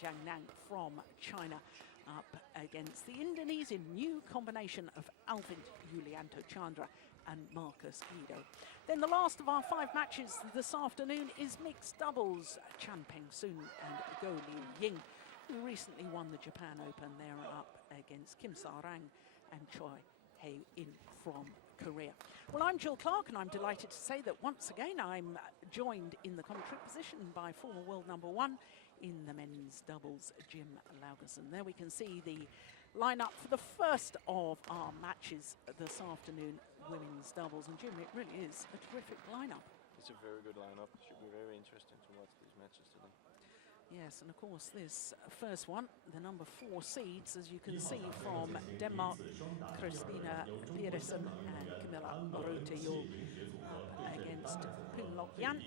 Zhengming from China up against the Indonesian new combination of Alvent, Yulianto, Chandra and Markis, Kido. Then the last of our 5 matches this afternoon is mixed doubles. Peng, and Ying, who recently won the Japan Open. They're up against Kim Sa-rang and Choi in from Korea. Well, I'm Jill Clark, and I'm delighted to say that once again I'm joined in the commentary position by former world #1 in the men's doubles, Jim Laugerson. There we can see the lineup for the first of our matches this afternoon, women's doubles. And Jim, it really is a terrific lineup. It's a very good lineup. It should be very interesting to watch these matches today. Yes, and of course this first one, the #4 seeds, as you can see from Denmark, Christinna, Pedersen and Kamilla Rytter up against Poon and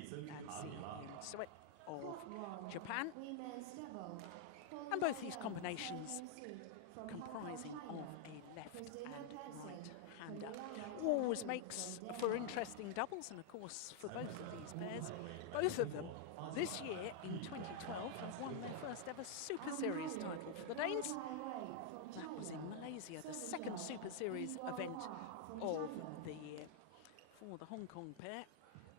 Suet of Japan. And both these combinations comprising of a left and right-hander. Always makes for interesting doubles, and of course for both of these pairs, both of them this year in 2012 have won their first ever Super Series title. For the Danes, that was in Malaysia, the second Super Series event of the year. For the Hong Kong pair,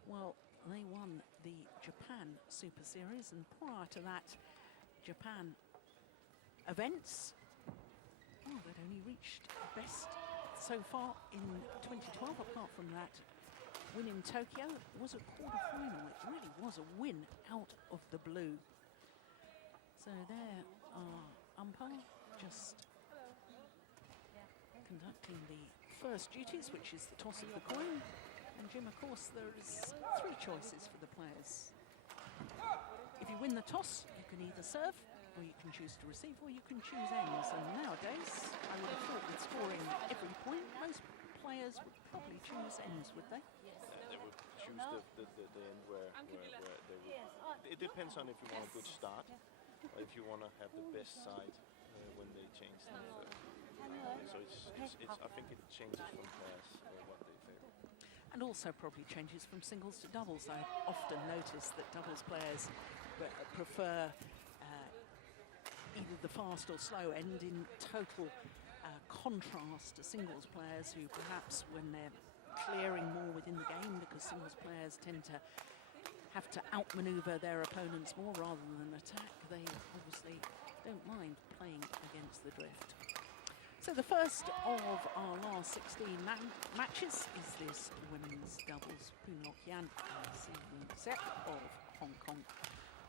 well, they won the Japan Super Series, and prior to that Japan events, well, they'd only reached best so far in 2012. Apart from that win in Tokyo, was a quarter-final. It really was a win out of the blue. So there are umpire just conducting the first duties, which is the toss of the coin. And Jim, of course, there is 3 choices for the players. If you win the toss, you can either serve, or you can choose to receive, or you can choose ends. And nowadays, I would have thought with scoring every point, most players would probably choose ends, would they? They would choose the end where they would. It depends on if you want a good start, or if you want to have the best side when they change the third. So I think it changes from players what they favor. And also probably changes from singles to doubles. I often notice that doubles players prefer either the fast or slow end, in total contrast to singles players who perhaps, when they're clearing more within the game, because singles players tend to have to outmaneuver their opponents more rather than attack, they obviously don't mind playing against the drift. So the first of our last 16 matches is this women's doubles. Poon and Suet of Hong Kong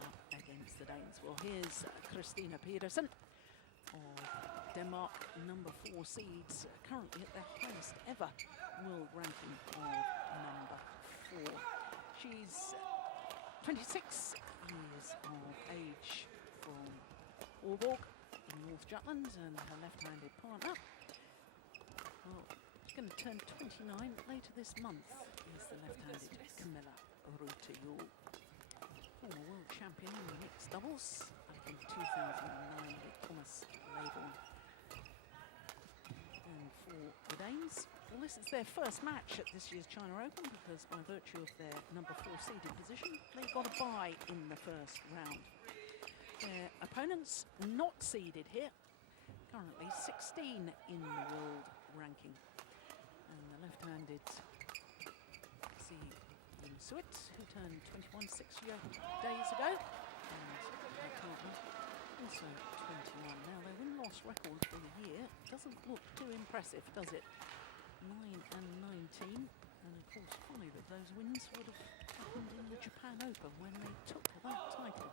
up against the Danes. Well, here's Christinna Pedersen of Denmark, #4 seeds, currently at their highest ever world ranking of #4. She's 26 years of age, from Aalborg in North Jutland, and her left-handed partner, well, she's going to turn 29 later this month, is the left-handed Kamilla Rytter, former world champion in the mixed doubles back in 2009 with Thomas Laborn. And for the Danes, well, this is their first match at this year's China Open, because by virtue of their #4 seeded position, they got a bye in the first round. Their opponents not seeded here, currently 16 in the world ranking. And the left-handed Suet, who turned 21 6 days ago, and her partner also 21. Now, their win-loss record for the year doesn't look too impressive, does it? 9 and 19, and of course 5 of those wins would have happened in the Japan Open when they took that title.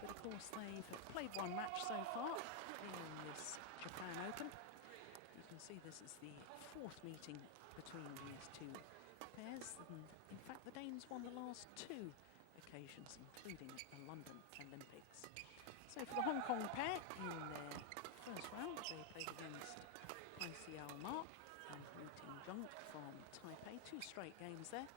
But of course they've played 1 match so far in this Japan Open. You can see this is the 4th meeting between these 2 pairs, and in fact the Danes won the last 2 occasions, including at the London Olympics. So for the Hong Kong pair, in their first round they played against Hai Xiao Ma and Wu Ting from Taipei. 2 straight games there.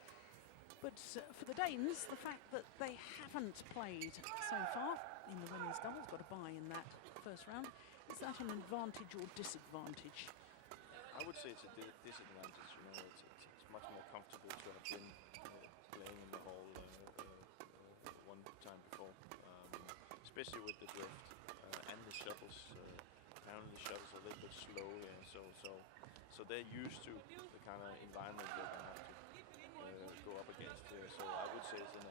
But for the Danes, the fact that they haven't played so far in the women's doubles, got a bye in that first round, is that an advantage or disadvantage? I would say it's a disadvantage. You know, it's much more comfortable to have been playing in the hall one time before, especially with the drift and the shuttles. Apparently the shuttles are a little bit slow here, so they're used to the kind of environment they're going to have to go up against here. So I would say it's a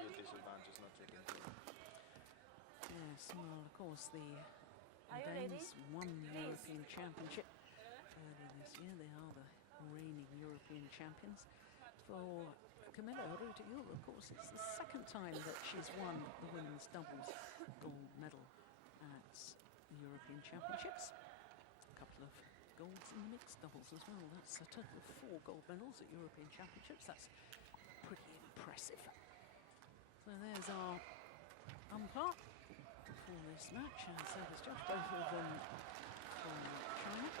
clear disadvantage not to win here. Yes, well, of course, the Danes won the European Championship earlier this year. They are the reigning European champions. For Kamilla Rytter, of course, it's the second time that she's won the women's doubles gold medal at the European Championships. A couple of golds in the mixed doubles as well. That's a total of 4 gold medals at European Championships. That's pretty impressive. So there's our umpire for this match, and service judge, both of them from China.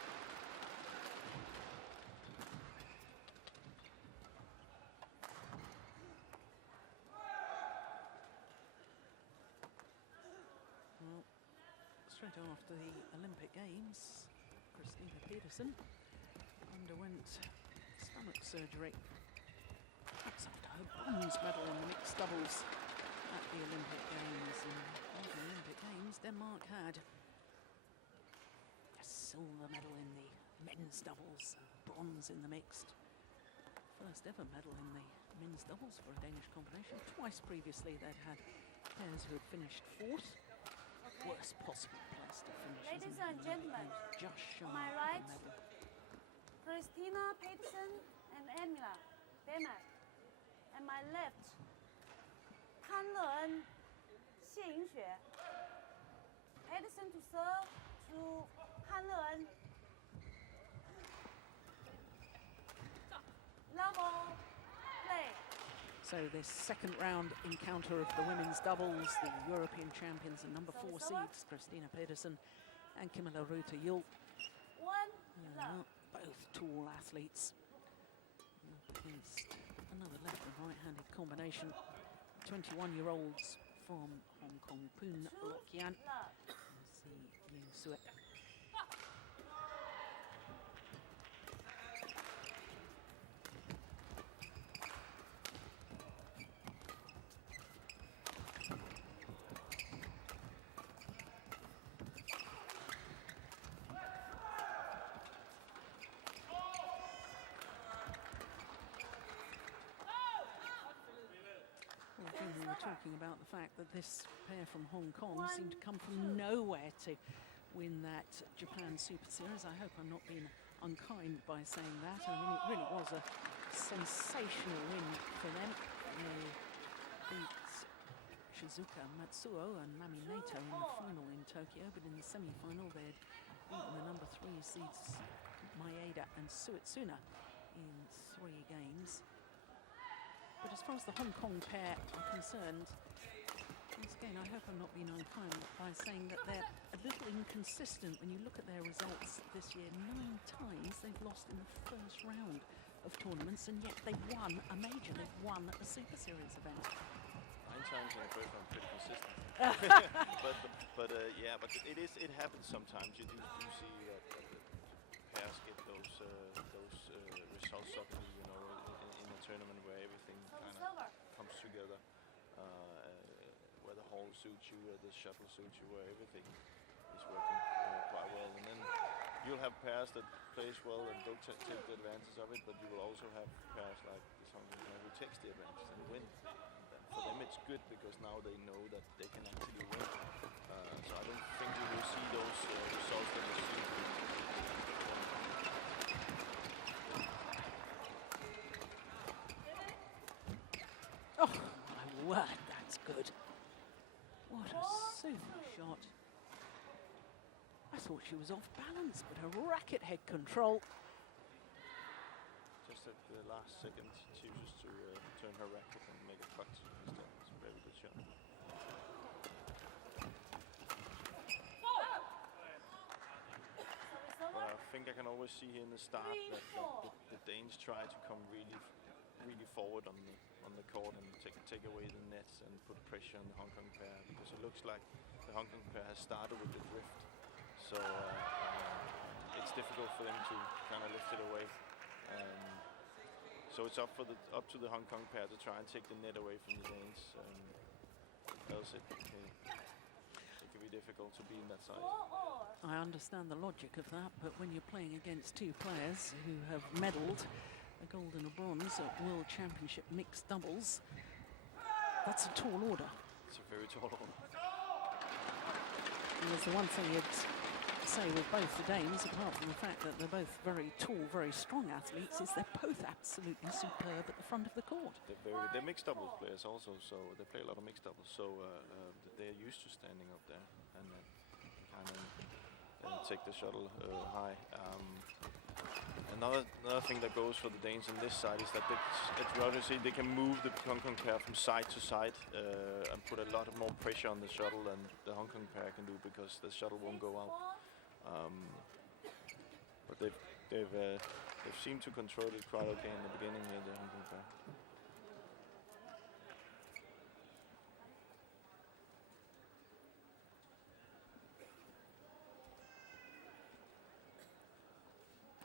Well, straight after the Olympic Games, Christinna Pedersen underwent stomach surgery. That's after her bronze medal in the mixed doubles at the Olympic Games. And at the Olympic Games, Denmark had a silver medal in the men's doubles, bronze in the mixed. First ever medal in the men's doubles for a Danish combination. Twice previously they'd had pairs who had finished 4th. Worst possible place to finish. Ladies and gentlemen, just shy on my of right, the medal. Christinna, Pedersen, and Kamilla, Denmark. And my left, Kamilla, Xuerui. Pedersen to serve to Kamilla. Level, play. So this second round encounter of the women's doubles, the European champions and number 4 seeds, Christinna Pedersen and Kamilla Rytter Juhl. Both tall athletes. Against another left and right-handed combination. 21-year-olds from Hong Kong, Poon, Lokian. See Ying, Suet. We were talking about the fact that this pair from Hong Kong seemed to come from nowhere to win that Japan Super Series. I hope I'm not being unkind by saying that. I mean, it really was a sensational win for them. They beat Shizuka Matsuo and Mami Nato in the final in Tokyo, but in the semi-final they'd beaten the number 3 seeds Maeda and Suet in 3 games. But as far as the Hong Kong pair are concerned, once again, I hope I'm not being unkind by saying that they're a little inconsistent when you look at their results this year. 9 times they've lost in the first round of tournaments, and yet they've won a major, they've won a Super Series event. 9 times in the first round, pretty consistent. but it happens sometimes. You do see that pairs get those results suddenly, you know, in a tournament where everything kind of comes together, where the hole suits you, where the shuttle suits you, where everything is working quite well. And then you'll have pairs that plays well and don't take the advantage of it, but you will also have pairs like this one who takes the advantage and win. For them it's good because now they know that they can actually win. So I don't think we will see those results that we see. Oh, my word, that's good. What a super shot. I thought she was off balance, but her racket head control. Just at the last second, she chooses to turn her racket and make a putt instead. It's a very good shot. But I think I can always see here in the start that the Danes try to come really forward on the court and take away the nets and put pressure on the Hong Kong pair, because it looks like the Hong Kong pair has started with the drift. So it's difficult for them to kind of lift it away. So it's up to the Hong Kong pair to try and take the net away from the Danes. else it can be difficult to be in that side. I understand the logic of that, but when you're playing against two players who have medalled a gold and a bronze at World Championship mixed doubles, that's a tall order. It's a very tall order. And there's the one thing you'd say with both the Danes, apart from the fact that they're both very tall, very strong athletes, is they're both absolutely superb at the front of the court. They're mixed doubles players also, so they play a lot of mixed doubles. So they're used to standing up there and kind of take the shuttle high. Another thing that goes for the Danes on this side is that they can move the Hong Kong pair from side to side and put a lot more pressure on the shuttle than the Hong Kong pair can do, because the shuttle won't go out. But they've seemed to control it quite okay in the beginning here, the Hong Kong pair.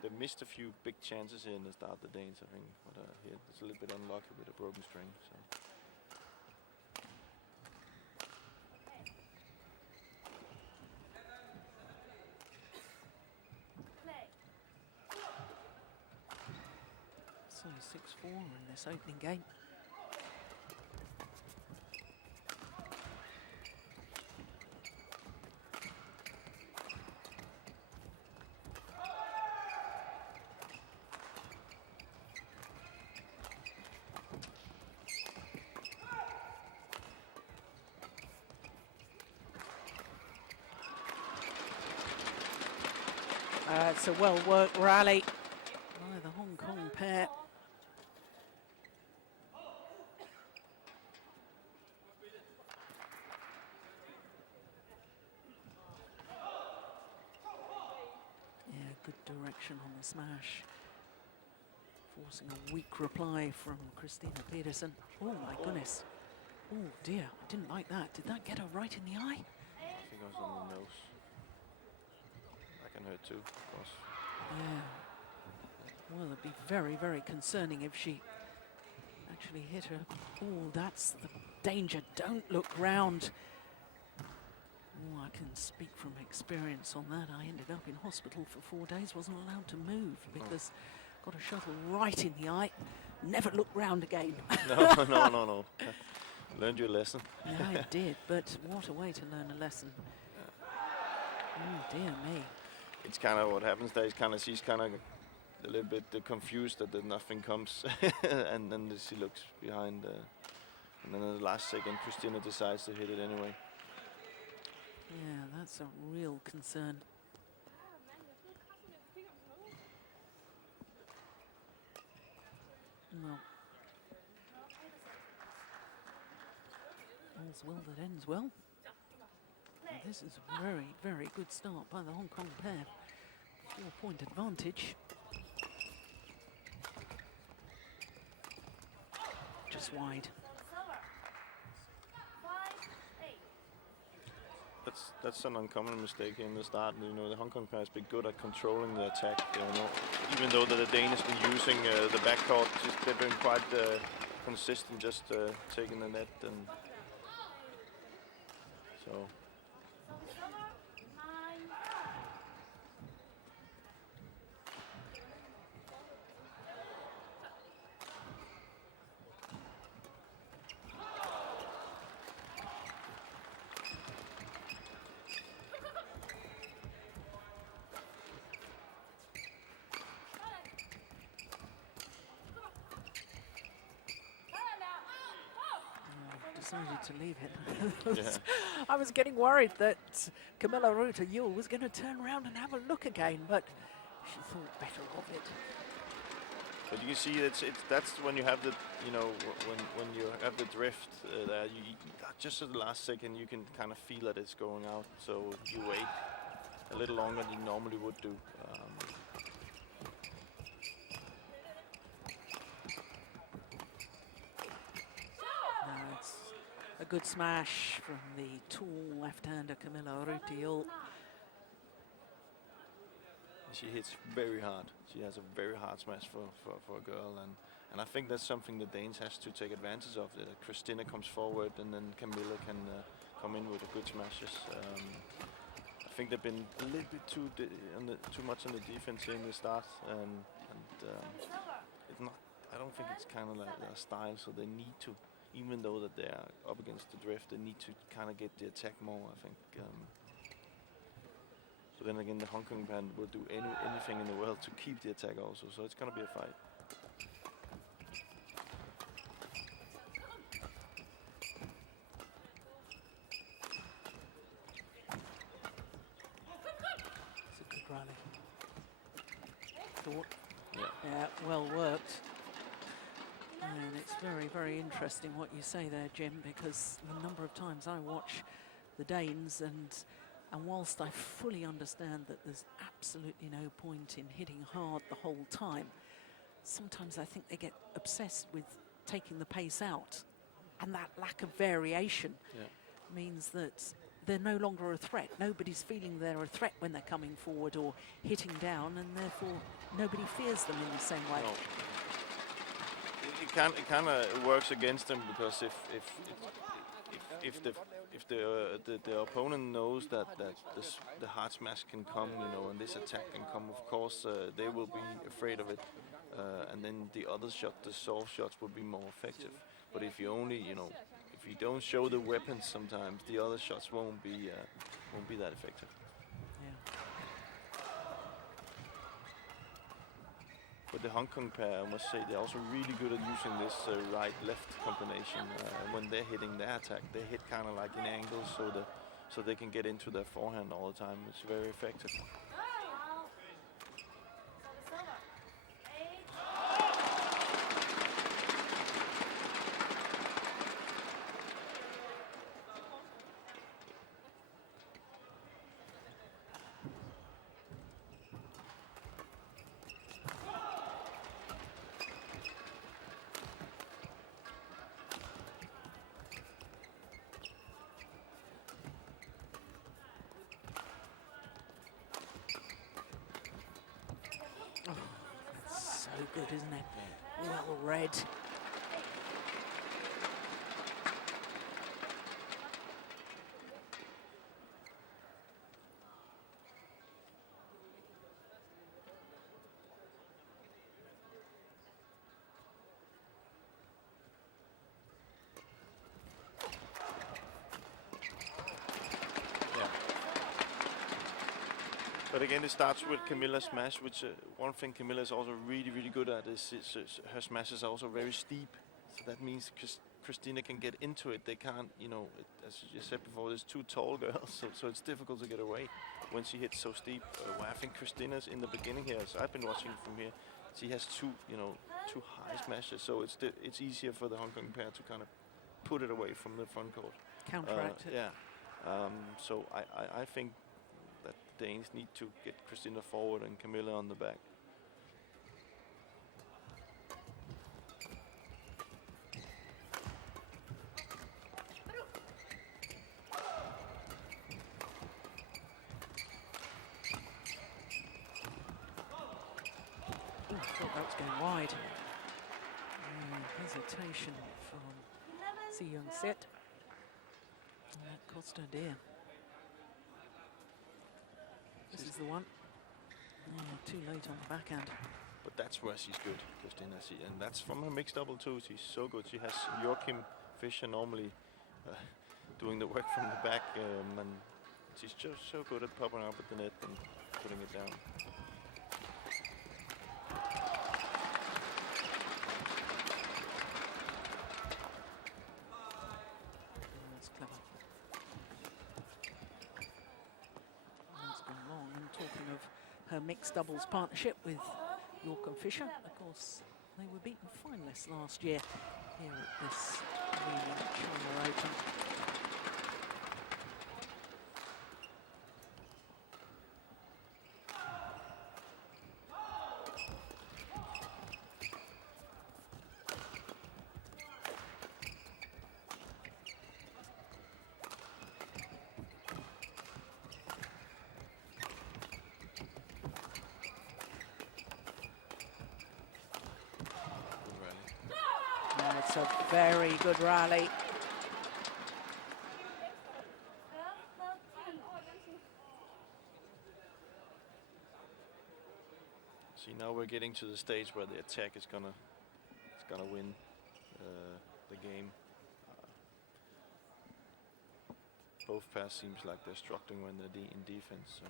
They missed a few big chances here in the start, the Danes, I think. But here it's a little bit unlucky with a broken string. So. So 6-4 in this opening game. It's a well-worked rally by the Hong Kong pair. Yeah, good direction on the smash. Forcing a weak reply from Christinna Pedersen. Oh my goodness. Oh dear, I didn't like that. Did that get her right in the eye? I think I was on the nose. That can hurt too, of course. Yeah. Well, it'd be very, very concerning if she actually hit her. Oh, that's the danger. Don't look round. Oh, I can speak from experience on that. I ended up in hospital for 4 days, wasn't allowed to move because got a shuttle right in the eye. Never look round again. No. Learned your lesson. Yeah, I did, but what a way to learn a lesson. Oh, dear me. It's kind of what happens there. She's kind of a little bit confused that nothing comes, and then she looks behind, and then in the last second, Christinna decides to hit it anyway. Yeah, that's a real concern. Well, all's well that ends well. And this is a very, very good start by the Hong Kong pair. 4-point advantage. Just wide. That's an uncommon mistake in the start. You know, the Hong Kong pair has been good at controlling the attack. You know, even though the Danes have been using the backcourt, they've been quite consistent, just taking the net, and so. Decided to leave it. Yeah. I was getting worried that Kamilla Rytter Juhl was going to turn around and have a look again, but she thought better of it. But you see, that's when you have the, you know, when you have the drift there, just at the last second you can kind of feel that it's going out. So you wait a little longer than you normally would do. A good smash from the tall left-hander Kamilla Rytter Juhl. She hits very hard. She has a very hard smash for a girl, And I think that's something the Danes has to take advantage of. That Christinna comes forward and then Kamilla can come in with the good smashes. I think they've been a little bit too much on the defense here in the start, it's not. I don't think it's kind of like their style. So they need to, even though that they are up against the drift, they need to kind of get the attack more. I think. So then again, the Ongbumrungpan will do anything in the world to keep the attack also. So it's gonna be a fight. Yeah, well worked. And it's very, very interesting what you say there, Jim, because the number of times I watch the Danes, and whilst I fully understand that there's absolutely no point in hitting hard the whole time, sometimes I think they get obsessed with taking the pace out, and that lack of variation means that they're no longer a threat. Nobody's feeling they're a threat when they're coming forward or hitting down, and therefore nobody fears them in the same way. No. It kind of works against them, because if the opponent knows that the hard smash can come, and this attack can come, of course they will be afraid of it, and then the other shot, the soft shots, will be more effective. But if you only, if you don't show the weapons, sometimes the other shots won't be that effective. Yeah. But the Hong Kong pair, I must say, they're also really good at using this right-left combination. When they're hitting their attack, they hit kind of like in angles, so they can get into their forehand all the time. It's very effective. So good, isn't it? Well read. But again, it starts with Kamilla's smash, which one thing Kamilla is also really, really good at is her smashes are also very steep. So that means Christinna can get into it. They can't, as you said before, there's two tall girls, so it's difficult to get away when she hits so steep. Well, I think Christinna's in the beginning here, so I've been watching from here. She has two high smashes, so it's easier for the Hong Kong pair to kind of put it away from the front court. Counteract it. Yeah. So I think that Danes need to get Christinna forward and Kamilla on the back. Oh, I thought that was going wide. Hesitation from Suet. That cost her dear. This is the one. Oh, too late on the backhand. But that's where she's good, Christinna. And that's from her mixed double too. She's so good. She has Joachim Fischer normally doing the work from the back, and she's just so good at popping up at the net and putting it down. That's clever. It's been long. And talking of her mixed doubles partnership with Joachim Fischer, of course, they were beaten finalists last year here at this Li-Ning China Open. a very good rally. See, now we're getting to the stage where the attack is gonna win the game. Both pairs seems like they're struggling when they're in defense. So.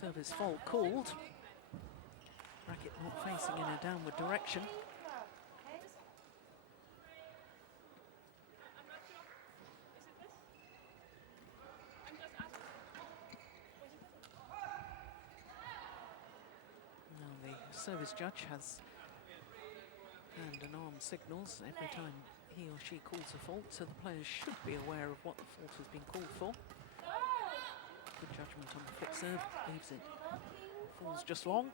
Service fault called. Racket not facing in a downward direction. Now the service judge has hand and arm signals every time he or she calls a fault, so the players should be aware of what the fault has been called for. Good judgment on the flick serve, leaves it. Falls just long.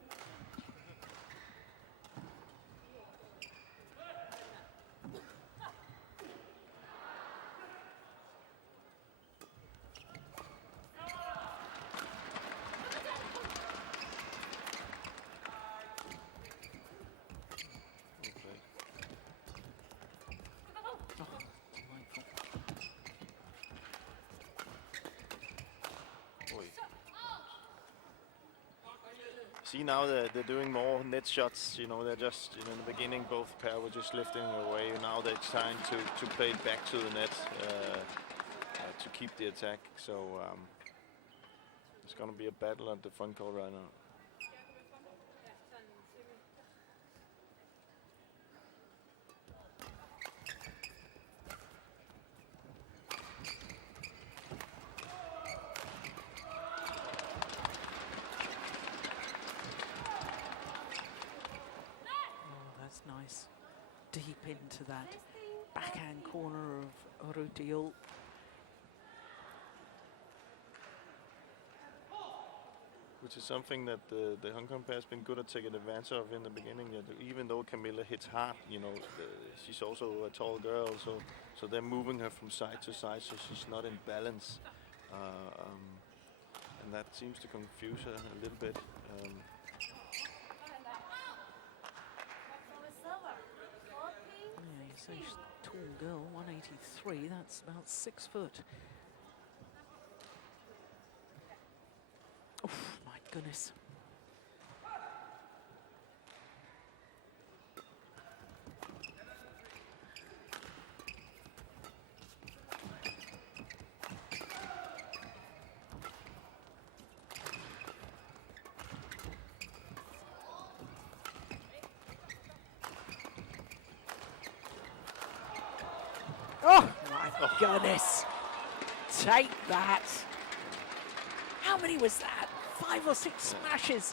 See, now they're doing more net shots. You know, they're just, you know, in the beginning both pair were just lifting away. Now they're trying to play it back to the net to keep the attack. So it's going to be a battle at the front court right now. Deep into that backhand corner of Juhl. Which is something that the Hong Kong pair has been good at taking advantage of in the beginning. Even though Kamilla hits hard, you know, she's also a tall girl, so they're moving her from side to side, so she's not in balance, and that seems to confuse her a little bit. So she's a tall girl, 183, that's about 6 foot. Oh, my goodness. Oh my goodness, take that. How many was that? 5 or 6 smashes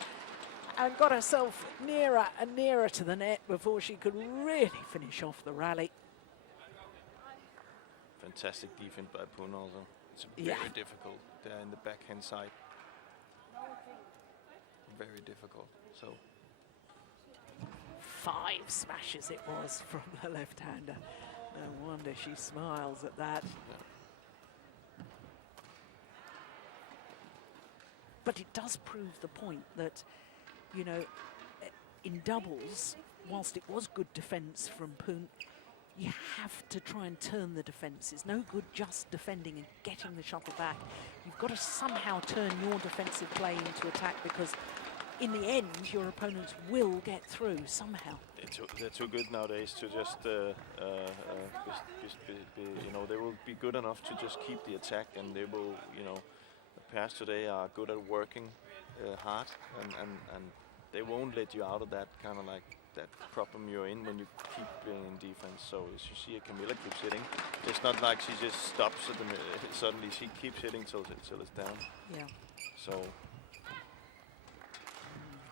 and got herself nearer and nearer to the net before she could really finish off the rally. Fantastic defense by Poon also. It's very difficult there in the backhand side. Very difficult, so. 5 smashes it was from the left-hander. No wonder she smiles at that. But it does prove the point that, you know, in doubles, whilst it was good defence from Poon, you have to try and turn the defence. It's no good just defending and getting the shuttle back. You've got to somehow turn your defensive play into attack, because in the end, your opponents will get through somehow. They're too good nowadays to just, you know, they will be good enough to just keep the attack, and they will, you know, the pairs today are good at working hard, and they won't let you out of that kind of like that problem you're in when you keep being in defense. So as you see, Kamilla keeps hitting. It's not like she just stops at the suddenly. She keeps hitting till it's down. Yeah. So.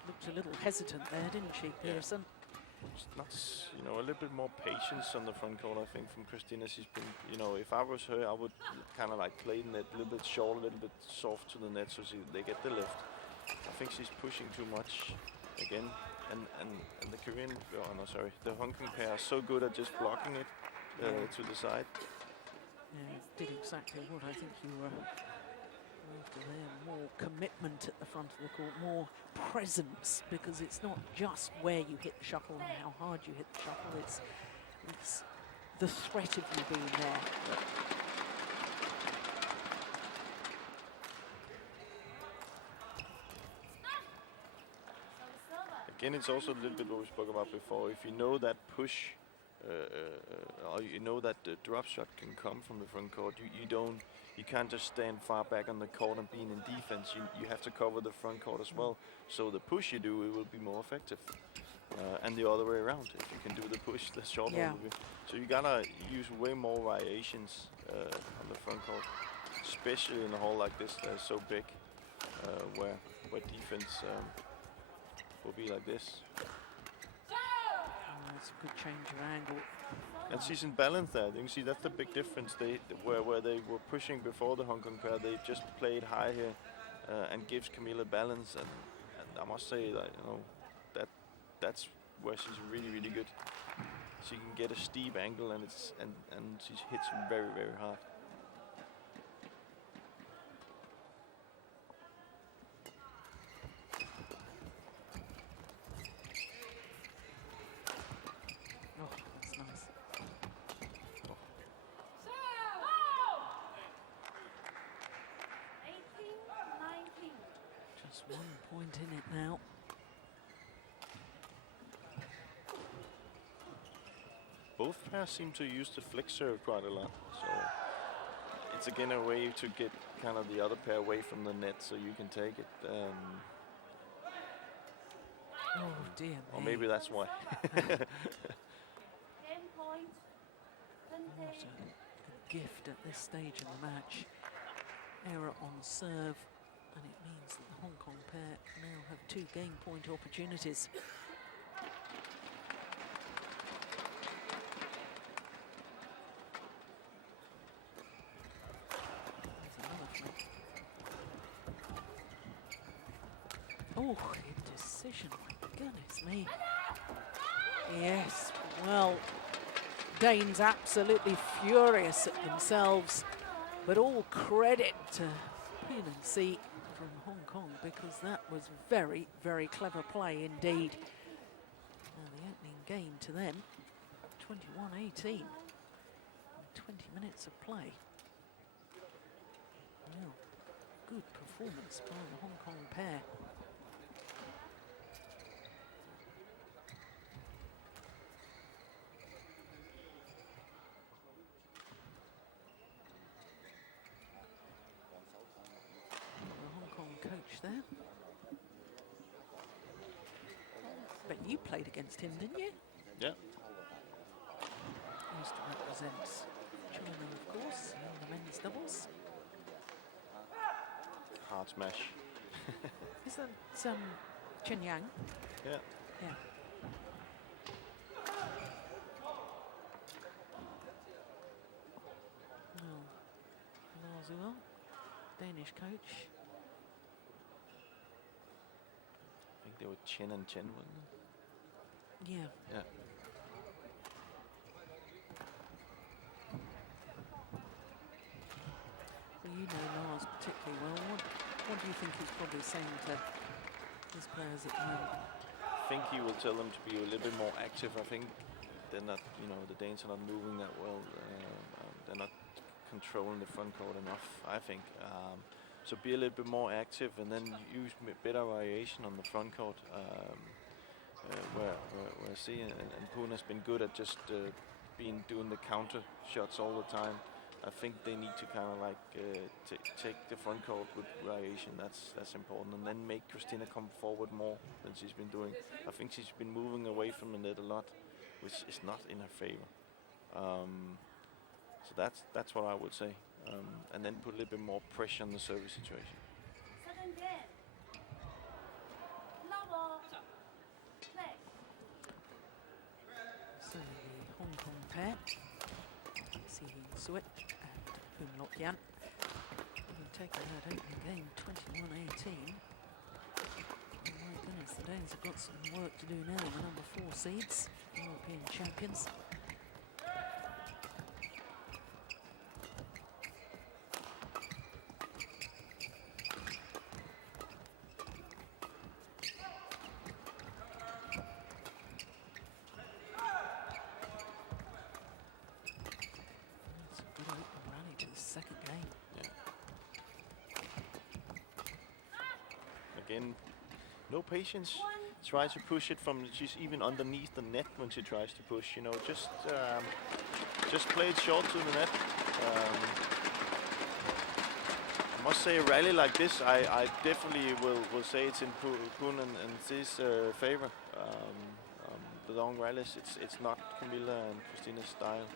Looked a little hesitant there, didn't she, Pedersen? Not, you know, a little bit more patience on the front court, I think, from Christinna. She's been, you know, if I was her, I would kind of like play the net a little bit short, a little bit soft to the net, so they get the lift. I think she's pushing too much again, and the Korean, oh no, sorry, the Hong Kong pair are so good at just blocking it to the side. Yeah, did exactly what I think you were After there, more commitment at the front of the court, more presence, because it's not just where you hit the shuttle and how hard you hit the shuttle, it's the threat of you being there. Again, it's also a little bit what we spoke about before. If you know that push, or you know that the drop shot can come from the front court, you can't just stand far back on the court and being in defense. You have to cover the front court as well. So the push you do, it will be more effective. And the other way around. If you can do the push, the short one will be. So you gotta use way more variations on the front court, especially in a hall like this that is so big, where defense will be like this. It's a good change of angle. And she's in balance there. You can see that's the big difference. Where they were pushing before the Hong Kong pair, they just played high here and gives Kamilla balance. And I must say that that's where she's really, really good. She can get a steep angle and she hits very, very hard. In it now. Both pairs seem to use the flick serve quite a lot, so it's again a way to get kind of the other pair away from the net so you can take it. Oh dear. Or maybe that's why. Game point. What a gift at this stage of the match. Error on serve. And it means that the Hong Kong pair now have 2 game point opportunities. Oh, decision, my goodness me. Yes, well, Danes absolutely furious at themselves, but all credit to Poon and Si from Hong Kong, because that was very, very clever play indeed. Now the opening game to them, 21-18. 20 minutes of play. Well, good performance by the Hong Kong pair. Coach there. But you played against him, didn't you? Yeah. Used to represent China, of course, in the men's doubles. Hard smash. Is that Chen Yang? Yeah. Yeah. Well, Zuel, Danish coach. I think they were Chen and Chen, wasn't it? Yeah. Yeah. Well, you know Lars particularly well. What do you think he's probably saying to his players at the moment? I think he will tell them to be a little bit more active. I think they're not, the Danes are not moving that well. They're not controlling the front court enough, I think. So be a little bit more active and then use better variation on the front court. Where Si and Poon has been good at just doing the counter shots all the time. I think they need to kind of like take the front court with variation. That's important, and then make Christinna come forward more than she's been doing. I think she's been moving away from the net a lot, which is not in her favor. So that's what I would say, and then put a little bit more pressure on the service situation. Second game. Level. Play. So the Hong Kong pair, Suet and Yulianto, having taken that opening game 21-18. My goodness, the Danes have got some work to do now. The number 4 seeds, European champions. again, no patience. Try to push it from. She's even underneath the net when she tries to push. You know, just play it short to the net. I must say, a rally like this, I definitely will say it's in Poon and Thi's favor. The long rallies, it's not Kamilla and Christinna's style.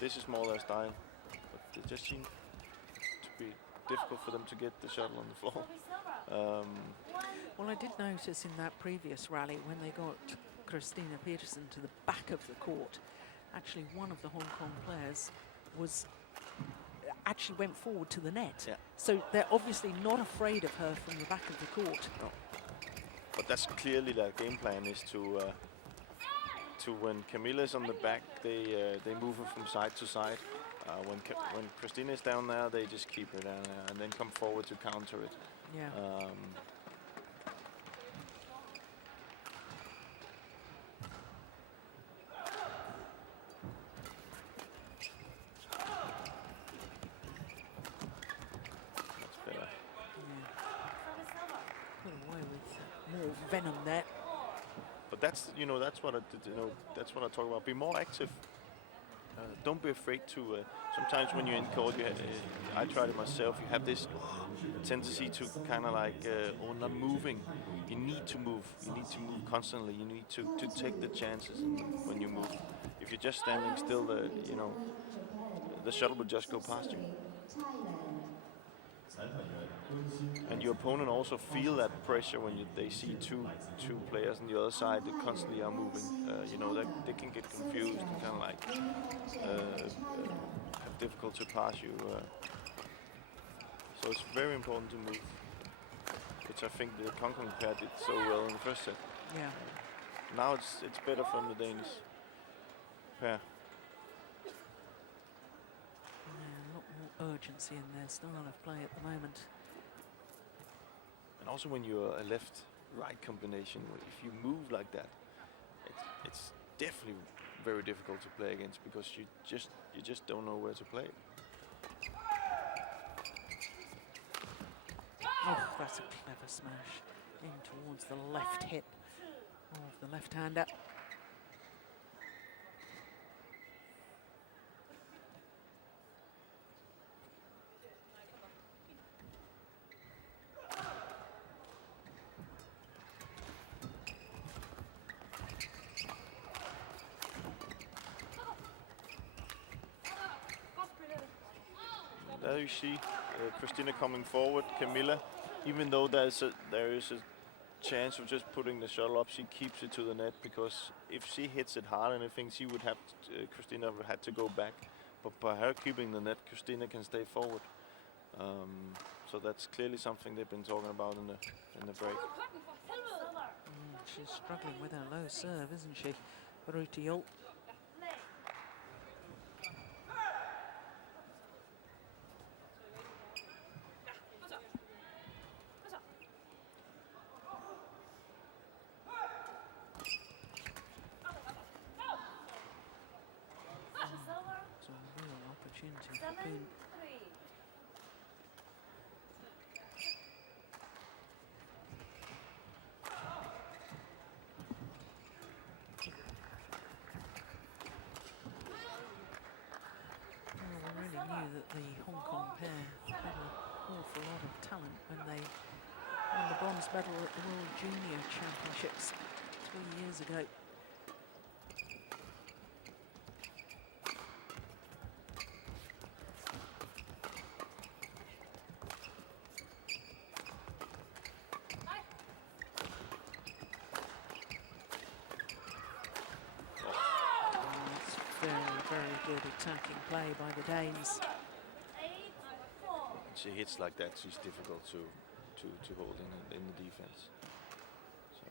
This is more their style, but it just seems to be difficult for them to get the shuttle on the floor. Well, I did notice in that previous rally when they got Christinna Pedersen to the back of the court, actually one of the Hong Kong players actually went forward to the net. Yeah. So they're obviously not afraid of her from the back of the court. No. But that's clearly their game plan, is to when Kamilla's on the back, they move her from side to side. When Christinna is down there, they just keep her down there and then come forward to counter it. Yeah. That's better. Put away with more venom there. But that's what that's what I talk about. Be more active. Don't be afraid to. Sometimes when you're in court, I tried it myself. You have this tendency to kind of like, not moving. You need to move. You need to move constantly. You need to take the chances when you move. If you're just standing still, the shuttle will just go past you. And your opponent also feel that pressure when they see two players on the other side that constantly are moving. They can get confused and kind of like have difficult to pass you. So it's very important to move, which I think the Hong Kong pair did so well in the first set. Yeah. Now it's better from the Danish pair. A lot more urgency in their style of play at the moment. And also when you're a left-right combination, if you move like that, it's definitely very difficult to play against, because you just don't know where to play. Oh, that's a clever smash in towards the left hip of the left-hander. There you see Christinna coming forward. Kamilla, even though there is a chance of just putting the shuttle up, she keeps it to the net, because if she hits it hard, and I think she would have Christinna would have to go back. But by her keeping the net, Christinna can stay forward. So that's clearly something they've been talking about in the break. She's struggling with her low serve, isn't she? Juhl. That the Hong Kong pair had an awful lot of talent when they won the bronze medal at the World Junior Championships 3 years ago. Very good attacking play by the Danes. She hits like that, she's difficult to hold in the defense. So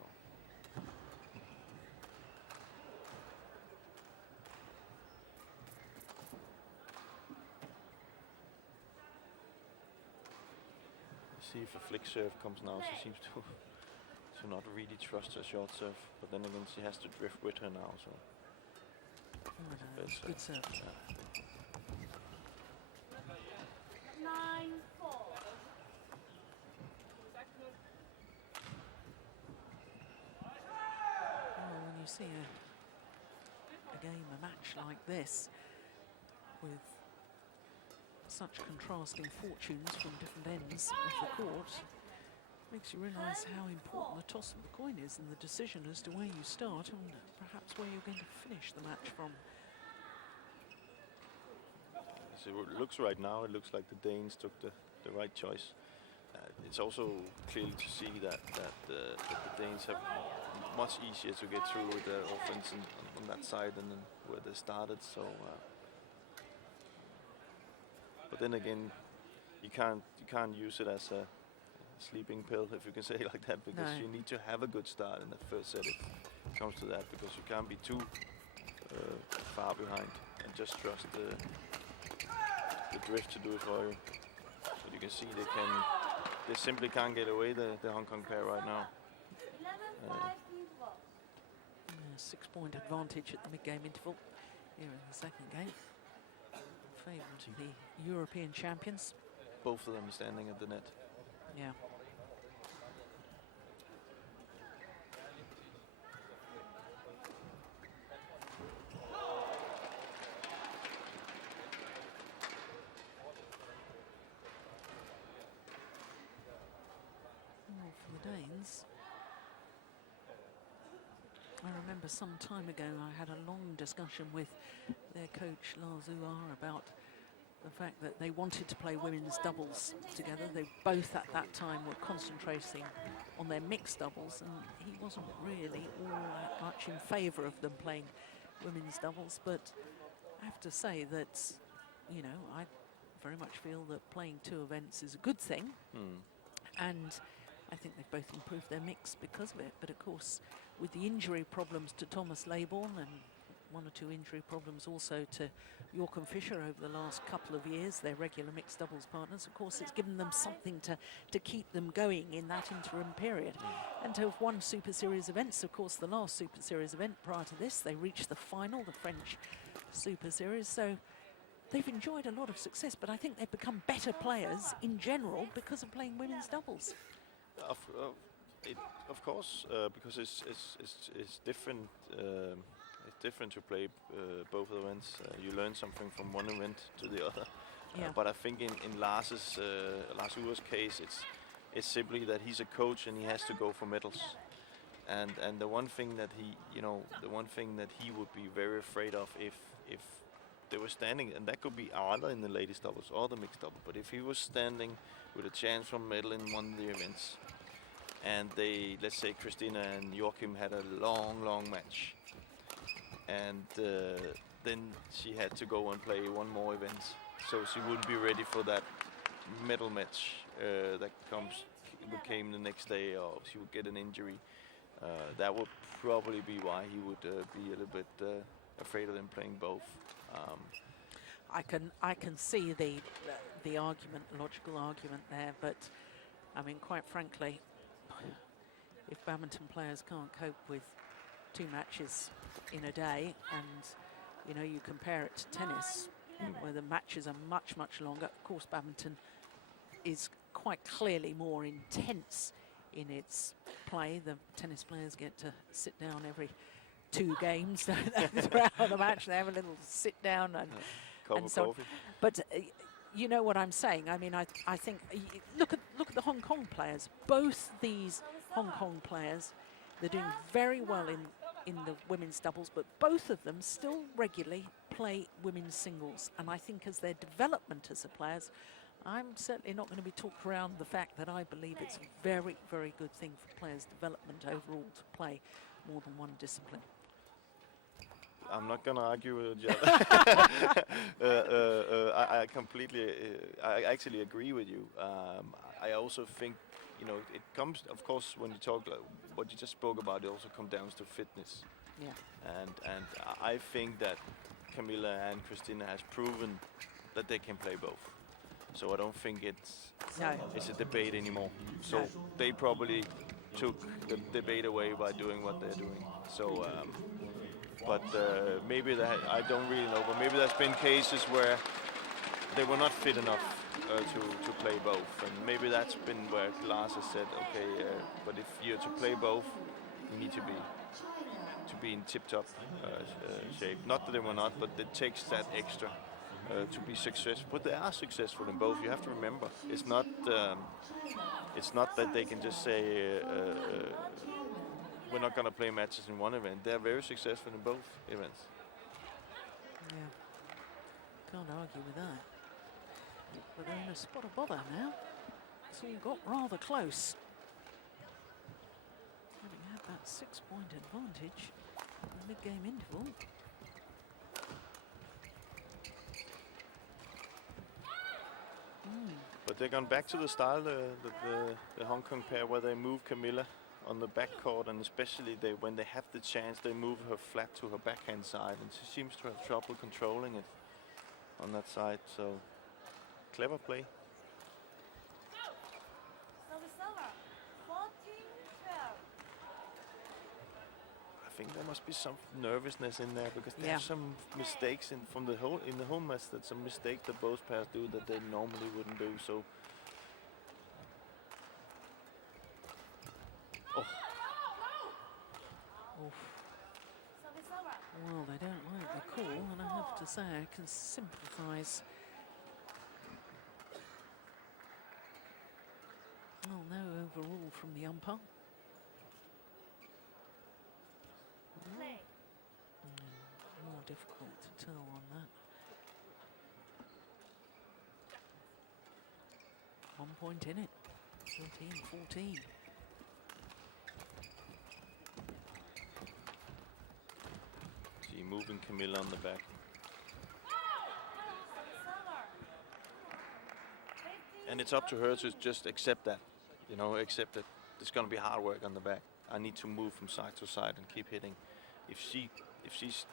see if a flick serve comes now. She seems to not really trust her short serve, but then again she has to drift with her now. So. Good serve. 9-4. you see a game, a match like this, with such contrasting fortunes from different ends of the court, makes you realise how important the toss of the coin is and the decision as to where you start and perhaps where you're going to finish the match from. As it looks right now, it looks like the Danes took the right choice. It's also clearly to see that the Danes have much easier to get through with the offense on that side than where they started. So, but then again, you can't use it as a sleeping pill, if you can say it like that, because you need to have a good start in the first set if it comes to that, because you can't be too far behind and just trust the drift to do it for you. But you can see they simply can't get away, the Hong Kong pair right now. 6-point advantage at the mid-game interval here in the second game. Favoured the European champions. Both of them standing at the net. Yeah. Well, for the Danes, I remember some time ago I had a long discussion with their coach Lars Uar about the fact that they wanted to play women's doubles together. They both at that time were concentrating on their mixed doubles, and he wasn't really all that much in favour of them playing women's doubles. But I have to say that, you know, I very much feel that playing 2 events is a good thing. And I think they've both improved their mix because of it. But of course, with the injury problems to Thomas Laybourne and 1 or 2 injury problems also to York and Fisher over the last couple of years, their regular mixed doubles partners, of course it's given them something to keep them going in that interim period. And to have won Super Series events, of course the last Super Series event prior to this, they reached the final, the French Super Series. So they've enjoyed a lot of success, but I think they've become better players in general because of playing women's doubles. Of course, because it's different. It's different to play both events. You learn something from one event to the other. Yeah. But I think in Lars Uhr's case, it's simply that he's a coach and he has to go for medals. And the one thing that he would be very afraid of if they were standing, and that could be either in the ladies doubles or the mixed double, but if he was standing with a chance for medal in one of the events, and they, let's say Christinna and Joachim had a long match, and then she had to go and play one more event, so she wouldn't be ready for that medal match that came the next day, or she would get an injury. That would probably be why he would be a little bit afraid of them playing both. I can see the argument, logical argument there, but I mean, quite frankly, if badminton players can't cope with 2 matches in a day, and you know, you compare it to tennis, where the matches are much longer. Of course, badminton is quite clearly more intense in its play. The tennis players get to sit down every 2 games throughout the match. They have a little sit down and so on. But you know what I'm saying. I mean, I think look at the Hong Kong players. Both these Hong Kong players, they're doing very well in the women's doubles, but both of them still regularly play women's singles. And I think as their development as a players, I'm certainly not going to be talked around the fact that I believe it's a very good thing for players' development overall to play more than one discipline. I'm not going to argue with you. I completely, I actually agree with you. I also think, you know, it comes, of course, when you talk, what you just spoke about, it also comes down to fitness. Yeah. And I think that Kamilla and Christinna has proven that they can play both. So I don't think it's a debate anymore. So they probably took the debate away by doing what they're doing. So, but maybe I don't really know. But maybe there's been cases where they were not fit enough to play both, and maybe that's been where Lars has said, okay, but if you're to play both, you need to be in tip-top shape. Not that they were not, but it takes that extra to be successful. But they are successful in both. You have to remember, it's not that they can just say we're not going to play matches in one event. They're very successful in both events. Yeah, can't argue with that. But they're in a spot of bother now. It's all got rather close. Having had that 6-point advantage in the mid-game interval. But they're gone back to the style, the Hong Kong pair, where they move Kamilla on the back court, and especially when they have the chance, they move her flat to her backhand side, and she seems to have trouble controlling it on that side. So clever play. I think there must be some nervousness in there, because there's some mistakes in the whole match, that some mistakes that both pairs do that they normally wouldn't do. So well, they don't like the call, and I have to say I can sympathise. Well, no overrule from the umpire. More difficult to tell on that. 1 point in it. 13-14. See, moving Kamilla on the back. And it's up to her to just accept that. You know, accept that there's going to be hard work on the back. I need to move from side to side and keep hitting. If she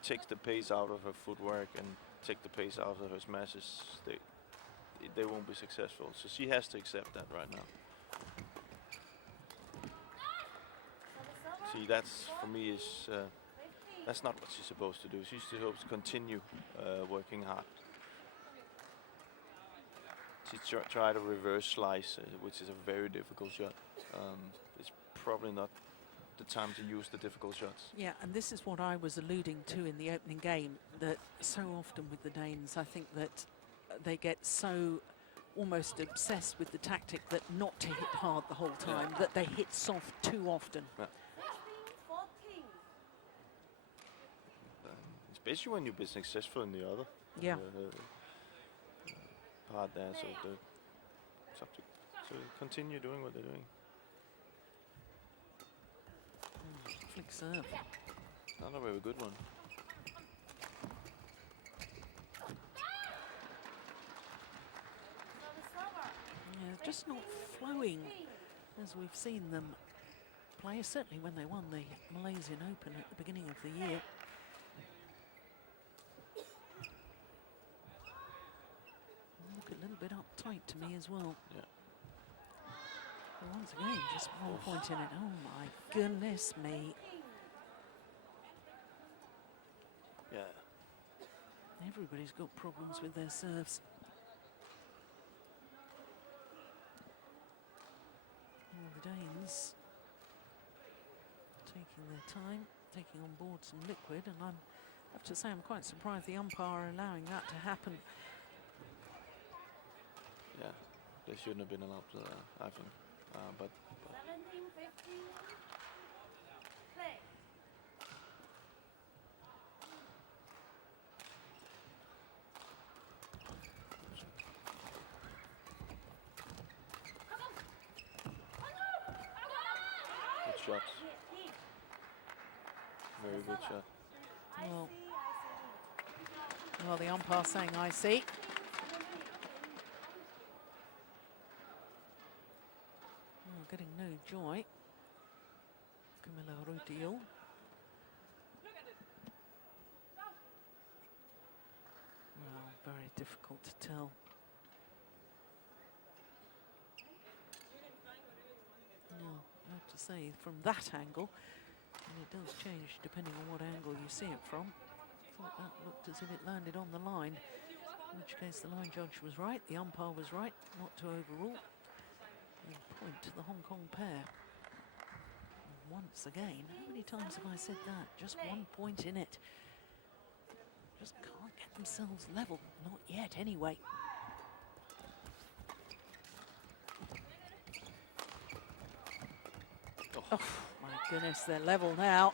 takes the pace out of her footwork and take the pace out of her smashes, they won't be successful. So she has to accept that right now. See, that's for me is that's not what she's supposed to do. She's supposed to continue working hard. She tried a reverse slice, which is a very difficult shot. It's probably not the time to use the difficult shots. Yeah, and this is what I was alluding to in the opening game, that so often with the Danes, I think that they get so almost obsessed with the tactic that not to hit hard the whole time, that they hit soft too often. Yeah. Especially when you've been successful in the other part there, so it's up to continue doing what they're doing. Flick serve. Not a very good one. Yeah, just not flowing as we've seen them play, certainly when they won the Malaysian Open at the beginning of the year. Look a little bit uptight to me as well. Yeah. Well, once again, just 1 point in it. Oh my goodness me. Yeah. Everybody's got problems with their serves. Well, the Danes taking their time, taking on board some liquid, and I have to say I'm quite surprised the umpire are allowing that to happen. Yeah, they shouldn't have been allowed to, I think. But 17-15. Play. good shots. Very good shot. Well, the umpire saying I see. Oh, getting no joy. Kamilla Rytter. Well, very difficult to tell. No, I have to say, from that angle, and it does change depending on what angle you see it from. I thought that looked as if it landed on the line, in which case the line judge was right, the umpire was right, not to overrule. And point to the Hong Kong pair. once again. How many times have I said that? Just 1 point in it. Just can't get themselves level. Not yet, anyway. Oh, my goodness, they're level now.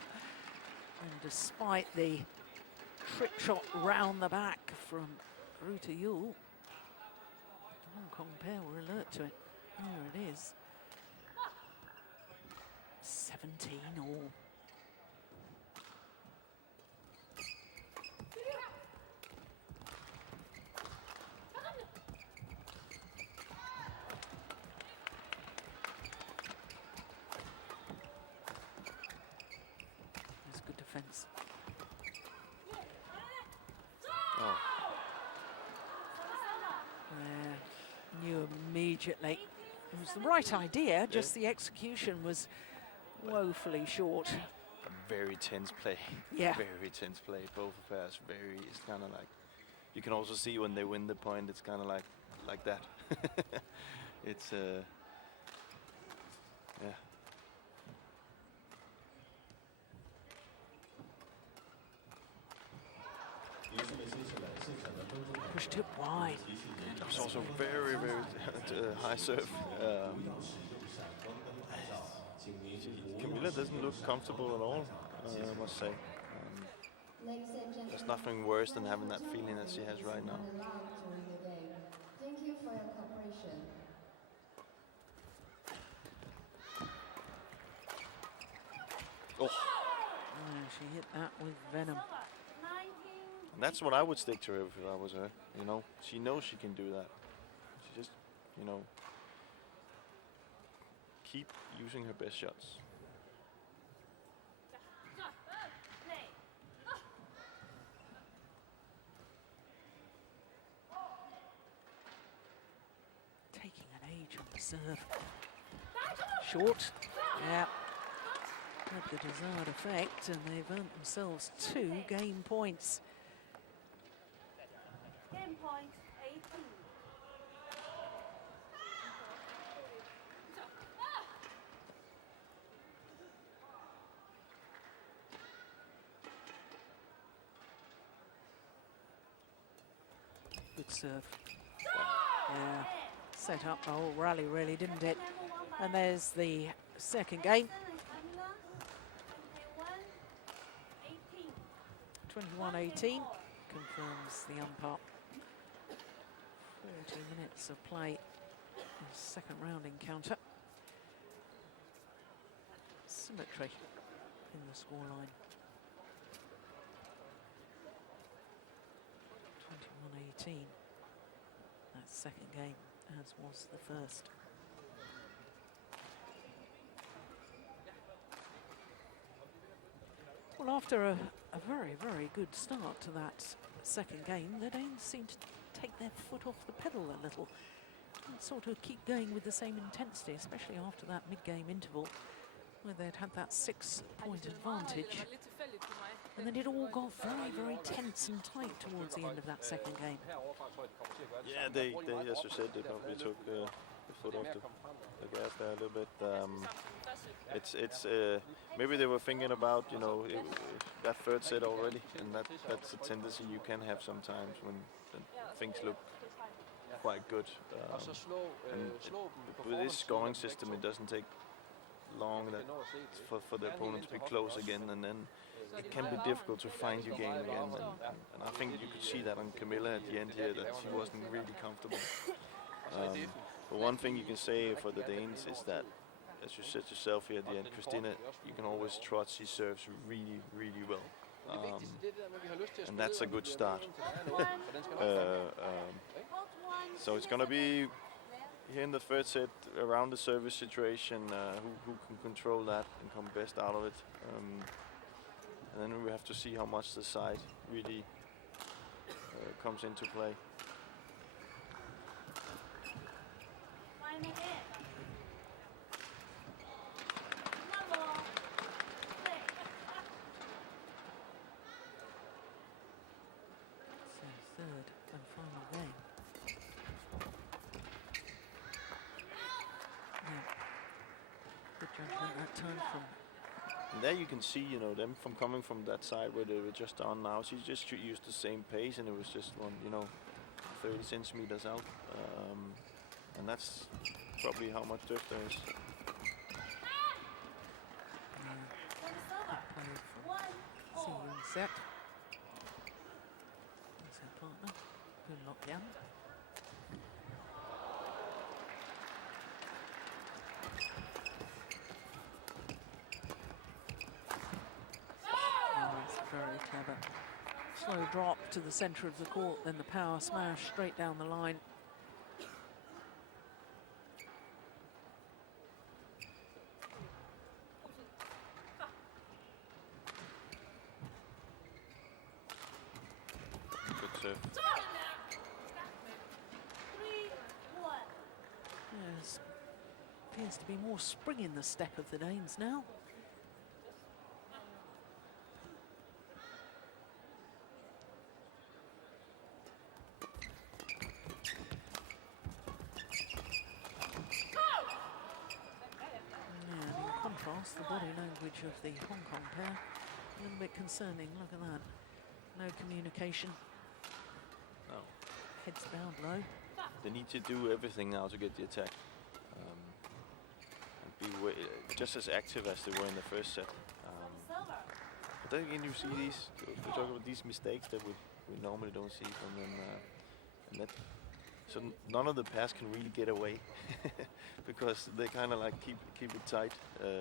And despite the trick shot round the back from Rytter Juhl, the Hong Kong pair were alert to it. There it is. 17 all. That's good defense. Oh. Knew immediately. It was the right idea, just the execution was woefully short. A very tense play. Yeah. Very tense play. Both pairs very. It's kind of like, you can also see when they win the point. It's kind of like that. It's yeah. Pushed it wide. That was also very high serve. Kamilla doesn't look comfortable at all, I must say. There's nothing worse than having that feeling that she has right now. Thank you for your cooperation. Oh. She hit that with venom. And that's what I would stick to her if I was her. You know, she knows she can do that. She just, you know, keep using her best shots. Taking an age on the serve. Short. Yeah. Had the desired effect, and they've earned themselves 2 game points. Game point 18. Good serve. Yeah. Set up the whole rally, really, didn't it? And there's the second game. 21-18 confirms the umpire. 40 minutes of play in the second round encounter. Symmetry in the scoreline. 21-18. That second game, as was the first. Well, after a very good start to that second game, the Danes seem to take their foot off the pedal a little and sort of keep going with the same intensity, especially after that mid-game interval where they'd had that 6-point advantage. And then it all got very tense and tight towards the end of that second game. Yeah, they as you said, they probably took the foot off the gas there a little bit. It's maybe they were thinking about, you know, that third set already, and that's a tendency you can have sometimes when things look quite good. With this scoring system, it doesn't take long for the opponent to be close again, and then it can be difficult to find your game again. And I think you could see that on Kamilla at the end here, that she wasn't really comfortable. But one thing you can say for the Danes is that, as you said yourself here at the end, Christinna, you can always trust she serves really well. And that's a good start. So it's going to be here in the third set around the service situation, who can control that and come best out of it. And then we have to see how much the side really comes into play. Third and final game. Yeah. Good judgment that time from And there you can see, you know, them from coming from that side where they were just on now. She just used the same pace, and it was just one, you know, 30 centimeters out. And that's probably how much drift there is. Set. That's her partner. Good lockdown. Oh, it's very clever. Slow drop to the centre of the court, then the power smash straight down the line. Yes, appears to be more spring in the step of the Danes now. And in contrast, the body language of the Hong Kong pair, a little bit concerning. Look at that. No communication. No. Heads bowed low. They need to do everything now to get the attack. And be just as active as they were in the first set. But then again, you see these, we talk about these mistakes that we normally don't see from them. And that, so none of the pairs can really get away because they kind of like keep it tight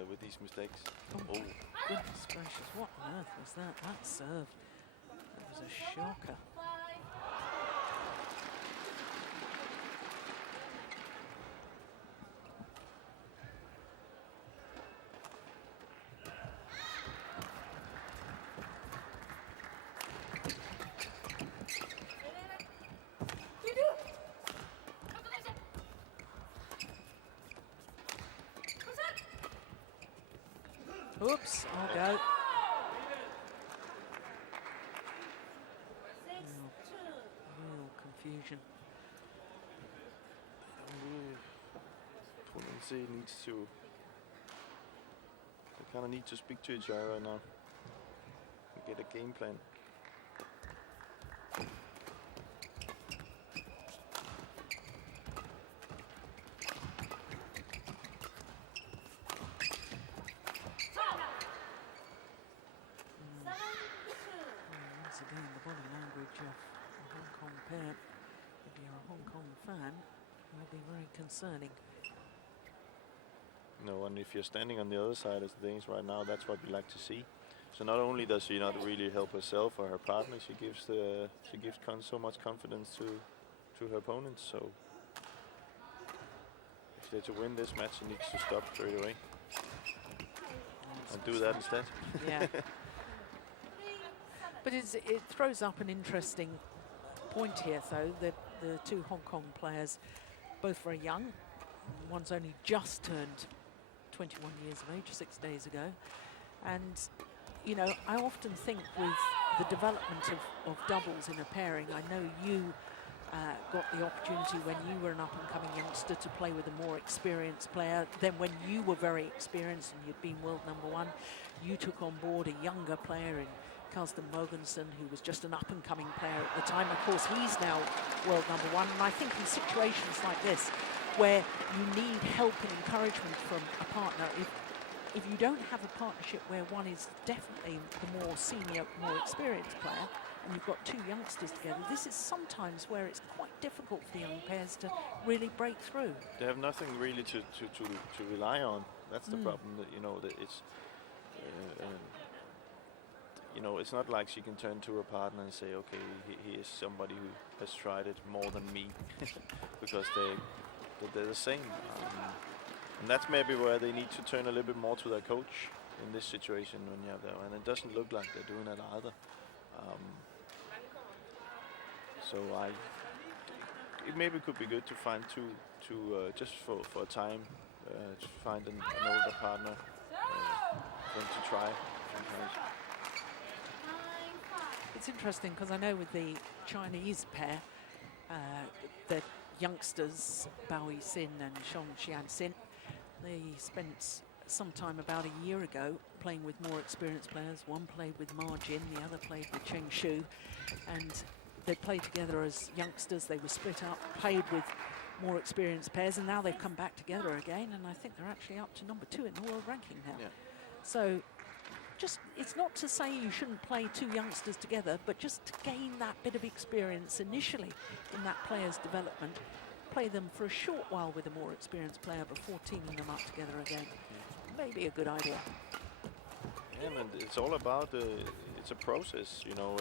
with these mistakes. Oh, goodness gracious, what on earth was that? That serve. That was a shocker. Oops, I'll go. Real confusion. Poon needs to. They kind of need to speak to each other right now and get a game plan. Concerning. No, and if you're standing on the other side as the Danes right now, that's what we like to see. So not only does she not really help herself or her partner, she gives so much confidence to her opponents. So if they're to win this match, she needs to stop straight away and do that instead. Yeah. But it throws up an interesting point here, though. The two Hong Kong players, both very young. One's only just turned 21 years of age, 6 days ago. And, you know, I often think with the development of doubles in a pairing, I know you got the opportunity when you were an up-and-coming youngster to play with a more experienced player. Then when you were very experienced and you'd been world #1, you took on board a younger player in Carsten Mogensen, who was just an up-and-coming player at the time. Of course, he's now world #1. And I think in situations like this, where you need help and encouragement from a partner, if you don't have a partnership where one is definitely the more senior, more experienced player, and you've got two youngsters together, this is sometimes where it's quite difficult for the young pairs to really break through. They have nothing really to rely on. That's the problem. That, you know, that it's. You know, it's not like she can turn to her partner and say, okay, he is somebody who has tried it more than me, because they're the same. And that's maybe where they need to turn a little bit more to their coach in this situation when you have that. And it doesn't look like they're doing that either. So it maybe could be good to find just for a time, to find an older partner, than to try sometimes. It's interesting because I know with the Chinese pair, the youngsters, Bao Yixin and Shong Xianxin, they spent sometime about a year ago, playing with more experienced players. One played with Ma Jin, the other played with Cheng Shu, and they played together as youngsters. They were split up, played with more experienced pairs, and now they've come back together again, and I think they're actually up to number 2 in the world ranking now. Yeah. So just, it's not to say you shouldn't play 2 youngsters together, but just to gain that bit of experience initially in that player's development, play them for a short while with a more experienced player before teaming them up together again. Maybe a good idea. Yeah, and it's all about it's a process, you know.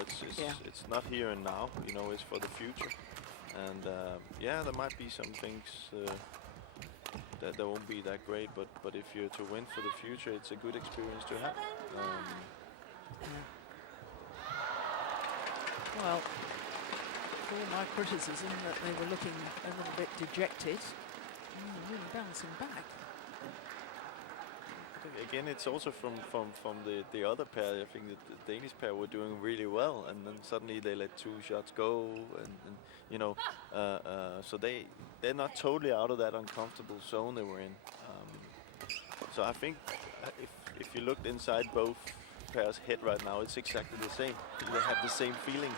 It's not here and now, you know. It's for the future, and yeah, there might be some things that won't be that great, but if you're to win for the future, it's a good experience to have. Well, for my criticism that they were looking a little bit dejected, really bouncing back. Again, it's also from the other pair. I think that the Danish pair were doing really well, and then suddenly they let 2 shots go, and you know, so they're not totally out of that uncomfortable zone they were in. So I think if you looked inside both pairs' head right now, it's exactly the same. They have the same feeling.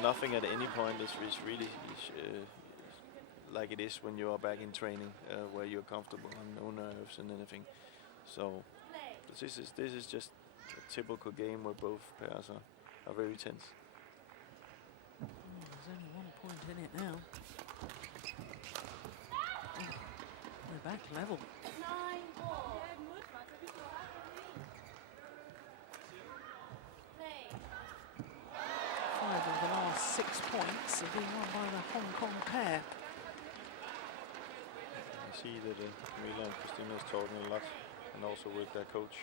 Nothing at any point is really like it is when you are back in training, where you're comfortable and no nerves and anything. So this is just a typical game where both pairs are very tense. There's only 1 point in it now. We're back level. 5 of the last 6 points have been won by the Hong Kong pair. I see that Kamilla and Christinna is talking a lot, and also with their coach.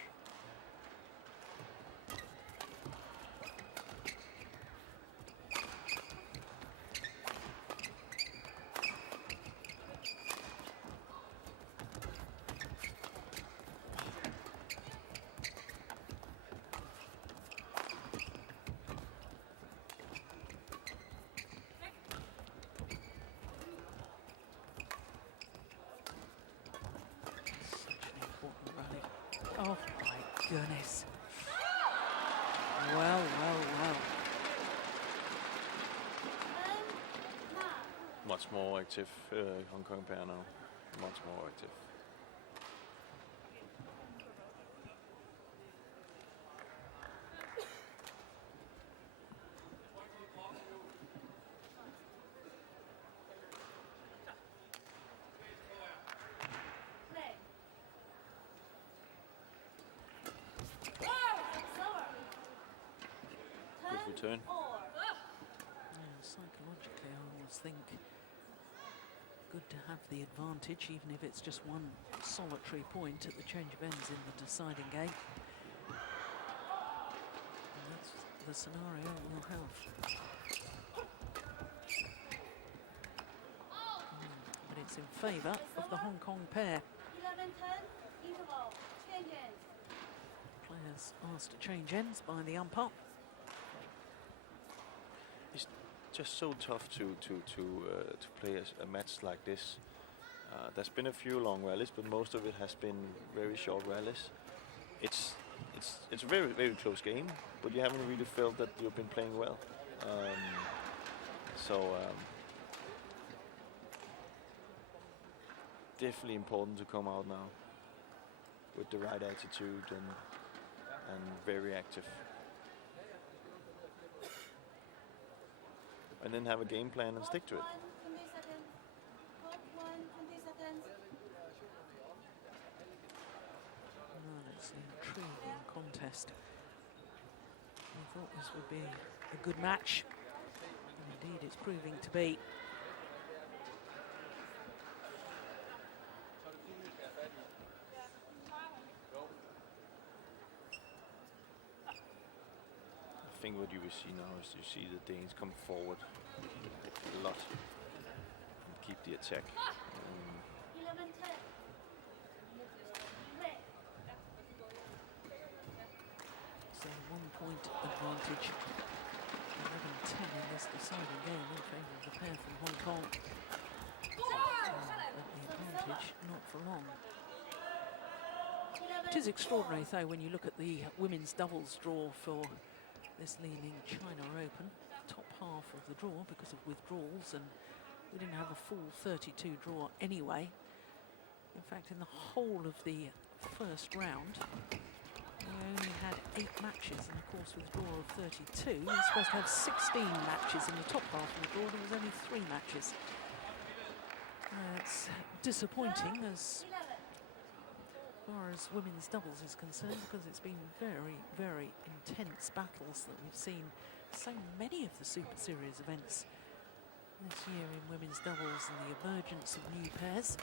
Oh my goodness. Well. Much more active Hong Kong pair now. Much more active. Return. Yeah, psychologically, I always think good to have the advantage, even if it's just 1 solitary point at the change of ends in the deciding game. And that's the scenario we'll have. But it's in favour of the Hong Kong pair. 11-10, interval, change ends. Players asked to change ends by the umpire. Just so tough to play a match like this. There's been a few long rallies, but most of it has been very short rallies. It's a very close game, but you haven't really felt that you've been playing well. Definitely important to come out now with the right attitude and very active. And then have a game plan and stick to it. 20 seconds. Clock 1, 20 seconds. Well, it's an intriguing contest. I thought this would be a good match. And indeed, it's proving to be. I think what you will see now is you see the Danes come forward a lot and keep the attack. 11-10. So 1 point advantage. 11-10 in this deciding game in favour of the pair from Hong Kong. But the advantage not for long. It is extraordinary, though, when you look at the women's doubles draw for this Li-Ning China Open. Top half of the draw because of withdrawals, and we didn't have a full 32 draw anyway. In fact, in the whole of the first round, we only had 8 matches, and of course with a draw of 32, you're supposed to have 16 matches in the top half of the draw. There was only 3 matches. It's disappointing as far as women's doubles is concerned, because it's been very, very intense battles that we've seen so many of the Super Series events this year in women's doubles, and the emergence of new pairs.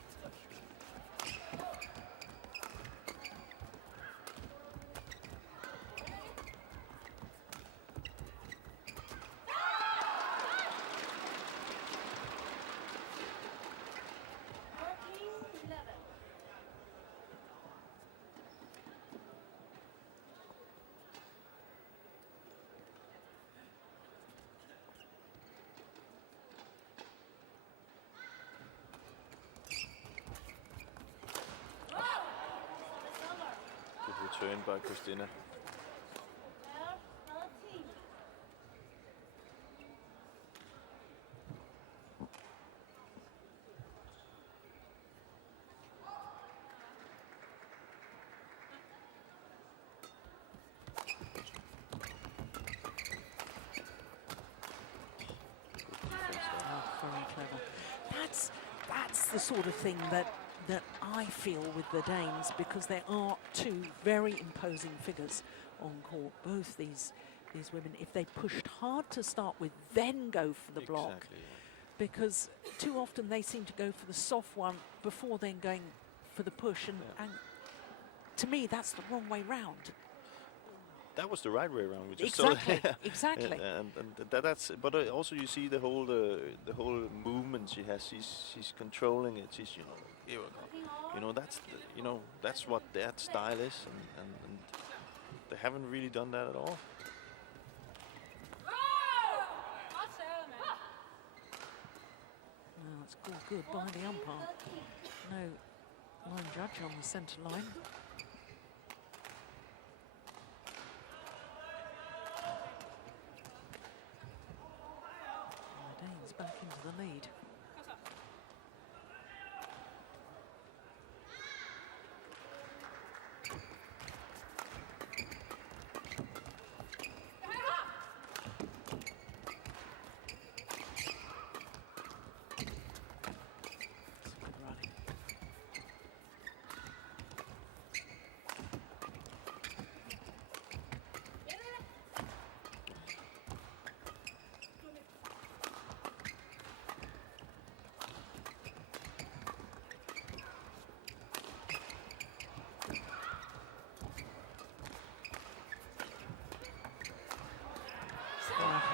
Return by Christinna. Very clever. That's the sort of thing that I feel with the Danes, because there are 2 very imposing figures on court. Both these women, if they pushed hard to start with, then go for the block. Exactly, yeah. Because too often they seem to go for the soft one before then going for the push, and to me that's the wrong way round. That was the right way around. We just Exactly, saw exactly. and that's. But also you see the whole movement she has. She's controlling it. She's here we go. That's what that style is, and they haven't really done that at all. No, it's called good by the umpire. No line judge on the centre line. Back into the lead.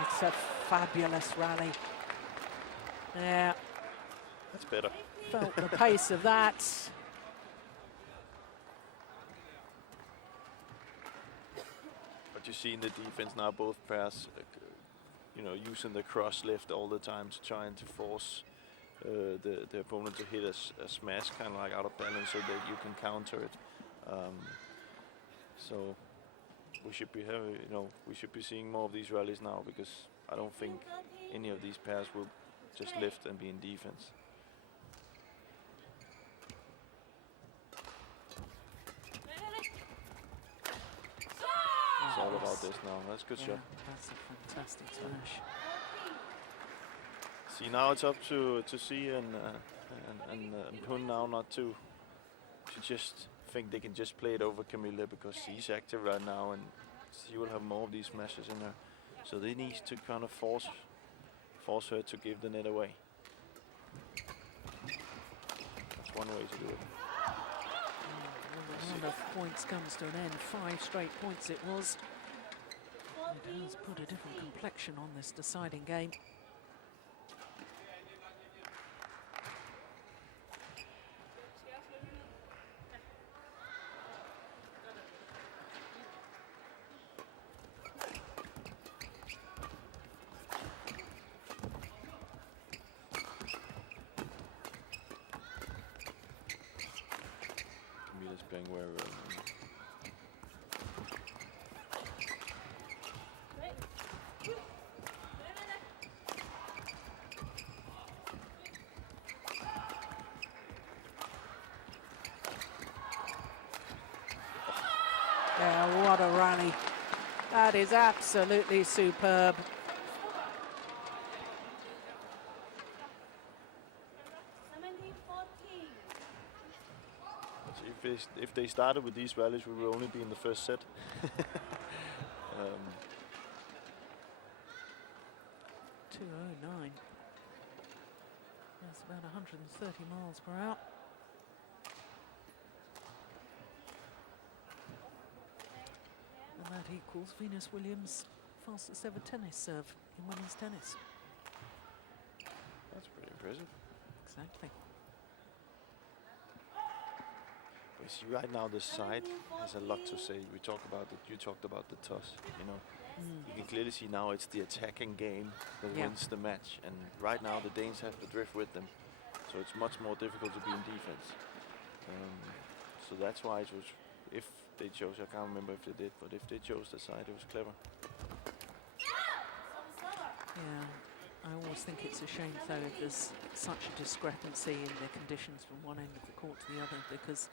It's a fabulous rally. Yeah. That's better. Felt the pace of that. But you see in the defense now, both pairs, using the cross lift all the time to trying to force the opponent to hit a smash, kind of like out of balance, so that you can counter it. So we should be having, we should be seeing more of these rallies now, because I don't think any of these pairs will just lift and be in defense. It's all about this now. That's a good shot. That's a fantastic smash. See, now it's up to see and Poon now not to just think they can just play it over Kamilla, because she's active right now and she will have more of these smashes in her. So they need to kind of force her to give the net away. That's one way to do it. The run of points comes to an end. 5 straight points it was. It has put a different complexion on this deciding game. Kamilla's playing very well. That is absolutely superb. If they started with these rallies, we would only be in the first set. 209. That's about 130 miles per hour. And that equals Venus Williams' fastest ever tennis serve in women's tennis. That's pretty impressive. Exactly. You see, right now the side has a lot to say. We talk about it. You talked about the toss. You know, you can clearly see now it's the attacking game that wins the match. And right now the Danes have the drift with them, so it's much more difficult to be in defense. So that's why it was. If they chose, I can't remember if they did, but if they chose the side, it was clever. Yeah. I always think it's a shame, though, if there's such a discrepancy in the conditions from one end of the court to the other, because,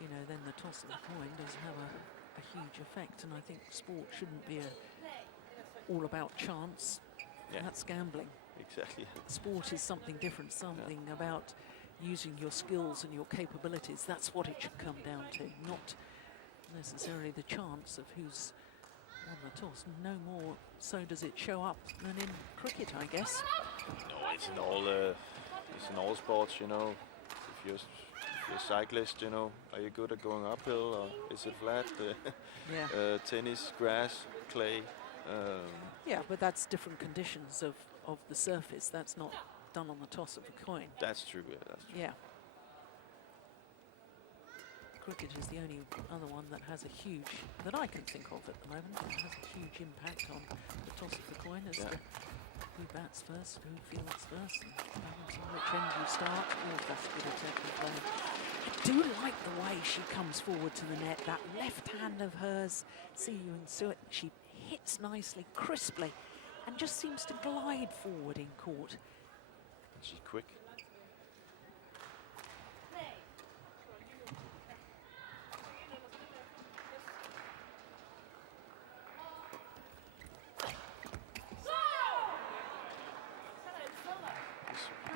you know, then the toss of the coin does have a huge effect. And I think sport shouldn't be all about chance. Yeah. That's gambling. Exactly. Sport is something different, something about using your skills and your capabilities. That's what it should come down to, not necessarily the chance of who's on the toss. No more so does it show up than in cricket, I guess. No, it's in all sports, you know. If you're a cyclist, you know, are you good at going uphill, or is it flat? Tennis, grass, clay. Yeah, but that's different conditions of the surface. That's not done on the toss of a coin. That's true. Yeah, that's true. Yeah. Cricket is the only other one that has a huge, that I can think of at the moment, that has a huge impact on the toss of the coin as to who bats first, who fields first, and on which end you start. Oh, that's good attacking play. I do like the way she comes forward to the net. That left hand of hers, see you in Suet, she hits nicely, crisply, and just seems to glide forward in court. She's quick.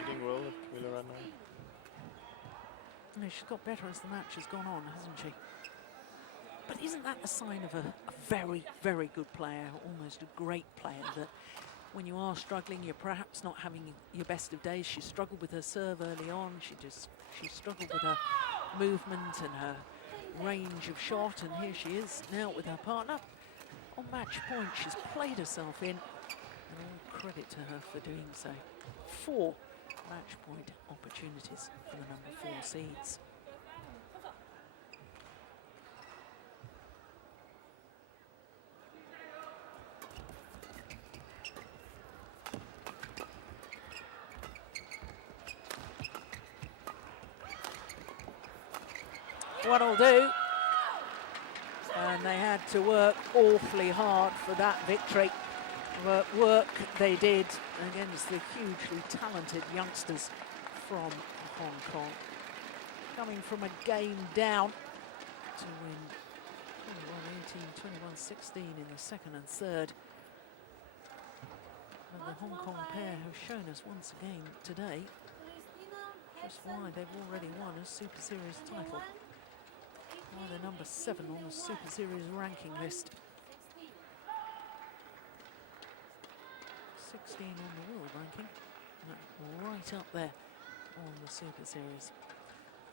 Kamilla right now. No, she's got better as the match has gone on, hasn't she? But isn't that a sign of a very, very good player, almost a great player, that when you are struggling, you're perhaps not having your best of days? She struggled with her serve early on. She struggled with her movement and her range of shot, and here she is now with her partner. On match point, she's played herself in, and all credit to her for doing so. 4 match point opportunities for the number 4 seeds. What'll do, and they had to work awfully hard for that victory. But work they did against the hugely talented youngsters from Hong Kong, coming from a game down to win 21-18, 21-16 in the second and third. And the Hong Kong pair have shown us once again today just why they've already won a Super Series title. Why they're number 7 on the Super Series ranking list. 16 on the world ranking, right up there on the Super Series.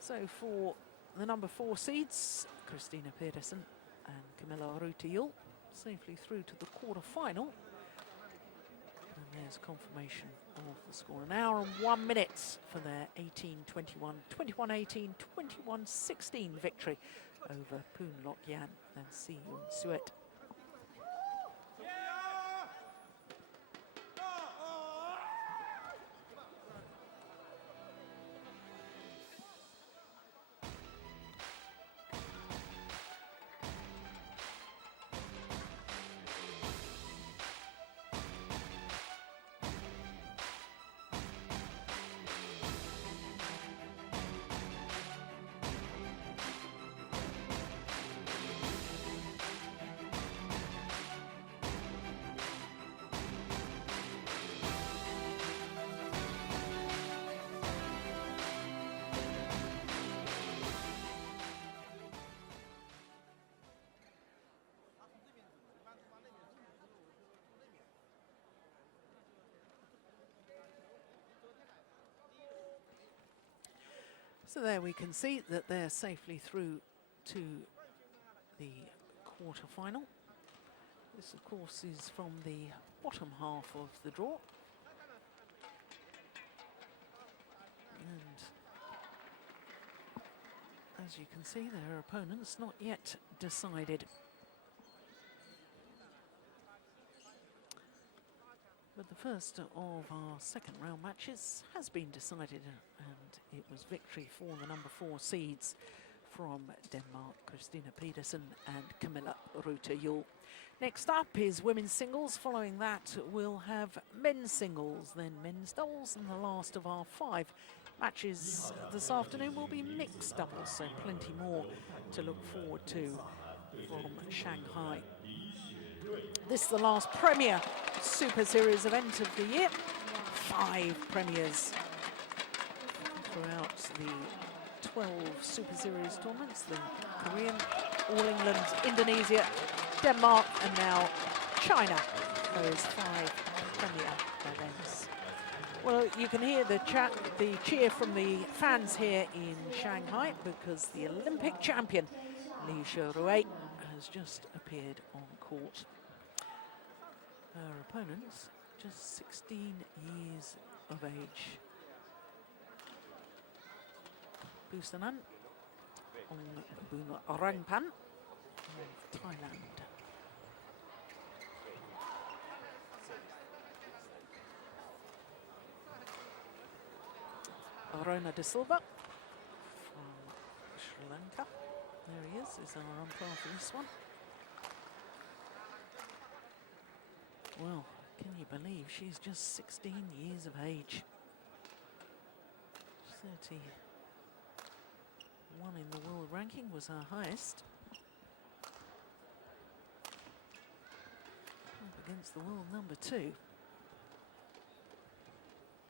So for the number 4 seeds, Christinna Pedersen and Kamilla Rytter safely through to the quarter-final. And there's confirmation of the score. An hour and 1 minute for their 18-21, 21-18, 21-16 victory over Poon, Yan and Suet. So there we can see that they're safely through to the quarter-final. This, of course, is from the bottom half of the draw. And as you can see, their opponents not yet decided. But the first of our second round matches has been decided, and it was victory for the number 4 seeds from Denmark, Christinna Pedersen and Kamilla Rytter. Next up is women's singles. Following that, we'll have men's singles, then men's doubles, and the last of our 5 matches this afternoon will be mixed doubles, so plenty more to look forward to from Shanghai. This is the last Premier Super Series event of the year. 5 premiers throughout the 12 Super Series tournaments. The Korean, All England, Indonesia, Denmark, and now China. Those 5 Premier events. Well, you can hear the cheer from the fans here in Shanghai because the Olympic champion, Xuerui, has just appeared on court. Her opponents, just 16 years of age. Busanan, Ongbumrungpan of Thailand. Arona de Silva from Sri Lanka. There he is our umpire for this one. Well, can you believe she's just 16 years of age? 31 in the world ranking was her highest. Up against the world number 2.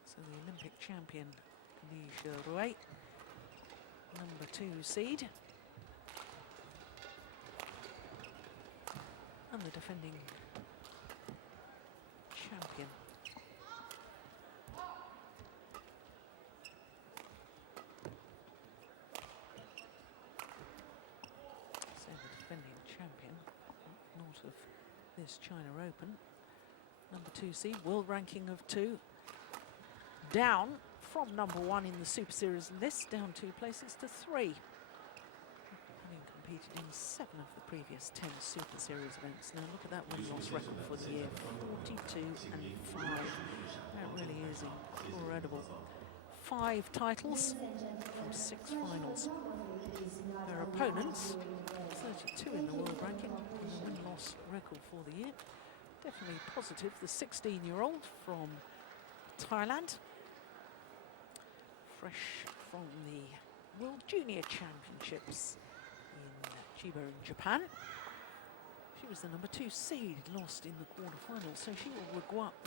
So the Olympic champion, Xuerui, number 2 seed. And the defending champion. So the defending champion, not of this China Open, number 2 seed, world ranking of 2, down from number 1 in the Super Series list, down 2 places to 3. Having competed in 7 of the previous 10 Super Series events. Now look at that win-loss record for the year, 42 and 5. That really is incredible. 5 titles from 6 finals. Her opponents, 32 in the world ranking, and the win-loss record for the year. Definitely positive. The 16-year-old from Thailand, fresh from the World Junior Championships in Chiba in Japan. She was the number 2 seed, lost in the quarterfinals, so she will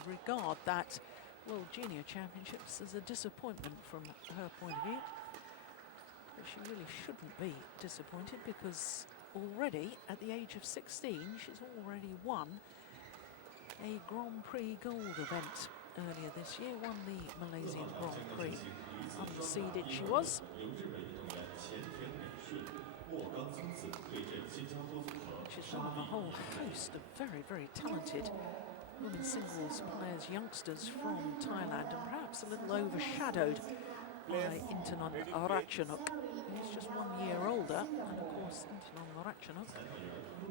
regard that World Junior Championships as a disappointment from her point of view. But she really shouldn't be disappointed because already at the age of 16 she's already won a Grand Prix gold event. Earlier this year, won the Malaysian Grand Prix. Unseeded she was. She's one of a whole host of very, very talented women's singles players, youngsters from Thailand, and perhaps a little overshadowed by Intanon Ratchanok, who's just 1 year older. And of course, Intanon Ratchanok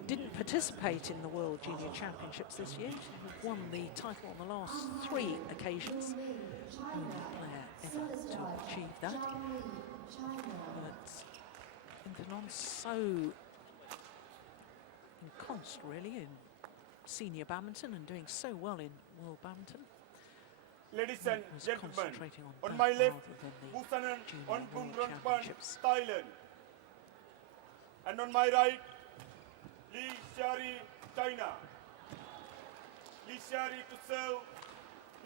didn't participate in the World Junior Championships this year. She won the title on the last 3 occasions. Only player ever to achieve that. But Intanon's so ensconced really in senior badminton and doing so well in world badminton. Ladies and gentlemen, on my left, Busanan, Ongbumrungpan, Thailand. And on my right, Li-Ning China. Li-Ning to serve,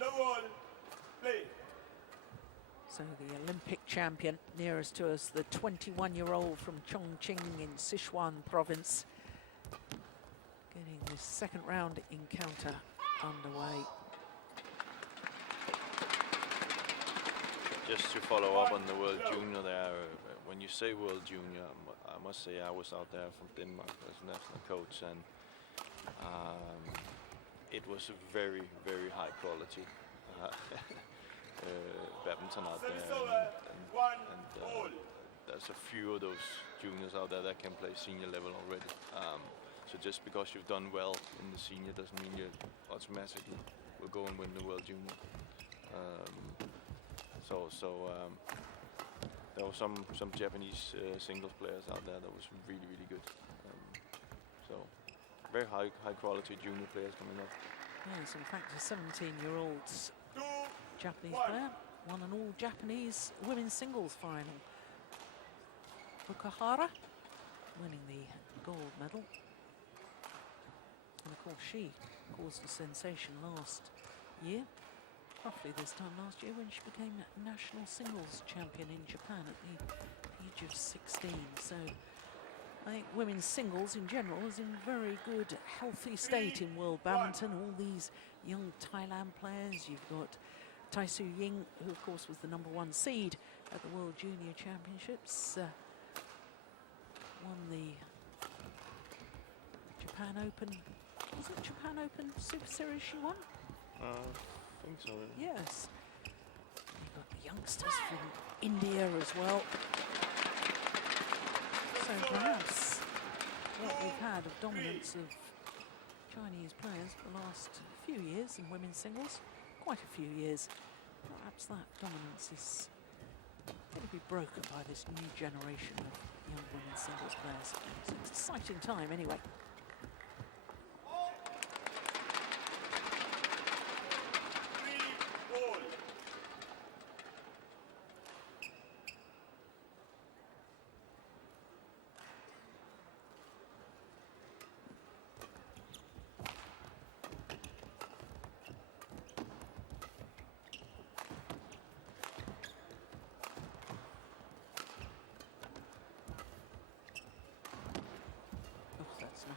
Lowell, play. So the Olympic champion nearest to us, the 21-year-old from Chongqing in Sichuan province, getting this second round encounter underway. Just to follow up on the World Junior there, when you say World Junior, I must say I was out there from Denmark as national coach, and it was a very, very high quality badminton out there, and there's a few of those juniors out there that can play senior level already. So just because you've done well in the senior doesn't mean you automatically will go and win the World Junior. There were some Japanese singles players out there that was really, really good. So very high quality junior players coming up. Yes, in fact, a 17-year-old Japanese player won an all-Japanese women's singles final. Fukuhara winning the gold medal. And of course, she caused a sensation last year, roughly this time last year, when she became national singles champion in Japan at the age of 16. So I think women's singles in general is in very good, healthy state in world badminton. All these young Thailand players. You've got Taesu Ying, who of course was the #1 seed at the World Junior Championships. Won the Japan Open. Was it Japan Open Super Series she won? I think so. Yes. You've got the youngsters from India as well. So perhaps what we've had of dominance of Chinese players for the last few years in women's singles, quite a few years, perhaps that dominance is going to be broken by this new generation of young women's singles players. So it's an exciting time anyway.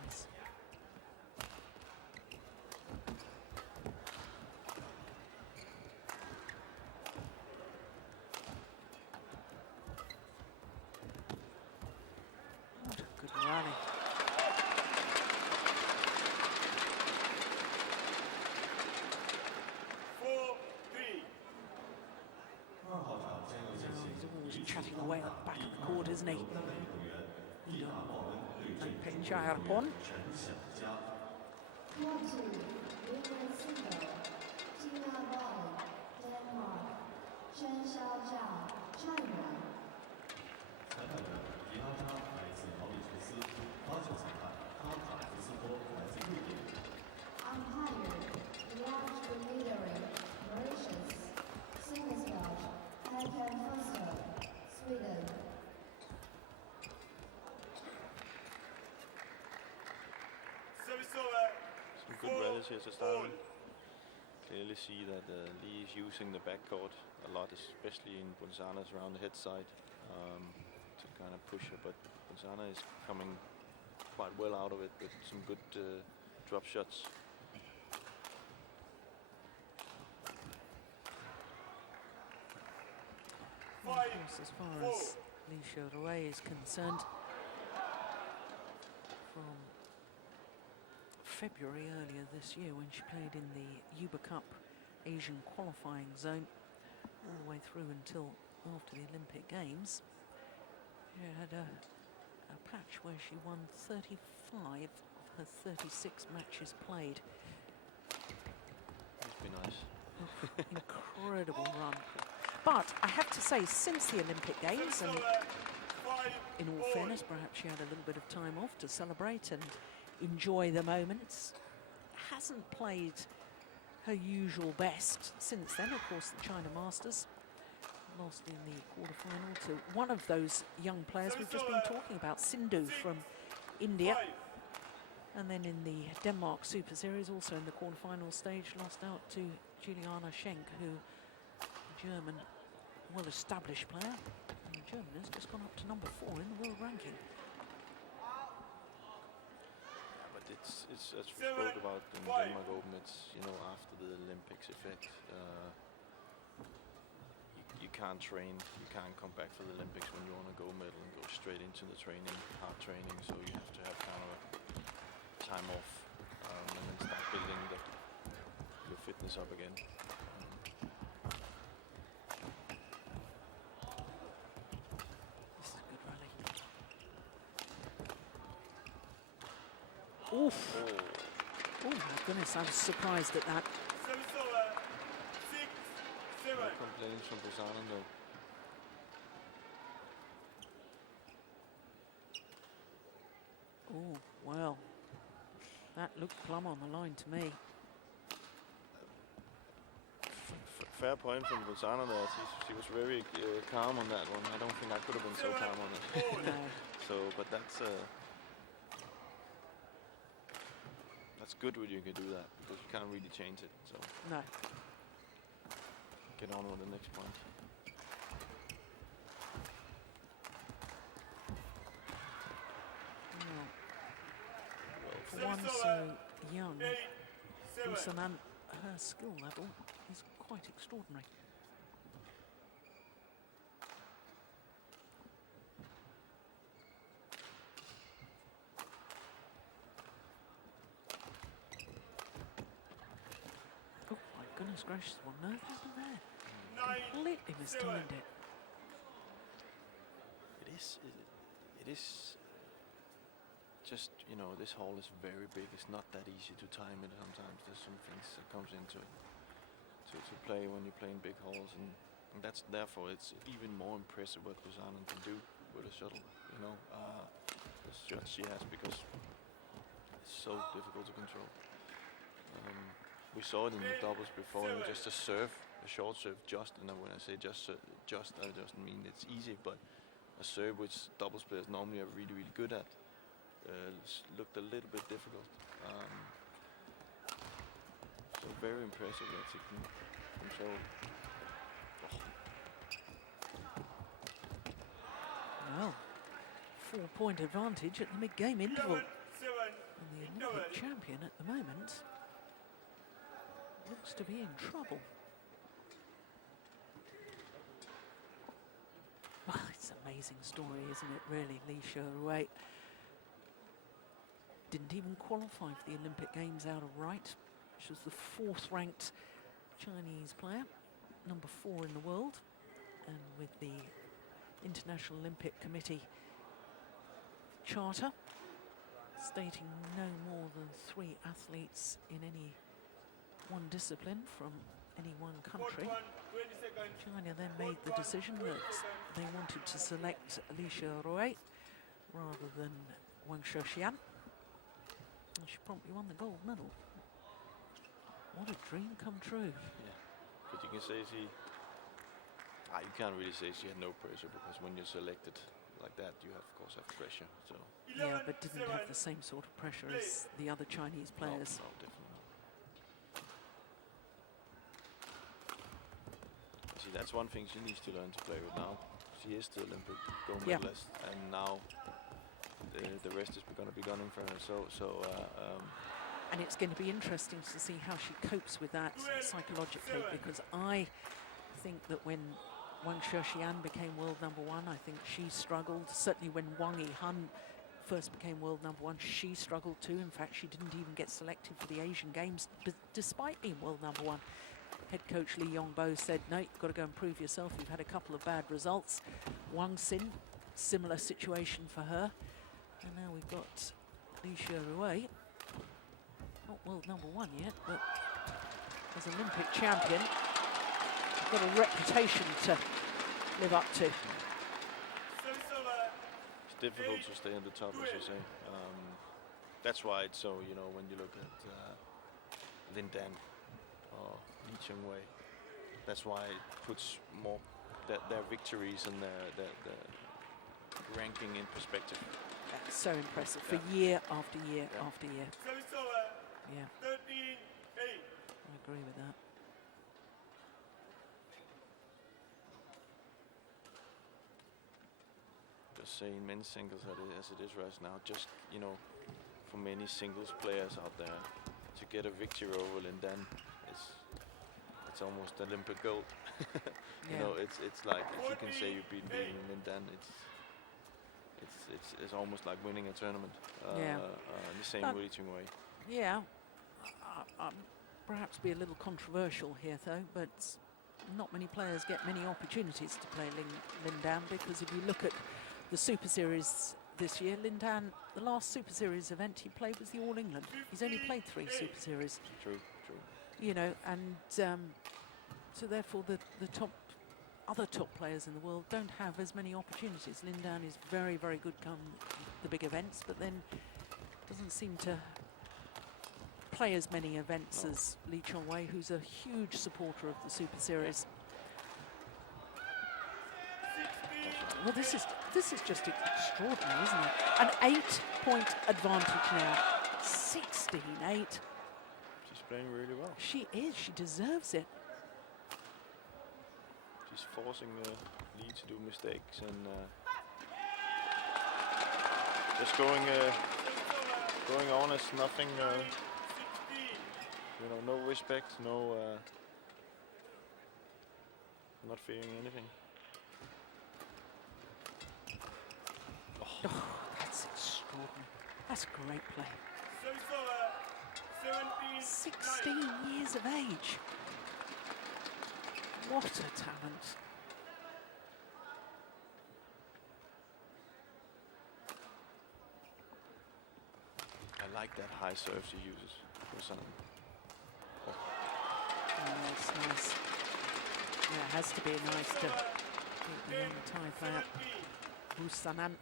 Nice. What a good rally. He's always chatting away at the back of the court, isn't he? China Open. Some good rallies here to start with. Clearly see that Li is using the backcourt a lot, especially in Busana's around the head side, to kind of push her. But Busana is coming quite well out of it with some good drop shots. Well, of course, as far as Xuerui is concerned, from February earlier this year when she played in the Uber Cup Asian qualifying zone all the way through until after the Olympic Games, she had a patch where she won 35 of her 36 matches played. Must be nice. Incredible run. But I have to say, since the Olympic Games, and in all fairness, perhaps she had a little bit of time off to celebrate and enjoy the moments, hasn't played her usual best since then. Of course, the China Masters lost in the quarterfinal to one of those young players we've just been talking about, Sindhu from India. And then in the Denmark Super Series, also in the quarterfinal stage, lost out to Julianto Schenk, who a German well-established player. And Germany has just gone up to #4 in the world ranking. It's as we spoke about in Denmark Open, it's, you know, after the Olympics effect, you you can't train, you can't come back for the Olympics when you want to go medal and go straight into the training, hard training. So you have to have kind of a time off and then start building your fitness up again. This is a good rally. Oof. Oh my goodness, I was surprised at that. No complaints from Busanan though. Oh, well, that looked plumb on the line to me. Fair point from Busanan there. She was very calm on that one. I don't think I could have been so calm on it. No. So, but that's good when you can do that, because you can't really change it. So No. get on with the next point. For one so young, Busanan, her skill level is quite extraordinary. Oh my goodness gracious, well, no, wasn't there. Completely mistimed it. It is just, you know, this hall is very big. It's not that easy to time it sometimes. There's some things that comes into it to play when you're playing big halls, and that's therefore it's even more impressive what Busanan can do with a shuttle, you know, the shots she has, because it's so difficult to control. We saw it in the doubles before, you know, just a serve, a short serve, and when I say just, I doesn't mean it's easy, but a serve which doubles players normally are really, really good at, looked a little bit difficult. So very impressive that she can control. Well, 4-point advantage at the mid-game interval. And the Olympic champion at the moment looks to be in trouble. Well, it's an amazing story, isn't it, really? Xuerui didn't even qualify for the Olympic Games out of right. She was the 4th ranked Chinese player, number 4 in the world, and with the International Olympic Committee charter stating no more than 3 athletes in any one discipline from any one country. China then made the decision that they wanted to select Xuerui rather than Wang. And she promptly won the gold medal. What a dream come true. Yeah, but you can say you can't really say she had no pressure, because when you're selected like that, you of course have pressure. So yeah, but didn't have the same sort of pressure as the other Chinese players. No, definitely not. See, that's one thing she needs to learn to play with now. She is the Olympic gold medalist, and now the rest is going to be gunning for her. And it's going to be interesting to see how she copes with that psychologically, because I think that when Wang became world number 1, I think she struggled. Certainly when Wang first became world number 1, she struggled too. In fact, she didn't even get selected for the Asian Games, despite being world number 1. Head coach Li-Ning said, no, you've got to go and prove yourself. You've had a couple of bad results. Wang Xin, similar situation for her. And now we've got Xuerui, not world number 1 yet, but as Olympic champion, got a reputation to live up to. It's difficult to stay on the top, as you say. That's why it's so, you know, when you look at Lin Dan or Li Chengwei, that's why it puts more their victories and their ranking in perspective. That's so impressive for year after year after year. Yeah, I agree with that. Just saying, men's singles as it is right now, just, you know, for many singles players out there, to get a victory over Lin Dan, it's it's almost Olympic gold. You Yeah. know, it's like if you can say you've been beating Lindan, it's almost like winning a tournament. Yeah. The same But with Xuerui. Yeah, perhaps be a little controversial here though, but not many players get many opportunities to play Lindan, because if you look at the Super Series this year, Lindan, the last Super Series event he played was the All England. He's only played 3 Super Series. True. You know, and so therefore the other top players in the world don't have as many opportunities. Lindan is very, very good come the big events, but then doesn't seem to play as many events as Xuerui, who's a huge supporter of the Super Series. Well, this is just extraordinary, isn't it? An 8-point advantage now. 16-8. She's playing really well. She is. She deserves it. She's forcing Li to do mistakes and just going on as nothing. You know, no respect, no, not fearing anything. Oh, that's extraordinary. That's great play. 16 years of age. What a talent. I like that high serve she uses. Busanan. Oh, it's nice. Yeah, it has to be nice to keep the young tie for that. Busanan.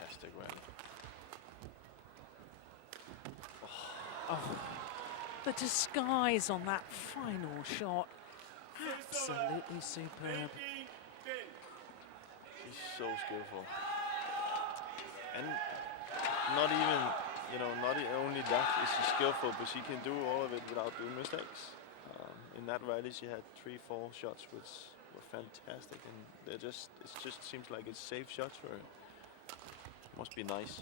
Fantastic rally. Oh, the disguise on that final shot. Absolutely superb. She's so skillful. And not even, you know, not only that is she skillful, but she can do all of it without doing mistakes. In that rally, she had 3-4 shots, which were fantastic, and it just seems like it's safe shots for her. Must be nice.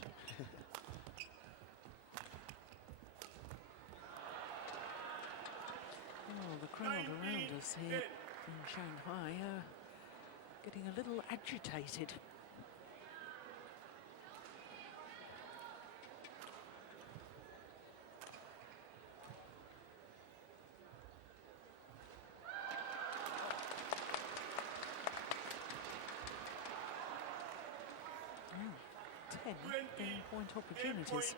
Oh, the crowd around us here in Shanghai are getting a little agitated. Oh, 10 game-point opportunities.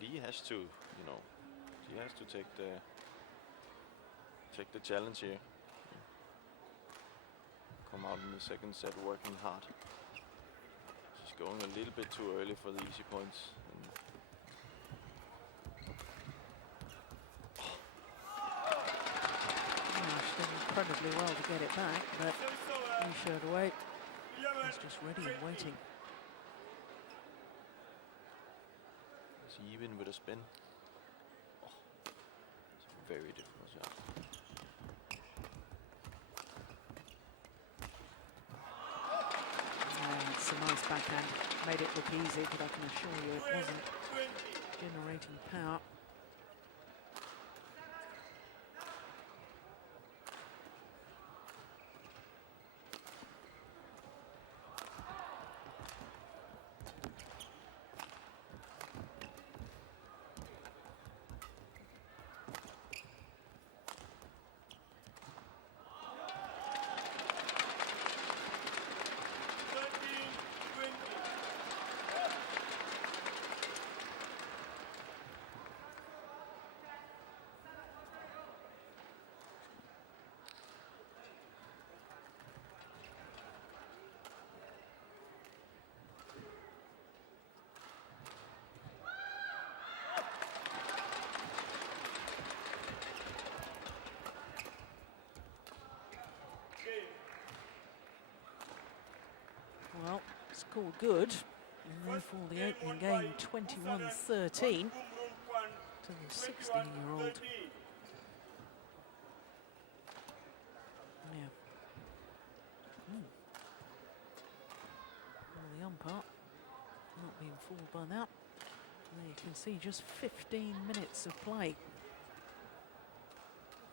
Li has to, you know, she has to take the challenge here. Come out in the second set working hard. She's going a little bit too early for the easy points. Oh, she did incredibly well to get it back, but Xuerui is just ready and waiting. It's even with a spin. Oh, it's a very difficult shot. It's a nice backhand. Made it look easy, but I can assure you it wasn't. Generating power. called good. And therefore the opening game 21-13 to the 16-year-old. Yeah. Well, the umpire not being fooled by that. There you can see just 15 minutes of play.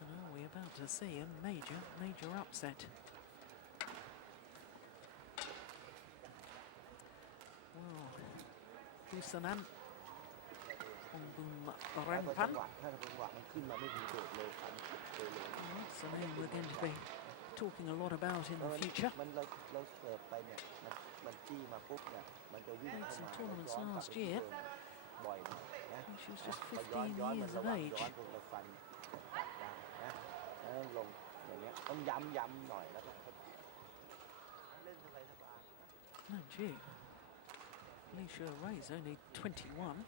And are we about to see a major upset? Well, Busanan, Ongbumrungpan. That's a name we're going to be talking a lot about in the future. Played some tournaments last year. And she was just 15 years of age. No, gee. Xuerui is only 21.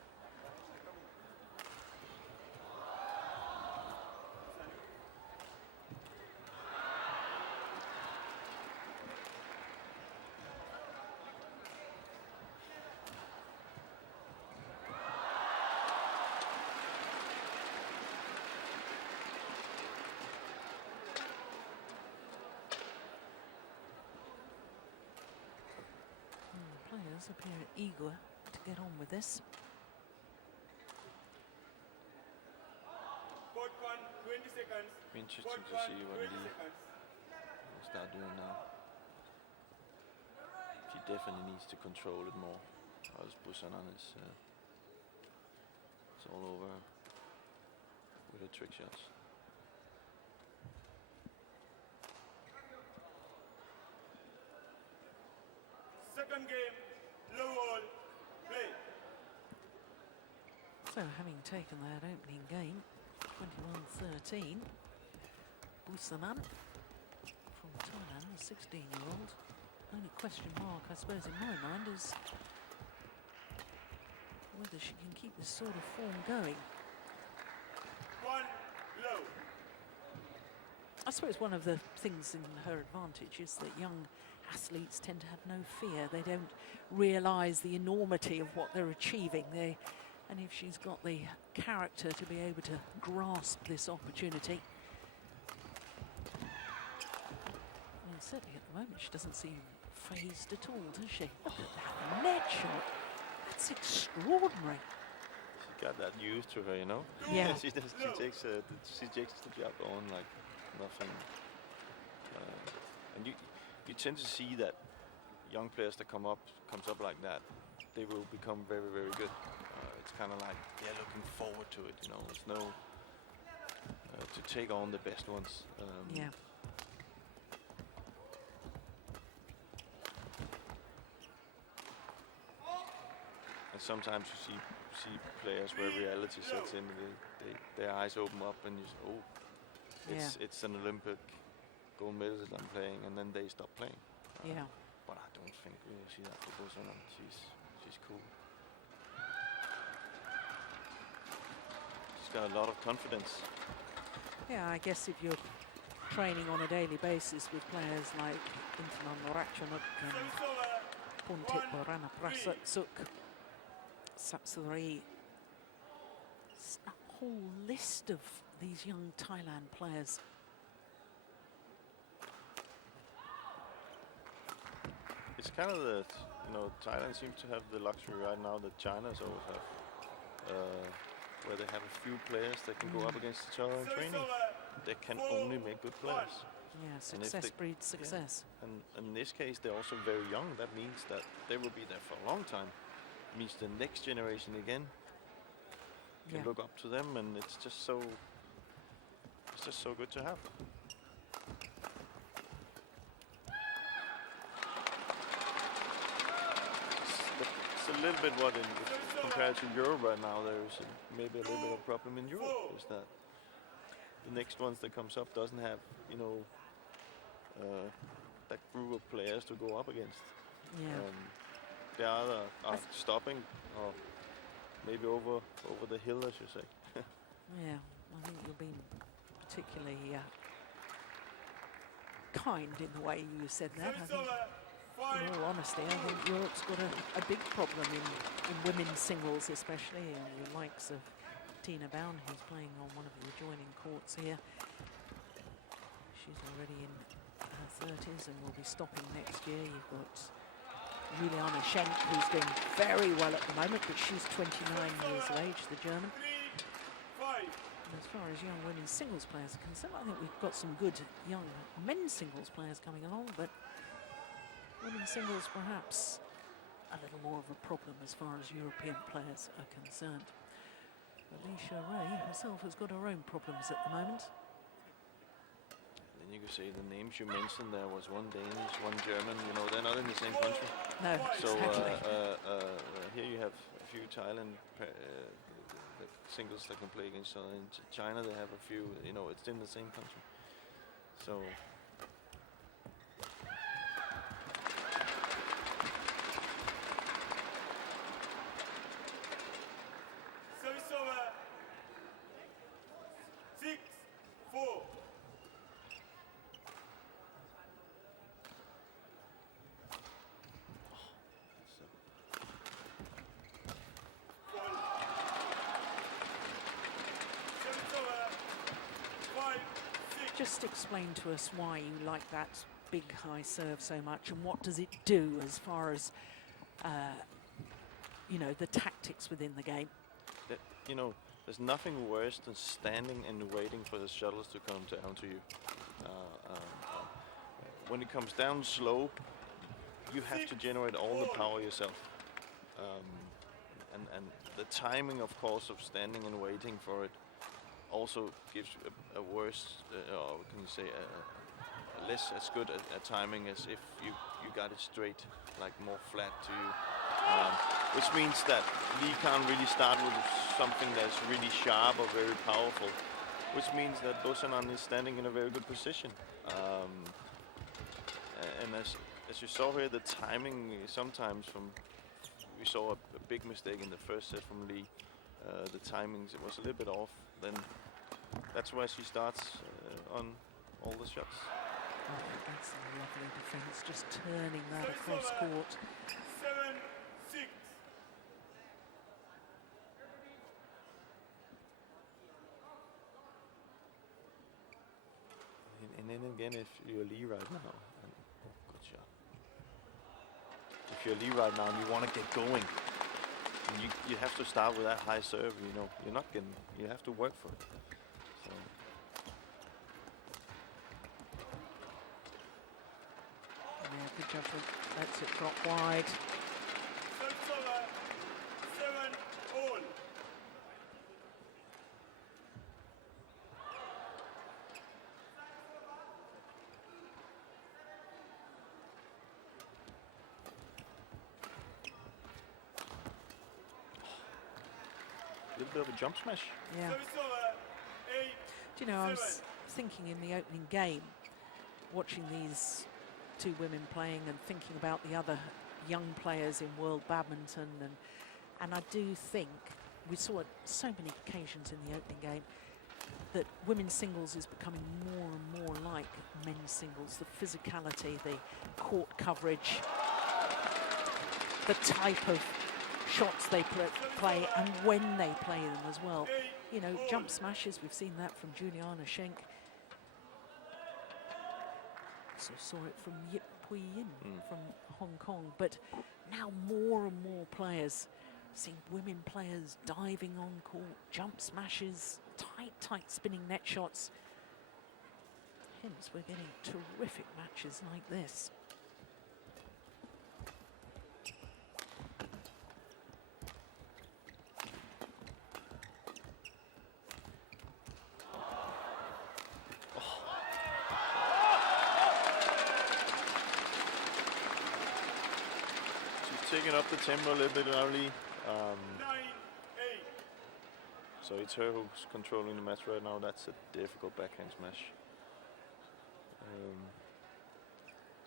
Players appear eager to get on with this. Court 1, 20 seconds. Interesting to see what Li will start doing now. She definitely needs to control it more. As Busanan is it's all over with her trick shots. Second game, low all, play. So having taken that opening game, 21-13, Busanan from Thailand, the 16-year-old. Only question mark, I suppose, in my mind is whether she can keep this sort of form going. 1 low. I suppose one of the things in her advantage is that young athletes tend to have no fear. They don't realise the enormity of what they're achieving. And if she's got the character to be able to grasp this opportunity, well, certainly at the moment she doesn't seem phased at all, does she? Look at that net shot. That's extraordinary. She got that used to her, you know. Yeah. she takes the job on like nothing. And you tend to see that young players that comes up like that, they will become very, very good. It's kind of like they're looking forward to it, you know. There's no to take on the best ones. Yeah. And sometimes you see players where reality sets in, their eyes open up, and you say, oh, it's an Olympic gold medalist I'm playing, and then they stop playing. Yeah. But I don't think we will see that for Busanan. She's cool. She's got a lot of confidence. Yeah, I guess if you're training on a daily basis with players like Ongbumrungpan and Xuerui, Xuerui, a whole list of these young Thailand players. It's kind of the, Thailand seems to have the luxury right now that China's always have, where they have a few players that can go up against each other in training. They can only make good players. Yeah, success breeds success. Yeah. And in this case, they're also very young. That means that they will be there for a long time. It means the next generation again can look up to them, and it's just so good to have. It's a little bit what compared to Europe right now, there's maybe a little bit of a problem in Europe, is that the next ones that comes up doesn't have, that group of players to go up against. Yeah. They either are stopping or maybe over the hill, I should say. Yeah, I think you're being particularly kind in the way you said that. I think In all honesty, I think Europe's got a big problem in women's singles, especially in the likes of Tina Baun, who's playing on one of the adjoining courts here. She's already in her 30s and will be stopping next year. You've got Yulianto, who's doing very well at the moment, but she's 29 years of age, the German. And as far as young women's singles players are concerned, I think we've got some good young men's singles players coming along, but women's singles perhaps a little more of a problem as far as European players are concerned. But Xuerui herself has got her own problems at the moment. You could say the names you mentioned there was one Danish, one German. You know, they're not in the same country. No, so exactly. here you have a few Thailand the singles that can play against each other. In China, they have a few. You know, it's in the same country. So. Service over. 6-4. Just explain to us why you like that big high serve so much, and what does it do as far as, you know, the tactics within the game. You know, there's nothing worse than standing and waiting for the shuttles to come down to you. When it comes down slow, you have to generate all the power yourself. And the timing, of course, of standing and waiting for it also gives a worse, or can you say, a less as good a timing as if you got it straight, like more flat to you. Which means that Li can't really start with something that's really sharp or very powerful, which means that Busanan is standing in a very good position. And as you saw here, the timing sometimes we saw a big mistake in the first set from Li. The timings, it was a little bit off. Then that's why she starts on all the shots. Oh, that's a lovely defense, just turning that across court. 7-6. And then again, if you're Li right now, and, oh, good shot. If you're Li right now and you want to get going, and you have to start with that high serve. You know, you're not getting. You have to work for it. So. Yeah, good judgment. Lets it drop wide. Service over. 7-all. A little bit of a jump smash. Yeah. Service over. 8. Do you know, I was thinking in the opening game, watching these two women playing and thinking about the other young players in world badminton, and I do think we saw it so many occasions in the opening game that women's singles is becoming more and more like men's singles. The physicality, the court coverage, the type of shots they play and when they play them as well. You know, jump smashes, we've seen that from Juliana Schenk. Also saw it from Yip Pui-yin from Hong Kong. But now more and more players, seeing women players diving on court, jump smashes, tight spinning net shots. Hence we're getting terrific matches like this. Taking up the tempo a little bit early. 9-8. So it's her who's controlling the match right now. That's a difficult backhand smash.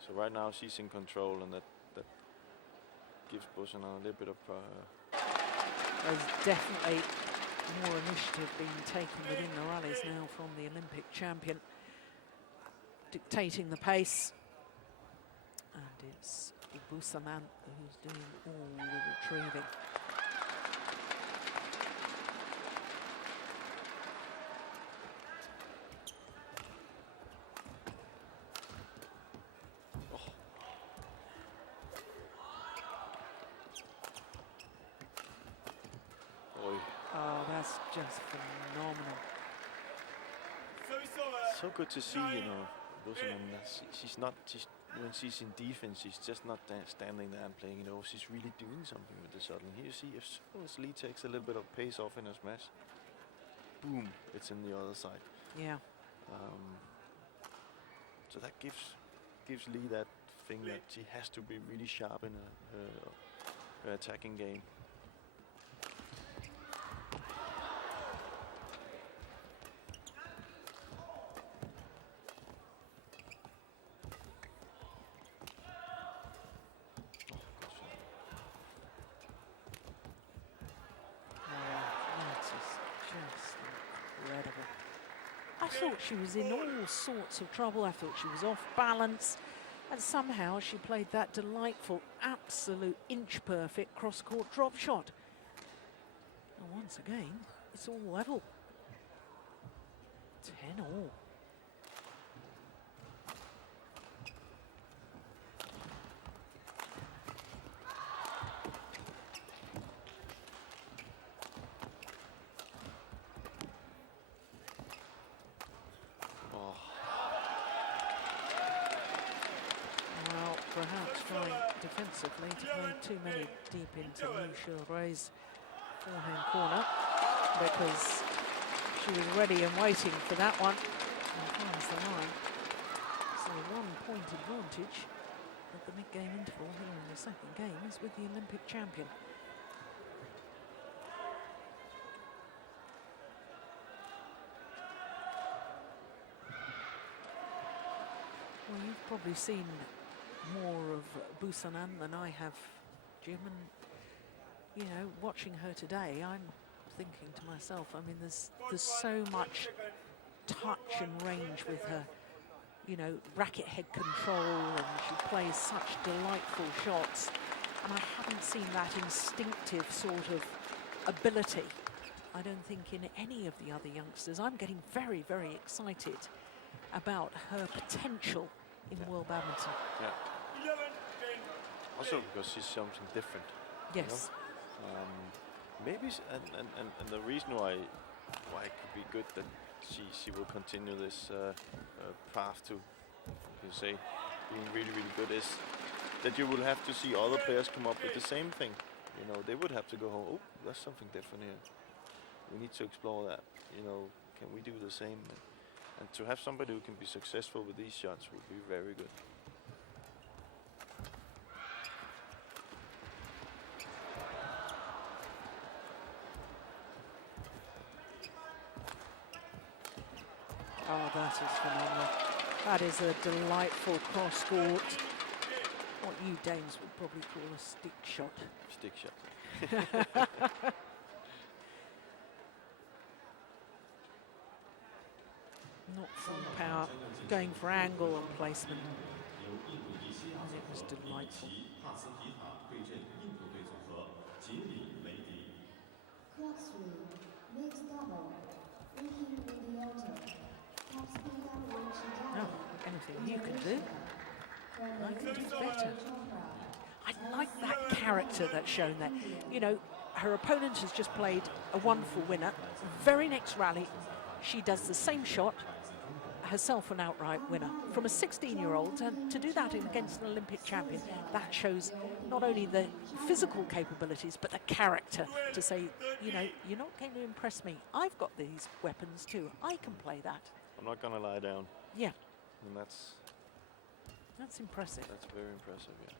So right now she's in control, and that gives Busanan a little bit of. There's definitely more initiative being taken within the rallies now from the Olympic champion, dictating the pace. And it's Busanan, who's doing all the retrieving. Oh, that's just phenomenal. So good to see, you know, Busanan. She's not just, when she's in defense, she's just not standing there and playing, you know, she's really doing something with the shuttle. Here you see, if Li takes a little bit of pace off in her smash, boom, it's in the other side. Yeah. So that gives Li that thing that she has to be really sharp in her attacking game. I thought she was in all sorts of trouble. I thought she was off balance. And somehow she played that delightful, absolute inch-perfect cross-court drop shot. And once again, it's all level. 10-all. Perhaps trying defensively to play too many deep into Xuerui's forehand corner, because she was ready and waiting for that one. And finds the line. So 1 point advantage at the mid-game interval here in the second game is with the Olympic champion. Well, you've probably seen more of Busanan than I have, Jim, and you know, watching her today, I'm thinking to myself, I mean, there's so much touch and range with her, you know, racket head control, and she plays such delightful shots, and I haven't seen that instinctive sort of ability, I don't think, in any of the other youngsters. I'm getting very, very excited about her potential in world badminton. Yeah. Also because she's something different. Yes. You know? Maybe, and the reason why it could be good that she will continue this path to, you say, being really, really good, is that you will have to see other players come up with the same thing. You know, they would have to go home. Oh, there's something different here. We need to explore that. You know, can we do the same? And to have somebody who can be successful with these shots would be very good. Oh, that is phenomenal. That is a delightful cross-court. What you Danes would probably call a stick shot. Stick shot. Not full power, going for angle and placement. And it was delightful. Oh, anything you can do, I can do better. I like that character that's shown there. You know, her opponent has just played a wonderful winner. Very next rally, she does the same shot, herself an outright winner. From a 16-year-old, and to do that against an Olympic champion, that shows not only the physical capabilities, but the character to say, you know, you're not going to impress me. I've got these weapons too. I can play that. I'm not going to lie down. Yeah. And that's impressive. That's very impressive, yeah.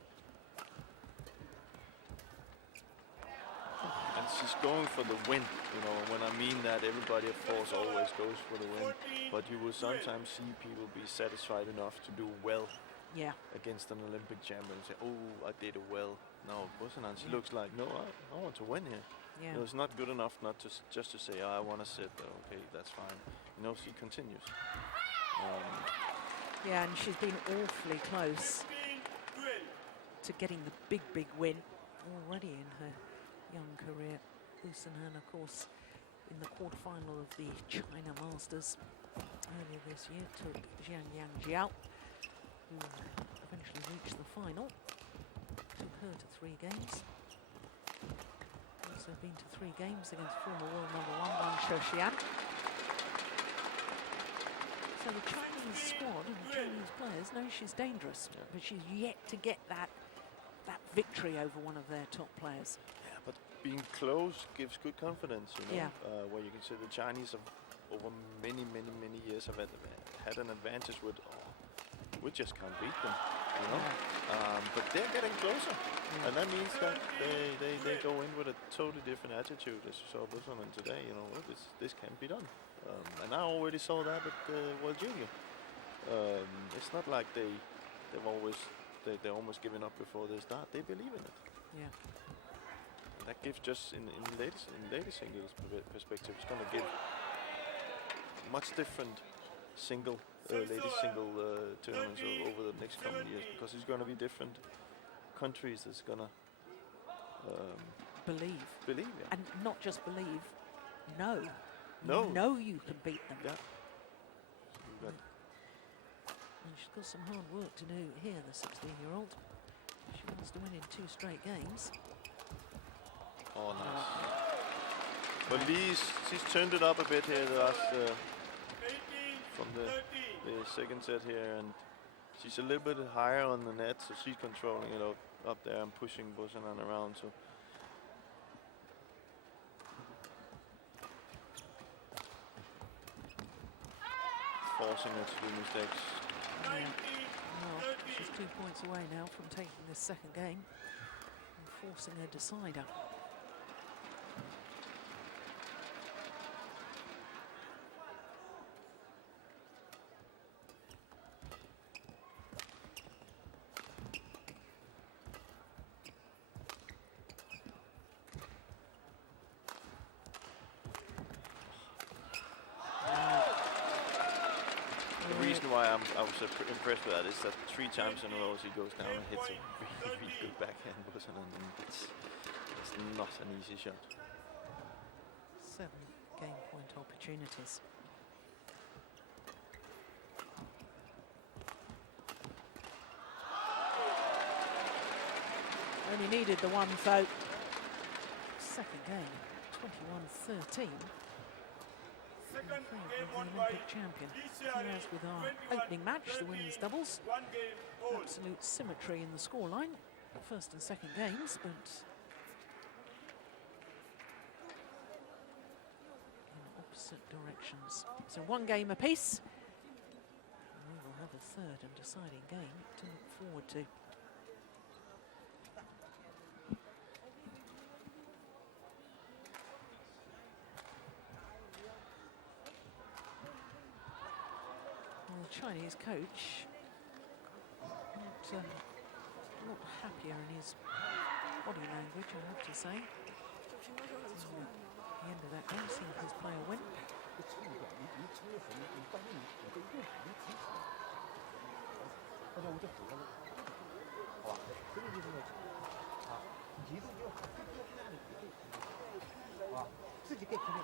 And she's going for the win, you know. When I mean that, everybody, of course, always goes for the win. But you will sometimes see people be satisfied enough to do well against an Olympic champion and say, oh, I did it well. No, Busanan, she looks like, no, I want to win here. Yeah. You know, it's not good enough not to just to say, oh, I want to sit. Okay, that's fine. You know, she continues. Yeah, and she's been awfully close to getting the big win already in her young career. Busanan, of course, in the quarterfinal of the China Masters earlier this year, took Zhang, who eventually reached the final. Took her to 3 games. Also been to 3 games against former world #1 Wang. So the Chinese squad and the Chinese players know she's dangerous, but she's yet to get that victory over one of their top players. Yeah, but being close gives good confidence, you know. Yeah. Where you can say the Chinese have, over many years, have had an advantage with, we just can't beat them, you know. But they're getting closer, and that means that they go in with a totally different attitude, as you saw Busanan today. You know, this can be done, and I already saw that at World Junior. It's not like they're almost giving up before they start. They believe in it. Yeah. That gives just in ladies singles perspective, it's going to give much different ladies single tournaments over the next coming years, because it's going to be different countries that's going to believe, yeah. And not just believe, know you can beat them. Yeah. And she's got some hard work to do here, the 16-year-old. She wants to win in 2 straight games. Oh, nice. But she's turned it up a bit here the last from the second set here, and she's a little bit higher on the net, so she's controlling it up there and pushing Busanan around. So forcing her to do mistakes. Well, she's 2 points away now from taking this second game and forcing her decider. I was impressed with that is that 3 times in a row she goes down and hits a really good backhand, and it's not an easy shot. 7 game point opportunities. Only needed the one, though. Second game, 21-13. The Olympic champion. Whereas with our opening match, the women's doubles, absolute symmetry in the scoreline, first and second games, but in opposite directions. So 1 game apiece. We will have a 3rd and deciding game to look forward to. Chinese coach not happier in his body language, I have to say. At the end of that game, seeing his player win.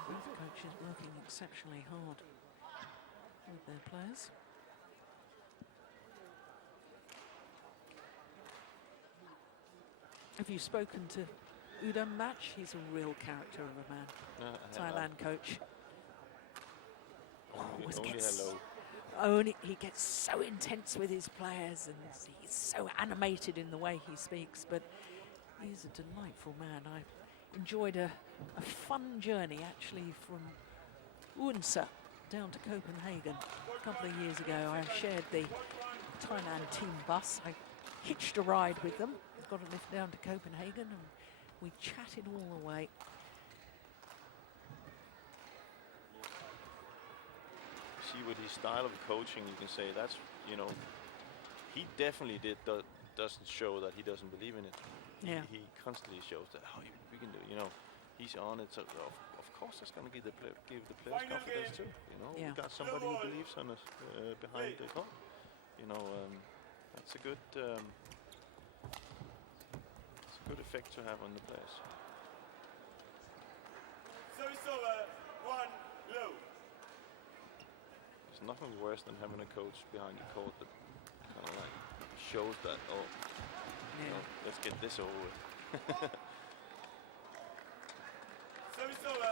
Both coaches working exceptionally hard with their players. Have you spoken to Udam Match? He's a real character of a man. Thailand coach. He gets so intense with his players, and he's so animated in the way he speaks, but he's a delightful man. I enjoyed a fun journey actually from Odense down to Copenhagen a couple of years ago. I shared the Thailand team bus. I hitched a ride with them. Got a lift down to Copenhagen, and we chatted all the way. See, with his style of coaching, you can say that's, you know, he definitely doesn't show that he doesn't believe in it. Yeah. He constantly shows that we can do. You know, he's on it. So of course, that's going to give the players confidence too. You know, we got somebody who believes on us behind the goal. You know, that's a good. Good effect to have on the players. Service over. 1 low. There's nothing worse than having a coach behind the court that kind of like shows that, oh, you know, let's get this over with. Service over.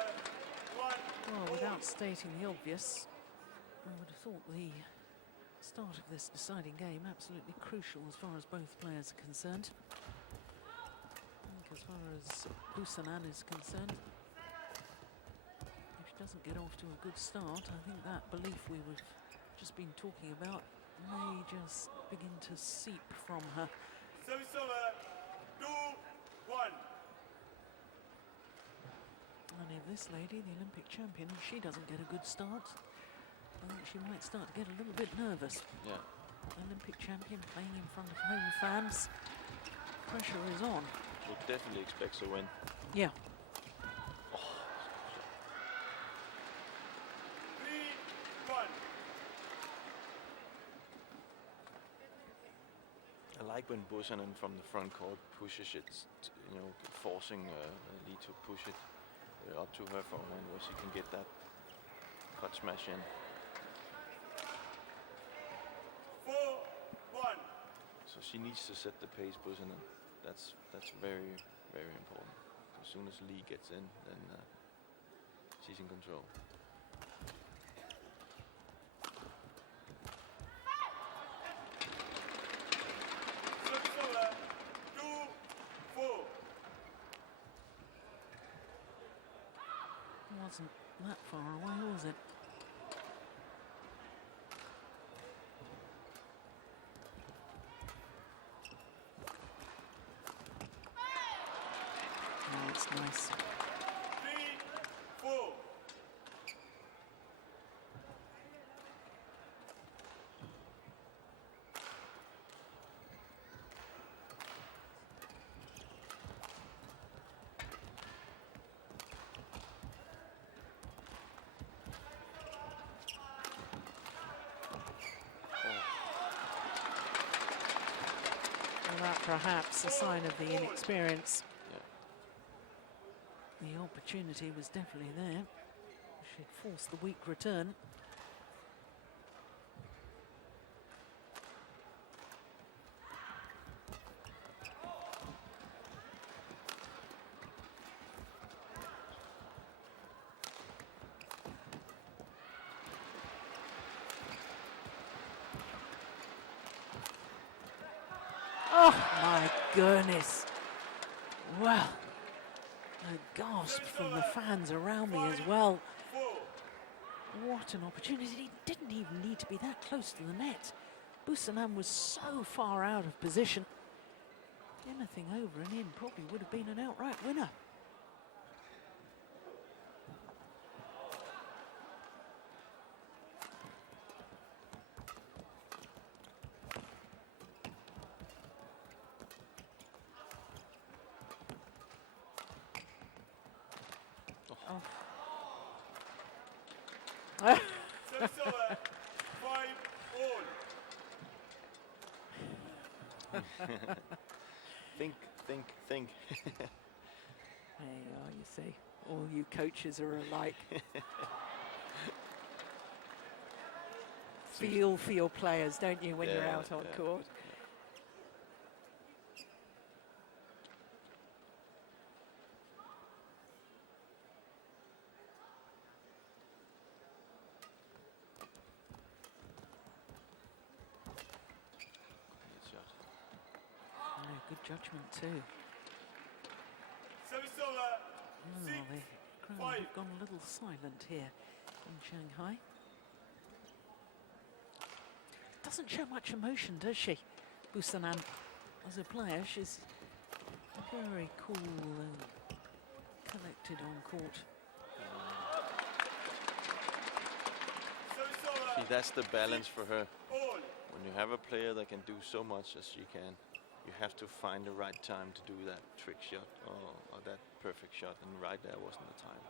1. Well, without stating the obvious, I would have thought the start of this deciding game absolutely crucial as far as both players are concerned. I think as far as Busanan is concerned, if she doesn't get off to a good start, I think that belief we've just been talking about may just begin to seep from her. Service over. 2-1. And if this lady, the Olympic champion, if she doesn't get a good start, I think she might start to get a little bit nervous. Yeah. Olympic champion playing in front of home fans. Pressure is on. So definitely expects a win. Yeah. 3-1. I like when Busanan from the front court pushes it, you know, forcing Li to push it up to her for a win, where she can get that cut smash in. 4-1. So she needs to set the pace, Busanan. That's very, very important. As soon as Li gets in, then she's in control. Service over. 2-4. Wasn't that far away, was it? Oh, it's nice. 3-4. Well, that perhaps a sign of the inexperience. The opportunity was definitely there. She'd forced the weak return. Oh my goodness. Well, a gasp from the fans around me as well. What an opportunity. He didn't even need to be that close to the net. Busanan was so far out of position. Anything over and in probably would have been an outright winner. Service over. 5-all. Think. There you are, you see. All you coaches are alike. Feel for your players, don't you, when you're Yeah, out on yeah. court? Good judgment too. Service over. Oh, the crowd have gone a little silent here in Shanghai. Doesn't show much emotion, does she? Busanan, as a player, she's very cool and collected on court. Service over. See, that's the balance for her. All. When you have a player that can do so much as she can, you have to find the right time to do that trick shot or that perfect shot, and right there wasn't the time.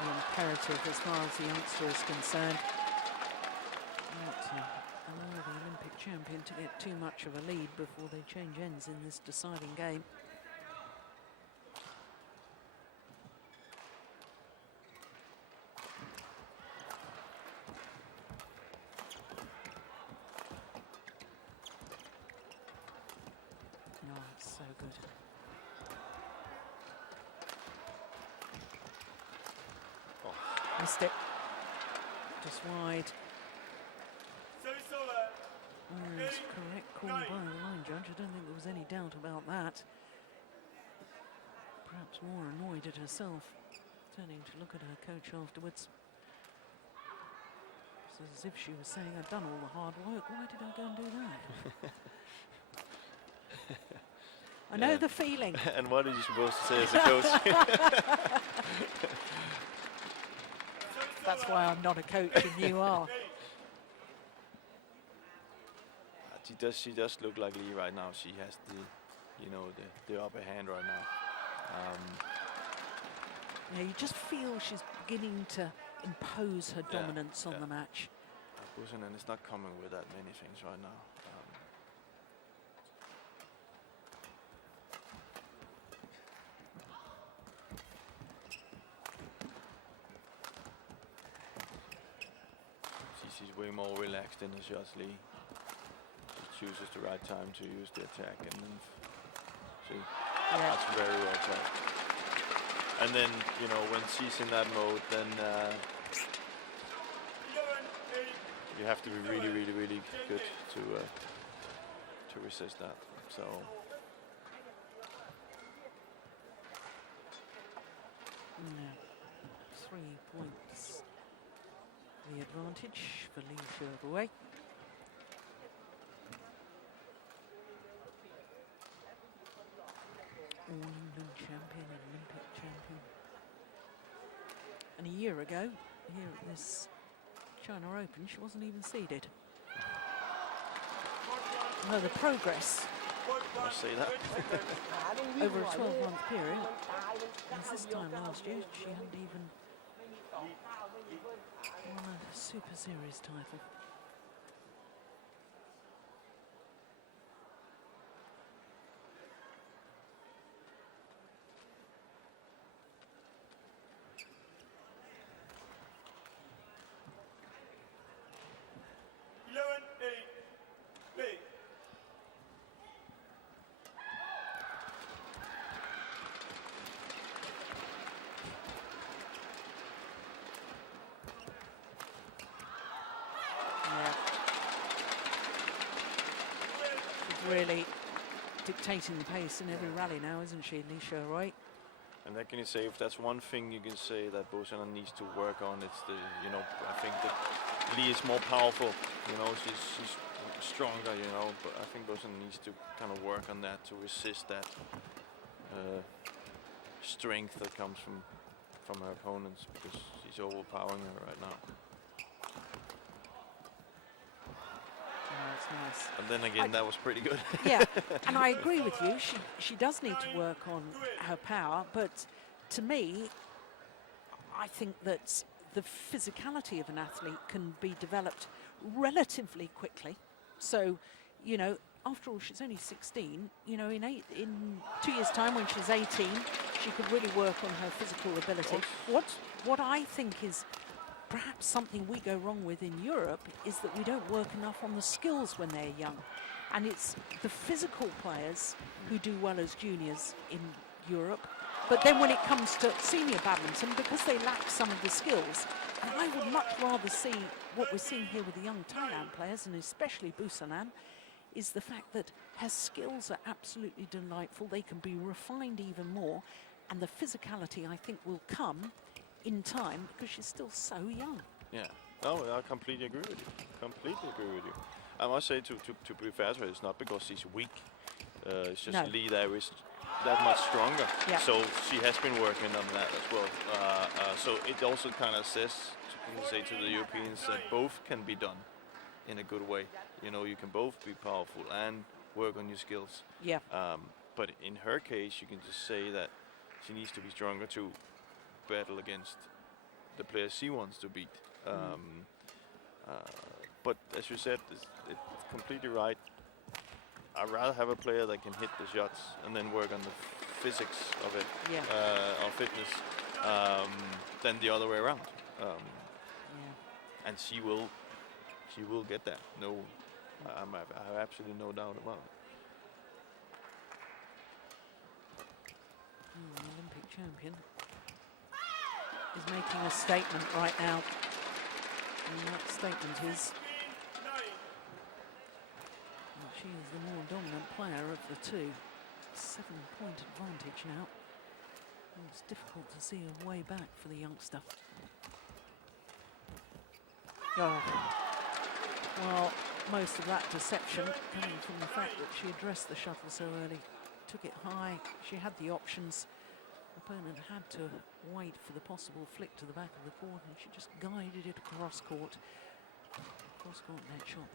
the imperative as far as the youngster is concerned. Not to allow the Olympic champion to get too much of a lead before they change ends in this deciding game. Oh, it's so good. Missed it. Just wide. Oh, it's correct call by the line judge. I don't think there was any doubt about that. Perhaps more annoyed at herself, turning to look at her coach afterwards. It's as if she was saying, I've done all the hard work. Why did I go and do that? I know the feeling. And what are you supposed to say as a coach? That's why I'm not a coach and you are. She does look like Li right now. She has the, you know, the upper hand right now. Yeah, you just feel she's beginning to impose her dominance on the match. Busanan is not coming with that many things right now. She's way more relaxed in the shots, Li. She chooses the right time to use the attack, and then see, that's very well played. And then, you know, when she's in that mode, then you have to be really, really, really good to resist that. So. Yeah. 3 points. The advantage for Xuerui. All-England champion and Olympic champion. And a year ago, here at this China Open, she wasn't even seeded. No, the progress. I see that. Over a 12-month period. As this time last year, she hadn't even won a Super Series title. Really dictating the pace in every rally now, isn't she, Xuerui? And then can you say, if that's one thing you can say that Busanan needs to work on, it's the, you know, I think that Li is more powerful, you know, she's stronger, you know, but I think Busanan needs to kind of work on that to resist that strength that comes from her opponents, because she's overpowering her right now. Nice. And then again, that was pretty good. Yeah, and I agree with you. She does need to work on her power, but to me, I think that the physicality of an athlete can be developed relatively quickly. So, you know, after all, she's only 16. You know, in 2 years' time, when she's 18, she could really work on her physical ability. What I think is perhaps something we go wrong with in Europe is that we don't work enough on the skills when they're young. And it's the physical players who do well as juniors in Europe. But then when it comes to senior badminton, because they lack some of the skills, and I would much rather see what we're seeing here with the young Thailand players, and especially Busanan, is the fact that her skills are absolutely delightful. They can be refined even more. And the physicality, I think, will come in time, because she's still so young. Yeah, no, I completely agree with you. Completely agree with you. I must say, to be fair to her, it's not because she's weak. It's just Li there is that much stronger. Yeah. So she has been working on that as well. So it also kind of says, you can say to the Europeans, that both can be done in a good way. You know, you can both be powerful and work on your skills. Yeah. But in her case, you can just say that she needs to be stronger to battle against the players she wants to beat. But as you said, it's completely right. I'd rather have a player that can hit the shots and then work on the physics of it, or fitness, than the other way around. And she will get that. No, I have absolutely no doubt about it. The Olympic champion is making a statement right now. And that statement is that she is the more dominant player of the two. 7-point advantage now. And it's difficult to see a way back for the youngster. Oh. Well, most of that deception coming from the fact that she addressed the shuttle so early. Took it high, she had the options. Opponent had to wait for the possible flick to the back of the court, and she just guided it across court. Cross court net shot.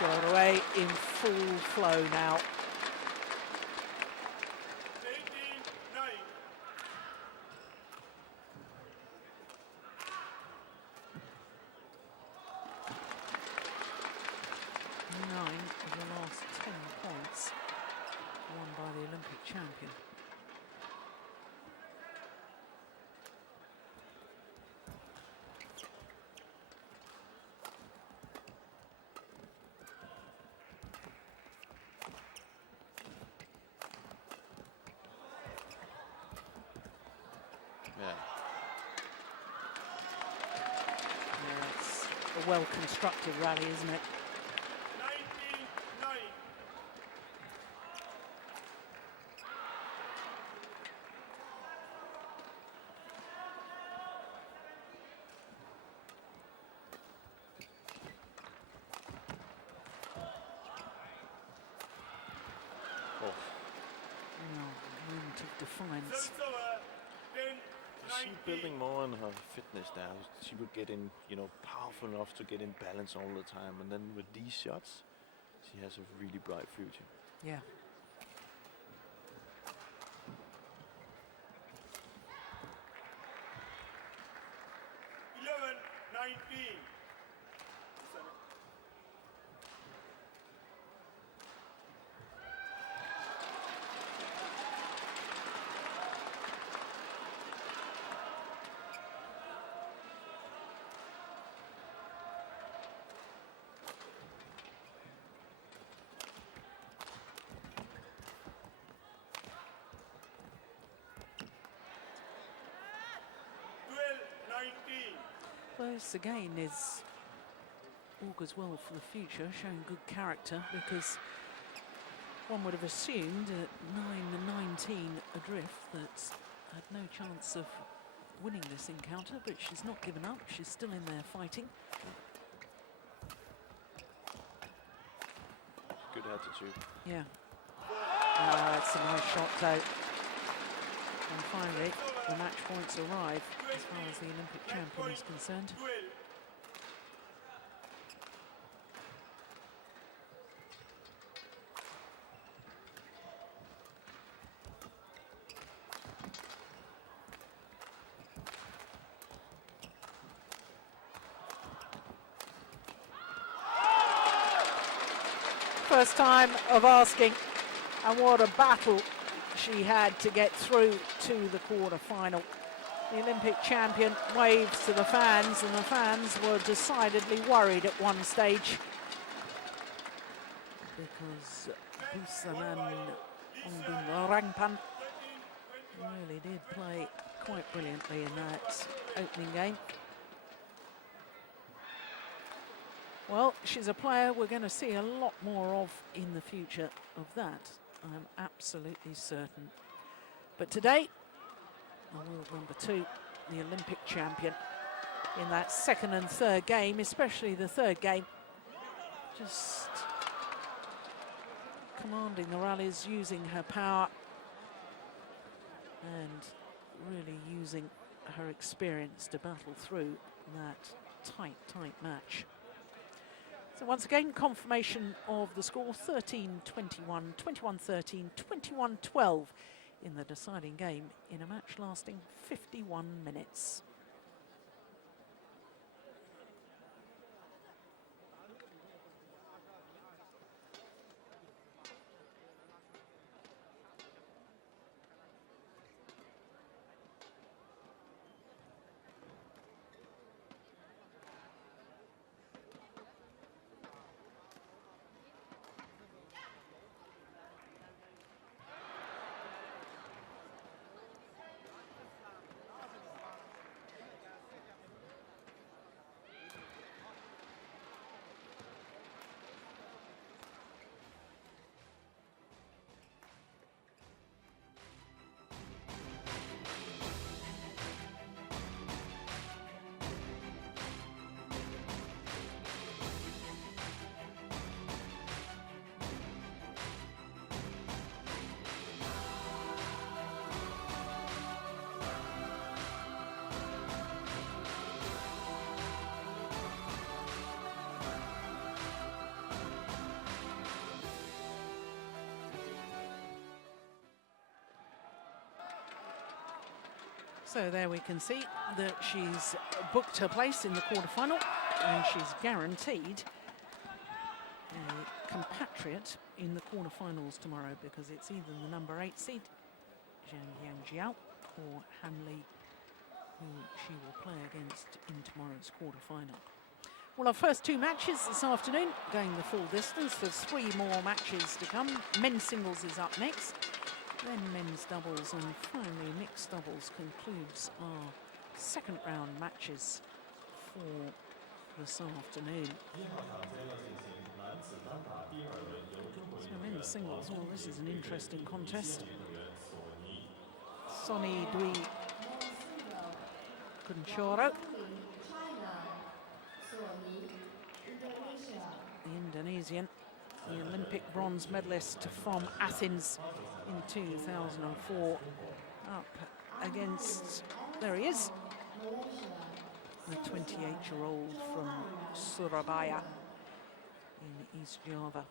Xuerui in full flow now. 9 of the last 10 points won by the Olympic champion. It's a well-constructed rally, isn't it? Defiance. She's building more on her fitness now. She would get in, powerful enough to get in balance all the time. And then with these shots, she has a really bright future. Yeah. This again augurs well for the future, showing good character, because one would have assumed at 9-19 adrift that had no chance of winning this encounter, but she's not given up. She's still in there fighting. Good attitude. Yeah. It's a nice shot though. And finally, the match points arrive as far as the Olympic champion is concerned. First time of asking, and what a battle she had to get through to the quarter-final. The Olympic champion waves to the fans, and the fans were decidedly worried at one stage because Busanan Ongbumrungpan really did play quite brilliantly in that opening game. Well, she's a player we're going to see a lot more of in the future of that. I'm absolutely certain. But today, the world number 2, the Olympic champion, in that second and third game, especially the third game, just commanding the rallies, using her power, and really using her experience to battle through that tight match. So once again, confirmation of the score, 13-21, 21-13, 21-12 in the deciding game in a match lasting 51 minutes. So there we can see that she's booked her place in the quarterfinal, and she's guaranteed a compatriot in the quarterfinals tomorrow, because it's either the number 8 seed, Jiao, or Han Li, who she will play against in tomorrow's quarterfinal. Well, our first 2 matches this afternoon, going the full distance. There's 3 more matches to come. Men's singles is up next. Then men's doubles, and finally mixed doubles concludes our second round matches for this afternoon. So men's singles, well, this is an interesting contest. Sony Kuncoro, the Indonesian, the Olympic bronze medalist from Athens in 2004, up against, there he is, the 28-year-old from Surabaya in East Java.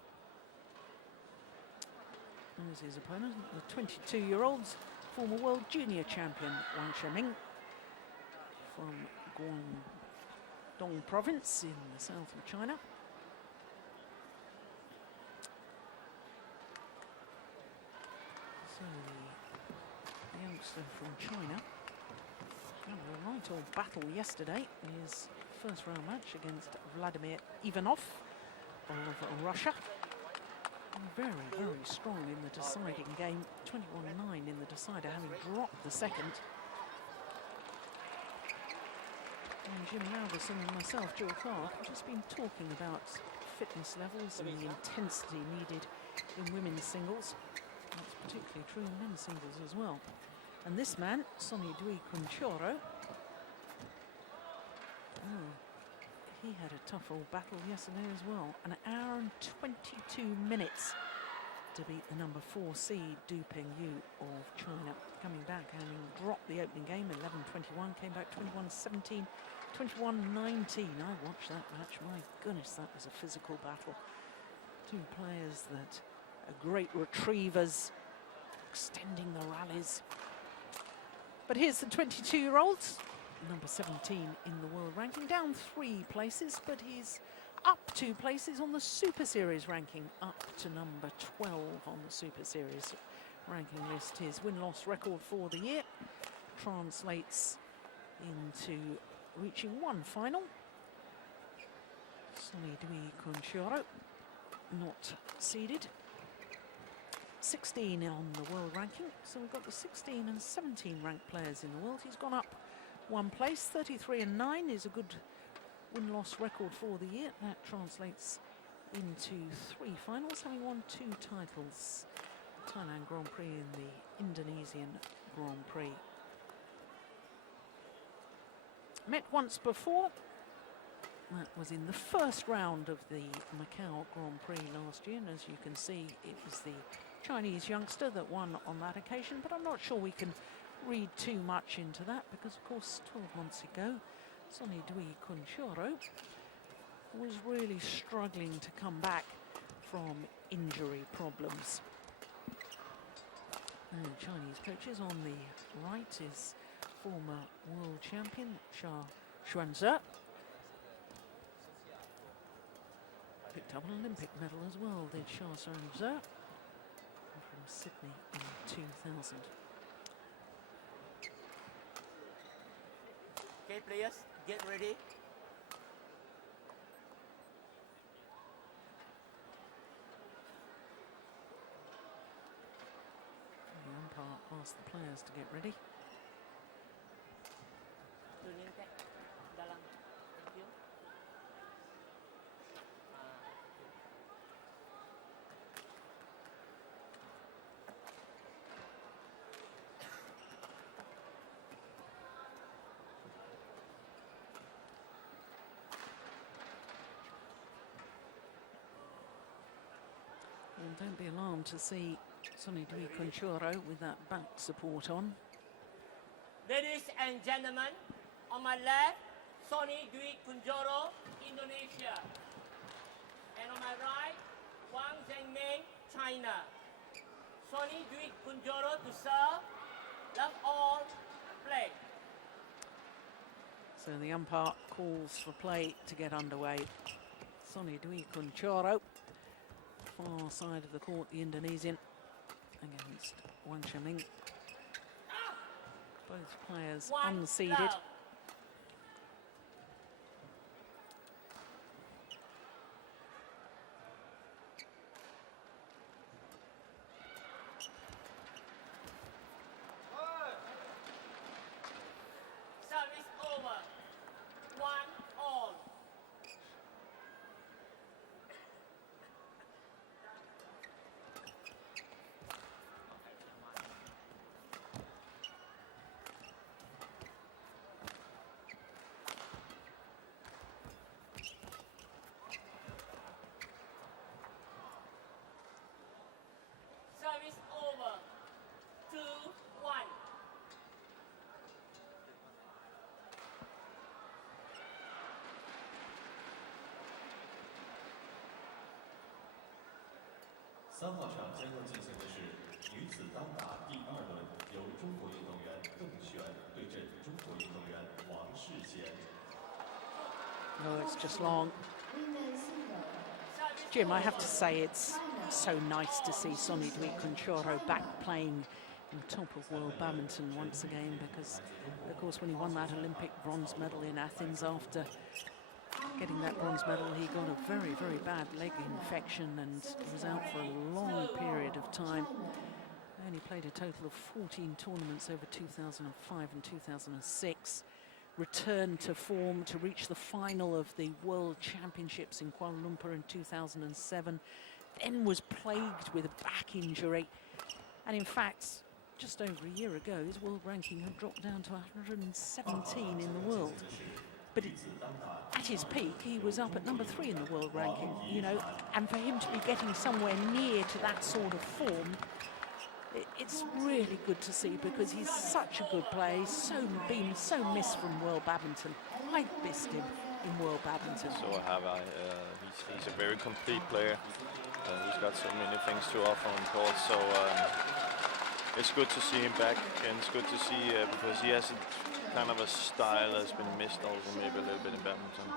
There's his opponent, the 22-year-old former world junior champion Wang Zhengming from Guangdong province in the south of China. So the youngster from China had a right old battle yesterday in his first round match against Vladimir Ivanov of Russia. Very, very strong in the deciding game, 21-9 in the decider, having dropped the second. And Jim Alverson and myself, Juhl, have just been talking about fitness levels and the intensity needed in women's singles. That's particularly true in men's singles as well. And this man, Sony Kuncoro, he had a tough old battle yesterday as well. An hour and 22 minutes to beat the number 4 seed Du Pengyu of China. Coming back, having dropped the opening game, 11-21, came back 21-17, 21-19. I watched that match. My goodness, that was a physical battle. 2 players that are great retrievers, extending the rallies. But here's the 22-year-olds. Number 17 in the world ranking, down 3 places, but he's up 2 places on the Super Series ranking, up to number 12 on the Super Series ranking list. His win-loss record for the year translates into reaching 1 final. Sony Kuncoro, not seeded. 16 on the world ranking, so we've got the 16 and 17 ranked players in the world. He's gone up 1 place. 33-9 is a good win-loss record for the year. That translates into 3 finals, having won 2 titles. The Thailand Grand Prix and the Indonesian Grand Prix. Met once before. That was in the first round of the Macau Grand Prix last year, and as you can see, it was the Chinese youngster that won on that occasion, but I'm not sure we can read too much into that, because of course 12 months ago Sony Kuncoro was really struggling to come back from injury problems. And Chinese coaches on the right is former world champion Xuerui. Picked up an Olympic medal as well, did Xuerui, from Sydney in 2000. Okay, players, get ready. The umpire asked the players to get ready. Thank you. And don't be alarmed to see Sony Kuncoro with that back support on. Ladies and gentlemen, on my left, Sony Kuncoro, Indonesia. And on my right, Wang, Zhengming, China. Sony Kuncoro to serve, love all, play. So the umpire calls for play to get underway. Sony Kuncoro, far side of the court, the Indonesian, against Wang Zhengming. Both players unseeded. Love. Service over. 1-all. Service over. 2-1.3号场将要进行的是女子单打第2轮，由中国运动员邓璇对阵中国运动员王世贤。 No, it's just long. Women's single. Jim, I have to say it's so nice to see Sony Kuncoro back playing on top of world badminton once again, because, of course, when he won that Olympic bronze medal in Athens, after getting that bronze medal, he got a very, very bad leg infection and was out for a long period of time. Only played a total of 14 tournaments over 2005 and 2006. Returned to form to reach the final of the World Championships in Kuala Lumpur in 2007. Then was plagued with a back injury. And in fact, just over a year ago, his world ranking had dropped down to 117 in the world. But at his peak, he was up at number 3 in the world ranking, you know, and for him to be getting somewhere near to that sort of form, it's really good to see, because he's such a good player. He's been so missed from world badminton. I missed him in world badminton. So have I. He's a very complete player. He's got so many things to offer on court. So it's good to see him back, and it's good to see because he has kind of a style that's been missed also maybe a little bit in badminton.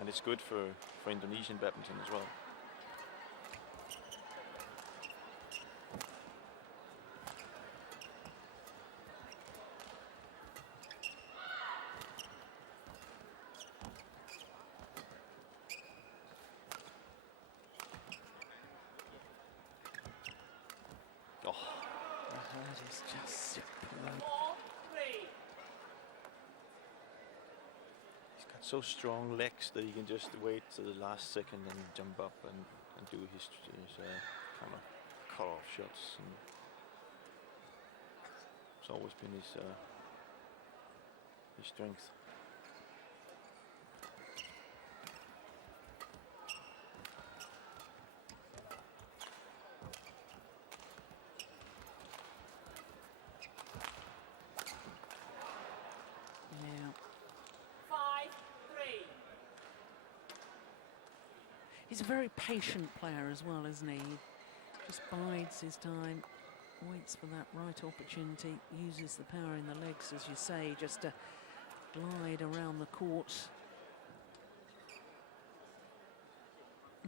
And it's good for Indonesian badminton as well. That is just superb. 4-3. He's got so strong legs that he can just wait to the last second and jump up and do his kind of cut-off shots. And it's always been his strength. Yeah. He's a very patient player as well, isn't he? He just bides his time, waits for that right opportunity, uses the power in the legs, as you say, just to glide around the court.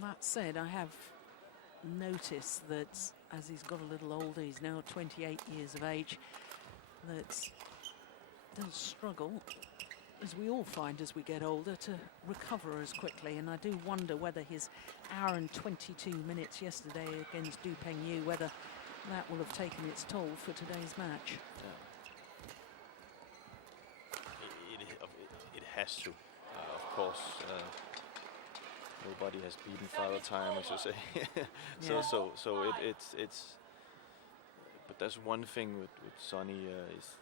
That said, I have noticed that as he's got a little older, he's now 28 years of age, that does struggle, as we all find as we get older, to recover as quickly. And I do wonder whether his hour and 22 minutes yesterday against Du Pengyu, whether that will have taken its toll for today's match. It has to, of course. Nobody has beaten Father Time, as you say. It's. But there's one thing with Sonny is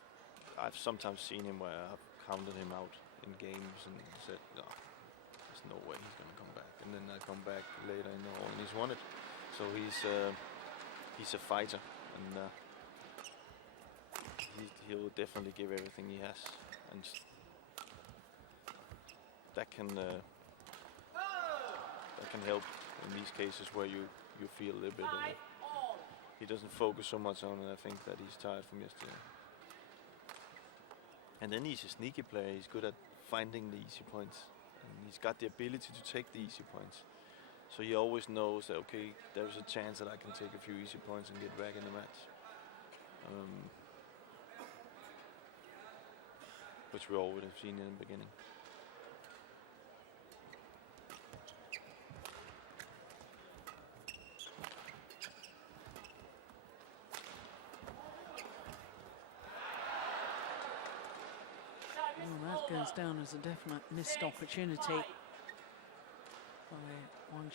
I've sometimes seen him where I've counted him out in games and said, no, there's no way he's going to come back. And then I come back later in the hall and he's won it. So he's a fighter, and he'll definitely give everything he has, and that can help in these cases where you feel a little bit of it. He doesn't focus so much on it. I think that he's tired from yesterday. And then he's a sneaky player. He's good at finding the easy points, and he's got the ability to take the easy points. So he always knows that, okay, there's a chance that I can take a few easy points and get back in the match. Which we all would have seen in the beginning. That goes down as a definite missed opportunity by Wang.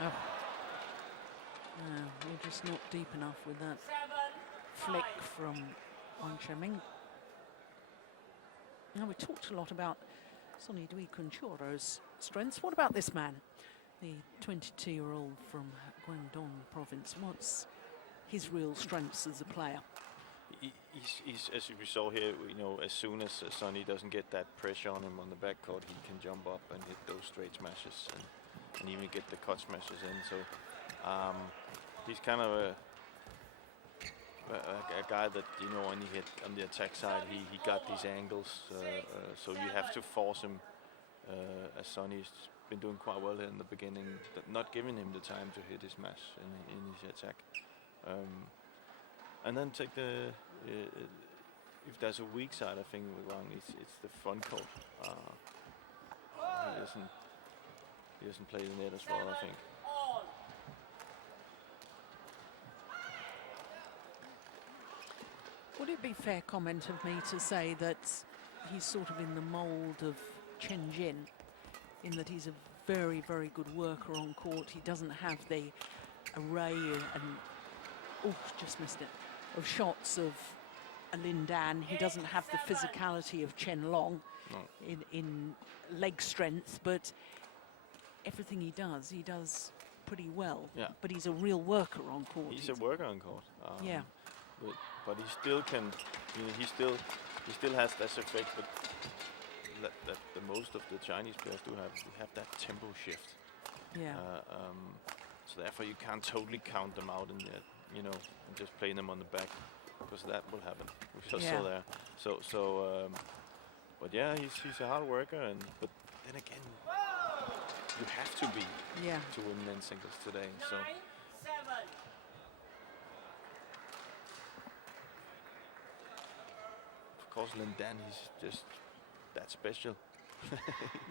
Oh. We're just not deep enough with that flick from Wang. Now, we talked a lot about Sony Kuncoro's strengths. What about this man, the 22-year-old from Guangdong province? What's his real strengths as a player? He's, as we saw here, you know, as soon as Sonny doesn't get that pressure on him on the backcourt, he can jump up and hit those straight smashes and even get the cut smashes in. So he's kind of a guy that, you know, when he hit on the attack side, he got these angles. So you have to force him, as Sonny's been doing quite well in the beginning, not giving him the time to hit his smash in his attack. And then take the, if there's a weak side, I think with Wang, it's the front court. He doesn't play the net as well, I think. Would it be fair comment of me to say that he's sort of in the mould of Chen Jin, in that he's a very, very good worker on court? He doesn't have the array and, just missed it, of shots of a Lin Dan. He doesn't have the physicality of Chen Long in leg strength, but everything he does pretty well. Yeah. But he's a real worker on court. He's a worker on court. Yeah. But he still can. You know, he still has that effect. But that the most of the Chinese players do have that tempo shift. Yeah. So therefore you can't totally count them out in there, you know, and just play them on the back, because that will happen. We just saw there. So but yeah, he's a hard worker, but then again, you have to be to win men's singles today. So. Of course, Lin Dan, he's just that special.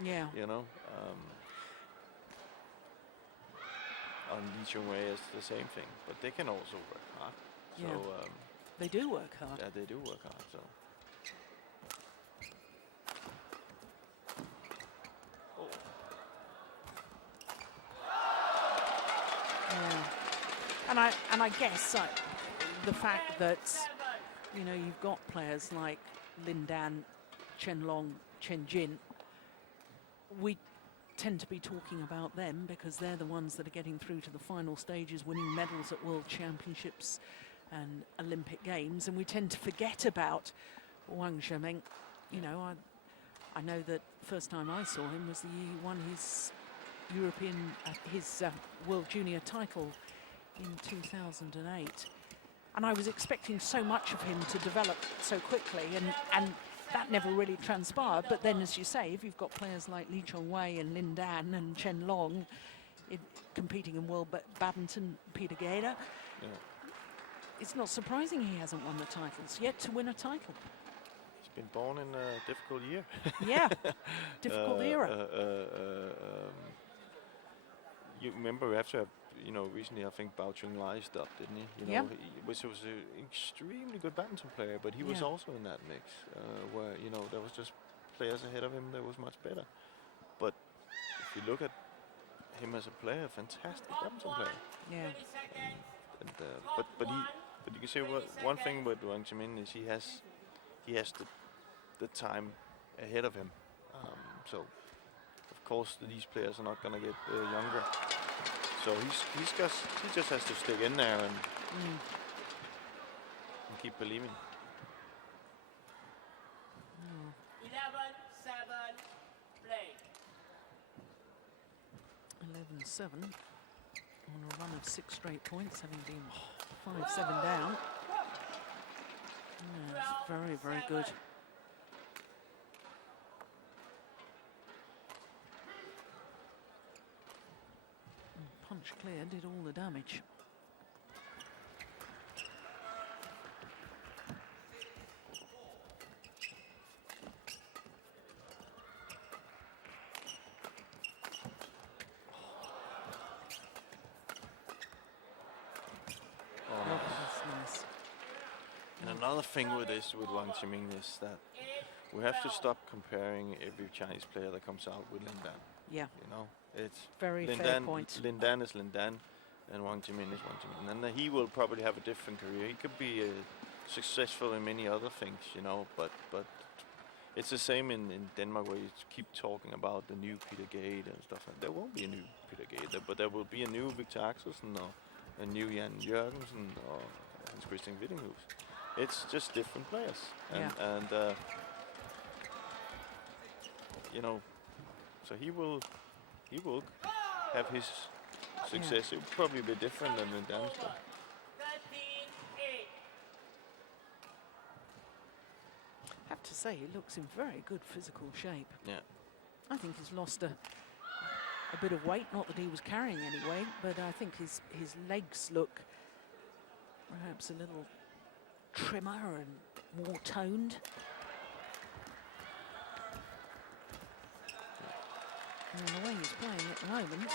Yeah. You know. on Xuerui is the same thing, but they can also work hard. So Yeah. They do work hard. yeah, they do work hard. So. Yeah. And I guess the fact that, you know, you've got players like Lindan, Chenlong, Chen Jin, we tend to be talking about them because they're the ones that are getting through to the final stages, winning medals at World Championships and Olympic Games, and we tend to forget about Wang Zhengming. You know, I know that first time I saw him was the year he won his European, his World Junior title in 2008. And I was expecting so much of him to develop so quickly, and that never really transpired. But then, as you say, if you've got players like Li Chongwei and Lindan and Chen Long competing in World Badminton, Pedersen, Yeah. it's not surprising he hasn't won the titles yet to win a title. He's been born in a difficult year. Yeah, difficult era. You remember after, you know, recently I think Bao Chunlai stopped, didn't he? You know, Yeah. he was an extremely good badminton player, but he was Yeah. also in that mix where, you know, there was just players ahead of him that was much better. But if you look at him as a player, fantastic badminton player. Yeah, And, but you can say one thing with Wang Zhengming is he has the time ahead of him. So of course these players are not going to get younger. So he just has to stick in there and keep believing. 11-7, play. 11-7 on a run of 6 straight points, having been 5-7 down. Yeah, it's very, very good. Punch clear did all the damage. Oh, that's nice. And another thing with this, with Wang Zhengming, is that we have to stop comparing every Chinese player that comes out with Lindan. Yeah, You know, it's very fair point. Lindan is Lindan, and Wang Zhengming is Wang Zhengming. And he will probably have a different career. He could be successful in many other things, you know. But it's the same in Denmark, where you keep talking about the new Peter Gade and stuff. And there won't be a new Peter Gade, but there will be a new Victor Axelsen or a new Jan Jørgensen or Christian Wittinghus. It's just different players, and you know. So he will have his success. It will probably be different than in Dan's. 13-8. I have to say, he looks in very good physical shape. Yeah. I think he's lost a bit of weight, not that he was carrying any weight, but I think his legs look perhaps a little trimmer and more toned. And the way he's playing at the moment.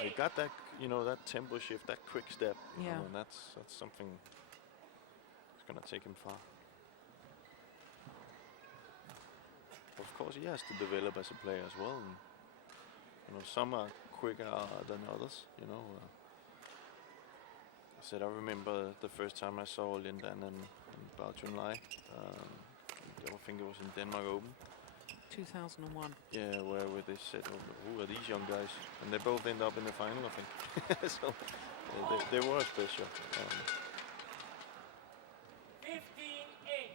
He got that, you know, that tempo shift, that quick step. You Yeah. know, and that's something that's gonna take him far. Of course, he has to develop as a player as well. And, you know, some are quicker than others. You know. I remember the first time I saw Lindan and Bao Chunlai. I think it was in Denmark Open. 2001. Yeah, where they said, "Oh, who are these young guys?" And they both end up in the final, I think. So they were special. 15-8.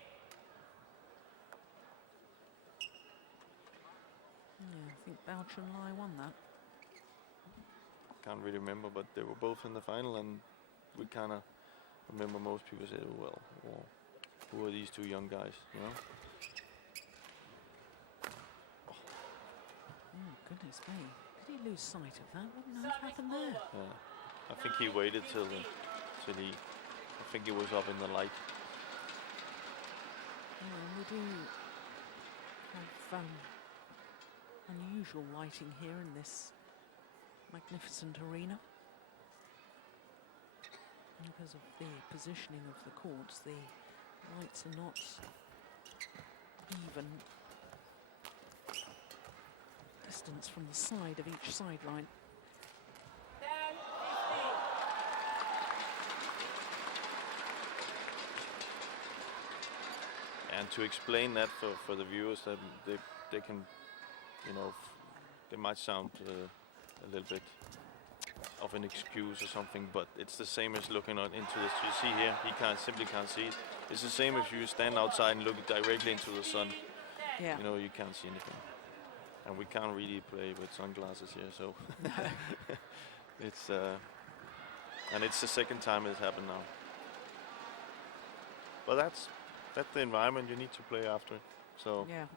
Yeah, I think Bao Chunlai won that. Can't really remember, but they were both in the final, and we kind of remember most people said, "Oh, well, who are these two young guys?" You know. Oh, goodness me. Did he lose sight of that? What on earth happened there? Yeah. I think he waited till he. I think he was up in the light. Yeah, and we do have unusual lighting here in this magnificent arena. Because of the positioning of the courts, the lights are not even distance from the side of each sideline. 10-15. And to explain that for the viewers, that they can, you know, they might sound a little bit of an excuse or something, but it's the same as looking out into this. You see here, he simply can't see it. It's the same if you stand outside and look directly into the sun. Yeah. You know, you can't see anything. And we can't really play with sunglasses here, so it's and it's the second time it's happened now. But that's the environment you need to play after it. So Yeah.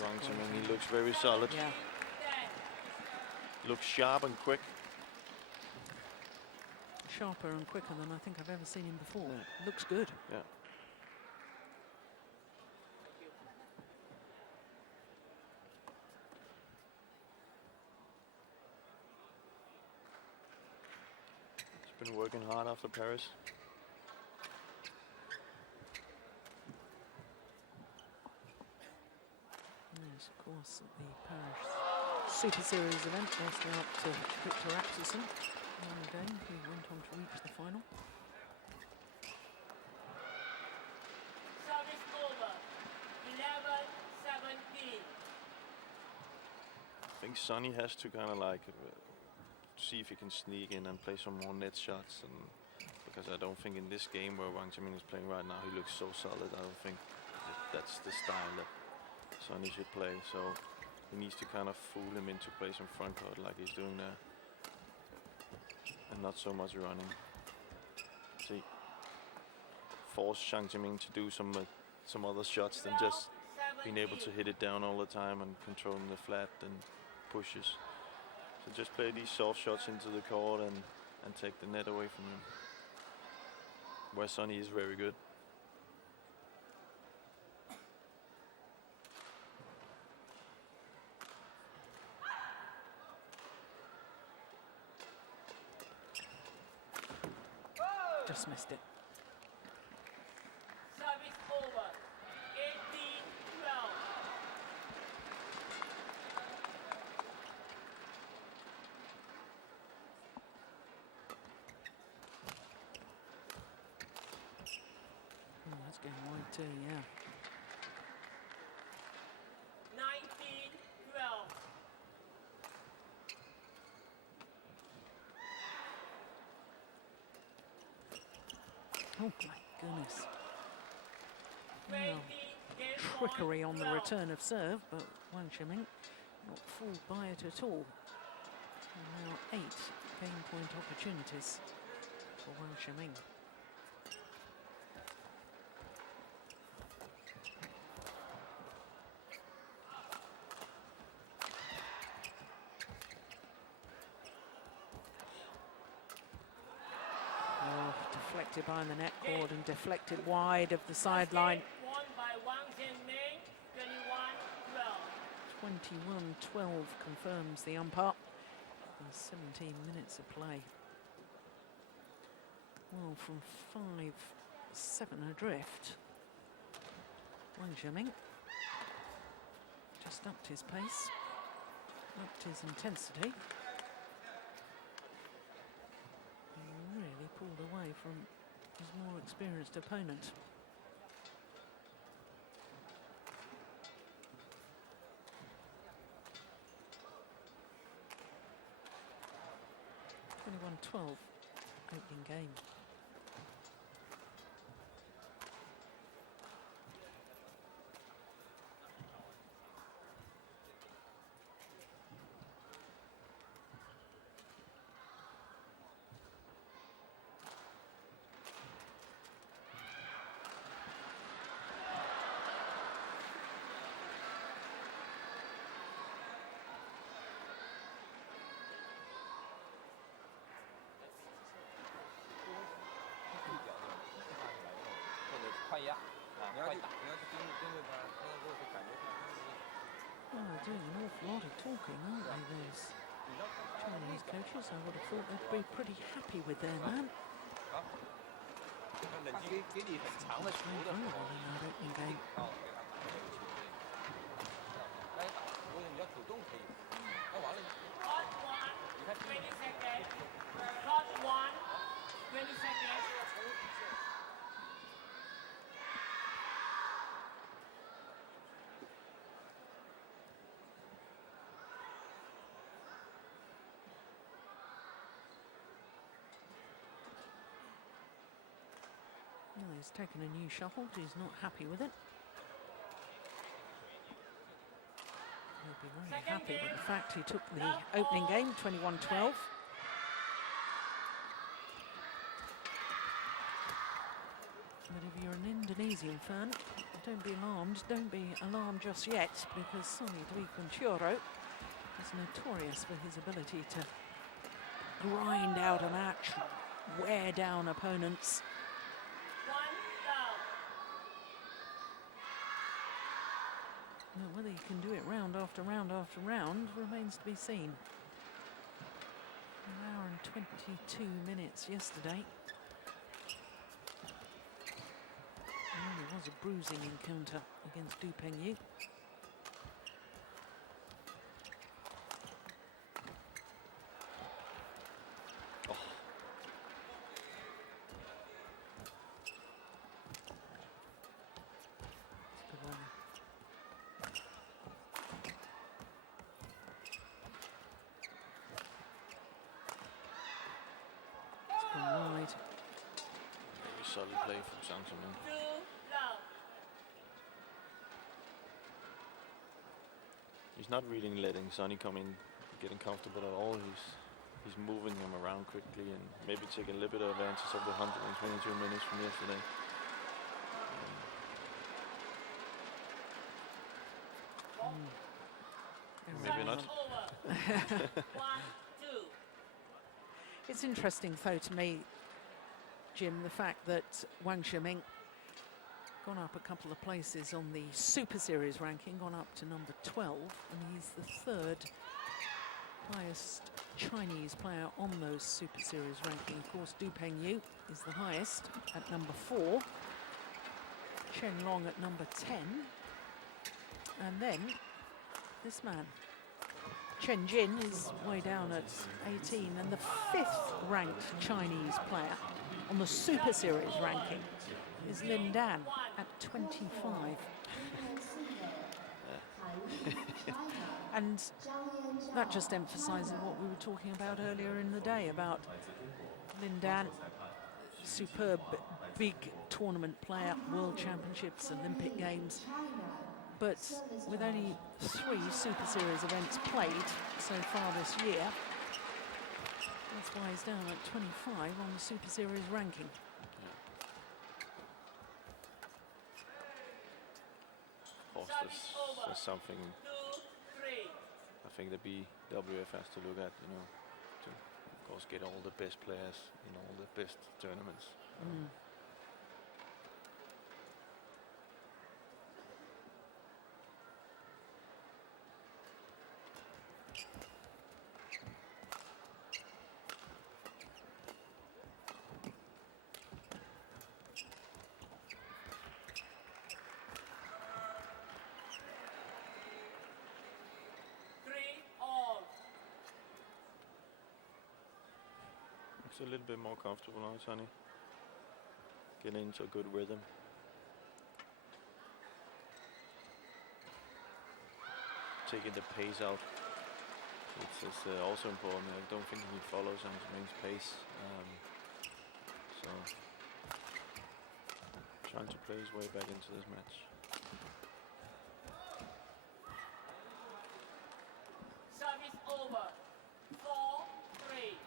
Wang, he looks very solid. Yeah. Looks sharp and quick. Sharper and quicker than I think I've ever seen him before. Looks good. Yeah. He's been working hard after Paris. Yes, of course, at the Paris Superseries event, first out to Victor Axelsen. Again, who went on to reach the final. Service over. 11-17. I think Sony has to kind of like see if he can sneak in and play some more net shots, and because I don't think in this game where Wang Zhengming is playing right now, he looks so solid. I don't think that's the style that Sony should play. So he needs to kind of fool him into play some front court like he's doing there, and not so much running. See, force Zhengming to do some other shots than just being able to hit it down all the time and controlling the flat and pushes. So just play these soft shots into the court and take the net away from him, where Sony is very good. Just missed it. Service over. 18-12. That's getting wide too, yeah. 19-12. Oh my goodness. 20, Well, trickery on the return of serve, but Wang Zhengming not fooled by it at all. And now 8 game point opportunities for Wang Zhengming. Deflected behind the net cord and deflected wide of the sideline. Won by Wang Zhengming. 21-12. 21-12 confirms the umpire. And 17 minutes of play. Well, from 5-7 adrift, Wang Zhengming just upped his pace, upped his intensity. Really pulled away from his more experienced opponent. (21-12) opening game. Oh, doing an awful lot of talking, aren't they, those Chinese coaches? I would have thought they'd be pretty happy with their man. Very well in that opening game. Hot 1, 20 seconds. Hot 1, 20 seconds. Well, he's taken a new shuttle. He's not happy with it. He'll be very happy with the fact he took the opening game, 21-12. But if you're an Indonesian fan, don't be alarmed. Don't be alarmed just yet, because Sony Kuncoro is notorious for his ability to grind out a match, wear down opponents. Now, whether he can do it round after round after round remains to be seen. 1 hour and 22 minutes yesterday. And there was a bruising encounter against Du Pengyu. Solid play from Zhang. He's not really letting Sony come in, getting comfortable at all. He's moving him around quickly and maybe taking a little bit of advantage of the 122 minutes from yesterday. Maybe not. It's interesting, though, to me, Jim, the fact that Wang Zhengming gone up a couple of places on the Super Series ranking, gone up to number 12, and he's the third highest Chinese player on those Super Series ranking. Of course, Du Pengyu is the highest at number 4, Chen Long at number 10, and then this man, Chen Jin, is way down at 18, and the 5th ranked Chinese player on the Super Series ranking is Lin Dan at 25. And that just emphasizes what we were talking about earlier in the day about Lin Dan, superb big tournament player, World Championships, Olympic Games. But with only 3 Super Series events played so far this year, that's why he's down at 25 on the Super Series ranking. Of course, there's something I think the BWF has to look at, to of course get all the best players in all the best tournaments. A little bit more comfortable now, Sonny. Get into a good rhythm. Taking the pace out. It's also important. I don't think he follows Zhengming's pace. So trying to play his way back into this match. Service over. 4-3.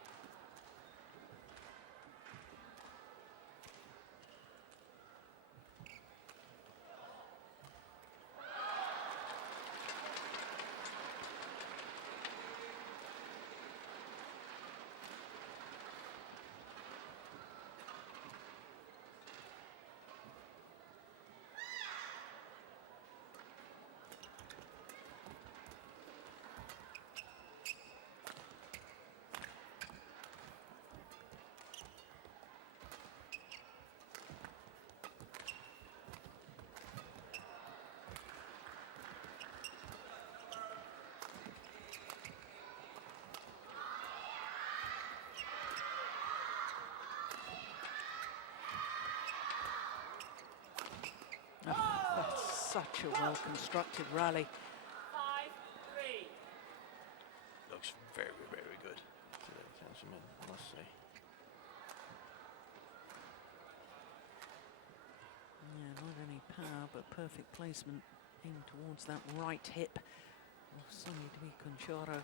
such a well-constructed rally. 5-3. Looks very, very good today, gentlemen, I must say. Yeah, not only power, but perfect placement aimed towards that right hip of Sony Kuncoro.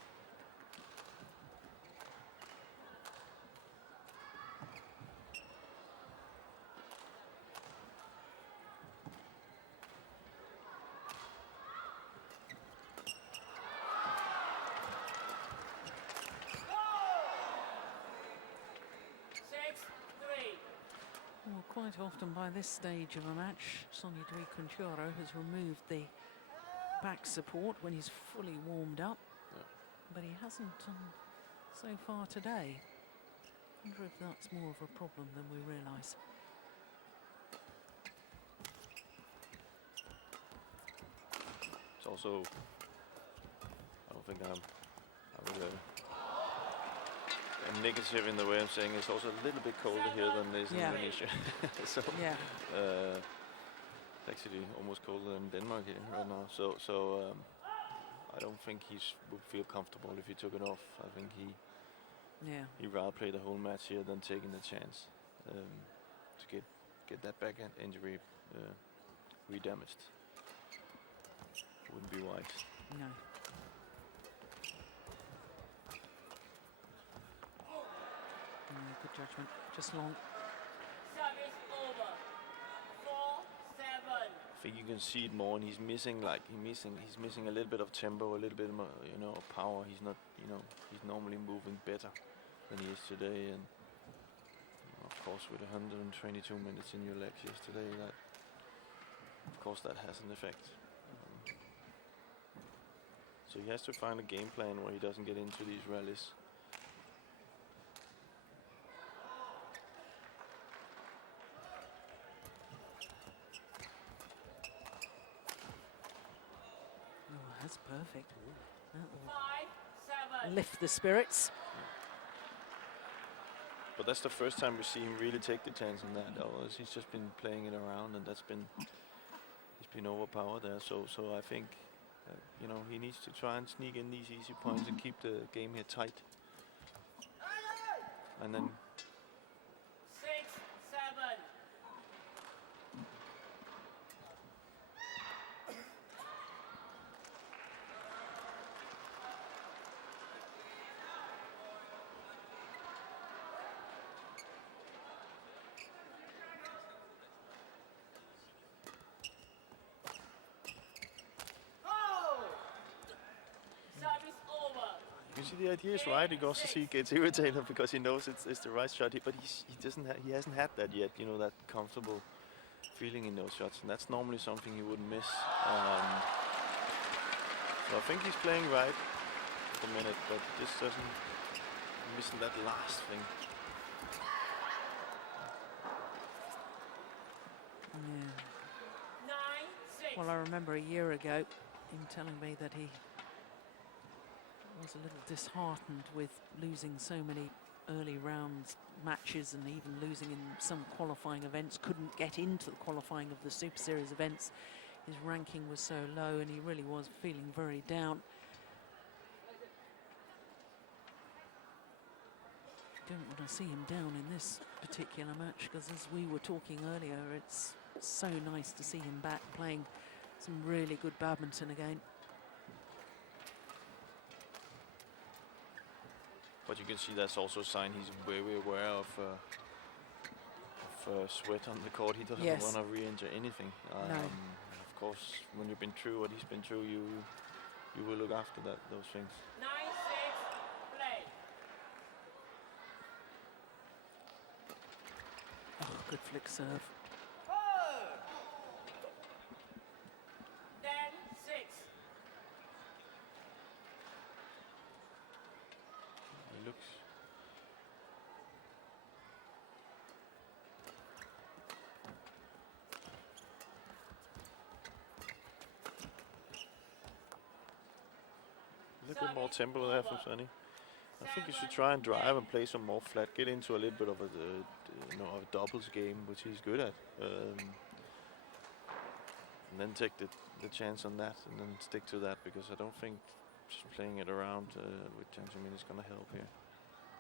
Well, quite often by this stage of a match, Sony Kuncoro has removed the back support when he's fully warmed up, but he hasn't so far today. I wonder if that's more of a problem than we realise. It's also, I don't think I'm negative in the way I'm saying. It's also a little bit colder here than it is in Indonesia. So it's actually almost colder than Denmark here right now. So I don't think he would feel comfortable if he took it off. I think he'd rather play the whole match here than taking the chance to get that backhand injury re-damaged. Wouldn't be wise. No. Good judgment, just long. Service over. 4-7. I think you can see it more, and he's missing a little bit of tempo, a little bit more, of power. He's not, he's normally moving better than he is today, and of course with 122 minutes in your legs yesterday, that has an effect. So he has to find a game plan where he doesn't get into these rallies. That's perfect. That will 5-7. lift the spirits. But that's the first time we see him really take the chance on that. Otherwise, he's just been playing it around, and he's been overpowered there. So I think, he needs to try and sneak in these easy points and keep the game here tight. And then 6-7. you see, the idea is right. You can also see he gets irritated because he knows it's the right shot. But he hasn't had that yet. That comfortable feeling in those shots, and that's normally something he wouldn't miss. So I think he's playing right at the minute, but just doesn't missing that last thing. Yeah. Well, I remember a year ago him telling me that he was a little disheartened with losing so many early rounds matches and even losing in some qualifying events, couldn't get into the qualifying of the Super Series events. His ranking was so low and he really was feeling very down. Don't want to see him down in this particular match, because as we were talking earlier, it's so nice to see him back playing some really good badminton again. But you can see that's also a sign he's very aware of Suet on the court. He doesn't want to re-injure anything. No. Of course, when you've been through what he's been through, you will look after those things. 9-6, play. Oh, good flick serve. 10-6. He looks. A little bit more tempo there from Sony. I think you should try and drive and play some more flat. Get into a little bit of a doubles game, which he's good at. And then take the chance on that, and then stick to that, because I don't think just playing it around with Zhengming is going to help here.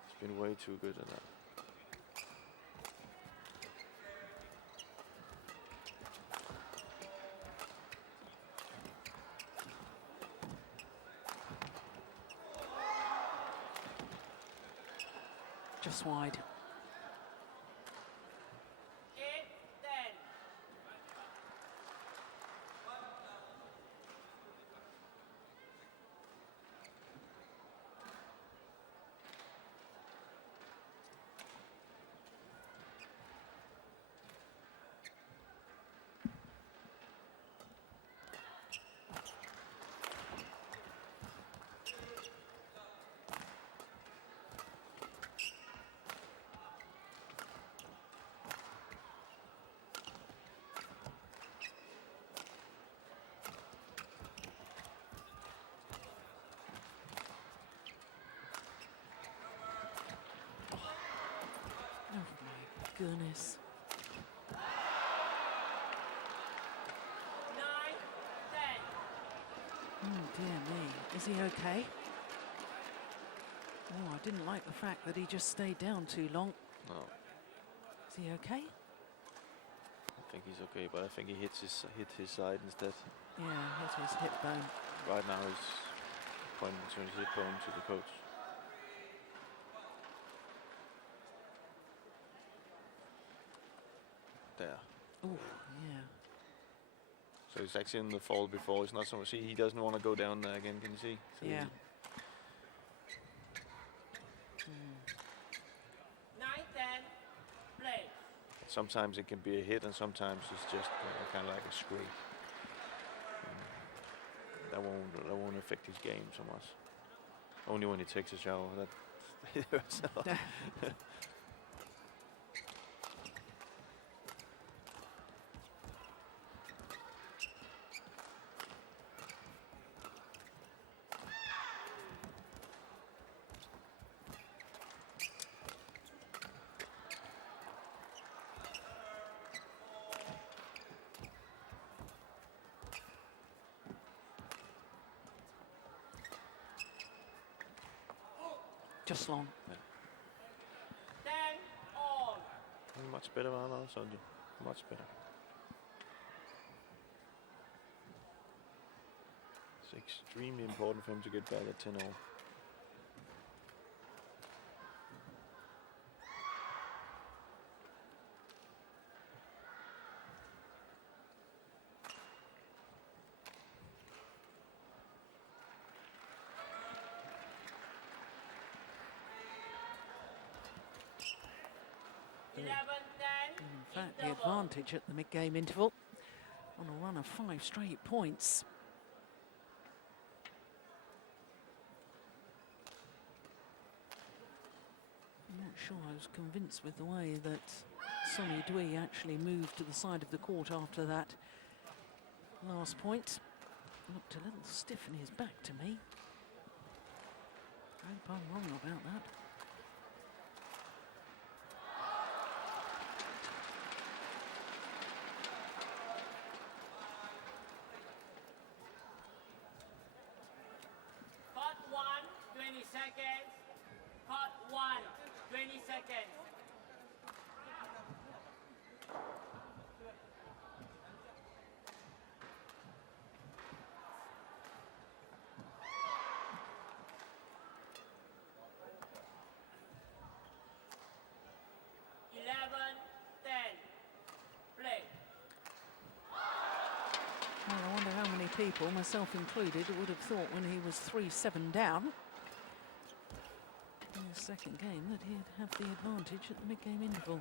He's been way too good at that. Just wide. Goodness. 9-10. Oh dear me. Is he okay? Oh, I didn't like the fact that he just stayed down too long. No, Is he okay? I think he's okay, but I think he hit his side instead. Yeah, that's his hip bone. Right now he's pointing to his hip bone to the coach. There. Oh, yeah. So he's actually in the fall before. It's not so much. See, he doesn't want to go down there again. Can you see? So Yeah. 9-10. Play. sometimes it can be a hit, and sometimes it's just kind of like a scrape. That won't affect his game so much. Only when he takes a shower. That hurts a lot. Just long. Yeah. 10 all. Much better now, Sonja. Much better. It's extremely important for him to get back at 10 all. In fact, the advantage at the mid-game interval on a run of 5 straight points. I'm not sure I was convinced with the way that Sonny Dui actually moved to the side of the court after that last point. Looked a little stiff in his back to me. I hope I'm wrong about that. Part 1, 20 seconds. Part 1, 20 seconds. Well, I wonder how many people, myself included, would have thought when he was 3-7 down in the second game that he'd have the advantage at the mid-game interval.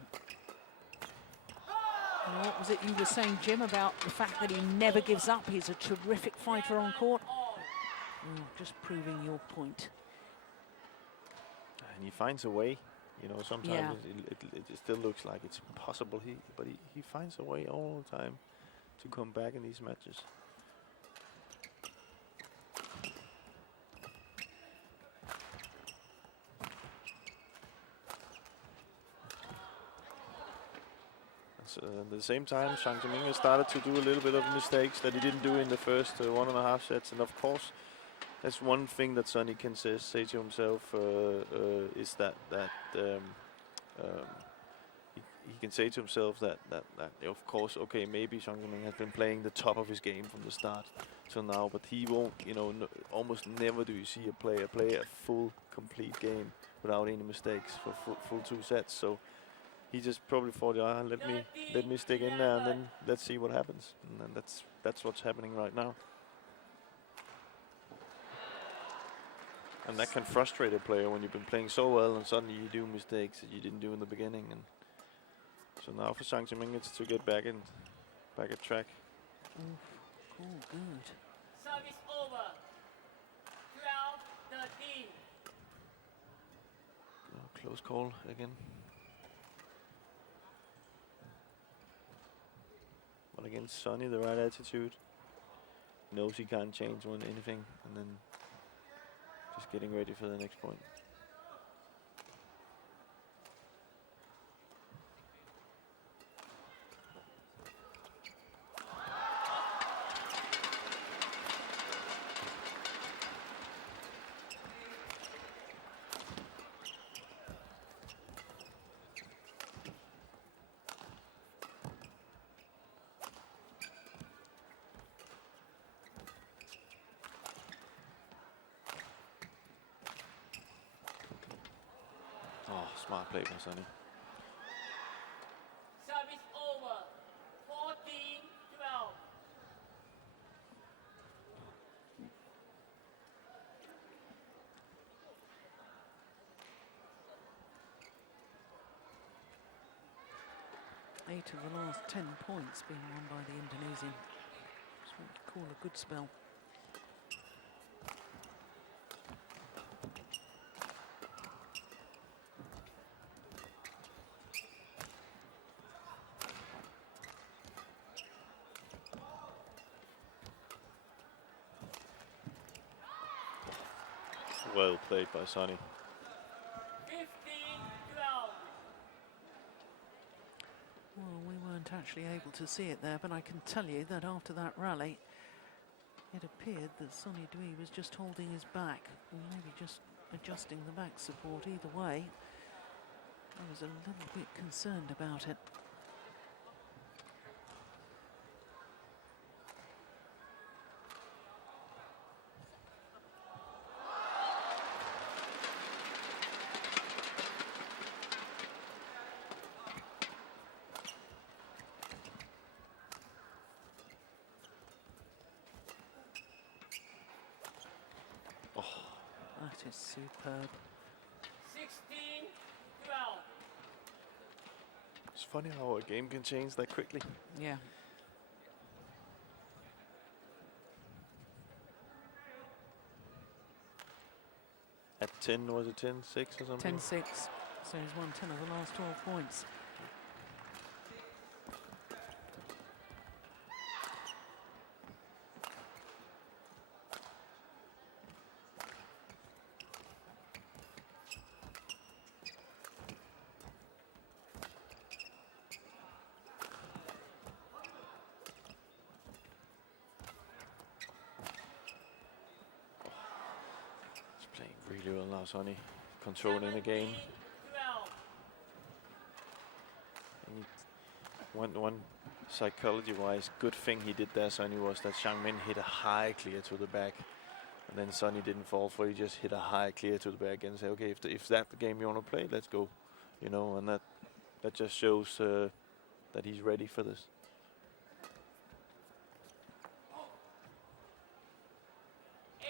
And what was it you were saying, Jim, about the fact that he never gives up? He's a terrific fighter on court. Oh, just proving your point. And he finds a way. You know, sometimes Yeah. it still looks like it's impossible. But he finds a way all the time to come back in these matches. at the same time, Zhengming has started to do a little bit of mistakes that he didn't do in the first 1.5 sets. And of course, that's one thing that Sony can say to himself is that he can say to himself that of course, okay, maybe Zhengming has been playing the top of his game from the start till now, but he won't, you know, almost never do you see a player play a full, complete game without any mistakes for full 2 sets. So he just probably thought, let me stick in there and then let's see what happens. And then that's what's happening right now. And that can frustrate a player when you've been playing so well and suddenly you do mistakes that you didn't do in the beginning. And so now for Zhengming, it's to get back at track. Oh, good. Service over. 12-13. Oh, close call again. But against Sony, the right attitude. Knows he can't change anything, and then just getting ready for the next point. Smart play by Sony. Service over. 14-12. Eight of the last 10 points being won by the Indonesian. That's what you call a good spell. Well played by Sony. 15-12. Well, we weren't actually able to see it there, but I can tell you that after that rally, it appeared that Sonny Dui was just holding his back, or maybe just adjusting the back support. Either way, I was a little bit concerned about it. That is superb. 16-12. It's funny how a game can change that quickly. Yeah. At 10, was it 10-6 or something? 10-6. So he's won 10 of the last 12 points. Really well now, Sony, controlling the game. 12. One psychology-wise good thing he did there, Sony, was that Zhengming hit a high clear to the back, and then Sony didn't fall for it. He just hit a high clear to the back and say, okay, if that's the game you want to play, let's go, you know. And that just shows that he's ready for this. 18-12.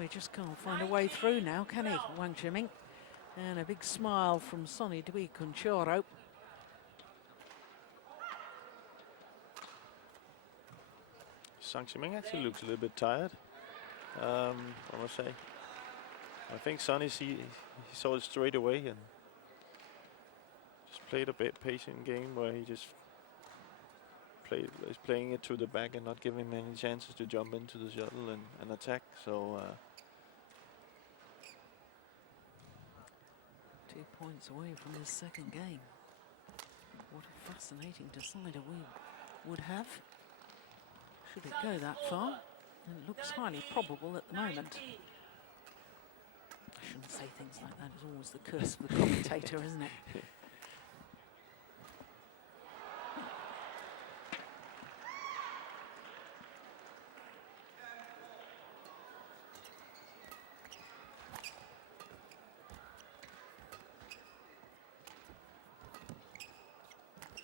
he just can't find a way through now, can he, Wang Zhengming? And a big smile from Sony Dui Kuncoro. Zhengming actually looks a little bit tired, I must say. I think Sonny, he saw it straight away and just played a bit patient game where he just is playing it to the back and not giving him any chances to jump into the shuttle and attack. So 2 points away from his second game. What a fascinating decider we would have. Should it go that far? It looks highly probable at the moment. I shouldn't say things like that. It's always the curse of the commentator, isn't it?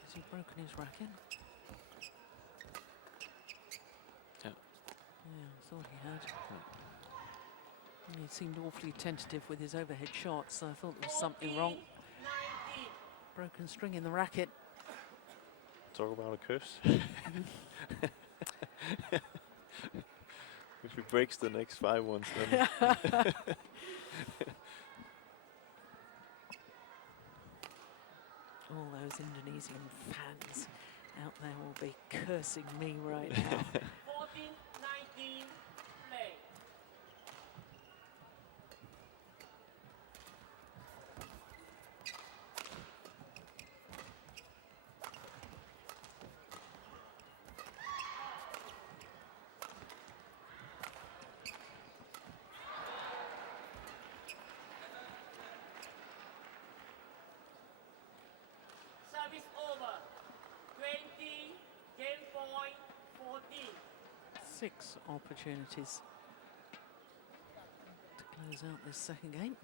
Has he broken his racket? Yeah. Yeah, I thought he had. He seemed awfully tentative with his overhead shots, so I thought there was something wrong. Broken string in the racket. Talk about a curse. If he breaks the next 5 ones, then all those Indonesian fans out there will be cursing me right now. 14-19 play. Service over. 20, game point 14. 6 opportunities to close out this second game.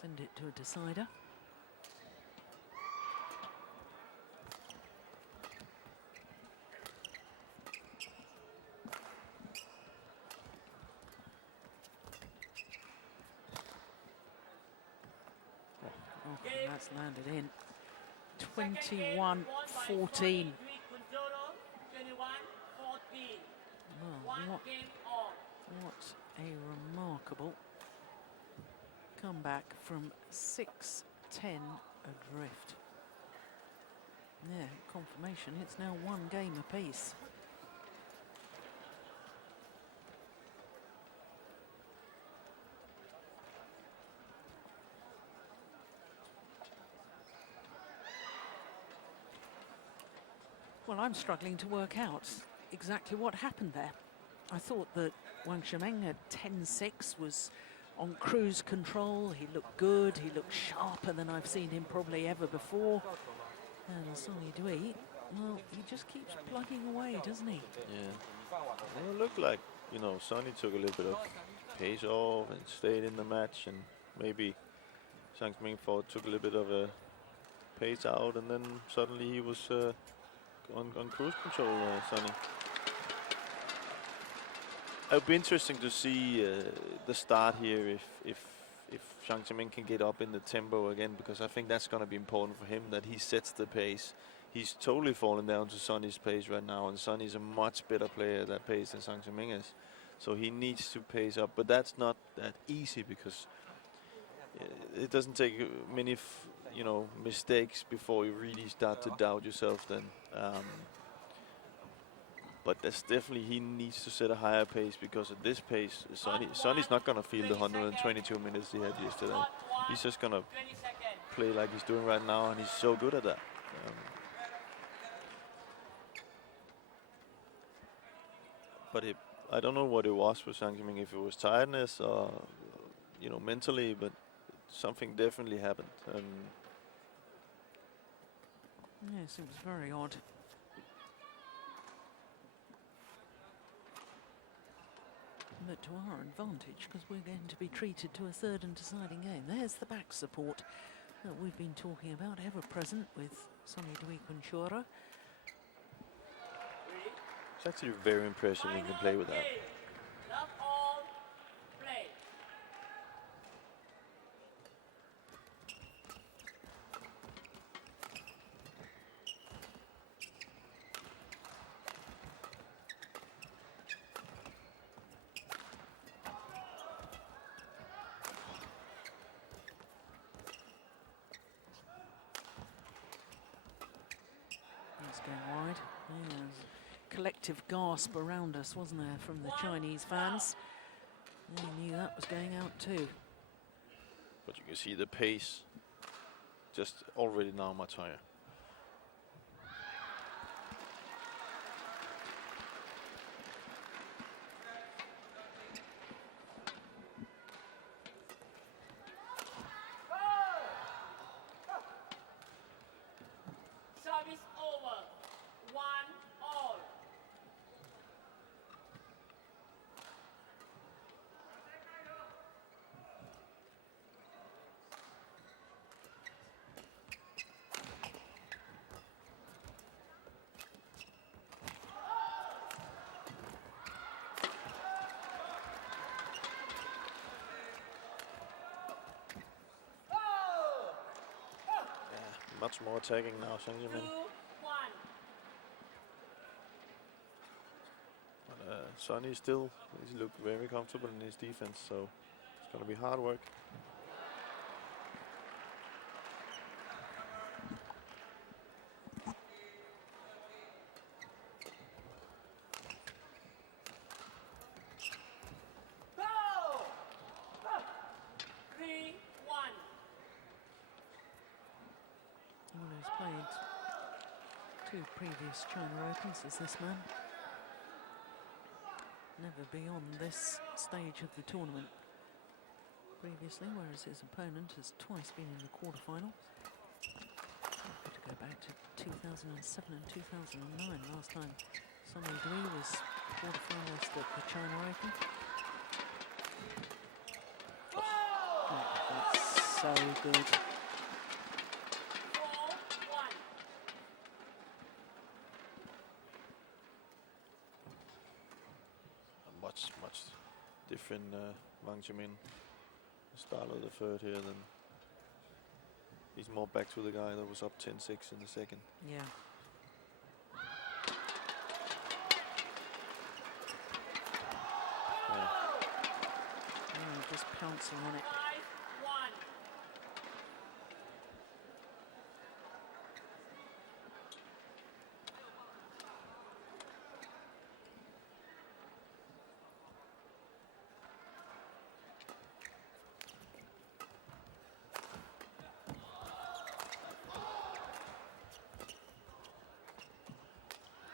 Send it to a decider. Oh, and that's landed in. 21-14. Well, what a remarkable comeback from 6-10 adrift. Yeah, confirmation, it's now 1 game apiece. Well, I'm struggling to work out exactly what happened there. I thought that Wang Zhengming at 10-6 was on cruise control. He looked good, he looked sharper than I've seen him probably ever before. And Sony Dui, well, he just keeps plugging away, doesn't he? yeah. Well, it looked like, you know, Sonny took a little bit of pace off and stayed in the match, and maybe Zhengming took a little bit of a pace out, and then suddenly he was on cruise control, Sonny. It would be interesting to see the start here if Zhengming can get up in the tempo again, because I think that's going to be important for him, that he sets the pace. He's totally fallen down to Sonny's pace right now, and Sonny's a much better player at that pace than Zhengming is. So he needs to pace up, but that's not that easy, because it doesn't take many mistakes before you really start to doubt yourself then. But that's definitely, he needs to set a higher pace, because at this pace, Sonny's not going to feel the 122 minutes he had yesterday. He's just going to play like he's doing right now, and he's so good at that. But I don't know what it was with Zhengming, if it was tiredness or, mentally, but something definitely happened. Yes, it was very odd. But to our advantage, because we're going to be treated to a third and deciding game. There's the back support that we've been talking about, ever present with Sony Dui Kuncoro. It's actually very impressive he can play with that. collective gasp around us, wasn't there, from the Chinese fans? They knew that was going out too. But you can see the pace just already now much higher. Service over. 1-all. Much more attacking now, Zhengming. 2-1. But Sony still look very comfortable in his defense, so it's going to be hard work. Go! 3-1. Well, he's played 2 previous China Opens as this man. Never beyond this stage of the tournament previously, whereas his opponent has twice been in the quarterfinal. Have to go back to 2007 and 2009, last time Sony was quarterfinalist at the China Open. Oh, that's so good. 4-1. Much different Wang start of the third here than he's more back to the guy that was up 10-6 in the second. Yeah. Just pouncing on it. 5-1.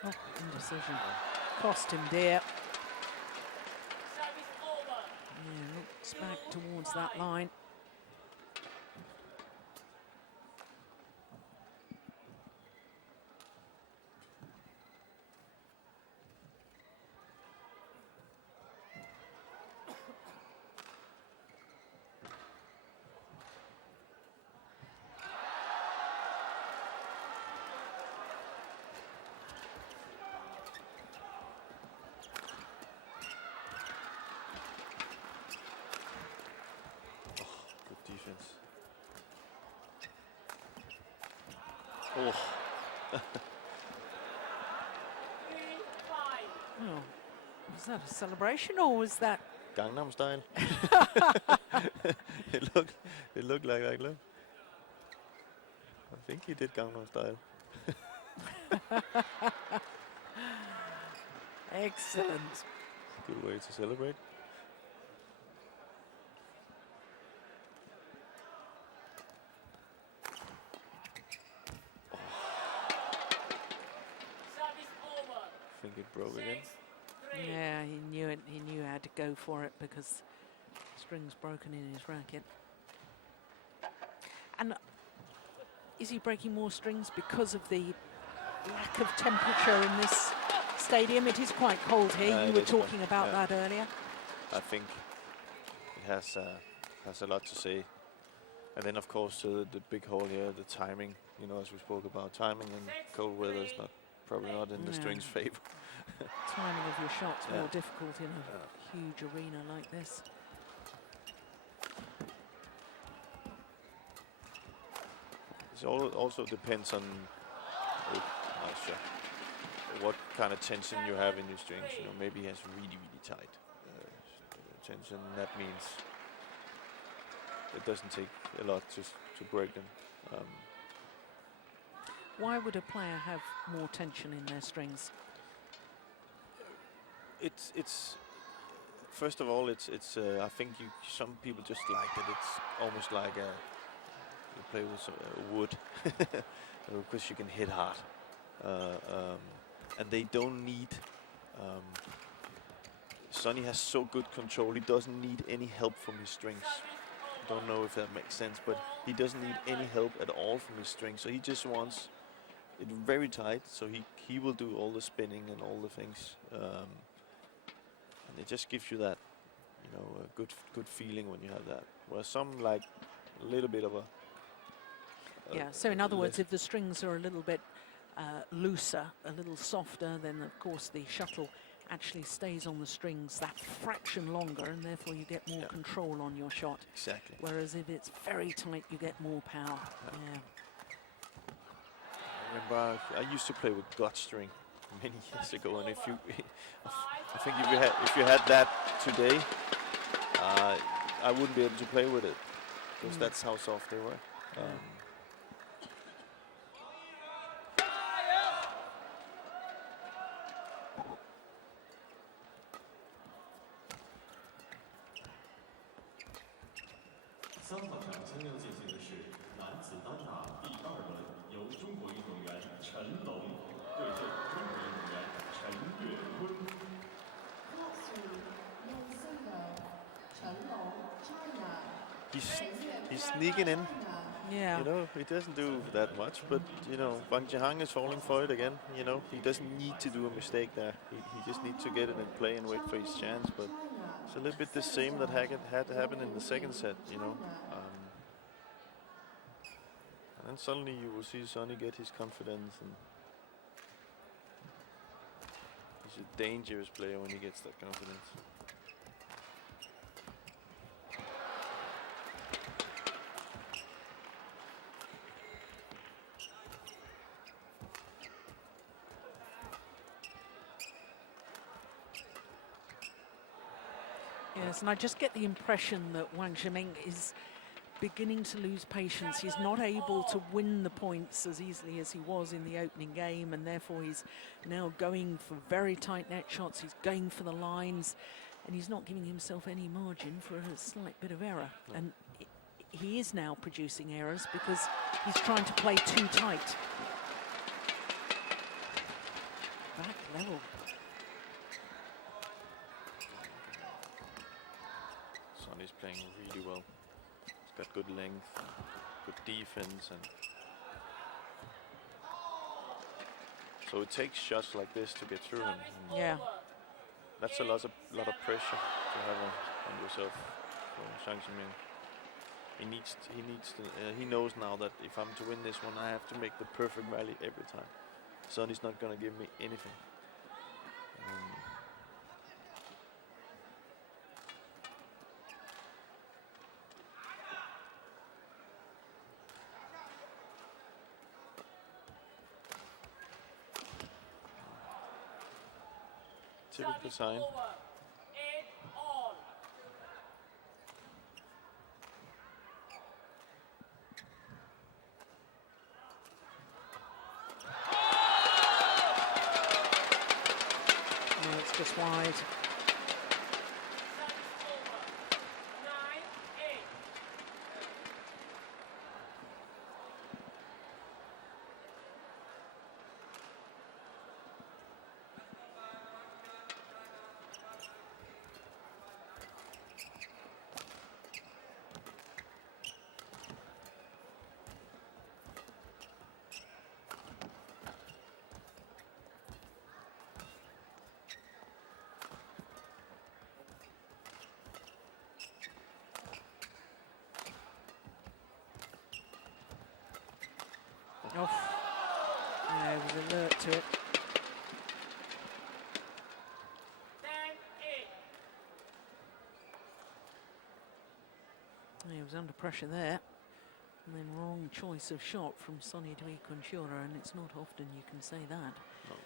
Oh, indecision. Cost him dear. Service over. Yeah, looks back towards that line. Oh, 3-5. Oh, was that a celebration or was that? Gangnam Style. it looked like that. Look, I think he did Gangnam Style. Excellent. Good way to celebrate. Service over. I think it broke again. 6-3. Yeah, he knew it. He knew how to go for it because string's broken in his racket. And is he breaking more strings because of the lack of temperature in this stadium? It is quite cold here. You were talking about that earlier. I think it has a lot to say. And then, of course, the big hole here, the timing. You know, as we spoke about, timing in cold weather is probably not in the strings' favor. Timing of your shots more difficult in a huge arena like this. It also depends on what kind of tension you have in your strings. You know, maybe he has really tight tension. That means it doesn't take a lot to break them. Why would a player have more tension in their strings? it's first of all, it's I think some people just like it. It's almost like you play with some, wood, because you can hit hard, and they don't need. Sonny has so good control. He doesn't need any help from his strings. Don't know if that makes sense, but he doesn't need any help at all from his strings. So he just wants it very tight. So he will do all the spinning and all the things, and it just gives you that, you know, a good feeling when you have that. Where some like a little bit of a yeah. So in other words, if the strings are a little bit looser, a little softer, then of course the shuttle actually stays on the strings that fraction longer, and therefore you get more control on your shot. Exactly. Whereas if it's very tight, you get more power. Yeah. I remember I used to play with gut string many years ago, and if you, I think if you had that today, I wouldn't be able to play with it, because that's how soft they were. He's sneaking in. Yeah. You know, he doesn't do that much, but you know, Wang is falling for it again. You know, he doesn't need to do a mistake there. He just needs to get it and play and wait for his chance. But it's a little bit the same that had happened in the second set. You know, and then suddenly you will see Sonny get his confidence, and he's a dangerous player when he gets that confidence. Yes, and I just get the impression that Wang Zhengming is beginning to lose patience. He's not able to win the points as easily as he was in the opening game, and therefore he's now going for very tight net shots. He's going for the lines, and he's not giving himself any margin for a slight bit of error. And he is now producing errors because he's trying to play too tight. Back level. Sonny's playing really well. He's got good length, good defense, and so it takes shots like this to get through him. Yeah. That's a lot of pressure to have on yourself for Zhengming. He knows now that if I'm to win this one, I have to make the perfect rally every time. Sonny's not going to give me anything. Typical sign. No, it's just wide. Off. Yeah, he was alert to it. He was under pressure there. And then wrong choice of shot from Sony to Kuncoro, and it's not often you can say that. No.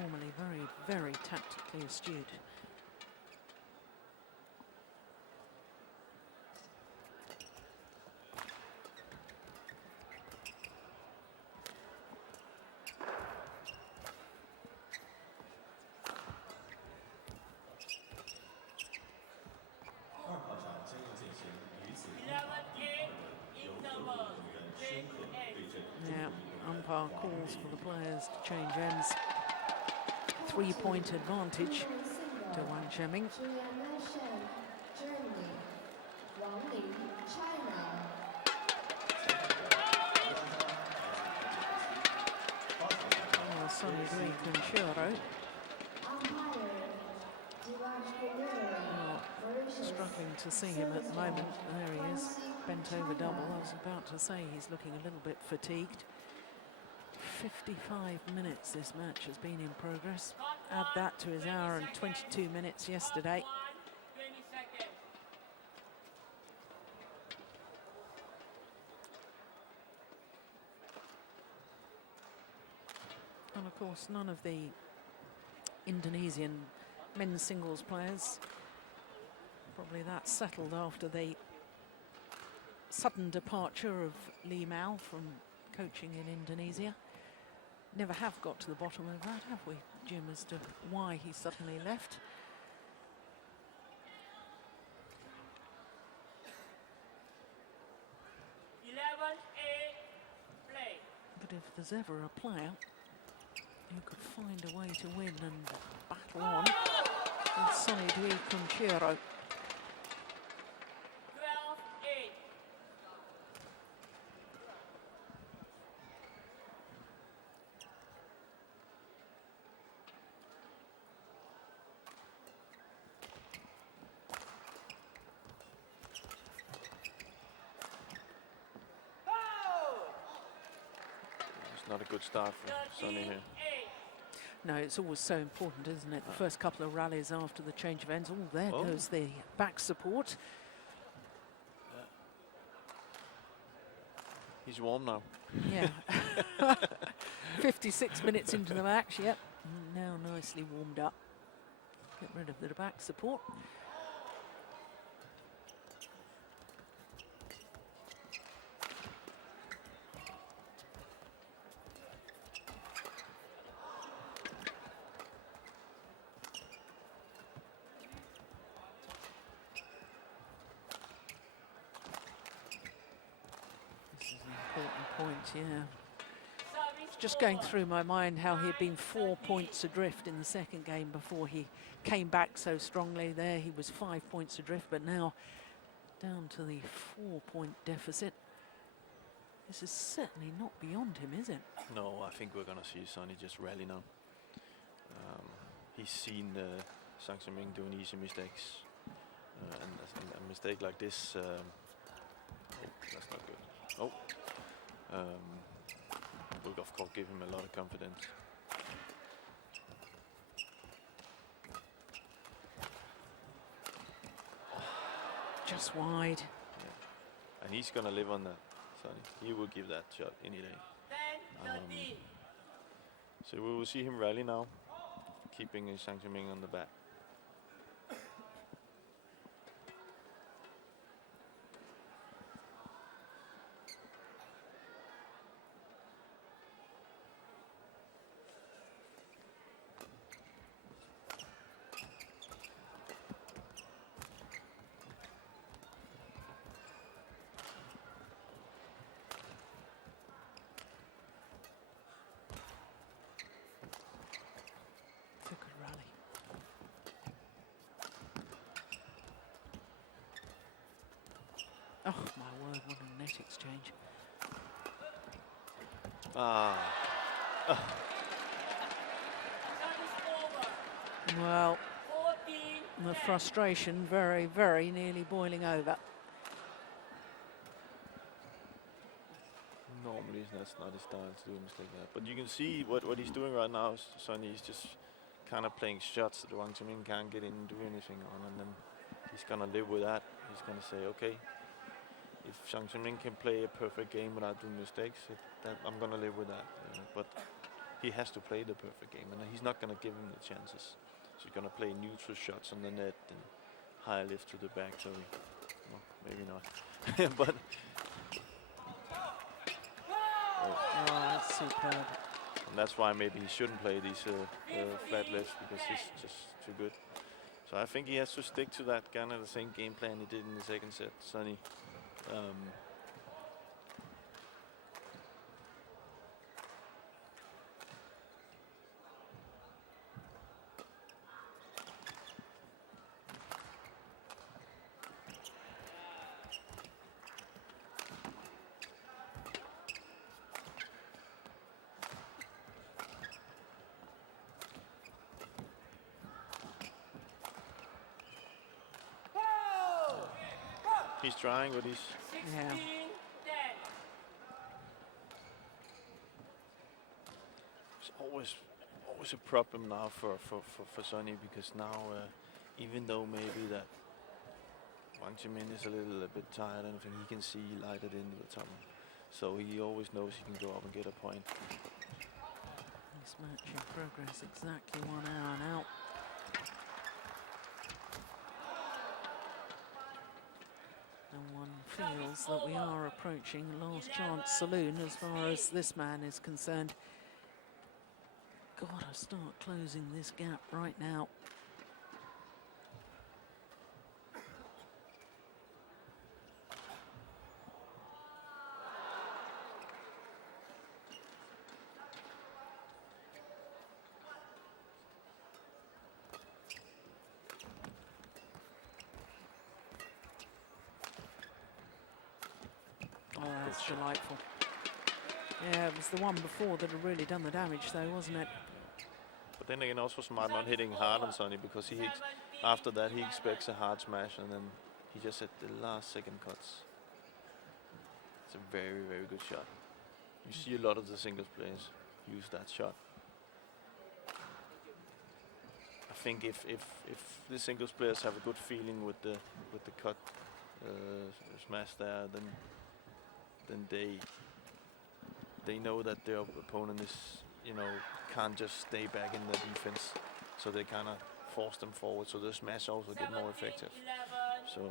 Normally very, very tactically astute. umpire calls for the players to change ends. 3-point advantage to Wang Zhengming. Germany. Li-Ning China. Oh, Sony Kuncoro. Struggling to see him at the moment. There he is, bent over double. I was about to say he's looking a little bit fatigued. 55 minutes this match has been in progress. Add that to his hour and 22 minutes yesterday. And of course, none of the Indonesian men's singles players, probably that settled after the sudden departure of Li Mao from coaching in Indonesia. Never have got to the bottom of that, have we, Jim, as to why he suddenly left? But if there's ever a player who could find a way to win and battle on, it's Sony Kuncoro. Not a good start for Sony here. No, it's always so important, isn't it? The first couple of rallies after the change of ends. Oh, there goes the back support. He's warm now. Yeah. 56 minutes into the match, yep. Now nicely warmed up. Get rid of the back support. Yeah, it's just going through my mind how he'd been 4 points adrift in the second game before he came back so strongly. There he was 5 points adrift, but now down to the 4-point deficit. This is certainly not beyond him, is it? No, I think we're going to see Sony just rally now. He's seen Zhengming doing easy mistakes, and a mistake like this, oh, that's not good. Oh. Will of course give him a lot of confidence. Just wide. Yeah. And he's gonna live on that, Sony. He will give that shot any day. So we will see him rally now, keeping Zhengming on the back. Oh, my word, what a net exchange. Well, the frustration very, very nearly boiling over. Normally, that's not his style to do a mistake like that. But you can see what he's doing right now. Sony is just kind of playing shots that Wang Zhengming can't get in and do anything on, and then he's gonna live with that. He's gonna say, okay, if Zhengming can play a perfect game without doing mistakes, I'm gonna live with that. But he has to play the perfect game, and he's not gonna give him the chances. So he's gonna play neutral shots on the net and high lift to the back. So, well, maybe not, but. Oh, that's superb. And that's why maybe he shouldn't play these flat lifts, because he's just too good. So I think he has to stick to that kind of the same game plan he did in the second set, Sony. He's trying, but he's... 16, 10. It's always a problem now for Sony, because now even though maybe that Wang is a little bit tired and everything, he can see light at the end of the tunnel. So he always knows he can go up and get a point. This match in progress, exactly 1 hour now. And one feels that we are approaching last chance saloon as far as this man is concerned. Gotta start closing this gap right now. Oh, that's delightful. Yeah, it was the one before that had really done the damage though, wasn't it? But then again, also smart not hitting hard on Sony, because after that he expects a hard smash, and then he just hit the last second cuts. It's a very, very good shot. You see a lot of the singles players use that shot. I think if the singles players have a good feeling with the cut smash there, then they know that their opponent is, you know, can't just stay back in the defense, so they kind of force them forward, so the smash also get more effective. So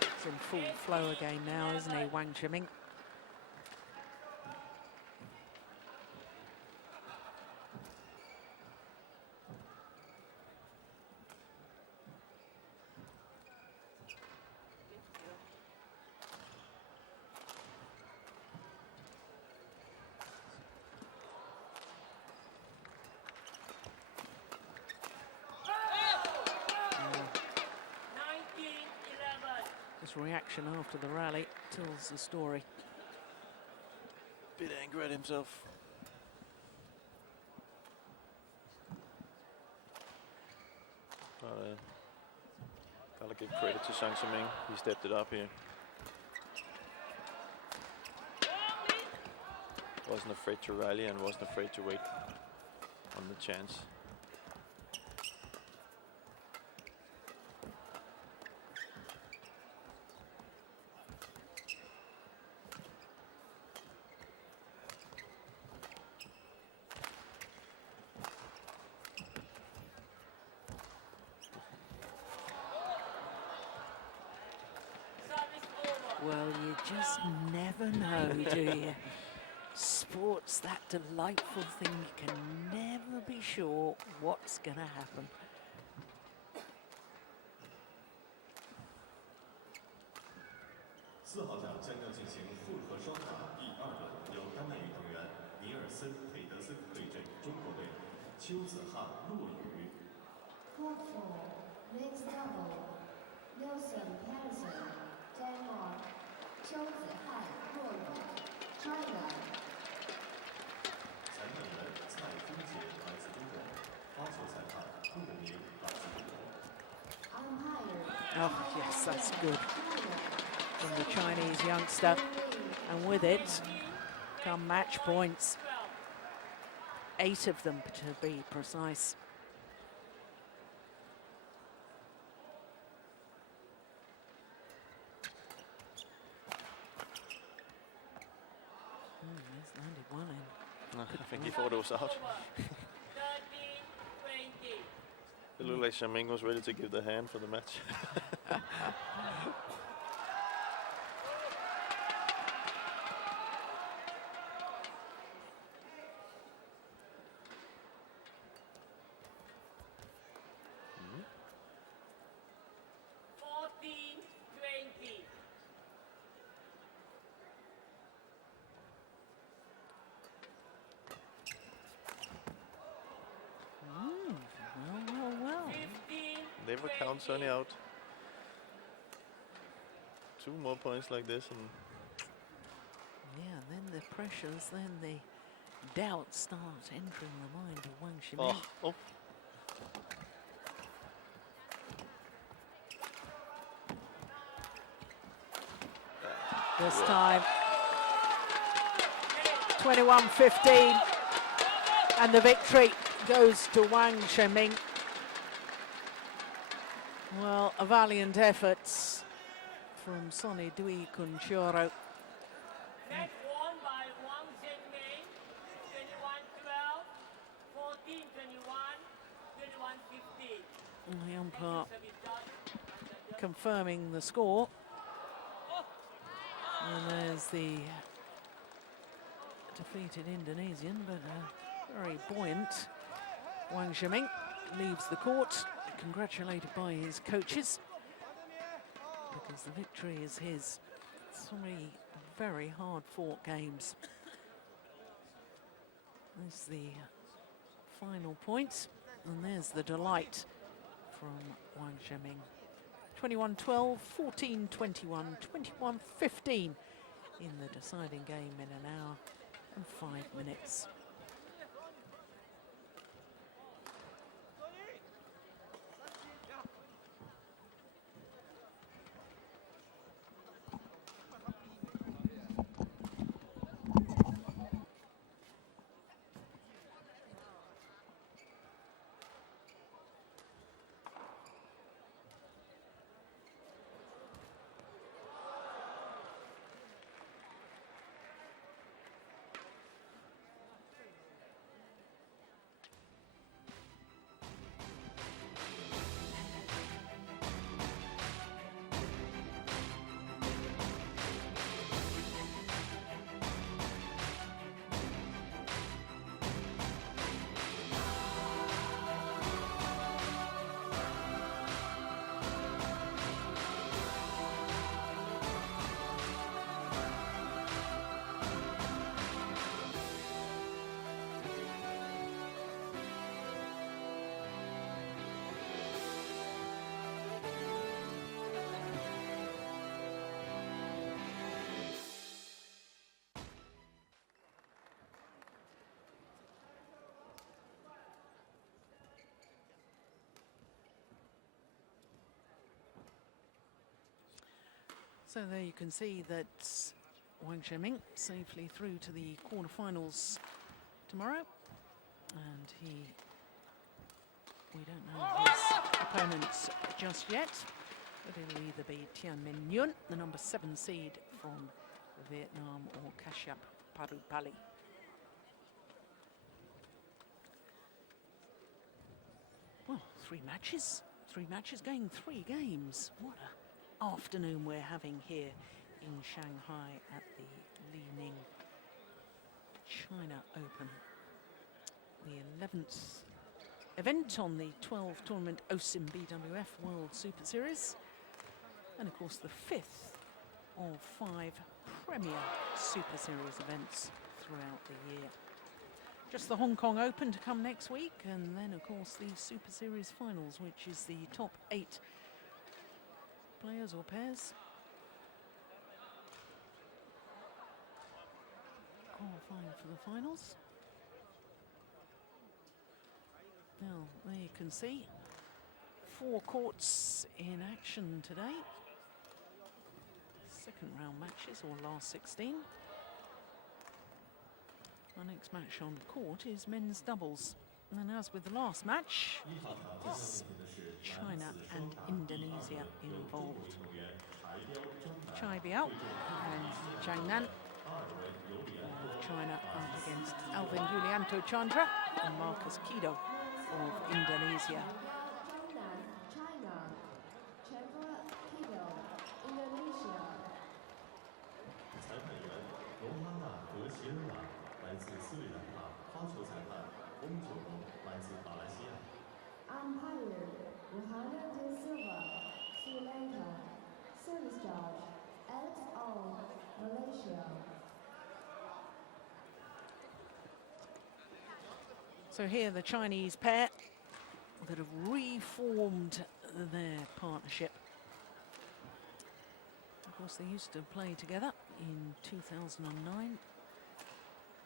He's in full flow again now, isn't he, Wang Zhengming? Reaction after the rally tells the story. bit angry at himself. But gotta give credit to Zhengming. He stepped it up here. Wasn't afraid to rally and wasn't afraid to wait on the chance. Well, you just never know, do you? Sport's that delightful thing, you can never be sure what's going to happen. Court 4, mixed double. Pedersen, Denmark. Xuerui, China. Oh, yes, that's good. From the Chinese youngster. And with it come match points. 8 of them, to be precise. He's landed one in. I think he thought it was out. 13-20. It looked like Zhengming was ready to give the hand for the match. Never count Sony out. 2 more points like this, and yeah, then the pressures, then the doubt start entering the mind of Wang Zhengming. Oh, oh. This time, 21-15, and the victory goes to Wang Zhengming. Well, a valiant effort from Sony Dui Kuncoro. Set won by Wang Zhengming, 21-12, 14-21, 21-15. The umpire confirming the score. And there's the defeated Indonesian, but very buoyant Wang Zhengming leaves the court, congratulated by his coaches, because the victory is his. 3 very hard-fought games. There's the final point, and there's the delight from Wang Zhengming. 21-12, 14-21, 21-15 in the deciding game in an hour and 5 minutes. So there you can see that Wang Zhengming safely through to the quarterfinals tomorrow, and we don't know his opponents just yet, but it'll either be Tianmin Nguyen, the number 7 seed from Vietnam, or Kashyap Parupalli. Well, 3 matches going 3 games. What a afternoon we're having here in Shanghai at the Li-Ning China Open. The 11th event on the 12 tournament OSIM BWF World Superseries, and of course the 5th of 5 Premier Super Series events throughout the year. Just the Hong Kong Open to come next week, and then of course the Super Series Finals, which is the top 8 players or pairs qualifying for the finals. Now, there you can see 4 courts in action today. Second round matches, or last 16. Our next match on court is men's doubles. And as with the last match, it's China and Indonesia involved. Choi Biao and Zhang China up against Alvent Yulianto Chandra and Markis Kido of Indonesia. China, Chandra, Kido, Indonesia. 裁判员罗哈纳和席尔瓦来自斯里兰卡，发球裁判翁九龙来自马来西亚。 Umpire, Rohana de Silva, Sri Lanka. Service judge, Alex Ong, Malaysia. So here the Chinese pair that have reformed their partnership. Of course, they used to play together in 2009.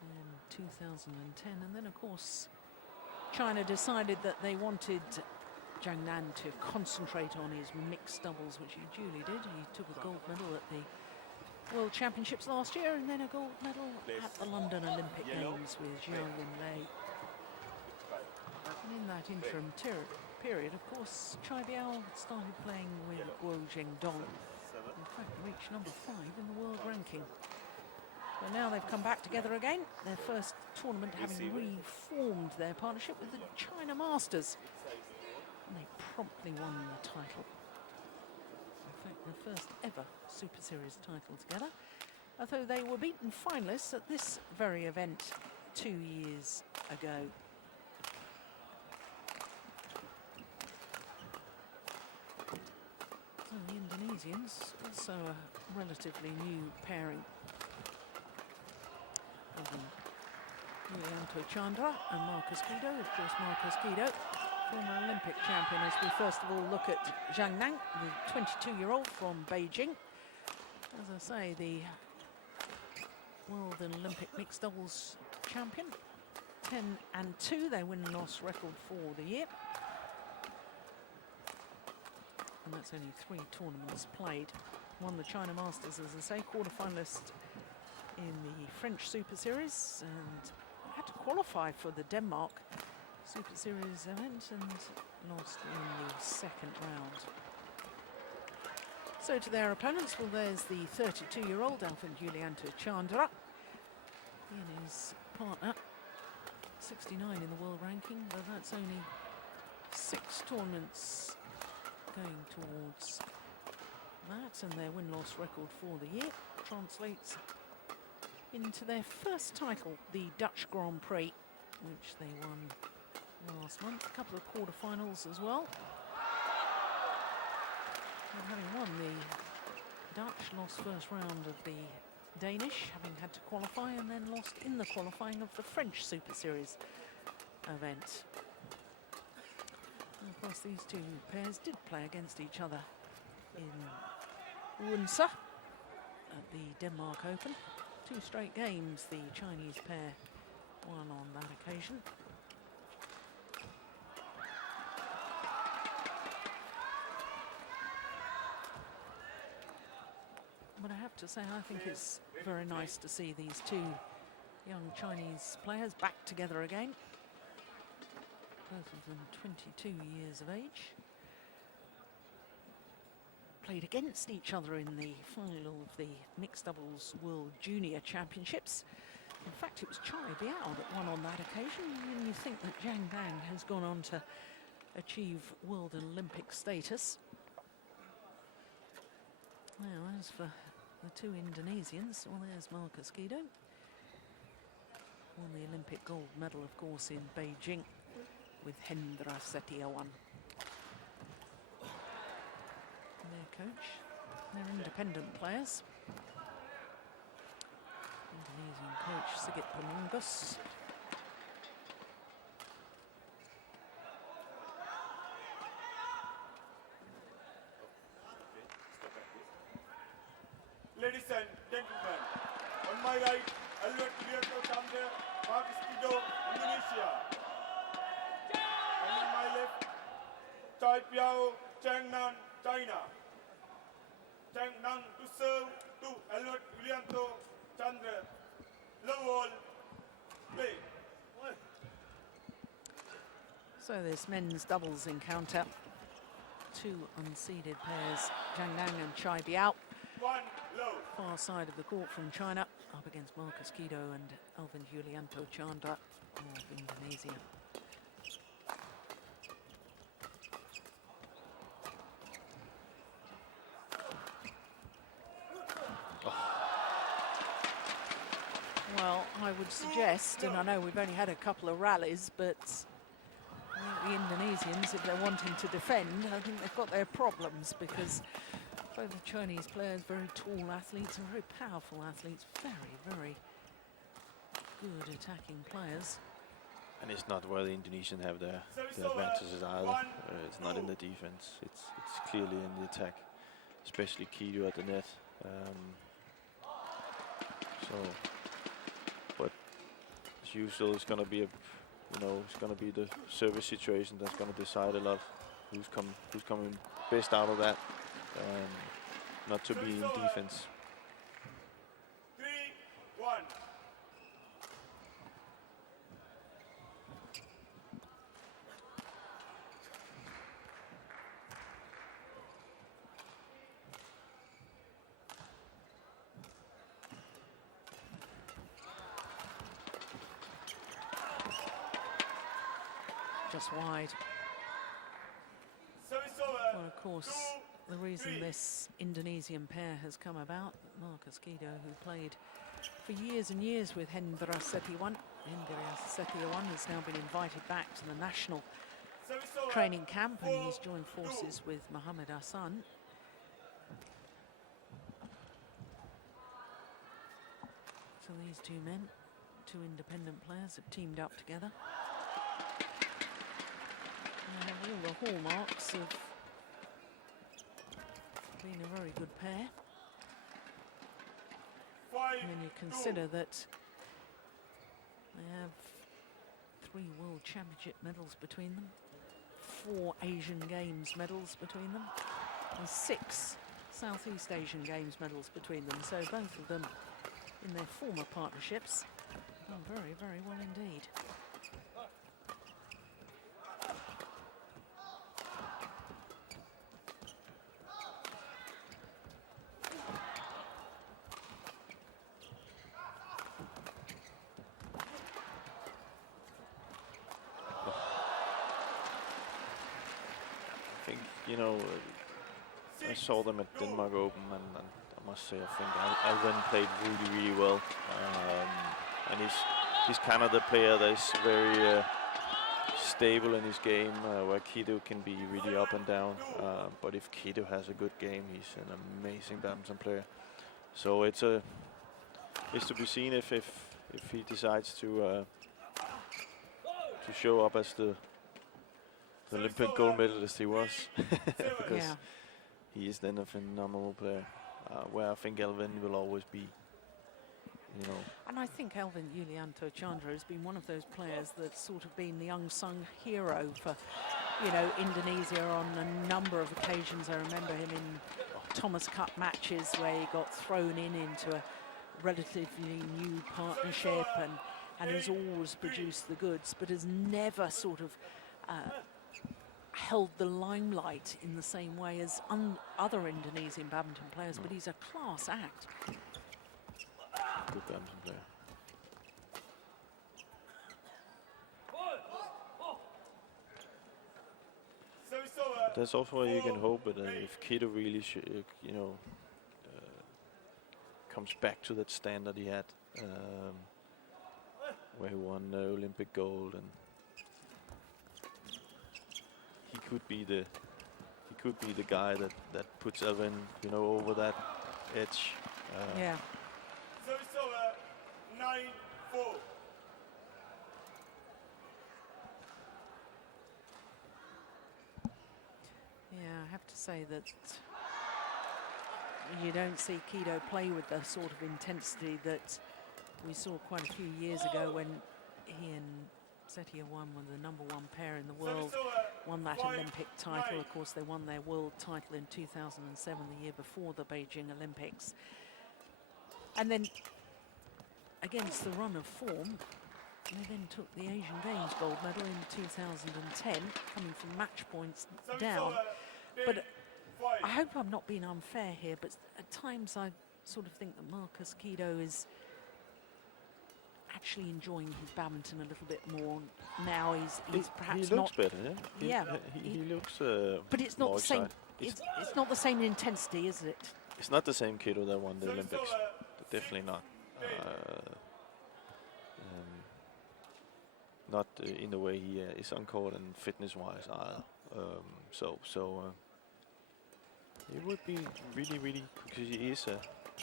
in 2010. And then, of course, China decided that they wanted Zhang to concentrate on his mixed doubles, which he duly did. He took a gold medal at the World Championships last year, and then a gold medal at the London Olympic Games with Jiao Yunlei. And in that interim period, of course, Choi Biao started playing with Guo Zhengdong. In fact, reached number 5 in the world ranking. But now they've come back together again. Their first tournament having reformed their partnership with the China Masters. And they promptly won the title. In fact, their first ever Super Series title together. Although they were beaten finalists at this very event 2 years ago. So the Indonesians, also a relatively new pairing. Yulianto Chandra and Markis Kido. Of course, Markis Kido, former Olympic champion, as we first of all look at Zhengming, the 22-year-old from Beijing. As I say, the World and Olympic mixed doubles champion. 10-2, their win-loss record for the year. And that's only 3 tournaments played. Won the China Masters, as I say, quarter-finalist in the French Super Series, and had to qualify for the Denmark Super Series event and lost in the second round. So to their opponents, well, there's the 32-year-old Alvent Yulianto Chandra. He and his partner, 69 in the world ranking, but that's only 6 tournaments going towards that, and their win-loss record for the year translates into their first title, the Dutch Grand Prix, which they won last month. A couple of quarterfinals as well. And having won the Dutch, lost first round of the Danish, having had to qualify, and then lost in the qualifying of the French Super Series event. And of course, these two pairs did play against each other in Odense at the Denmark Open. 2 straight games the Chinese pair won on that occasion. But I have to say, I think it's very nice to see these 2 young Chinese players back together again. Both of them 22 years of age. Played against each other in the final of the Mixed Doubles World Junior Championships. In fact, it was Choi Biao that won on that occasion. When you think that Zhang has gone on to achieve world and Olympic status. Now, as for the 2 Indonesians, well, there's Markis Kido. Won the Olympic gold medal, of course, in Beijing with Hendra Setiawan. Their coach. They're independent players. Indonesian coach Sigit Pamungkas. Ladies and gentlemen, on my right, Alvent Chandra, Markis Kido, Indonesia. And on my left, Choi Biao, Zhengming, China. Zhang to serve to Alvent Yulianto Chandra. Love all, play. So this men's doubles encounter. 2 unseeded pairs, Zhang and Choi Biao. 1 low. Far side of the court from China, up against Markis Kido and Alvent Yulianto Chandra of Indonesia. Well, I would suggest, and I know we've only had a couple of rallies, but I think the Indonesians, if they're wanting to defend, I think they've got their problems, because both the Chinese players, very tall athletes and very powerful athletes, very, very good attacking players. And it's not where the Indonesians have their advantages either. It's not in the defense. It's clearly in the attack, especially Kido at the net. But as usual, it's going to be it's going to be the service situation that's going to decide a lot who's coming best out of that. Not to be in defense. 3-1. Just wide. Well, of course, the reason this Indonesian pair has come about, Markis Kido, who played for years and years with Hendra Setiawan. Hendra Setiawan has now been invited back to the national training camp, and he's joined forces with Mohamed Hassan. So these two men, two independent players, have teamed up together. And they have all the hallmarks of being a very good pair. And then you consider that they have 3 World Championship medals between them, 4 Asian Games medals between them, and 6 Southeast Asian Games medals between them. So both of them, in their former partnerships, done very, very well indeed. I saw them at Denmark Open, and I must say I think Alvent played really, really well. And he's kind of the player that is very stable in his game, where Kido can be really up and down. But if Kido has a good game, he's an amazing badminton player. So it's to be seen if he decides to show up as the Olympic gold medalist he was, because he is then a phenomenal player. Where I think Alvent will always be, And I think Alvent Yulianto Chandra has been one of those players that's sort of been the unsung hero for, Indonesia on a number of occasions. I remember him in Thomas Cup matches where he got thrown into a relatively new partnership, and has always produced the goods, but has never sort of held the limelight in the same way as other Indonesian badminton players, but he's a class act. Good badminton player. That's also why you can hope that if Kido really comes back to that standard he had, where he won Olympic gold, and he could be the guy that puts Alvent over that edge. Yeah. 9-4. Yeah, I have to say that you don't see Kido play with the sort of intensity that we saw quite a few years ago when he and Setiawan were the #1 pair in the world, won that Olympic title. Of course, they won their world title in 2007, the year before the Beijing Olympics. And then, against the run of form, they then took the Asian Games gold medal in 2010, coming from match points down. But I hope I'm not being unfair here, but at times I sort of think that Markis Kido is actually enjoying his badminton a little bit more now. He's perhaps he looks better, yeah. He looks. But it's not more the same. excited. It's not the same intensity, is it? It's not the same Kido that won the Olympics. Definitely not. Not in the way he is on court and fitness-wise either. It would be really, because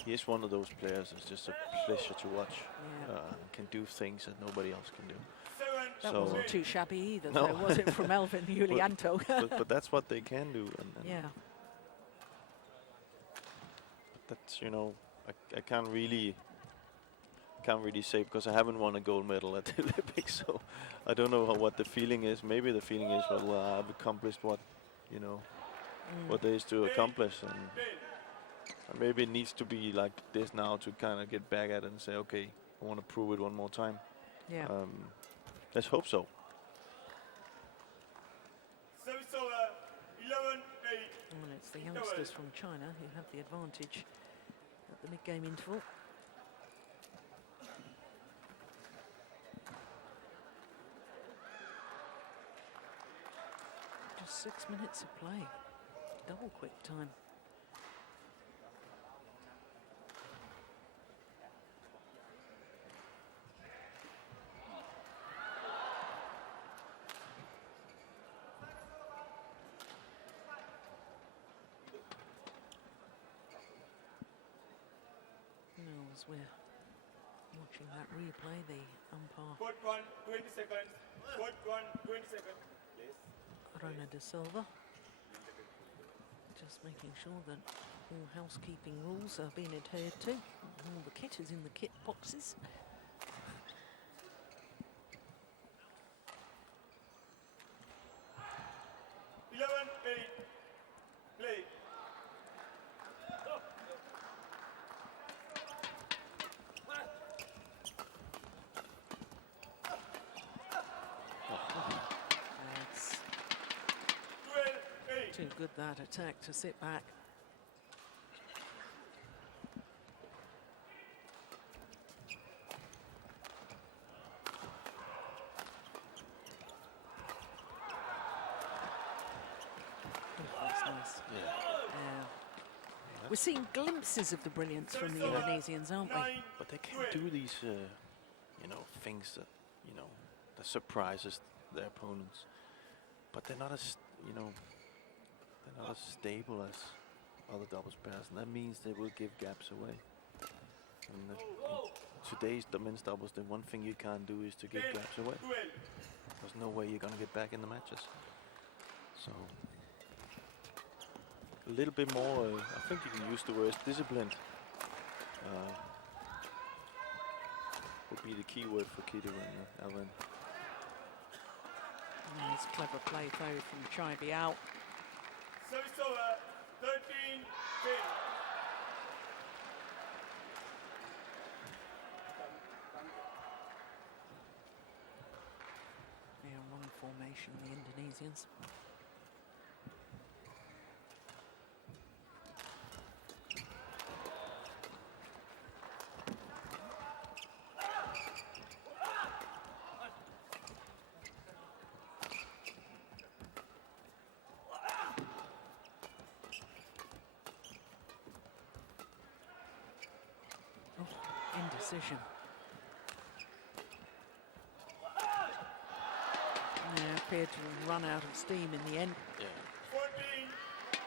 he is one of those players. It's just a pleasure to watch. Yeah. Can do things that nobody else can do. That wasn't too shabby either, no. though, was it, from Alvent Yulianto? but that's what they can do. And yeah. That's I can't really can't really say because I haven't won a gold medal at the Olympics, so I don't know what the feeling is. Maybe the feeling is, well, I've accomplished what, you know, what there is to accomplish, and maybe it needs to be like this now to kind of get back at it and say, okay, I want to prove it one more time. Yeah. Let's hope so. Service over, 11-8. And it's the youngsters from China who have the advantage at the mid-game interval. Just 6 minutes of play. Double quick time. As we're watching that replay, the umpire Court 1, 20 seconds. Court 1, 20 seconds. Please. Rona de Silva just making sure that all housekeeping rules are being adhered to. All the kit is in the kit boxes. Too good that attack to sit back. That's nice. Yeah. We're seeing glimpses of the brilliance from the Indonesians, aren't we? But they can do these, you know, things that, you know, that surprises their opponents. But they're not as, you know, they're not as stable as other doubles pairs, and that means they will give gaps away. And today's men's doubles, the one thing you can't do is to give gaps away. There's no way you're gonna get back in the matches. So a little bit more, I think you can use the word disciplined. Would be the key word for Kido and Alvent. Nice clever play though from Choi Biao. Service over, 13-10. Yeah, wrong formation, the Indonesians. Indecision. Yeah, appeared to run out of steam in the end. Yeah.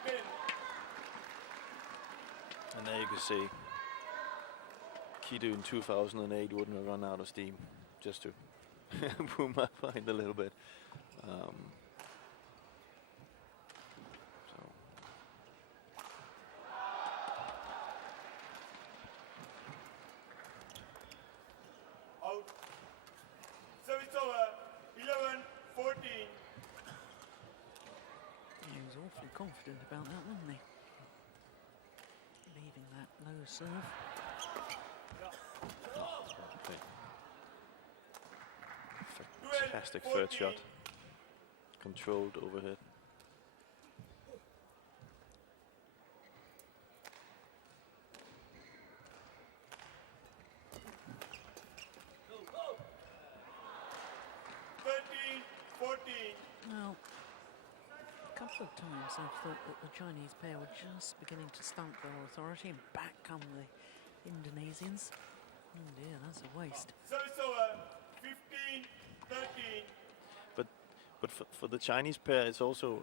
14-10. And there you can see Kido in 2008 wouldn't have run out of steam, just to boom my mind a little bit. Out. Service over, 11-14. He was awfully confident about that, wasn't he? Leaving that low serve. Fantastic third shot. Controlled overhead. Well, a couple of times I've thought that the Chinese pair were just beginning to stamp their authority, and back come the Indonesians. Oh dear, that's a waste. Service over, 15-13. But for the Chinese pair, it's also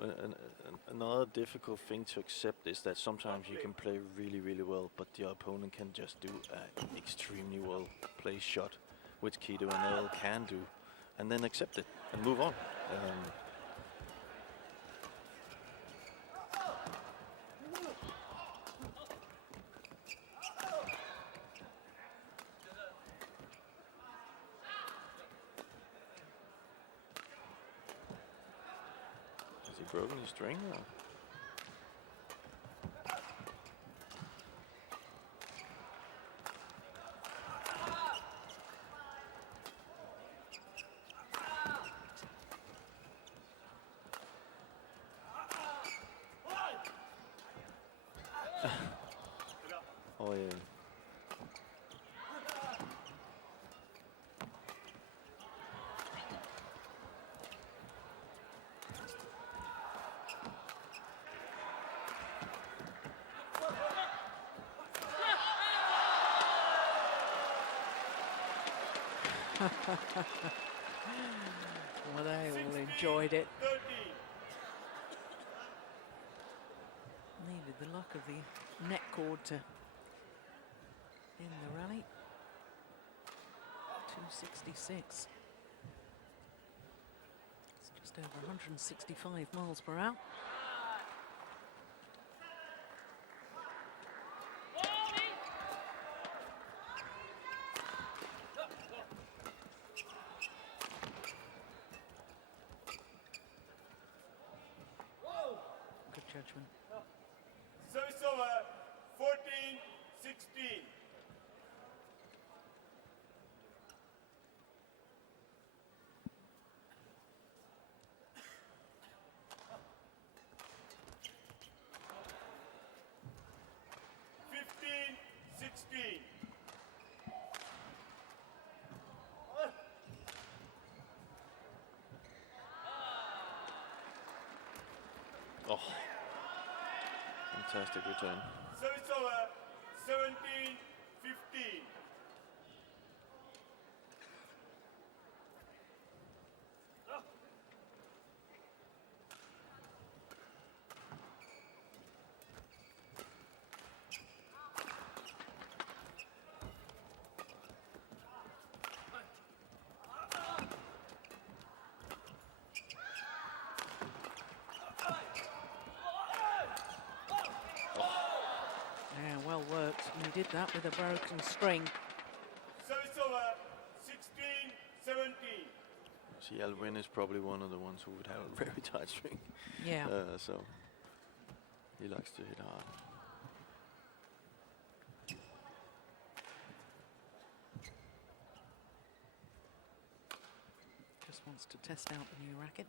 another difficult thing to accept is that sometimes you can play really, really well, but your opponent can just do an extremely well placed shot, which Kido and L can do, and then accept it and move on. broken his string? Or? Oh yeah. Well, they all enjoyed it. Needed the luck of the net cord to end the rally. 266. It's just over 165 miles per hour. Good judgment. Service over, 14-16. Oh, fantastic return. Service over, 17-15. Yeah, well worked. And he did that with a broken string. Service over, 16-17. See, Alvent is probably one of the ones who would have a very tight string. Yeah. So he likes to hit hard. Just wants to test out the new racket.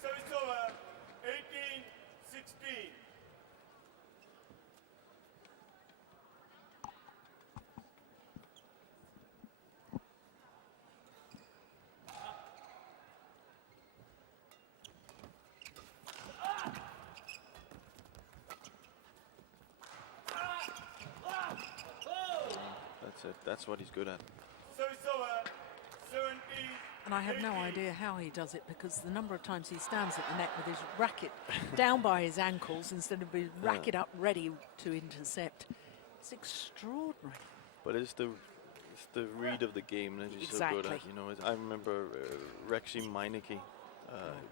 Service over, 18-16. That's it. That's what he's good at. Service over, 17. And I have no idea how he does it, because the number of times he stands at the net with his racket down by his ankles instead of his racket up ready to intercept. It's extraordinary. But it's the read of the game that he's so good at. You know, I remember Rexy Meineke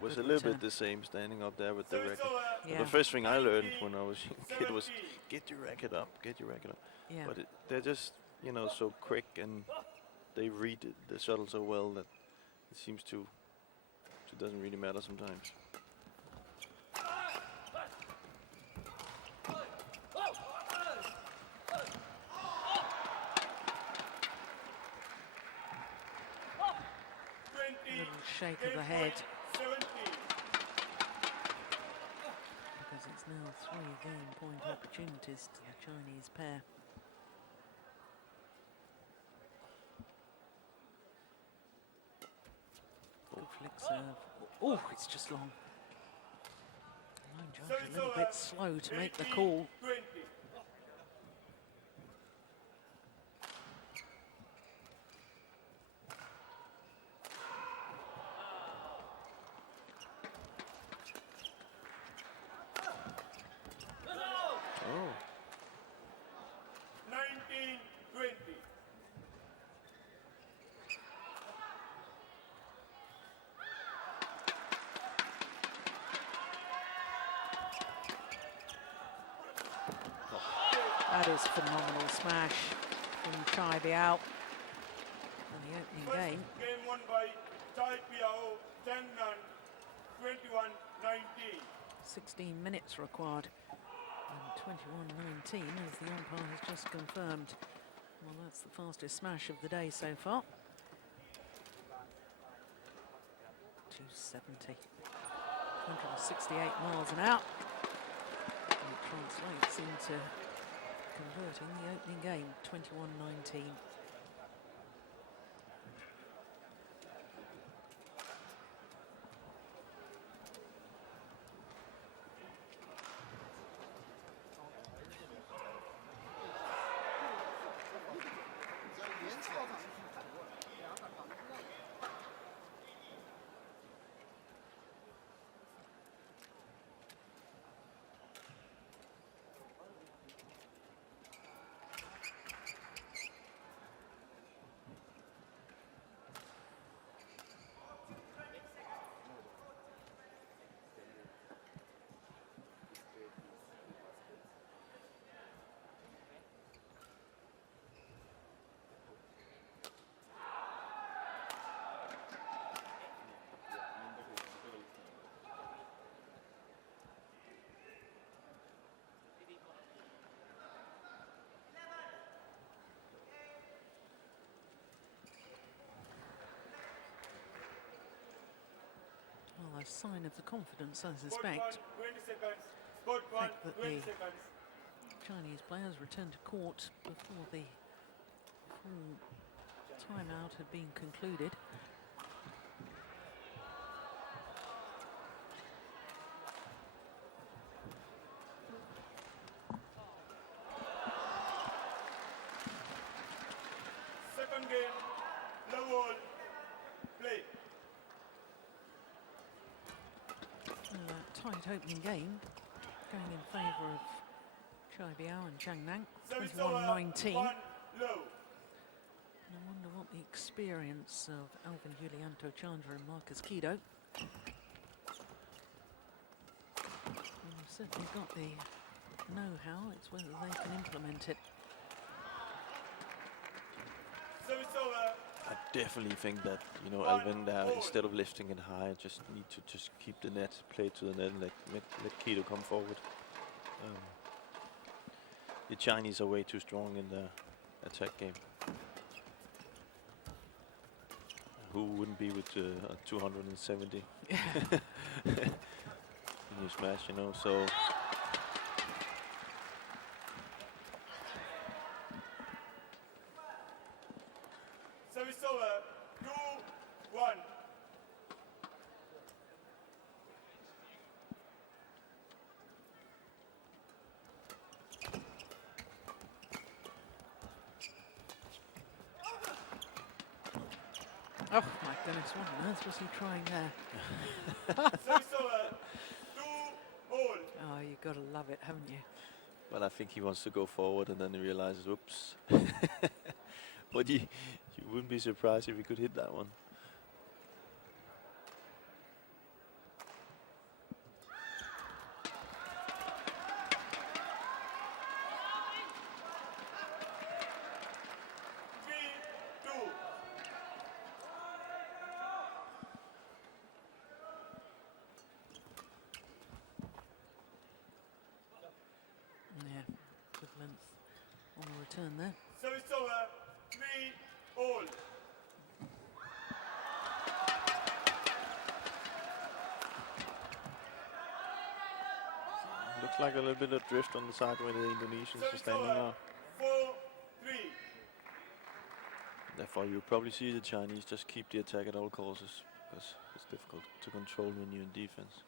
was a little bit the same, standing up there with the racket. Yeah. The first thing I learned when I was a kid was get your racket up, get your racket up. Yeah. But they're just, you know, so quick, and they read the shuttle so well that it seems to it doesn't really matter sometimes. Little shake of the head, 17. because it's now 3 game point opportunities to the Chinese pair. Good flick serve. Oh, it's just long. Line judge a little bit slow to make the call. 20. Oh, 19-20. this phenomenal smash from Choi Biao in the opening game. Game won by Choi Biao, Zhengming, 21-19. 16 minutes required and 21-19 as the umpire has just confirmed. Well, that's the fastest smash of the day so far. 270, 168 miles an hour. And it translates into converting the opening game, 21-19. Well, a sign of the confidence, I suspect. 20 seconds. Sport The 1, fact that 20 the seconds. Chinese players returned to court before the full timeout had been concluded. Second game, level, play. Tight opening game, going in favour of Choi Biao and Zhengming, Service 21-19. over, 1 low. I wonder what the experience of Alvent, Yulianto, Chandra and Markis Kido. They've certainly got the know-how, it's whether they can implement it. Service over. I definitely think that, you know, Alvent, instead of lifting it high, just need to just keep the net, play to the net, and let Kido come forward. The Chinese are way too strong in the attack game. Who wouldn't be with 270 in your smash, you know? So Service over, 2-1. Oh my goodness, what on earth was he trying there? Service over, 2-all. Oh, you've got to love it, haven't you? well, I think he wants to go forward, and then he realizes, whoops. But you wouldn't be surprised if he could hit that one. Yeah, good length on the return there. Service over, 3-all. Looks like a little bit of drift on the side where the Indonesians are standing now. 4-3. Therefore, you'll probably see the Chinese just keep the attack at all costs, because it's difficult to control when you're in defense.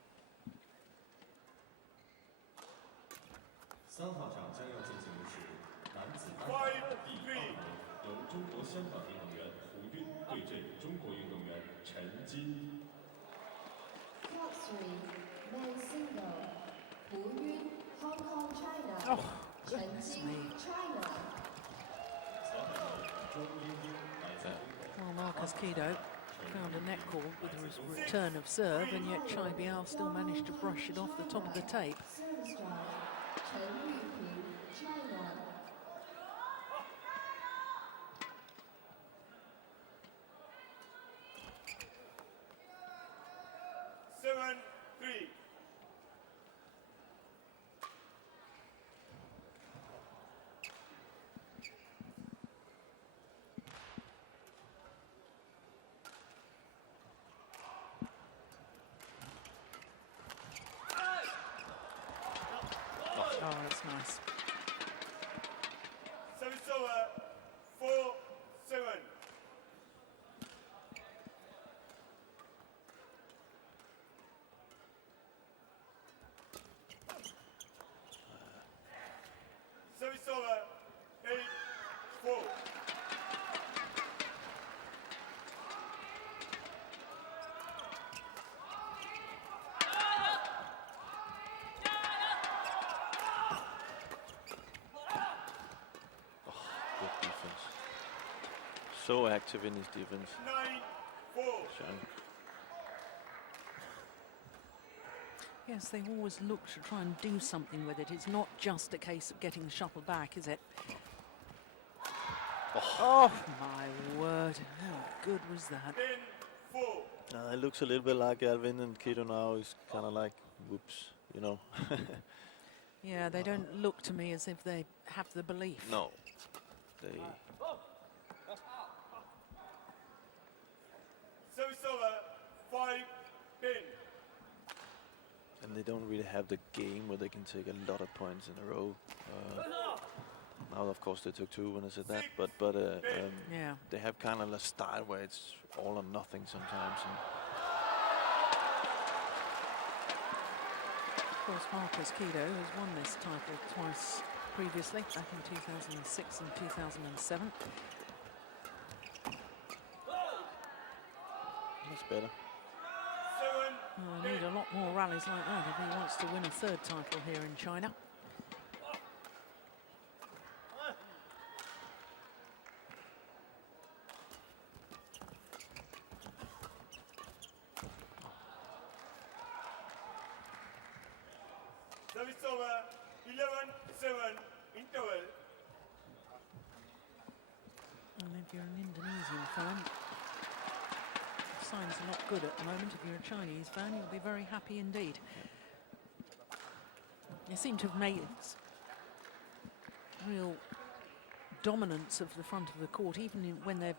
3号场将要进行的是男子单打第2轮，由中国香港运动员胡运对阵中国运动员陈金。 Court 3, men's single. Poon, Hong Kong, China. Oh, goodness Zhengming, me. China. 3号轮钟英英来自中国。 Well, Markis Kido found a net call with his return of serve, and yet Choi Biao still managed to brush it off the top of the tape. Service drive. Chen Yuping, China. 7-3. Oh, that's nice. Service over 4-7. Service over 8-4. Good defense. So active in his defense. 9-4. Zhang. Yes, they always look to try and do something with it. It's not just a case of getting the shuttle back, is it? Oh, my word. How good was that? 10-4. It looks a little bit like Alvent and Kido now. Is kind of like, whoops, you know. Yeah, they don't look to me as if they have the belief. No. They. Service over 5-10. And they don't really have the game where they can take a lot of points in a row. Now, of course, they took 2 when I said that, but Yeah. they have kind of a style where it's all or nothing sometimes. And Of course, Markis Kido has won this title twice previously, back in 2006 and 2007. that's better. 7. Oh, I need a lot more rallies like that if he wants to win a 3rd title here in China. Service over 11-7. Interval. And if you're an Indonesian fan, the signs are not good at the moment. If you're a Chinese fan, you'll be very happy indeed. They seem to have made real dominance of the front of the court, even when they're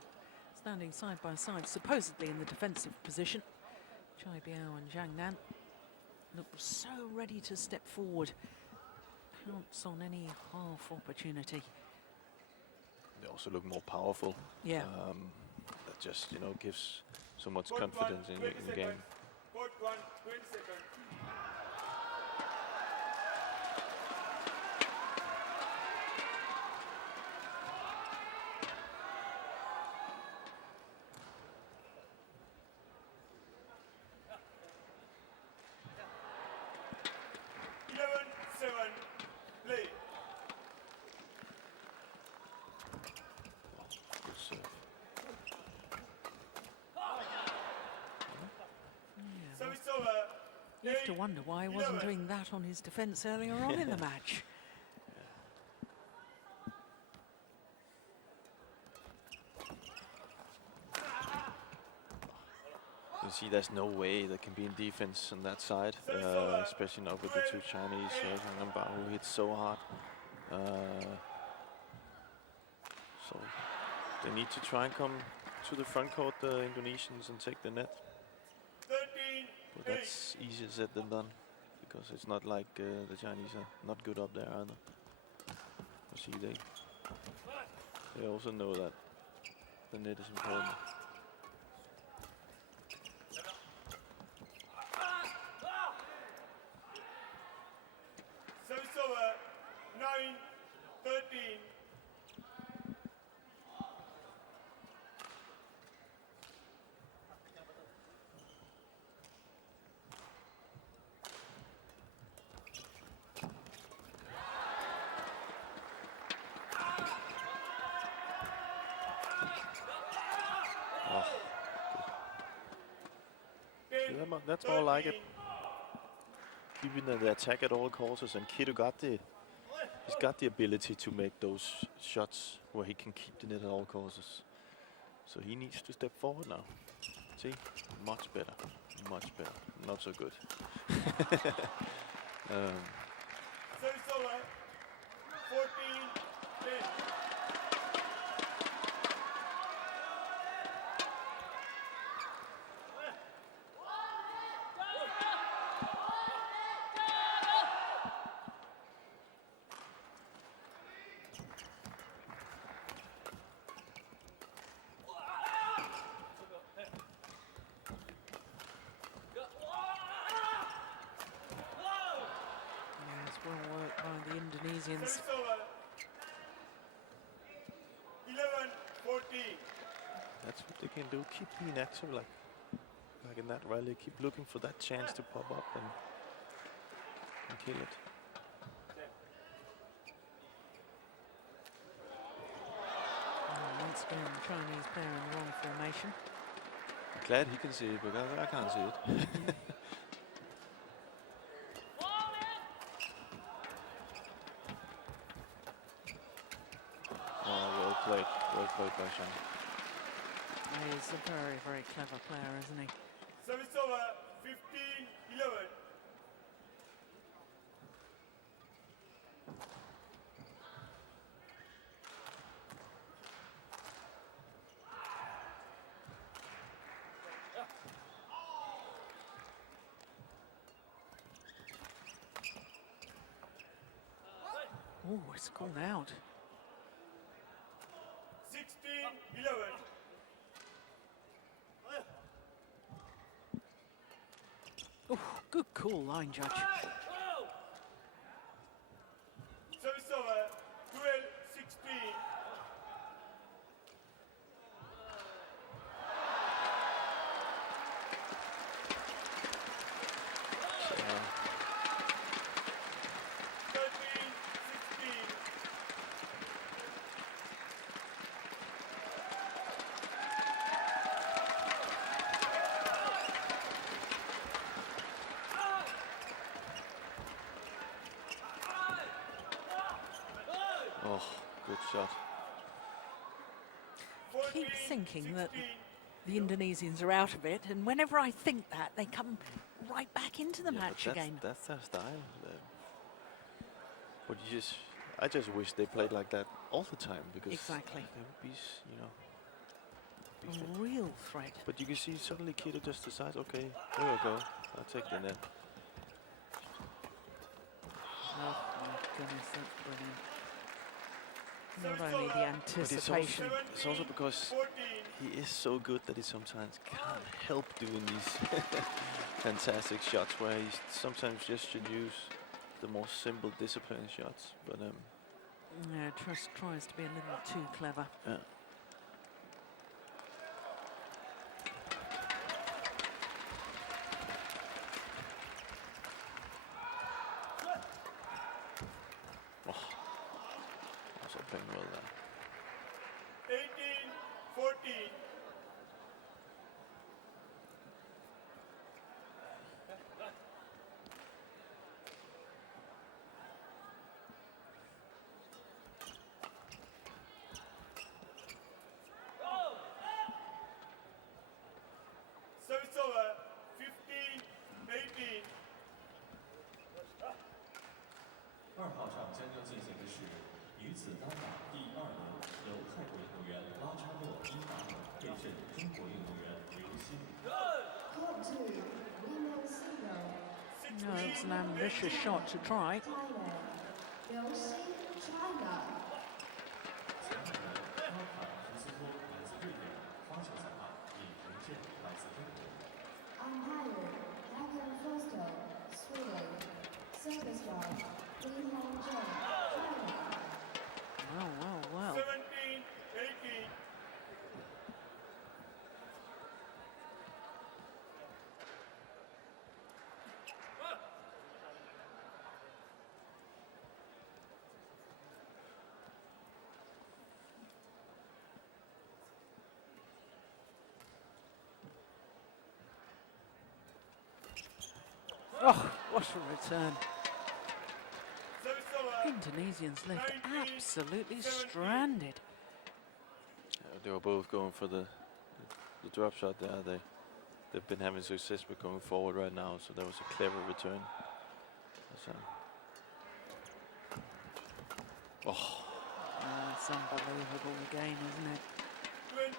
standing side by side, supposedly in the defensive position. Choi, Biao and Zhang look so ready to step forward, pounce on any half opportunity. They also look more powerful. Yeah. That just, you know, gives so much confidence in the game. Court 1, 20 seconds. You have to wonder why he wasn't doing that on his defence earlier on in the match. You see, there's no way there can be in defense on that side, especially not with the 2 Chinese. Ongbumrungpan, who hits so hard. So they need to try and come to the front court, the Indonesians, and take the net. But that's easier said than done, because it's not like the Chinese are not good up there either. You see, they also know that the net is important. Service over 9-13. That's more like it. Keeping the attack at all costs, and Kido he's got the ability to make those shots where he can keep the net at all costs. So he needs to step forward now. See, much better, much better. Not so good. Service over. 14-10. Well worked by the Indonesians. Service over. 11-14. That's what they can do. Keep being active, like in that rally. Keep looking for that chance to pop up and kill it. Once again, the Chinese player in the wrong formation. Glad he can see it, because I can't see it. Well played by Zhang. He's a very, very clever player, isn't he? Service over. 15-11. Oh, it's called out. 16-11. Oh, good call, line judge. Service over. 12-16. Oh, good shot. Keep thinking that the Indonesians are out of it, and whenever I think that, they come right back into the match but again. that's their style. But I just wish they played like that all the time, because Exactly. they would be, A real threat. But you can see suddenly Kido just decides, okay, there we go, I'll take the net. Oh my goodness, that's brilliant. Not only the anticipation. It's also because he is so good that he sometimes can't help doing these fantastic shots, where he sometimes just should use the more simple disciplined shots. But Yeah, tries to be a little too clever. yeah. Also playing well there. 18-14. Service over. 15-18. 2号场将要进行的是女子单打第2轮，由泰国运动员拉查诺伊达尔对阵中国运动员刘鑫。 Court 2, women's single. No, it's an ambitious shot to try. Thailand. Liu-Xin, China. 前2人高坎福斯托来自瑞典，发球裁判尹洪建来自英国。 Umpire, Hakan Foster, Sweden. Service round, Li-Ning China, China. Well. 17-18. Oh, what a return. Service over. Indonesians left absolutely stranded. They were both going for the drop shot there. They they've been having success with going forward right now. So that was a clever return. So. Oh. It's unbelievable again, isn't it? 20,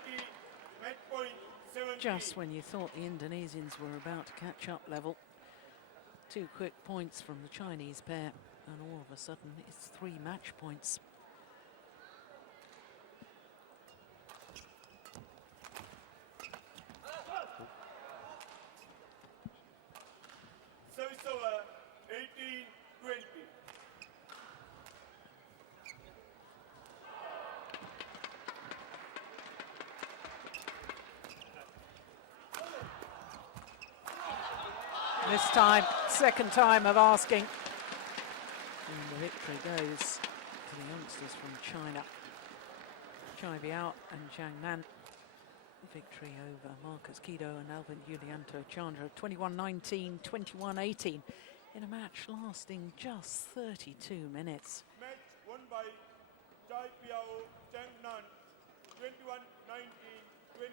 match point 17. Just when you thought the Indonesians were about to catch up level. 2 quick points from the Chinese pair, and all of a sudden it's 3 match points. Service over 18-20. This time, second time of asking. And the victory goes to the youngsters from China. Choi Biao and Zhang. Victory over Markis, Kido and Alvent, Yulianto, Chandra, 21-19, 21-18 in a match lasting just 32 minutes. Match won by Choi Biao, Zhang, 21-19, 21-18.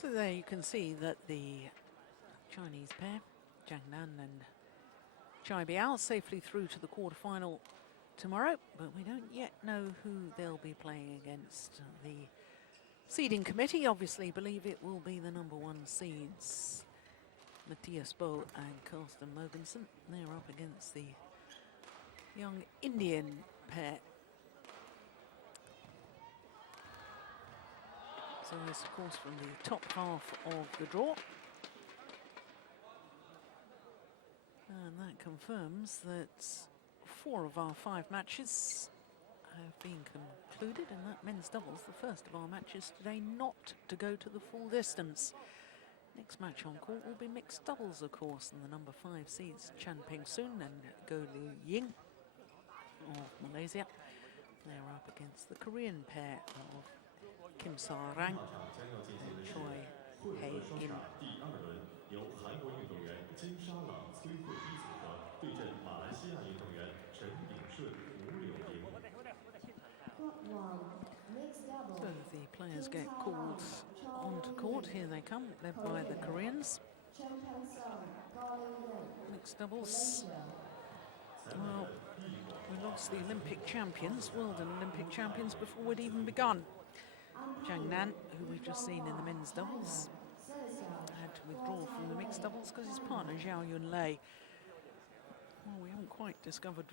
So there you can see that the Chinese pair, Zhang and Choi Biao, safely through to the quarterfinal tomorrow, but we don't yet know who they'll be playing against. The seeding committee obviously believe it will be the #1 seeds, Matthias Bo and Carsten Mogensen. They're up against the young Indian pair. So this, of course, from the top half of the draw. And that confirms that 4 of our 5 matches have been concluded, and that men's doubles, the first of our matches today, not to go to the full distance. Next match on court will be mixed doubles, of course, and the #5 seeds Chan Peng-soon and Go Ying of Malaysia. They're up against the Korean pair of Kim Sa-rang and Choi Hae-in. 第2轮由韩国运动员金沙朗、崔慧一组合对阵马来西亚运动员陈炳顺、吴柳莹。 So the players get called onto court. Here they come, led by the Koreans. Mixed doubles. Well, we lost the Olympic champions, world and Olympic champions, before we'd even begun. Zhang, who we've just seen in the men's doubles, had to withdraw from the mixed doubles because his partner, Zhao Yunlei, well, we haven't quite discovered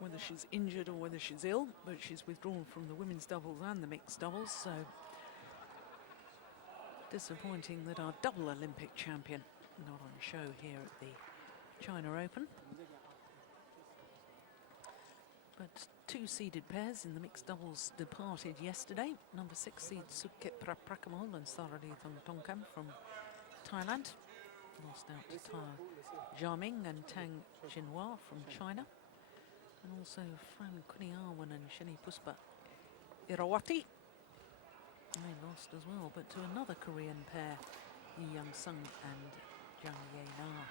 whether she's injured or whether she's ill, but she's withdrawn from the women's doubles and the mixed doubles, so disappointing that our double Olympic champion not on show here at the China Open. But 2 seeded pairs in the mixed doubles departed yesterday. #6 seed Suet Praprakamol and Sarali Tongtongkam from Thailand. Lost out to Zhengming and Tang Jinhua from China. And also Fran Kuniawan and Sheni Puspa Irawati. They lost as well, but to another Korean pair, Yi Young-sung and Jang Ye-na.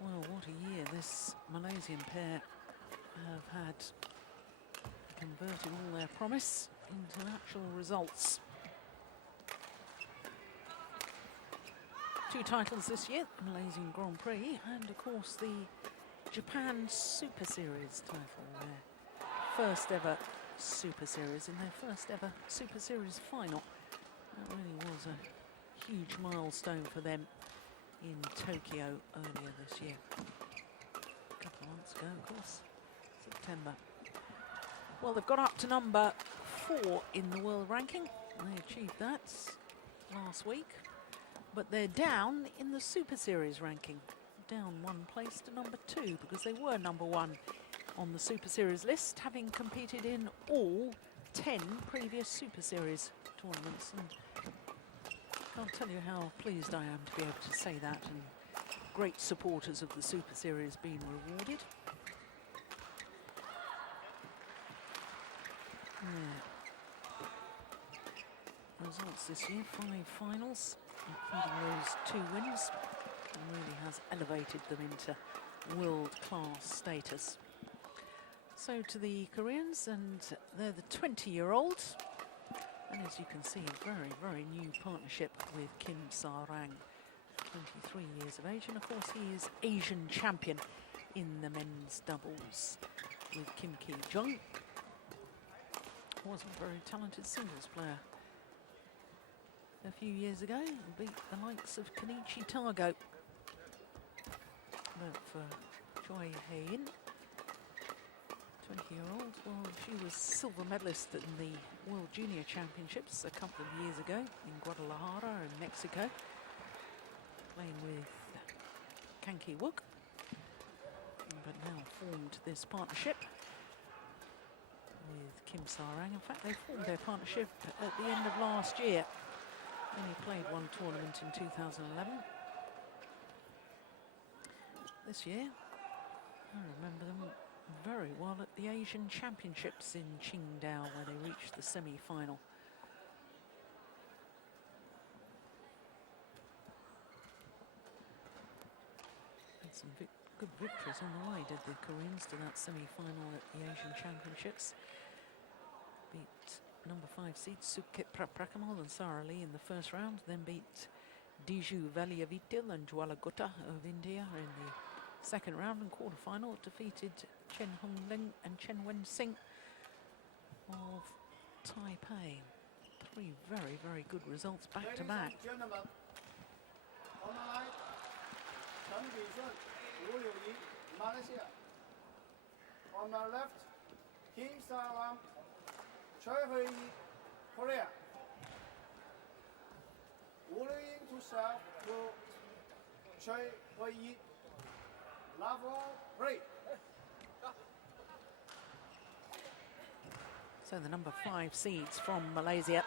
Well, what a year this Malaysian pair have had, converting all their promise into actual results. 2 titles this year, Malaysian Grand Prix, and of course the Japan Super Series title, their first ever Super Series in their first ever Super Series final. That really was a huge milestone for them in Tokyo earlier this year. A couple of months ago, of course, September. Well, they've got up to number 4 in the world ranking. They achieved that last week, but they're down in the Super Series ranking, down 1 place to number 2, because they were number 1 on the Super Series list, having competed in all 10 previous Super Series tournaments. And I can't tell you how pleased I am to be able to say that, and great supporters of the Super Series being rewarded. Yeah. Results this year, 5 finals, including those 2 wins, and really has elevated them into world-class status. So to the Koreans, and they're the 20-year-olds, and as you can see, a very, very new partnership with Kim Sa-rang, 23 years of age, and of course he is Asian champion in the men's doubles with Kim Ki-jung. Was a very talented singles player a few years ago, and beat the likes of Kenichi Tago. But for Choi Hae-in, 20-year-old, well, she was silver medalist in the World Junior Championships a couple of years ago in Guadalajara in Mexico, playing with Kang Ki-wook, but now formed this partnership with Kim Sa-rang. In fact, they formed their partnership at the end of last year. Only played 1 tournament in 2011. This year, I remember them very well at the Asian Championships in Qingdao, where they reached the semi-final. Had some good victories on the way, did the Koreans, to that semi-final at the Asian Championships. Beat number 5 seed Suet Prakamal and Sara Lee in the first round, then beat Diju Valiavitil and Jwala Gutta of India in the second round, and quarter-final defeated Chen Hongling and Chen Wen-sing of Taipei. 3 very, very good results back to back. Ladies and gentlemen, on the line, Pedersen, Ying, Malaysia. On my left, Kim Sa-rang, Xuerui, Korea. Ying to serve to Xuerui. Level 3. So the number 5 seeds from Malaysia,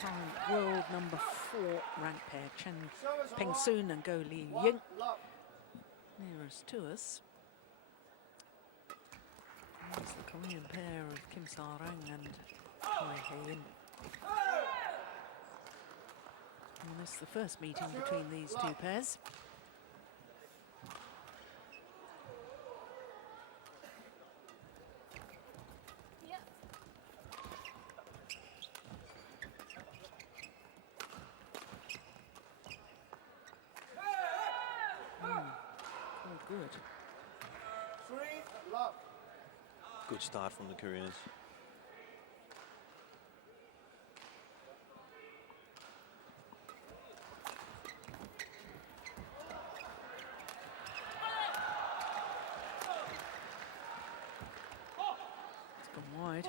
current world number 4 ranked pair, Peng Soon and Go Li-Ying, nearest to us. There's the Korean pair of Kim Sa-rang and Choi Hae-in. And this is the first meeting between these 2 pairs. Good. Good start from the Koreans. It's gone wide.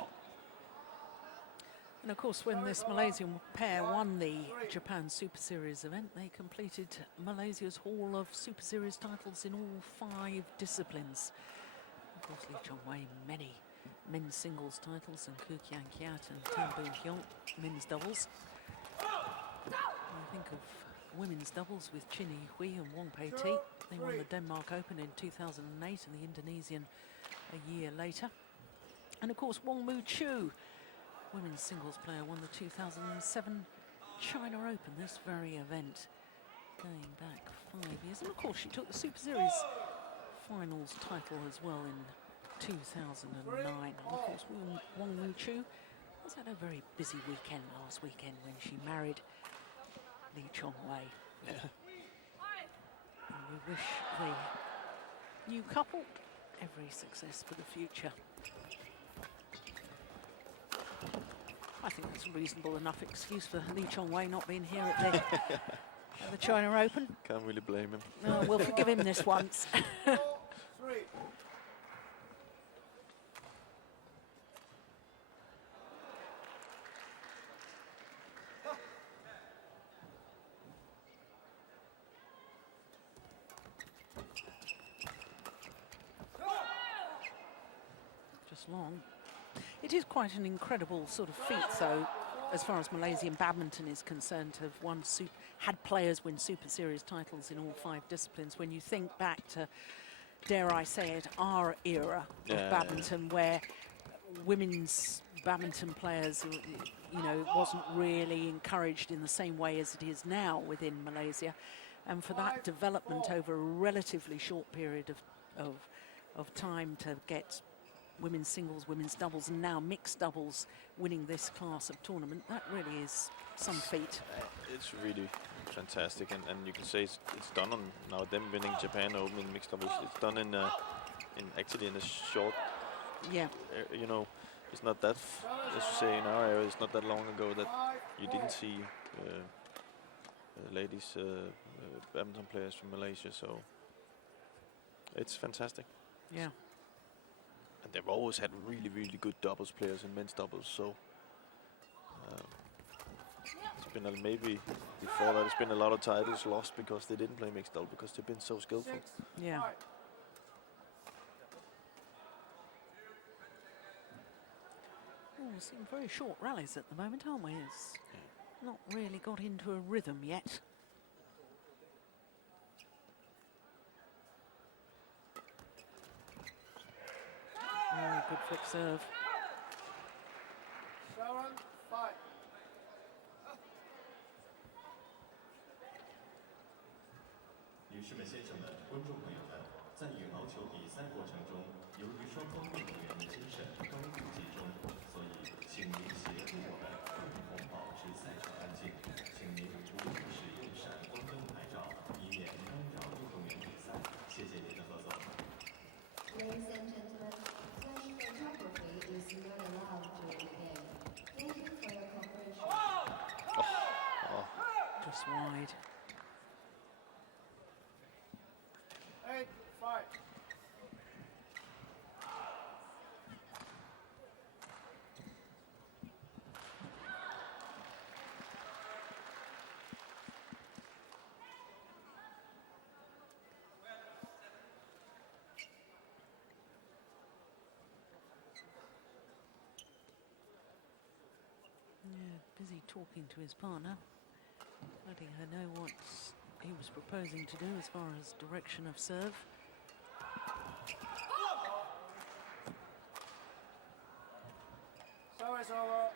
And of course, when this Malaysian pair won the Japan Super Series event, they completed Malaysia's haul of Super Series titles in all 5 disciplines. Of course, Lee Chong-wei, many men's singles titles, and Koo Kian Kiat and Tan Boon-hyung, men's doubles. I think of women's doubles with Chin Yi-hui and Wang Pei-ti. They won the Denmark Open in 2008 and the Indonesian a year later. And of course, Wang Mu-chu, women's singles player, won the 2007 China Open, this very event, going back 5 years. And of course, she took the Super Series Finals title as well in 2009. And of course, Wang Mu-chu has had a very busy weekend last weekend when she married Lee Chong-wei. Yeah. we wish the new couple every success for the future. I think that's a reasonable enough excuse for Li Chongwei not being here at the China Open. Can't really blame him. No, we'll forgive him this once. 3. Just long. It is quite an incredible sort of feat, though, as far as Malaysian badminton is concerned, to have had players win Super Series titles in all 5 disciplines. When you think back to, dare I say it, our era of badminton, where women's badminton players, you know, wasn't really encouraged in the same way as it is now within Malaysia. And for that development over a relatively short period of time to get women's singles, women's doubles, and now mixed doubles winning this class of tournament, that really is some feat. It's really fantastic, and you can say it's done on now them winning Japan Open in mixed doubles. It's done in actually in a short, you know, it's not that, as you say in our area, it's not that long ago that you didn't see ladies badminton players from Malaysia, so it's fantastic. Yeah. And they've always had really, really good doubles players in men's doubles, so it's been maybe before that it's been a lot of titles lost because they didn't play mixed double because they've been so skillful. Yeah. Oh, we're seeing very short rallies at the moment, aren't we? It's not really got into a rhythm yet. Very good flip serve. 7-5. 女士们、先生们、观众朋友们，在羽毛球比赛过程中，由于双方运动员的精神高度集中，所以请您协助我们共同保持赛场安静。请您不要使用闪光灯拍照，以免干扰运动员比赛。谢谢您的合作。 Ladies and gentlemen, flash photography is not allowed during the game. Thank you for your cooperation. Just wide. 8-5. busy talking to his partner, letting her know what he was proposing to do as far as direction of serve. Service over.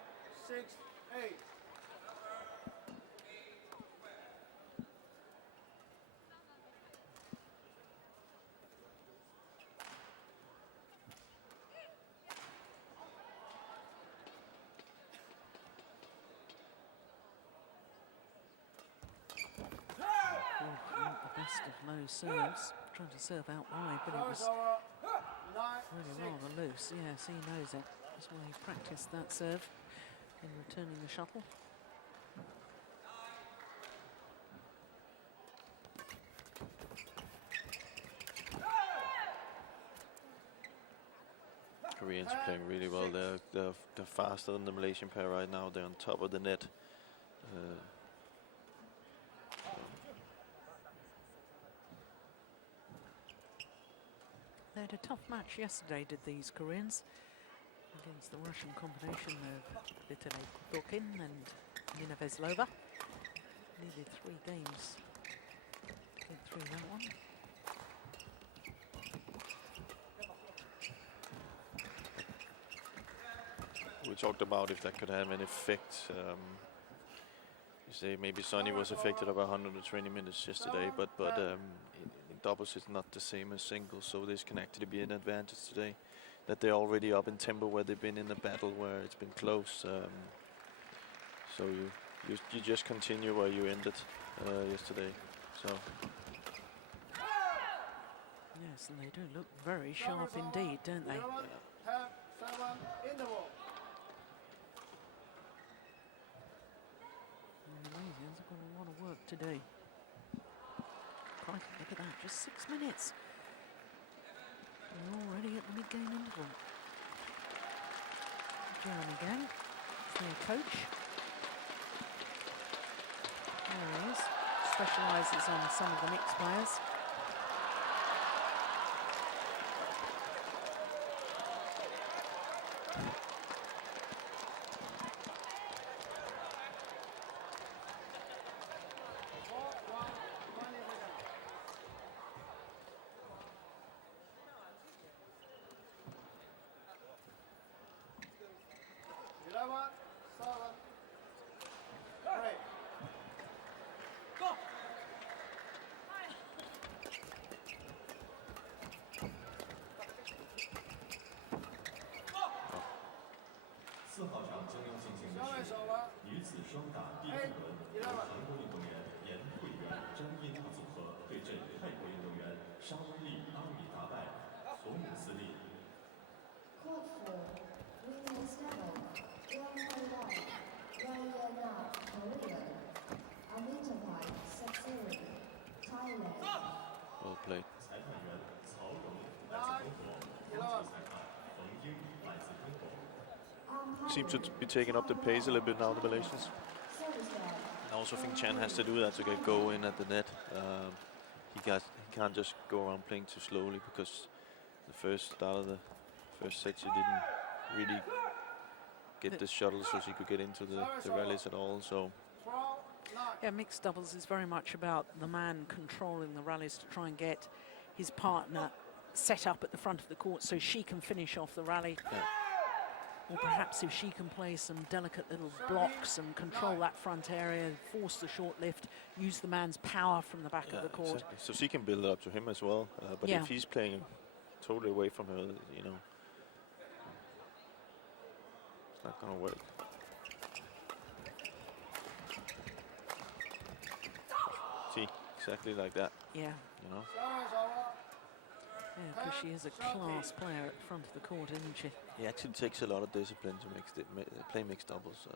6-8. Low serves, trying to serve out wide, but it was really rather loose. Yes, he knows it. That's why he's practiced that serve in returning the shuttle. Koreans are playing really well. They're faster than the Malaysian pair right now. They're on top of the net. They had a tough match yesterday, did these Koreans, against the Russian combination of Vitaly Kudokin and Nina Veslova. Needed 3 games to get through that one. We talked about if that could have an effect. You say maybe Sony was affected about 120 minutes yesterday, but in doubles it's not the same as singles, so this can actually be an advantage today. That they're already up in tempo where they've been in the battle where it's been close. So you just continue where you ended yesterday. So Yes, and they do look very sharp indeed, don't they? 11, 10, 7, interval. And the Malaysians have got a lot of work to do. Crikey, look at that, just 6 minutes. We're already at the mid-game interval. Down again, their coach. There he is, specialises on some of the mixed players. Court 4, women's level, Yulianto, Korea, Alvent, Xuerui, Thailand. Well played. Seem to be taking up the pace a little bit now, the Malaysians. I also think Chan has to do that to get go in at the net. He can't just go around playing too slowly, because the first start of the first set she didn't really get the shuttle so she could get into the rallies at all. So yeah, mixed doubles is very much about the man controlling the rallies to try and get his partner set up at the front of the court so she can finish off the rally. yeah. Or perhaps if she can play some delicate little blocks and control that front area, force the short lift, use the man's power from the back of the court. Exactly. So she can build it up to him as well. But Yeah. if he's playing totally away from her, you know, it's not gonna work. See, exactly like that. Yeah, You know. yeah, because she is a class player at the front of the court, isn't she? It actually takes a lot of discipline to play mixed doubles.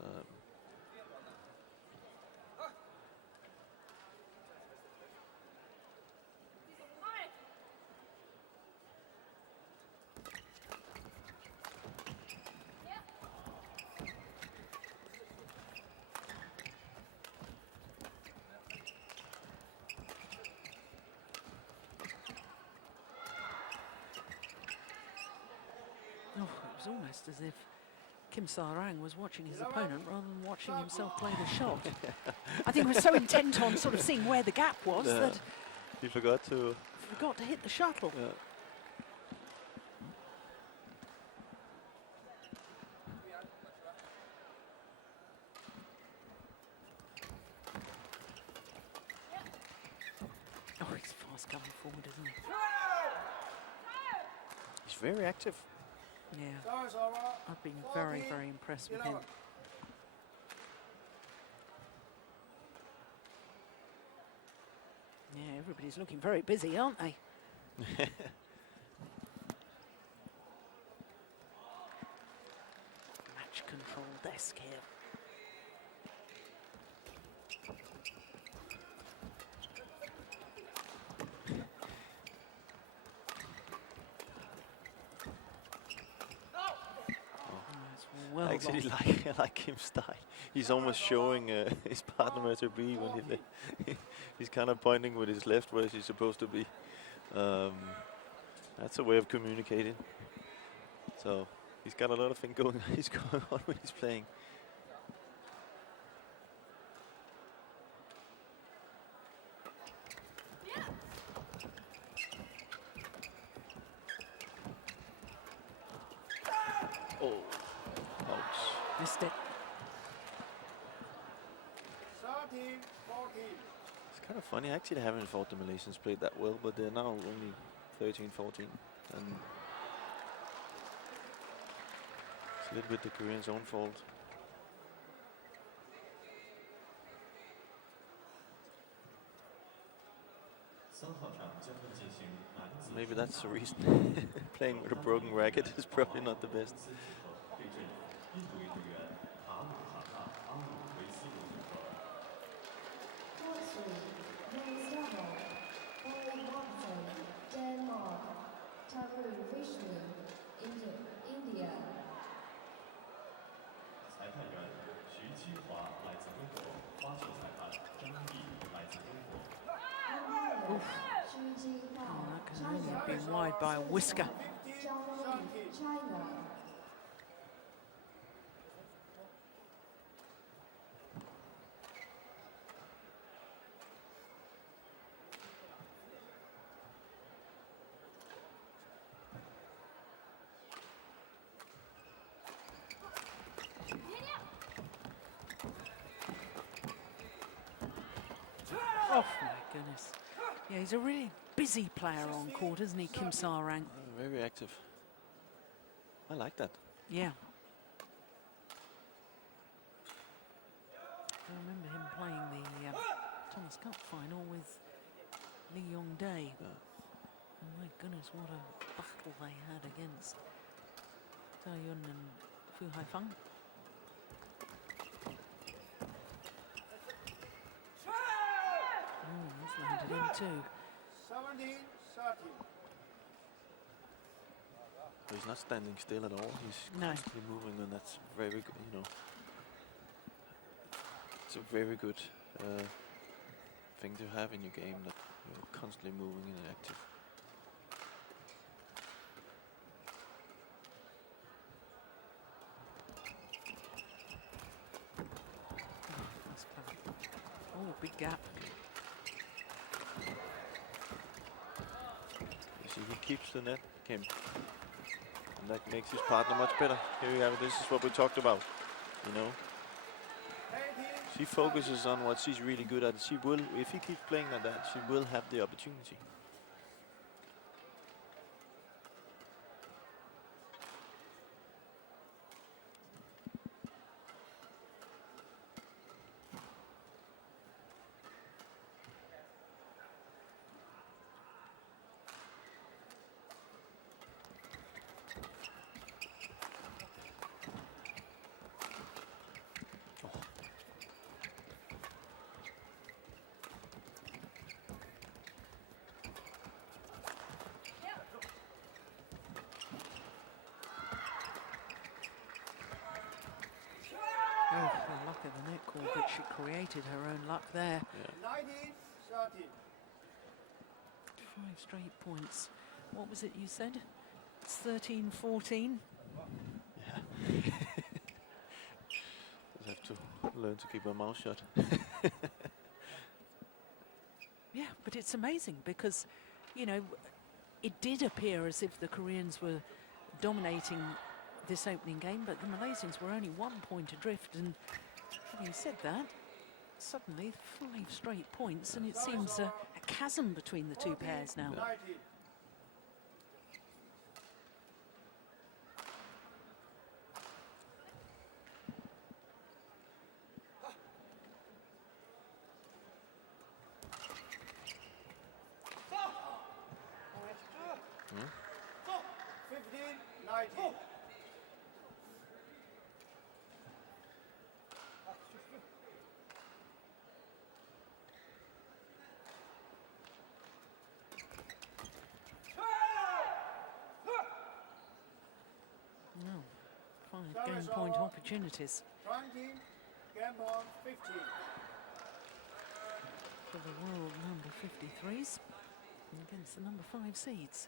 Oh, it was almost as if Kim Sa-rang was watching his opponent rather than watching himself play the shot. I think he was so intent on sort of seeing where the gap was that He forgot to. he forgot to hit the shuttle. Yeah. Oh, he's fast coming forward, isn't he? He's very active. Yeah, I've been very, very impressed with him. Yeah, everybody's looking very busy, aren't they? Match control desk here. Well I actually long. like Kim's style. He's almost showing his partner where to be when he's kind of pointing with his left where she's supposed to be. That's a way of communicating. So he's got a lot of things going on when he's playing. Oh, ouch. Missed it. 13, 14. It's kind of funny. I actually haven't thought the Malaysians played that well, but they're now only 13, 14. And it's a little bit the Koreans' own fault. Maybe that's the reason. Playing with a broken racket is probably not the best. Court 3, men's double. Ongbumrungpan, Denmark. Xuerui, India. 裁判员徐清华来自中国，花球裁判张毅来自中国。 That can only have been wide by a whisker. Li-Ning China. Oh my goodness. Yeah, he's a really busy player on court, isn't he, Kim Sa-rang? Very active. I like that. Yeah. I remember him playing the Thomas Cup final with Lee Yong-dae. Oh my goodness, what a battle they had against Taeyun and Fu Haifeng. Oh, that's landed in too. 17-13. So he's not standing still at all. He's No. constantly moving, and that's very good. You know, it's a very good thing to have in your game, that you're constantly moving and active. That's clever. Oh, big gap. You see, he keeps the net, Kim. And that makes his partner much better. Here we have it. This is what we talked about, you know. She focuses on what she's really good at. She will, if he keeps playing like that, she will have the opportunity. Oh, the luck of the net call, but she created her own luck there. 19-13. 5 straight points. What was it you said? It's 13-14. Yeah. Just have to learn to keep my mouth shut. Yeah, but it's amazing because, you know, it did appear as if the Koreans were dominating this opening game, but the Malaysians were only 1 point adrift, and having said that, suddenly 5 straight points, and it seems a chasm between the two pairs now. 19. Hmm? 15-19. No, 5 game point opportunities 20, game on 15. for the world number 53s against the number 5 seeds.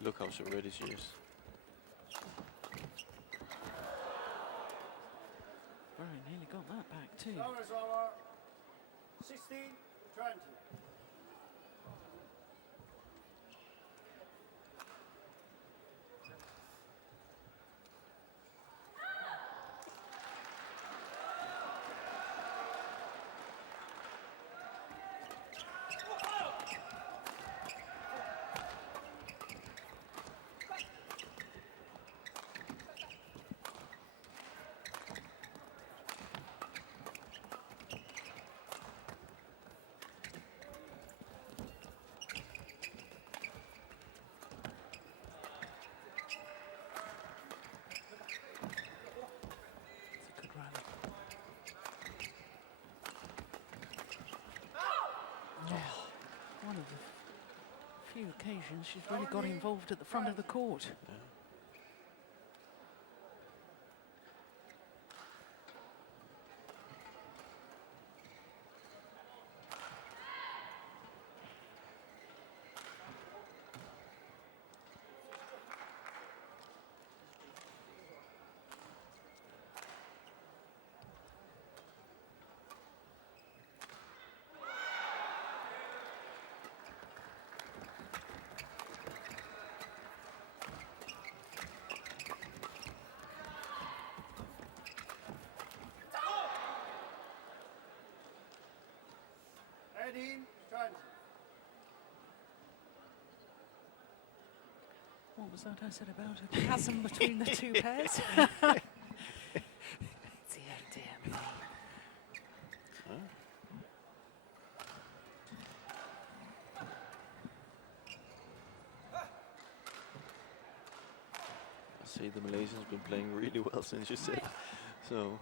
Look how so ready she is. Very nearly got that back too. Service over 16-20. occasions, she's really got involved at the front of the court. Yeah. What was that I said about a chasm between the two pairs? Dear, dear me. I see the Malaysians been playing really well since you said so.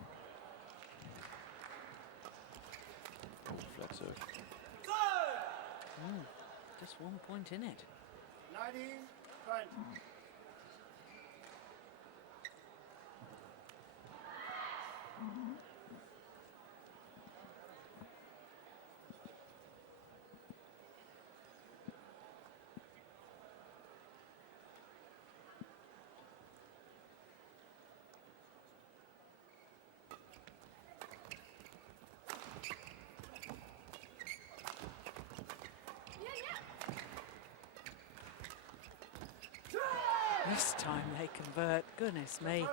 Flat serve. Just 1 point in it. 19, 20. This time they convert. Goodness me.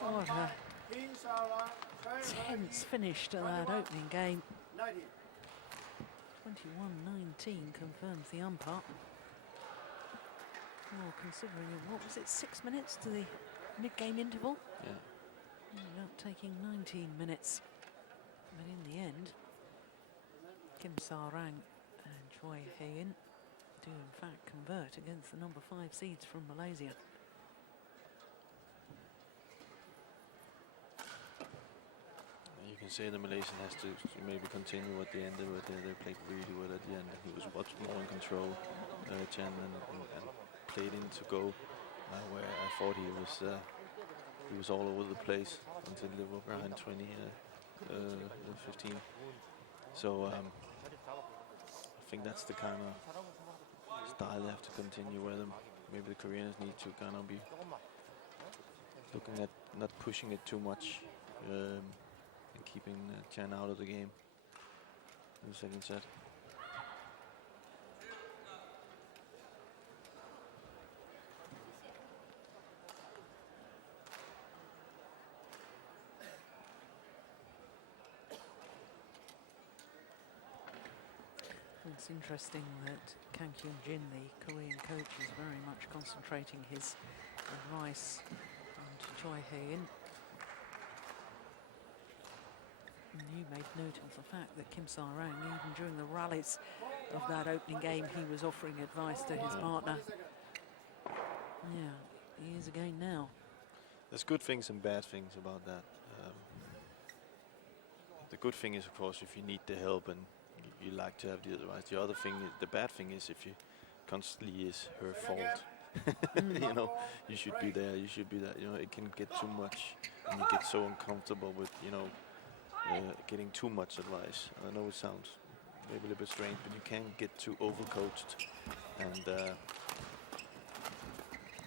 What a tense finish to that opening game. 21-19 confirms the umpire. Well, considering, what was it, 6 minutes to the mid-game interval? Yeah. Ended up taking 19 minutes. But in the end, Kim Sa-rang and Choi Hye-in do in fact convert against the number 5 seeds from Malaysia. You can say the Malaysian has to maybe continue at the end. They played really well at the end. He was much more in control, Chen, and played in to go, where I thought he was all over the place until they were behind 20, 15. So I think that's the kind of style they have to continue with them. Maybe the Koreans need to kind of be looking at not pushing it too much and keeping Chen out of the game in the second set. It's interesting that Kang Kyung-jin, the Korean coach, is very much concentrating his advice on Choi Hye-in. And you made note of the fact that Kim Sa-rang, even during the rallies of that opening game, he was offering advice to his partner. Yeah, he is again now. There's good things and bad things about that. The good thing is, of course, if you need the help and you like to have the advice. The other thing, the bad thing is if you constantly is her fault. You know, you should be there, you should be that. You know, it can get too much, and you get so uncomfortable with, you know, getting too much advice. I know it sounds maybe a little bit strange, but you can't get too overcoached. And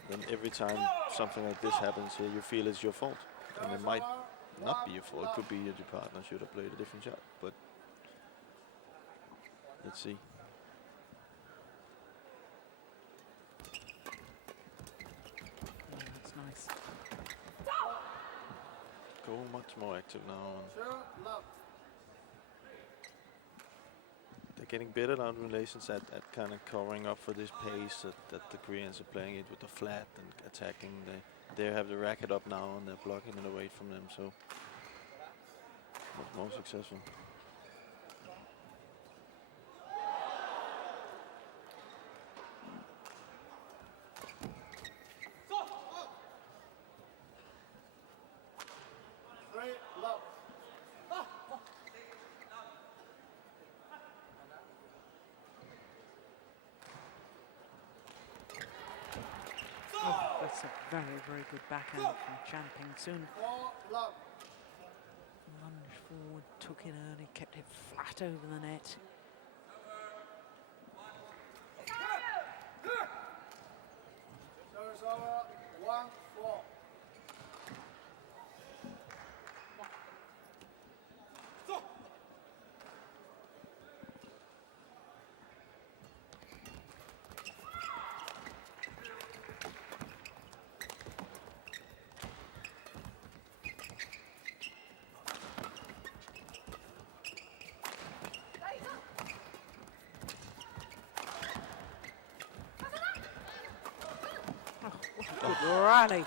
then every time something like this happens here, you feel it's your fault. And it might not be your fault. It could be that your partner should have played a different shot. But let's see. Oh, that's nice. Go much more active now. They're getting better now in relations at kind of covering up for this pace that the Koreans are playing it with the flat and attacking. They have the racket up now and they're blocking it away from them, so much more successful. very, very good backhand from Champing soon. 4 love. Lunged forward, took it early, kept it flat over the net. Service over. 1-4. Good rally.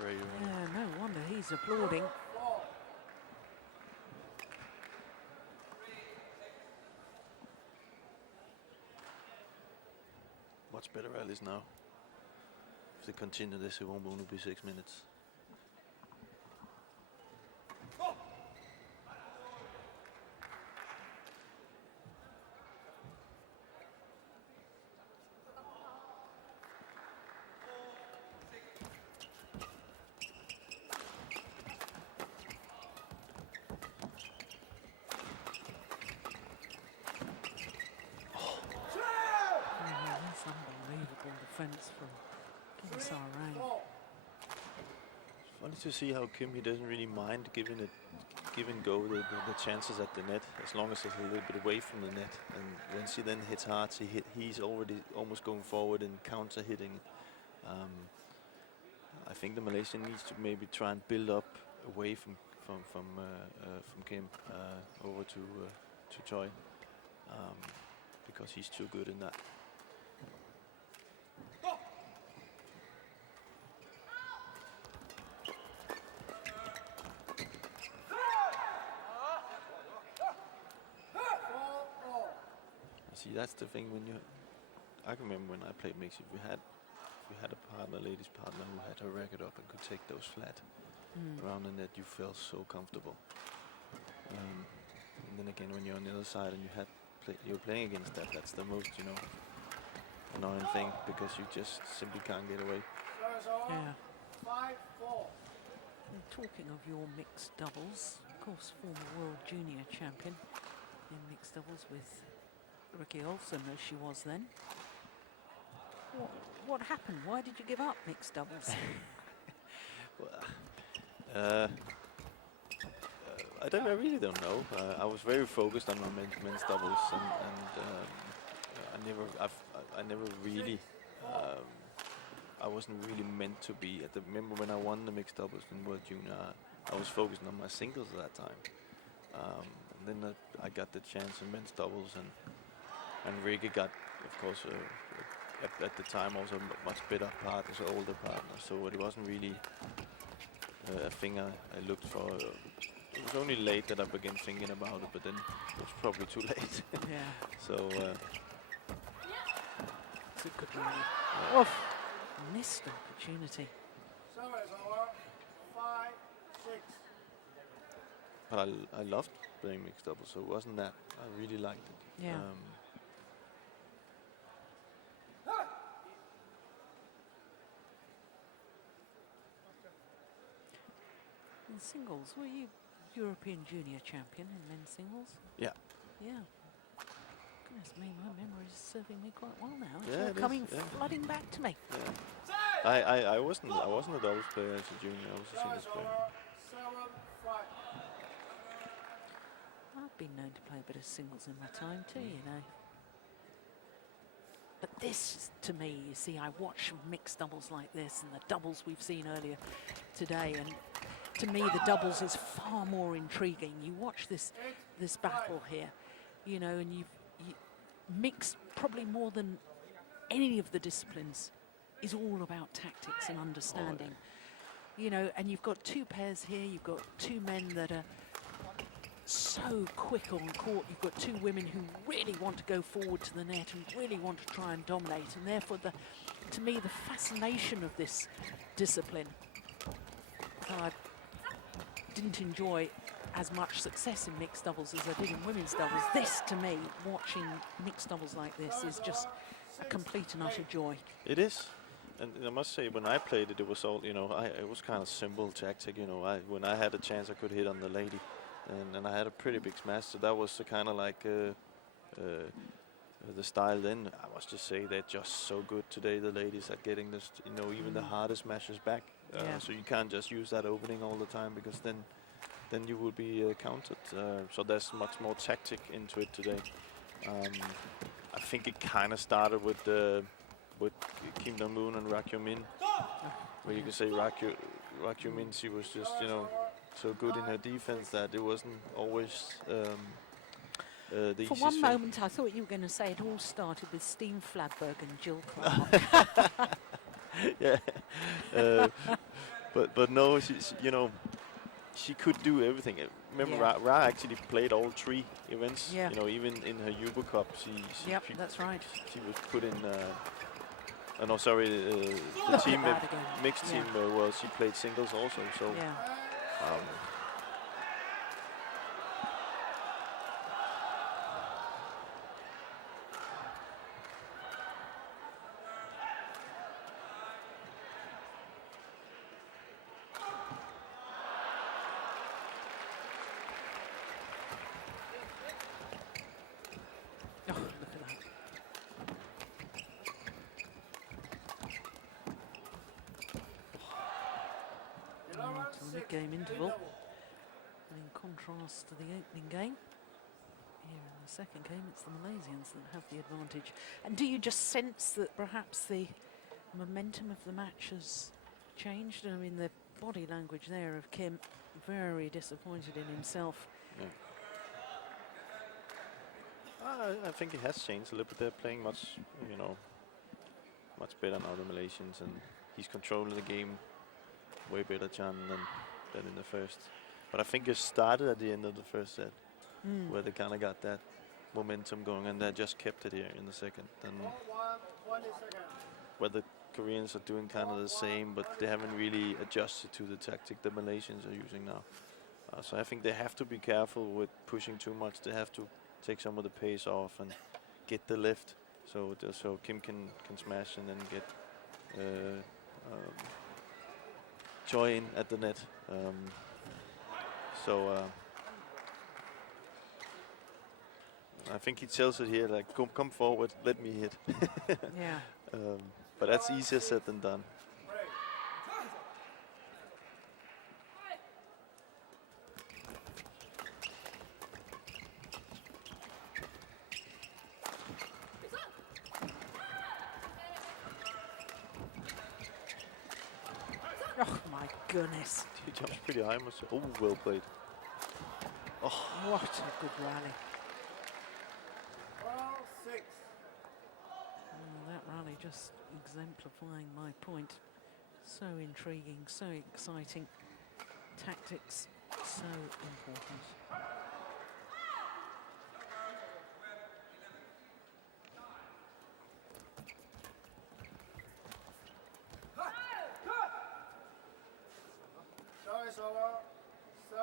Very well. Yeah, no wonder he's applauding. Much better rallies now. If they continue this, it won't only be 6 minutes. Unbelievable defense from Wang. Funny to see how Kim, he doesn't really mind giving it, give and go the chances at the net, as long as it's a little bit away from the net. And once he then hits hard, he's already almost going forward and counter hitting. I think the Malaysian needs to maybe try and build up away from Kim over to Choi, because he's too good in that. See, that's the thing when you. I can remember when I played mixed, if we had a partner, ladies partner, who had her racket up and could take those flat around the net, you felt so comfortable. And then again, when you're on the other side and you're playing against that, that's the most, annoying thing, because you just simply can't get away. Yeah. 5-4. And talking of your mixed doubles, of course, former world junior champion in mixed doubles with Ricky Olsen, as she was then. What happened? Why did you give up mixed doubles? I really don't know. I was very focused on my men's doubles, and I never really. I wasn't really meant to be. Remember when I won the mixed doubles in World Junior, I was focused on my singles at that time. And then I got the chance in men's doubles, and Ricky got, of course, at the time also much better partners, older partners. So it wasn't really a thing I looked for. It was only late that I began thinking about it, but then it was probably too late. Yeah. So. It's a good rally. Oof. Missed opportunity. Service over. 5-6. But I loved playing mixed doubles, so it wasn't that. I really liked it. Yeah. In singles, were you European junior champion in men's singles? Yeah. Yeah. Goodness me, my memory is serving me quite well now. It's Yeah, all it is, coming yeah. flooding back to me. Yeah. I wasn't a doubles player as a junior. I was a singles player. 7-5. I've been known to play a bit of singles in my time too, you know. But this, to me, you see, I watch mixed doubles like this and the doubles we've seen earlier today, and to me the doubles is far more intriguing. You watch this battle here, you know, and you mix probably more than any of the disciplines is all about tactics and understanding. You know, and you've got two pairs here, you've got two men that are so quick on court, you've got two women who really want to go forward to the net and really want to try and dominate, and therefore to me the fascination of this discipline, I didn't enjoy as much success in mixed doubles as I did in women's doubles. This, to me, watching mixed doubles like this is just a complete and utter joy. It is. And I must say, when I played it, it was all, you know, it was kind of simple tactic, you know. When I had a chance, I could hit on the lady, and I had a pretty big smash. So that was kind of like the style. Then I must just say they're just so good today. The ladies are getting this, you know, even the hardest smashes back. So you can't just use that opening all the time, because then you will be counted. So there's much more tactic into it today. I think it kind of started with Kim Dong-moon and Rak Yeomin, where you can say Rak Yeomin, she was just, you know, so good in her defense that it wasn't always the For easiest one thing. moment, I thought you were going to say it all started with Steen Fladberg and Juhl Clark. Yeah, but no, she you know, she could do everything. Remember, Ra actually played all 3 events. Yeah. You know, even in her Yuba Cup, she That's right. she was put in. No, sorry, the team, mixed team, well, she played singles also. So. Yeah. Oh, look at that. To the mid-game interval. And in contrast to the opening game, here in the second game, it's the Malaysians that have the advantage. And do you just sense that perhaps the momentum of the match has changed? I mean, the body language there of Kim, very disappointed in himself. Yeah. I think it has changed a little bit. They're playing much, you know, much better now, the Malaysians, and he's controlling the game way better, Chan, than in the first. But I think it started at the end of the first set, where they kind of got that momentum going, and they just kept it here in the second. And where the Koreans are doing kind of the same, but they haven't really adjusted to the tactic the Malaysians are using now. So I think they have to be careful with pushing too much. They have to take some of the pace off and get the lift, so Kim can smash and then get Choi in at the net. I think he tells it here, like, come forward, let me hit. Yeah. But that's easier said than done. Oh my goodness. He jumps pretty high, must say. Oh, well played. Oh, What a good rally. 12-6. That rally just exemplifying my point. So intriguing, so exciting. Tactics, so important. Service over. 7-12.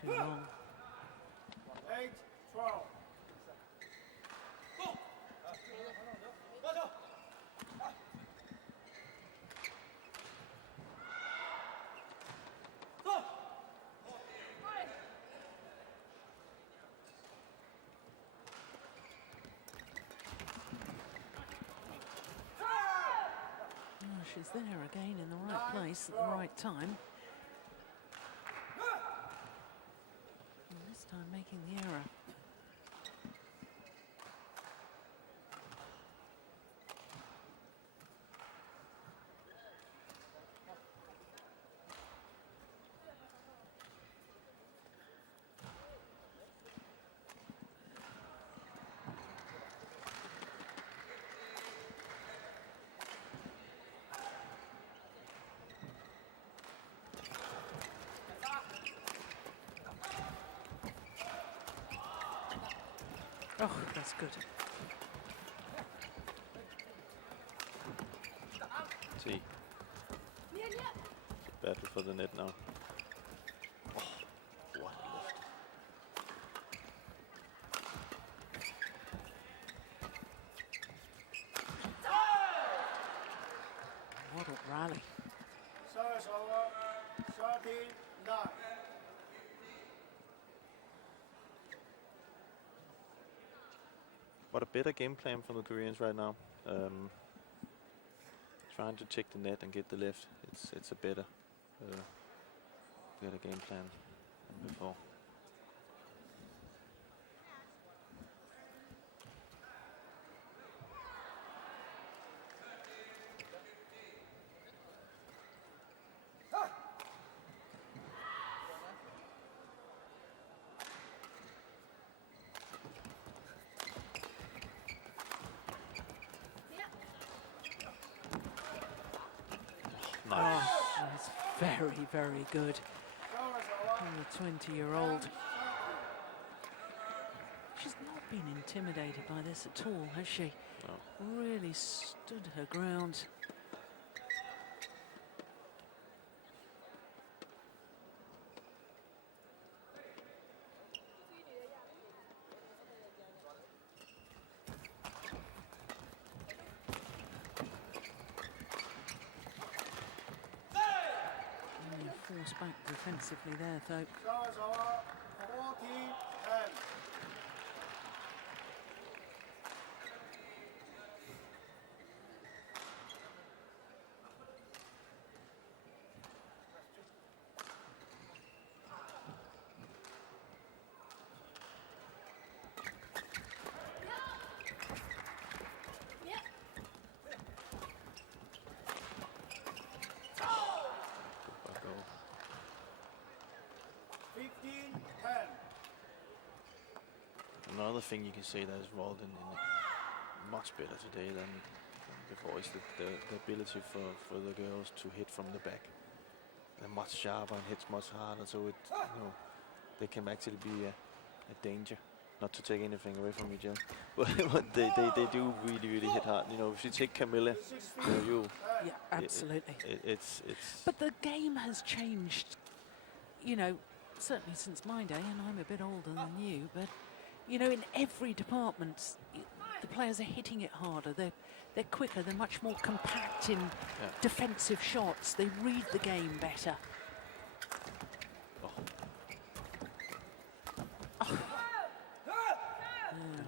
Too long. 8-12. Oh, she's there again in the right place at the right time. And this time making the error. That's good. See. Battle for the net now. Oh, what a lift. What a rally. Service over. 39. What a better game plan from the Koreans right now. Trying to check the net and get the lift. It's a better game plan than before. Nice. Oh, that's very, very good. From the 20-year-old. She's not been intimidated by this at all, has she? No. Really stood her ground. Force back defensively there, though. Service over. 40-10. Another thing you can say that is Walden much better today than before is the ability for the girls to hit from the back. They're much sharper and hits much harder, so it they can actually be a danger. Not to take anything away from you, Jill, but they do really hit hard. You know, if you take Kamilla, Yeah, absolutely. It's. But the game has changed, you know, certainly since my day, and I'm a bit older than you, but you know, in every department, the players are hitting it harder. They're quicker. They're much more compact in defensive shots. They read the game better.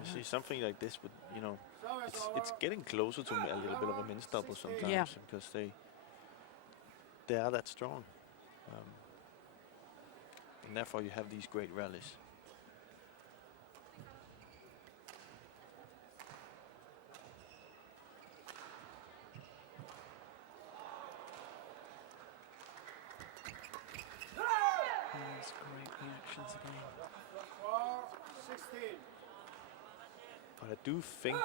You see something like this, but you know, it's getting closer to a little bit of a men's double sometimes, Yeah. because they are that strong, and therefore you have these great rallies. There's great reactions again. 16. But I do think,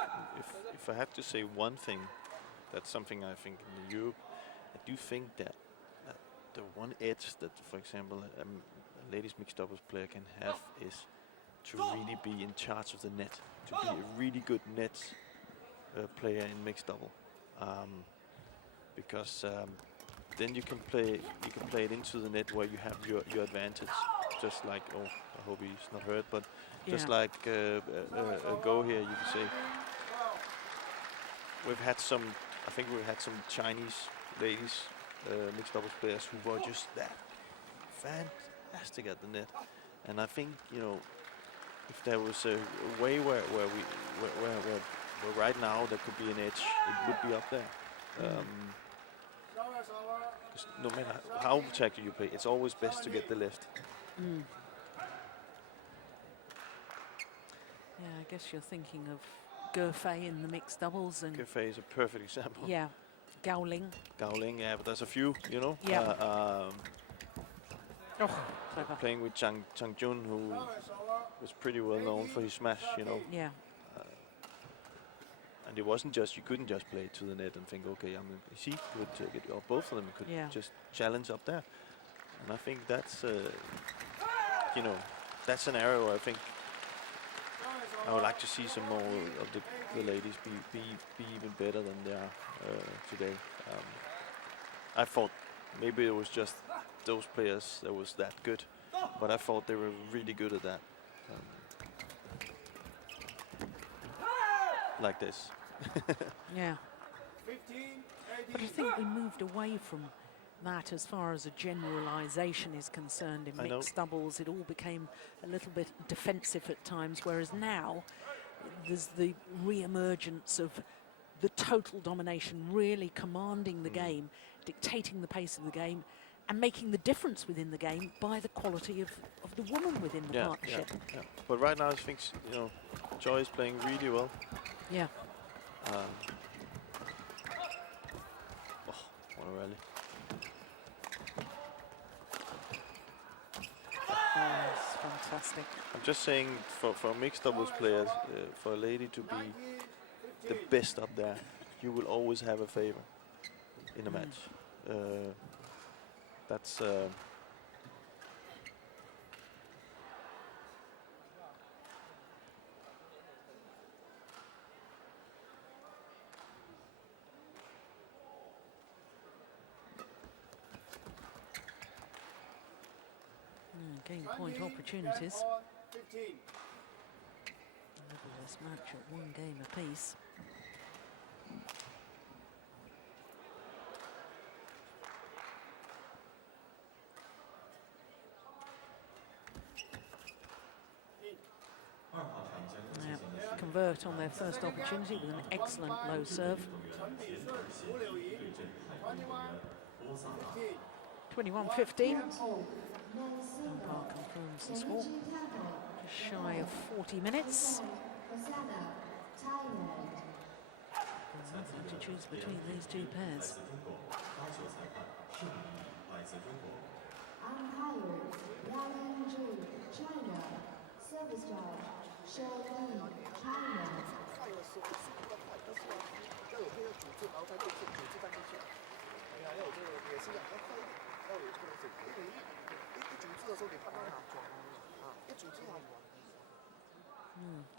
if I have to say one thing, that's something I think in Europe, I do think that the one edge that, for example, a ladies mixed doubles player can have is to really be in charge of the net, to be a really good net player in mixed double, because then you can play it into the net where you have your advantage, just like, oh, I hope he's not hurt, but just like a go here, you could say. We've had some, I think we've had some Chinese ladies mixed doubles players who were just that fantastic at the net, and I think, you know, if there was a way where right now there could be an edge, it would be up there. 'Cause no matter how tactical you play, it's always best to get the lift. Yeah, I guess you're thinking of Gefei in the mixed doubles, and Gefei is a perfect example. yeah, Gao Ling. Gao Ling, yeah, but there's a few, you know. Yeah. Clever. Playing with Zhang Jun, who was pretty well known for his smash, you know. Yeah. And it wasn't just, you couldn't just play to the net and think, okay, is he good to get, or both of them could just challenge up there. And I think that's, you know, that scenario, I think I would like to see some more of the ladies be even better than they are today. I thought maybe it was just those players that was that good, but I thought they were really good at that. Like this. Yeah. 15, But I think we moved away from that as far as a generalisation is concerned in mixed doubles. It all became a little bit defensive at times, whereas now there's the re-emergence of the total domination, really commanding the game, dictating the pace of the game, and making the difference within the game by the quality of the woman within the partnership. Yeah. But right now I think, you know, Choi is playing really well. Yeah. Oh, what a rally. Oh, it's fantastic. I'm just saying, for mixed doubles players, for a lady to be the best up there, you will always have a favor in a match. That's game point opportunities. 15. This match at 1 game apiece. Convert on their first opportunity with an excellent low serve. 21-15. Umpire confirms the score. Just shy of 40 minutes. Nothing to choose between these two pairs. Umpire Li-Ning China. Service charge. Xuerui, China.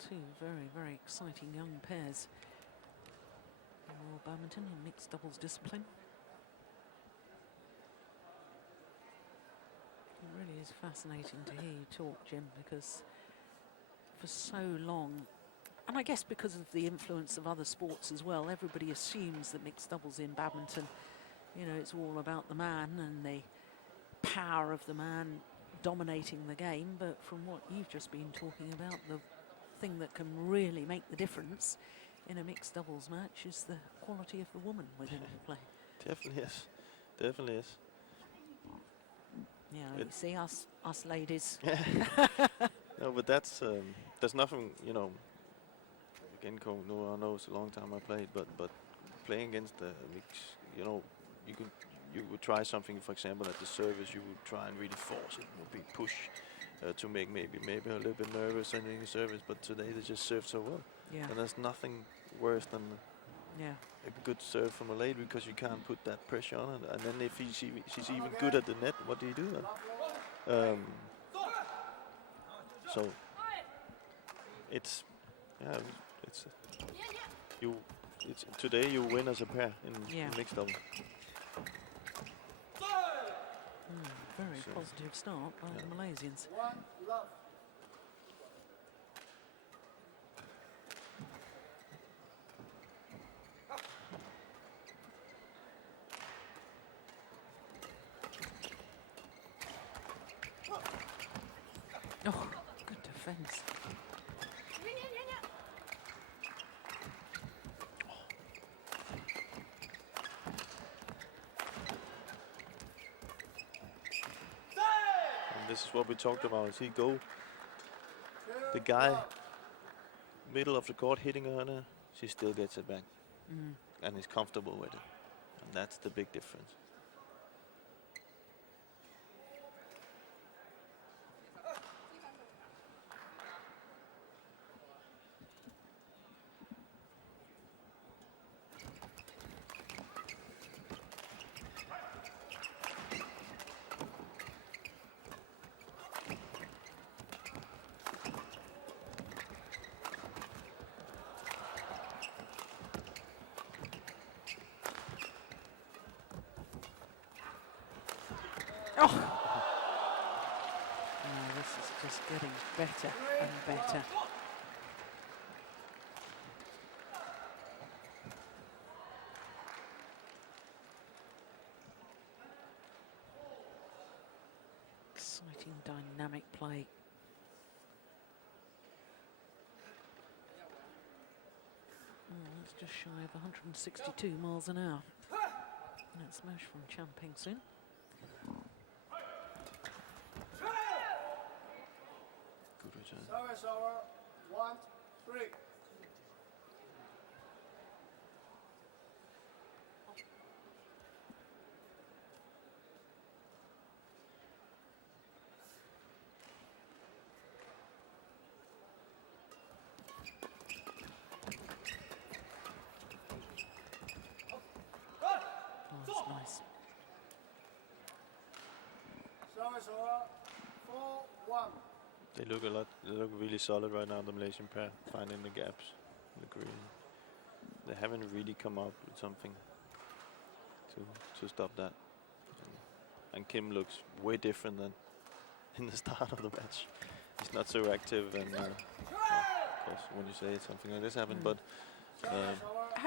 Two very, very exciting young pairs in world badminton in mixed doubles discipline. It really is fascinating to hear you talk, Jim, because for so long, and I guess because of the influence of other sports as well, everybody assumes that mixed doubles in badminton, you know, it's all about the man and the power of the man dominating the game. But from what you've just been talking about, the thing that can really make the difference in a mixed doubles match is the quality of the woman within the play. definitely is. Definitely is. Yeah, you see us ladies. No, but that's there's nothing, you know. Again, I know it's a long time I played, but playing against the mix, you know, you would try something. For example, at the service, you would try and really force it, a big push to make maybe a little bit nervous in the service. But today they just served so well, and there's nothing worse than a good serve from a lady, because you can't put that pressure on it. And then if she's even good at the net, what do you do then? So it's today you win as a pair in mixed double. Very positive start by the Malaysians. Oh, good defense. This is what we talked about. Is he go the guy middle of the court hitting her, she still gets it back and is comfortable with it, and that's the big difference. Oh! Oh, this is just getting better and better. Exciting, dynamic play. It's just shy of 162 miles an hour. Let's smash from Peng soon. Good return. Service over. 1-3. Nice. Service over. 4-1. They look a lot. They look really solid right now. The Malaysian pair finding the gaps in the green. They haven't really come up with something to stop that. And Kim looks way different than in the start of the match. He's not so active, and of course, when you say something like this happened, but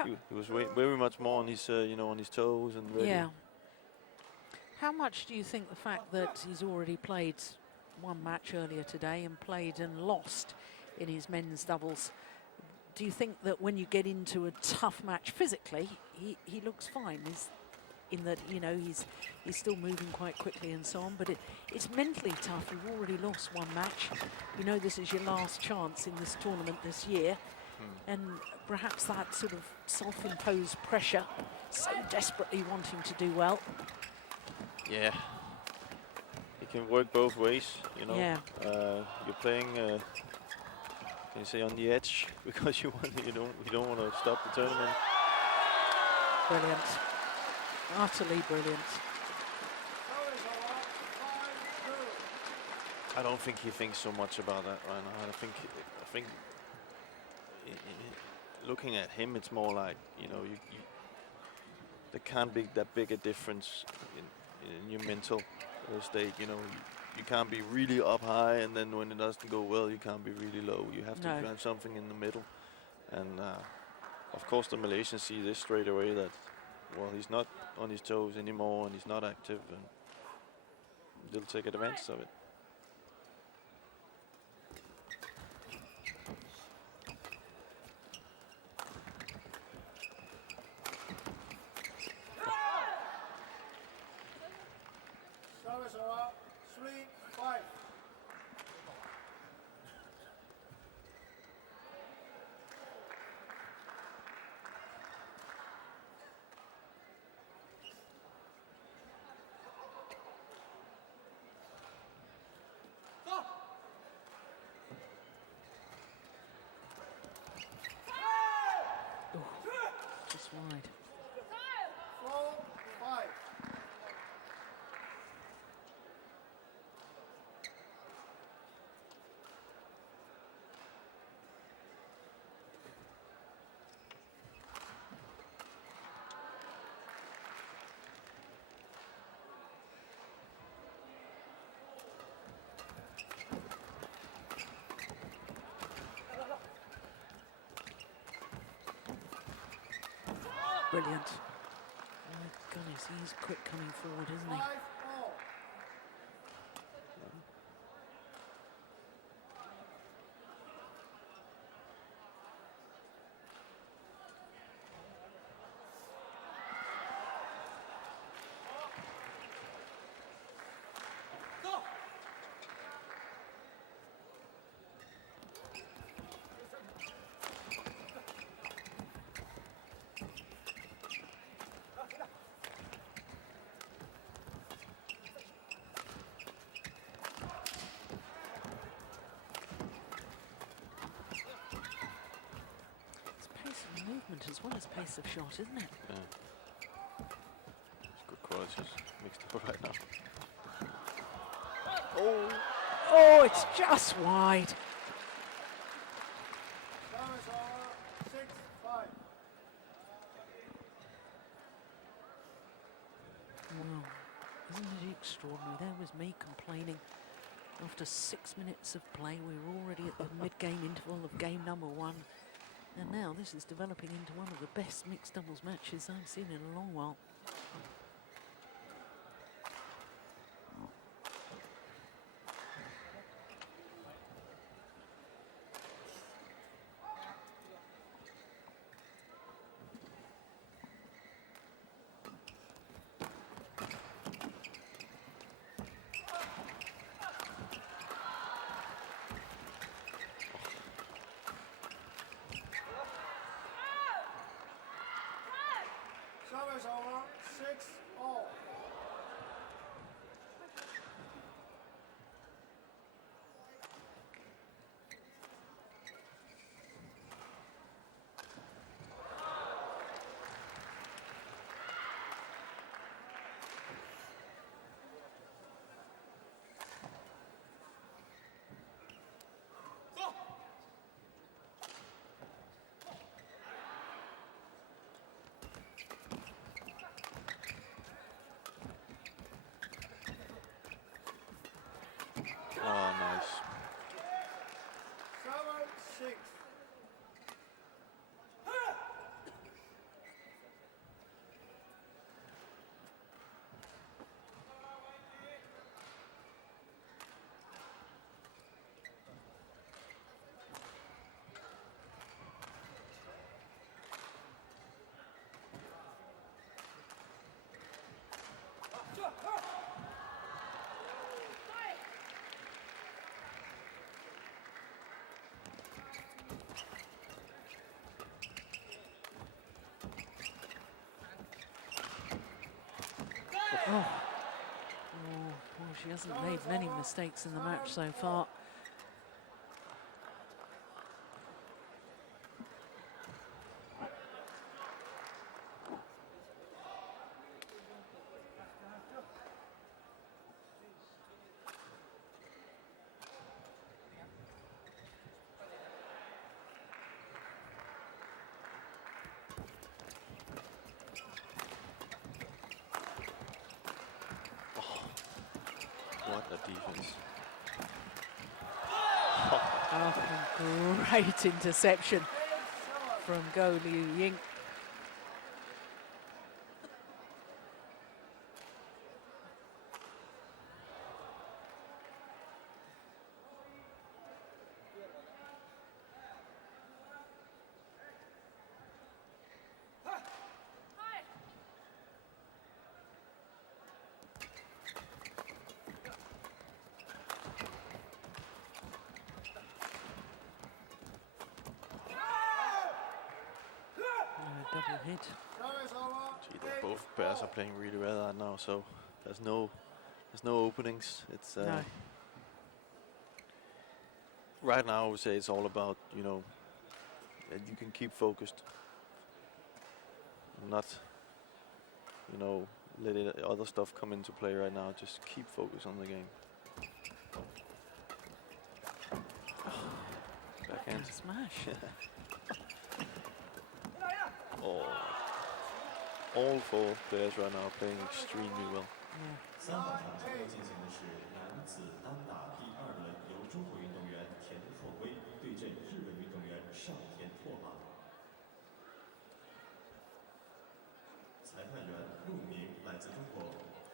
he was very much more on his, on his toes and ready. Yeah. How much do you think the fact that he's already played one match earlier today and played and lost in his men's doubles, do you think that when you get into a tough match physically, he looks fine? In that, he's still moving quite quickly and so on, but it's mentally tough. You've already lost one match. This is your last chance in this tournament this year. And perhaps that sort of self-imposed pressure, so desperately wanting to do well. Yeah. It can work both ways, Yeah. You're playing, can you say, on the edge because you don't want to stop the tournament. Brilliant. Utterly brilliant. I don't think he thinks so much about that right now. I think looking at him, it's more like, there can't be that big a difference in your mental state. You can't be really up high, and then when it doesn't go well, you can't be really low. You have to have something in the middle. And of course, the Malaysians see this straight away, that, well, he's not on his toes anymore, and he's not active, and they'll take advantage of it. Service over. 3-5. Just wide. 4-5. Brilliant. My goodness, he's quick coming forward, isn't he? 5-4. Movement as well as pace of shot, isn't it? Yeah. It's good qualities mixed up right now. Oh, it's just wide. Service over. 6-5. Wow. Isn't it extraordinary? There was me complaining. After 6 minutes of play, we were already at the mid-game interval of game number 1. And now this is developing into one of the best mixed doubles matches I've seen in a long while. Service over, 6-all. Oh, nice. 7-6. Oh, well, she hasn't made many mistakes in the match so far. What a defense. Oh, great interception from Go Liu Ying. Double hit. Service over, See, both pairs are playing really well right now, so there's no openings. It's No. right now I would say it's all about, you know, that you can keep focused, not, you know, let other stuff come into play right now. Just keep focused on the game. Backhand. Smash. Oh. All four players right now are playing extremely well. Yeah. 3号场正在进行的是男子单打第2轮，由中国运动员田硕辉对阵日本运动员上田拓马。裁判员陆明来自中国，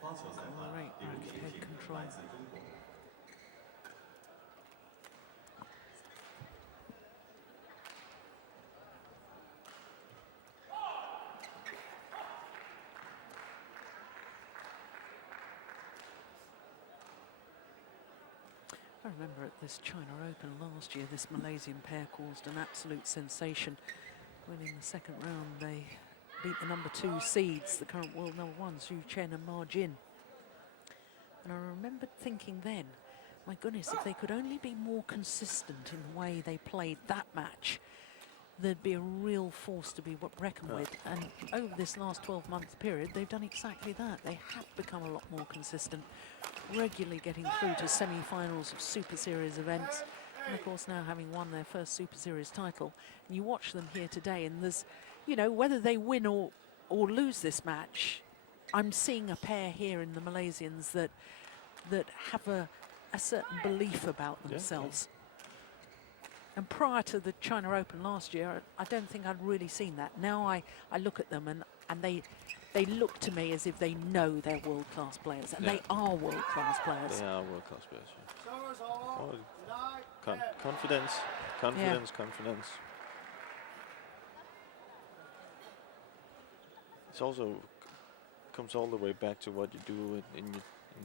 发球裁判刘铁挺来自中国。 I remember at this China Open last year, this Malaysian pair caused an absolute sensation when in the second round they beat the number 2 seeds, the current world number 1, Zhu Chen and Ma Jin. And I remember thinking then, my goodness, if they could only be more consistent in the way they played that match, there'd be a real force to be reckoned with. And over this last 12-month period, they've done exactly that. They have become a lot more consistent, regularly getting through to semi-finals of Super Series events, and of course now having won their first Super Series title. And you watch them here today, and there's, you know, whether they win or lose this match, I'm seeing a pair here in the Malaysians that have a certain belief about themselves. And prior to the China Open last year, I don't think I'd really seen that. Now I look at them and they look to me as if they know they're world-class players, and they are world-class players. They are world-class players. Service over. Confidence, confidence. It's also comes all the way back to what you do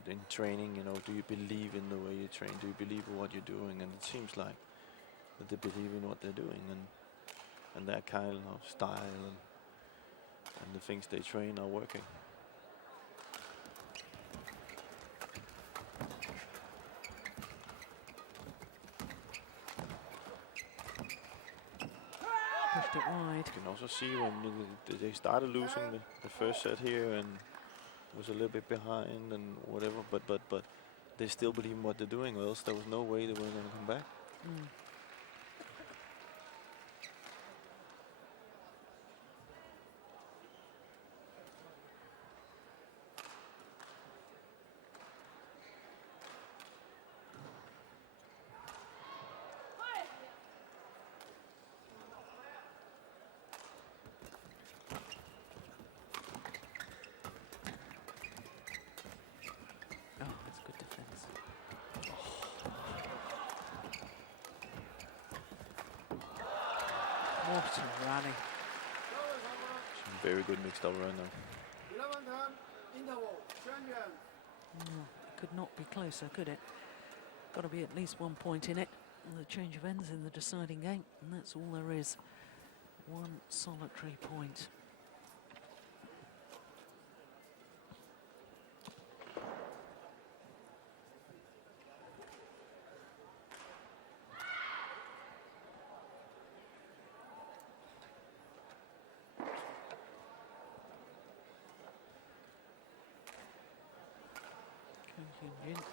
in training. You know, do you believe in the way you train? Do you believe in what you're doing? And it seems like that they believe in what they're doing, and that kind of style and the things they train are working. Pushed it wide. You can also see when they started losing the first set here and was a little bit behind and whatever, but they still believe in what they're doing, or else there was no way they were going to come back. What a rally. Very good mixed up right now. 11-10 interval. Champion. It could not be closer, could it? Got to be at least 1 point in it. And the change of ends in the deciding game, and that's all there is. One solitary point. Ying.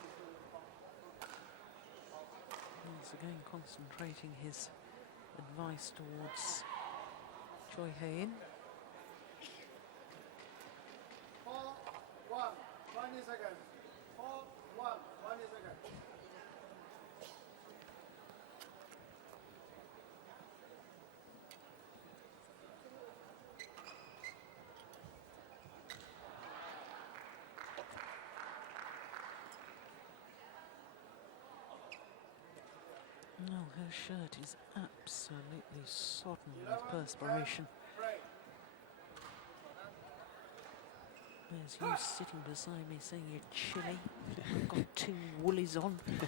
Once again concentrating his advice towards Choi Hae-in. 4-1, 20 seconds. 4-1, 20 seconds. No, her shirt is absolutely sodden with perspiration. There's you sitting beside me saying you're chilly. I've got 2 woolies on. And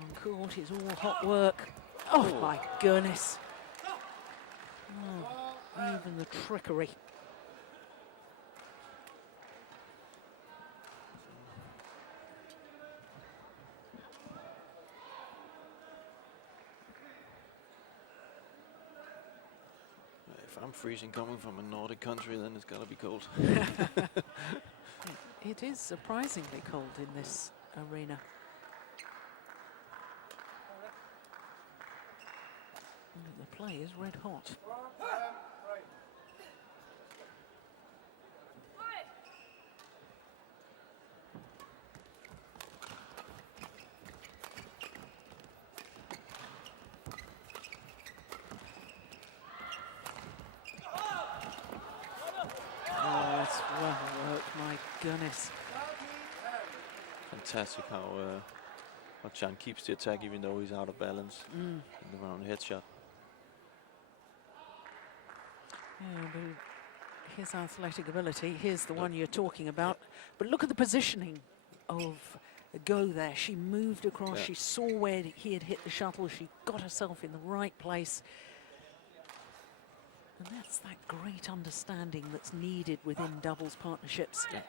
on court, it's all hot work. Oh my goodness. Oh, even the trickery. If I'm freezing coming from a Nordic country, then it's gotta be cold. It is surprisingly cold in this arena. And the play is red hot. Well worked, my goodness. Fantastic how Zhang keeps the attack even though he's out of balance in the round headshot. Yeah, but his athletic ability, here's the one you're talking about. But look at the positioning of the go there. She moved across, she saw where he had hit the shuttle, she got herself in the right place. And that's that great understanding that's needed within doubles partnerships. Yeah.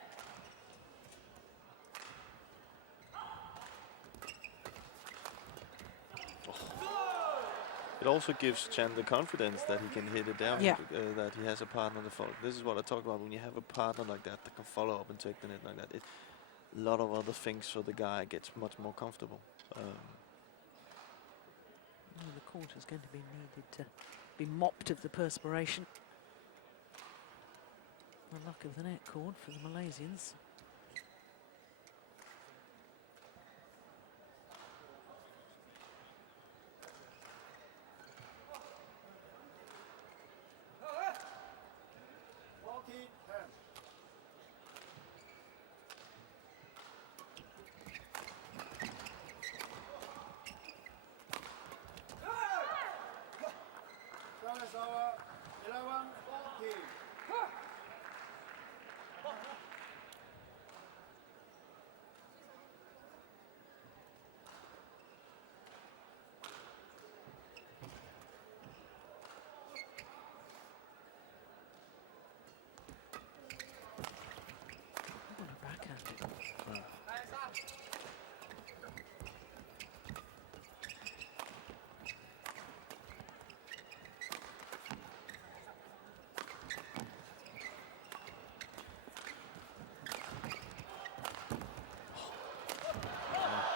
It also gives Chandra confidence that he can hit it down, that he has a partner to follow. This is what I talk about, when you have a partner like that that can follow up and take the net like that. A lot of other things so the guy gets much more comfortable. The court is going to be needed to be mopped of the perspiration. the luck of the net cord for the Malaysians.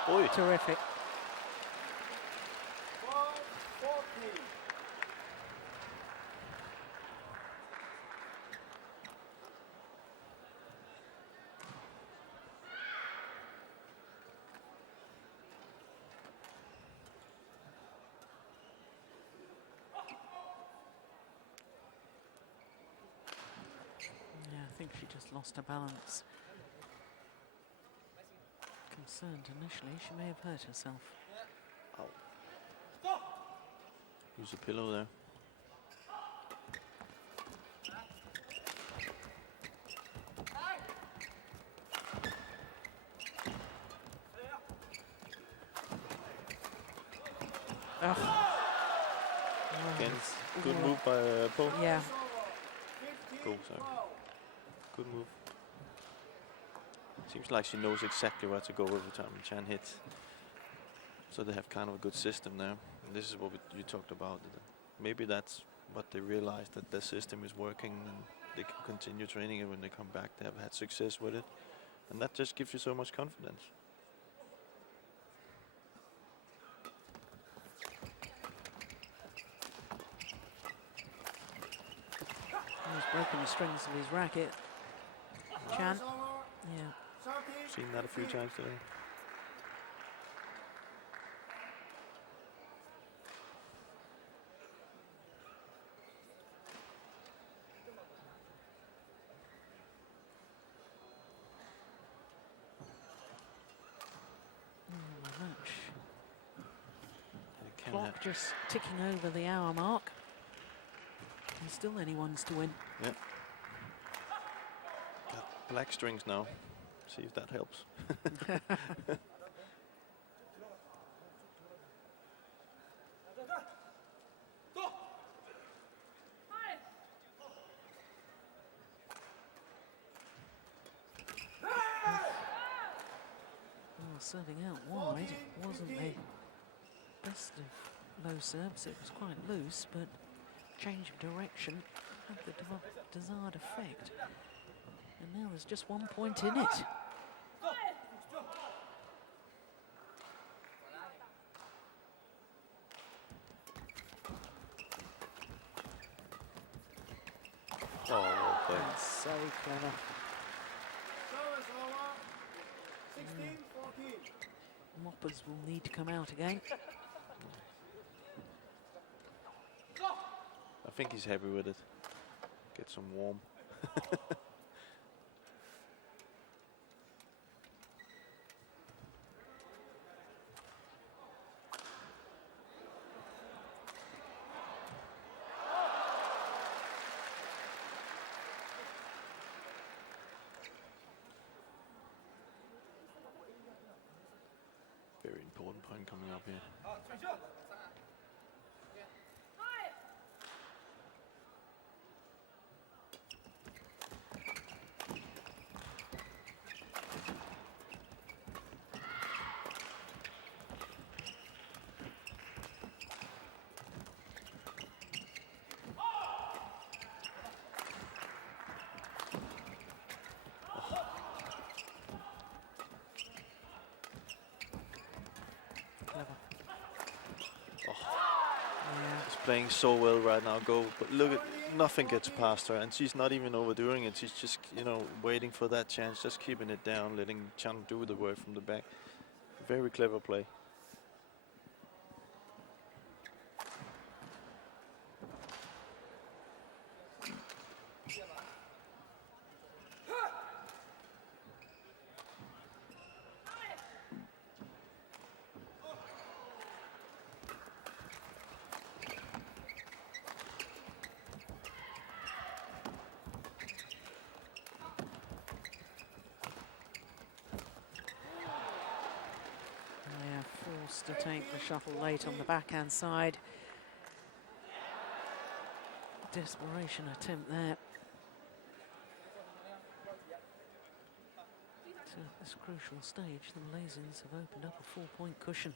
Oi. Terrific. Yeah, I think she just lost her balance. Concerned initially, she may have hurt herself. Ow. Use a pillow there. Ugh. Again, good move by Poon. Yeah. Go, sorry. Good move. Seems like she knows exactly where to go every time Chan hits. So they have kind of a good system there. And this is what you talked about. Maybe that's what they realized, that their system is working and they can continue training it when they come back. They have had success with it. And that just gives you so much confidence. He's broken the strings of his racket. Chan. Yeah. Seen that a few times today. Clock just ticking over the hour mark. And still anyone's to win. Yep. Got black strings now. See if that helps. Well, serving out wide wasn't the best of low serves. It was quite loose, but change of direction had the desired effect. And now there's just 1 point in it. Oh, well played. That's so clever. Moppers will need to come out again. I think he's happy with it. Get some warm. Very important point coming up here. playing so well right now. But look at, nothing gets past her, and she's not even overdoing it. She's just, you know, waiting for that chance, just keeping it down, letting Chandra do the work from the back. Very clever play. To take the shuttle late on the backhand side. Desperation attempt there. So at this crucial stage, the Malaysians have opened up a 4-point cushion.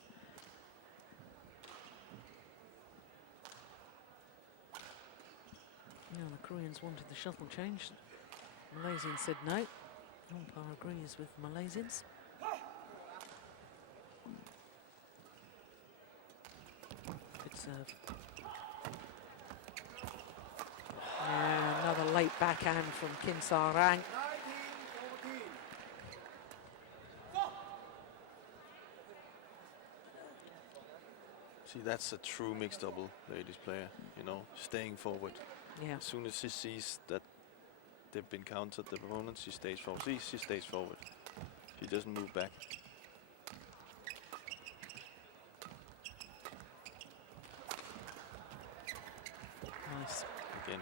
Now the Koreans wanted the shuttle changed. Malaysians said no. Umpire agrees with Malaysians. Yeah, another late backhand from Kuncoro. 19-14. See, that's a true mixed double ladies player, you know, staying forward. Yeah. As soon as she sees that they've been countered, the opponent, she stays forward. See, she stays forward. She doesn't move back. Nice. Again.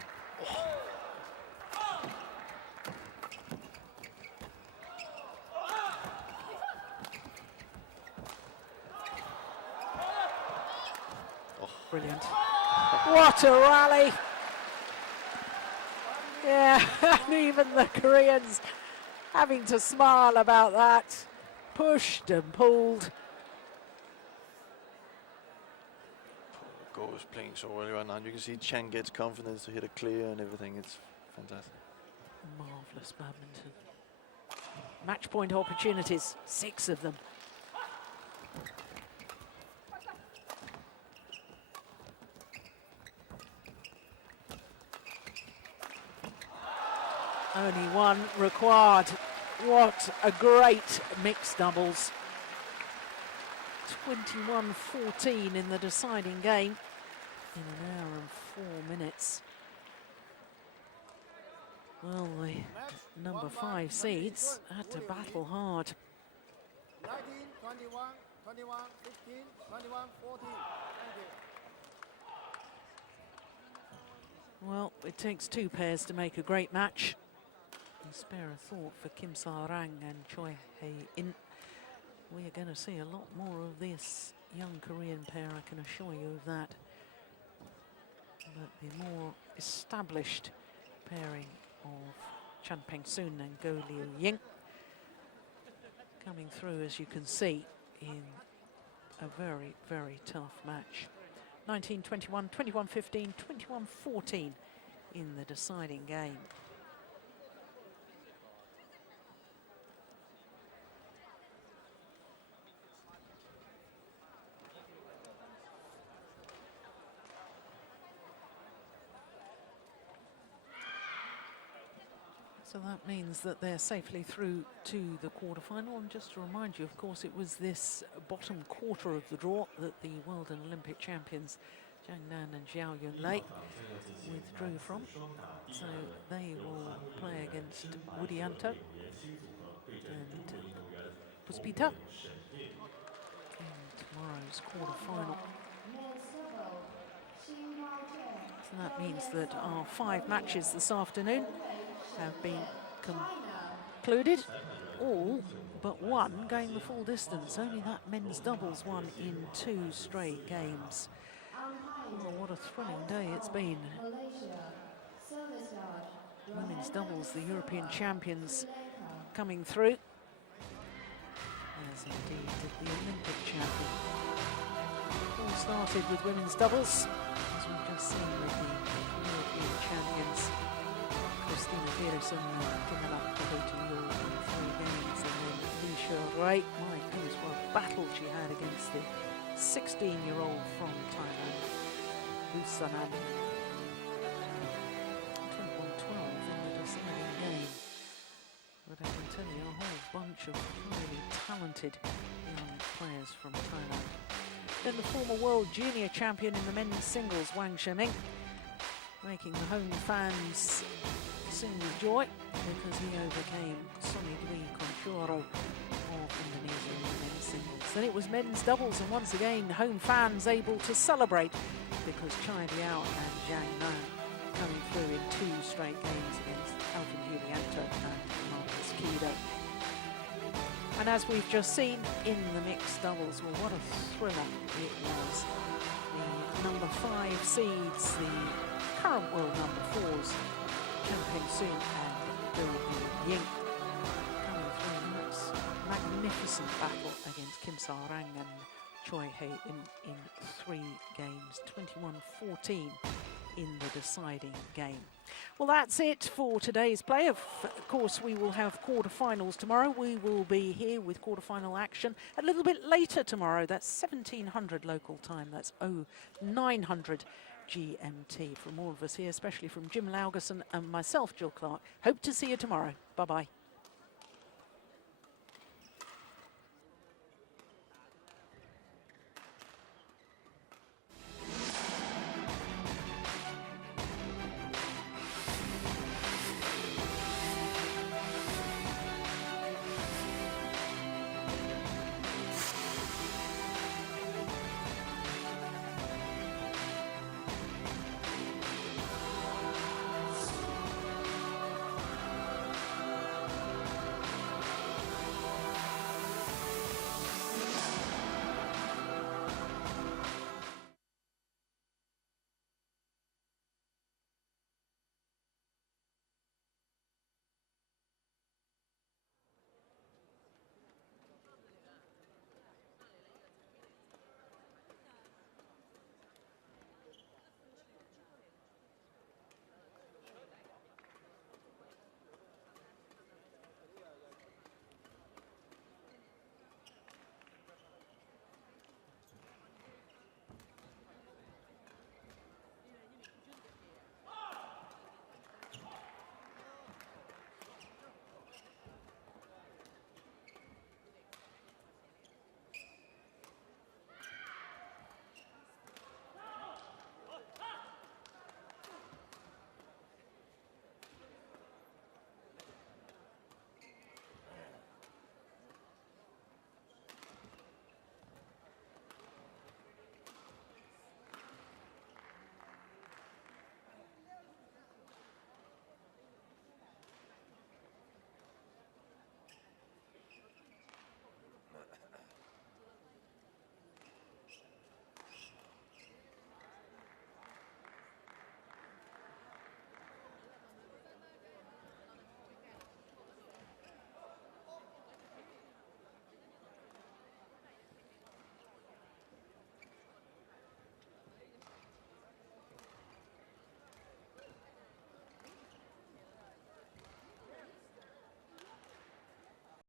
Brilliant. What a rally. Yeah, and even the Koreans having to smile about that. Pushed and pulled. Go is playing so well right now. You can see Chang gets confidence to hit a clear and everything. It's fantastic. Marvellous badminton. Match point opportunities, 6 of them. Only one required. What a great mixed doubles. 21-14 in the deciding game in an hour and 4 minutes. Well, the number 5 seeds had to battle hard. 19, 21, 21, 15, 21, 14. Thank you. Well, it takes 2 pairs to make a great match. And spare a thought for Kuncoro and Choi In. We are going to see a lot more of this young Korean pair, I can assure you of that. But the more established pairing of Peng and Go Ying coming through, as you can see, in a very, very tough match. 19-21, 21-15, 21-14 in the deciding game. So that means that they're safely through to the quarterfinal. And just to remind you, of course, it was this bottom quarter of the draw that the World and Olympic champions Zhang and Xiao Yunlei withdrew from. So they will play against Yulianto and Puspita in tomorrow's quarterfinal. So that means that our 5 matches this afternoon have been concluded, all but one going the full distance. Only that men's doubles won in 2 straight games. Oh, what a thrilling day it's been. Women's doubles, the European champions coming through, as indeed did the Olympic champion. All started with women's doubles, as we've just seen with the European champions. Christinna, Pedersen and Kamilla in 3 games, and then Xuerui. My goodness, what a battle she had against the 16-year-old from Thailand. Busanan. 21-12 in the deciding game. But I can tell you, a whole bunch of really talented young players from Thailand. Then the former world junior champion in the men's singles, Wang, making the home fans sing with joy because he overcame Sony Kuncoro of Indonesia in the men's singles. Then it was men's doubles, and once again home fans able to celebrate because Choi, Biao and Zhang coming through in 2 straight games against Alvent, Yulianto and Markis, Kido. And as we've just seen in the mixed doubles, well, what a thriller it was. The number 5 seeds, the current world number 4s, Peng Soon and Ying, coming through in this magnificent battle against Kim Sa-rang and Choi in 3 games, 21-14 in the deciding game. Well, that's it for today's play. Of course, we will have quarterfinals tomorrow. We will be here with quarterfinal action a little bit later tomorrow. That's 1700 local time. That's 0900 GMT. From all of us here, especially from Jim Laugerson and myself, Jill Clark. Hope to see you tomorrow. Bye-bye.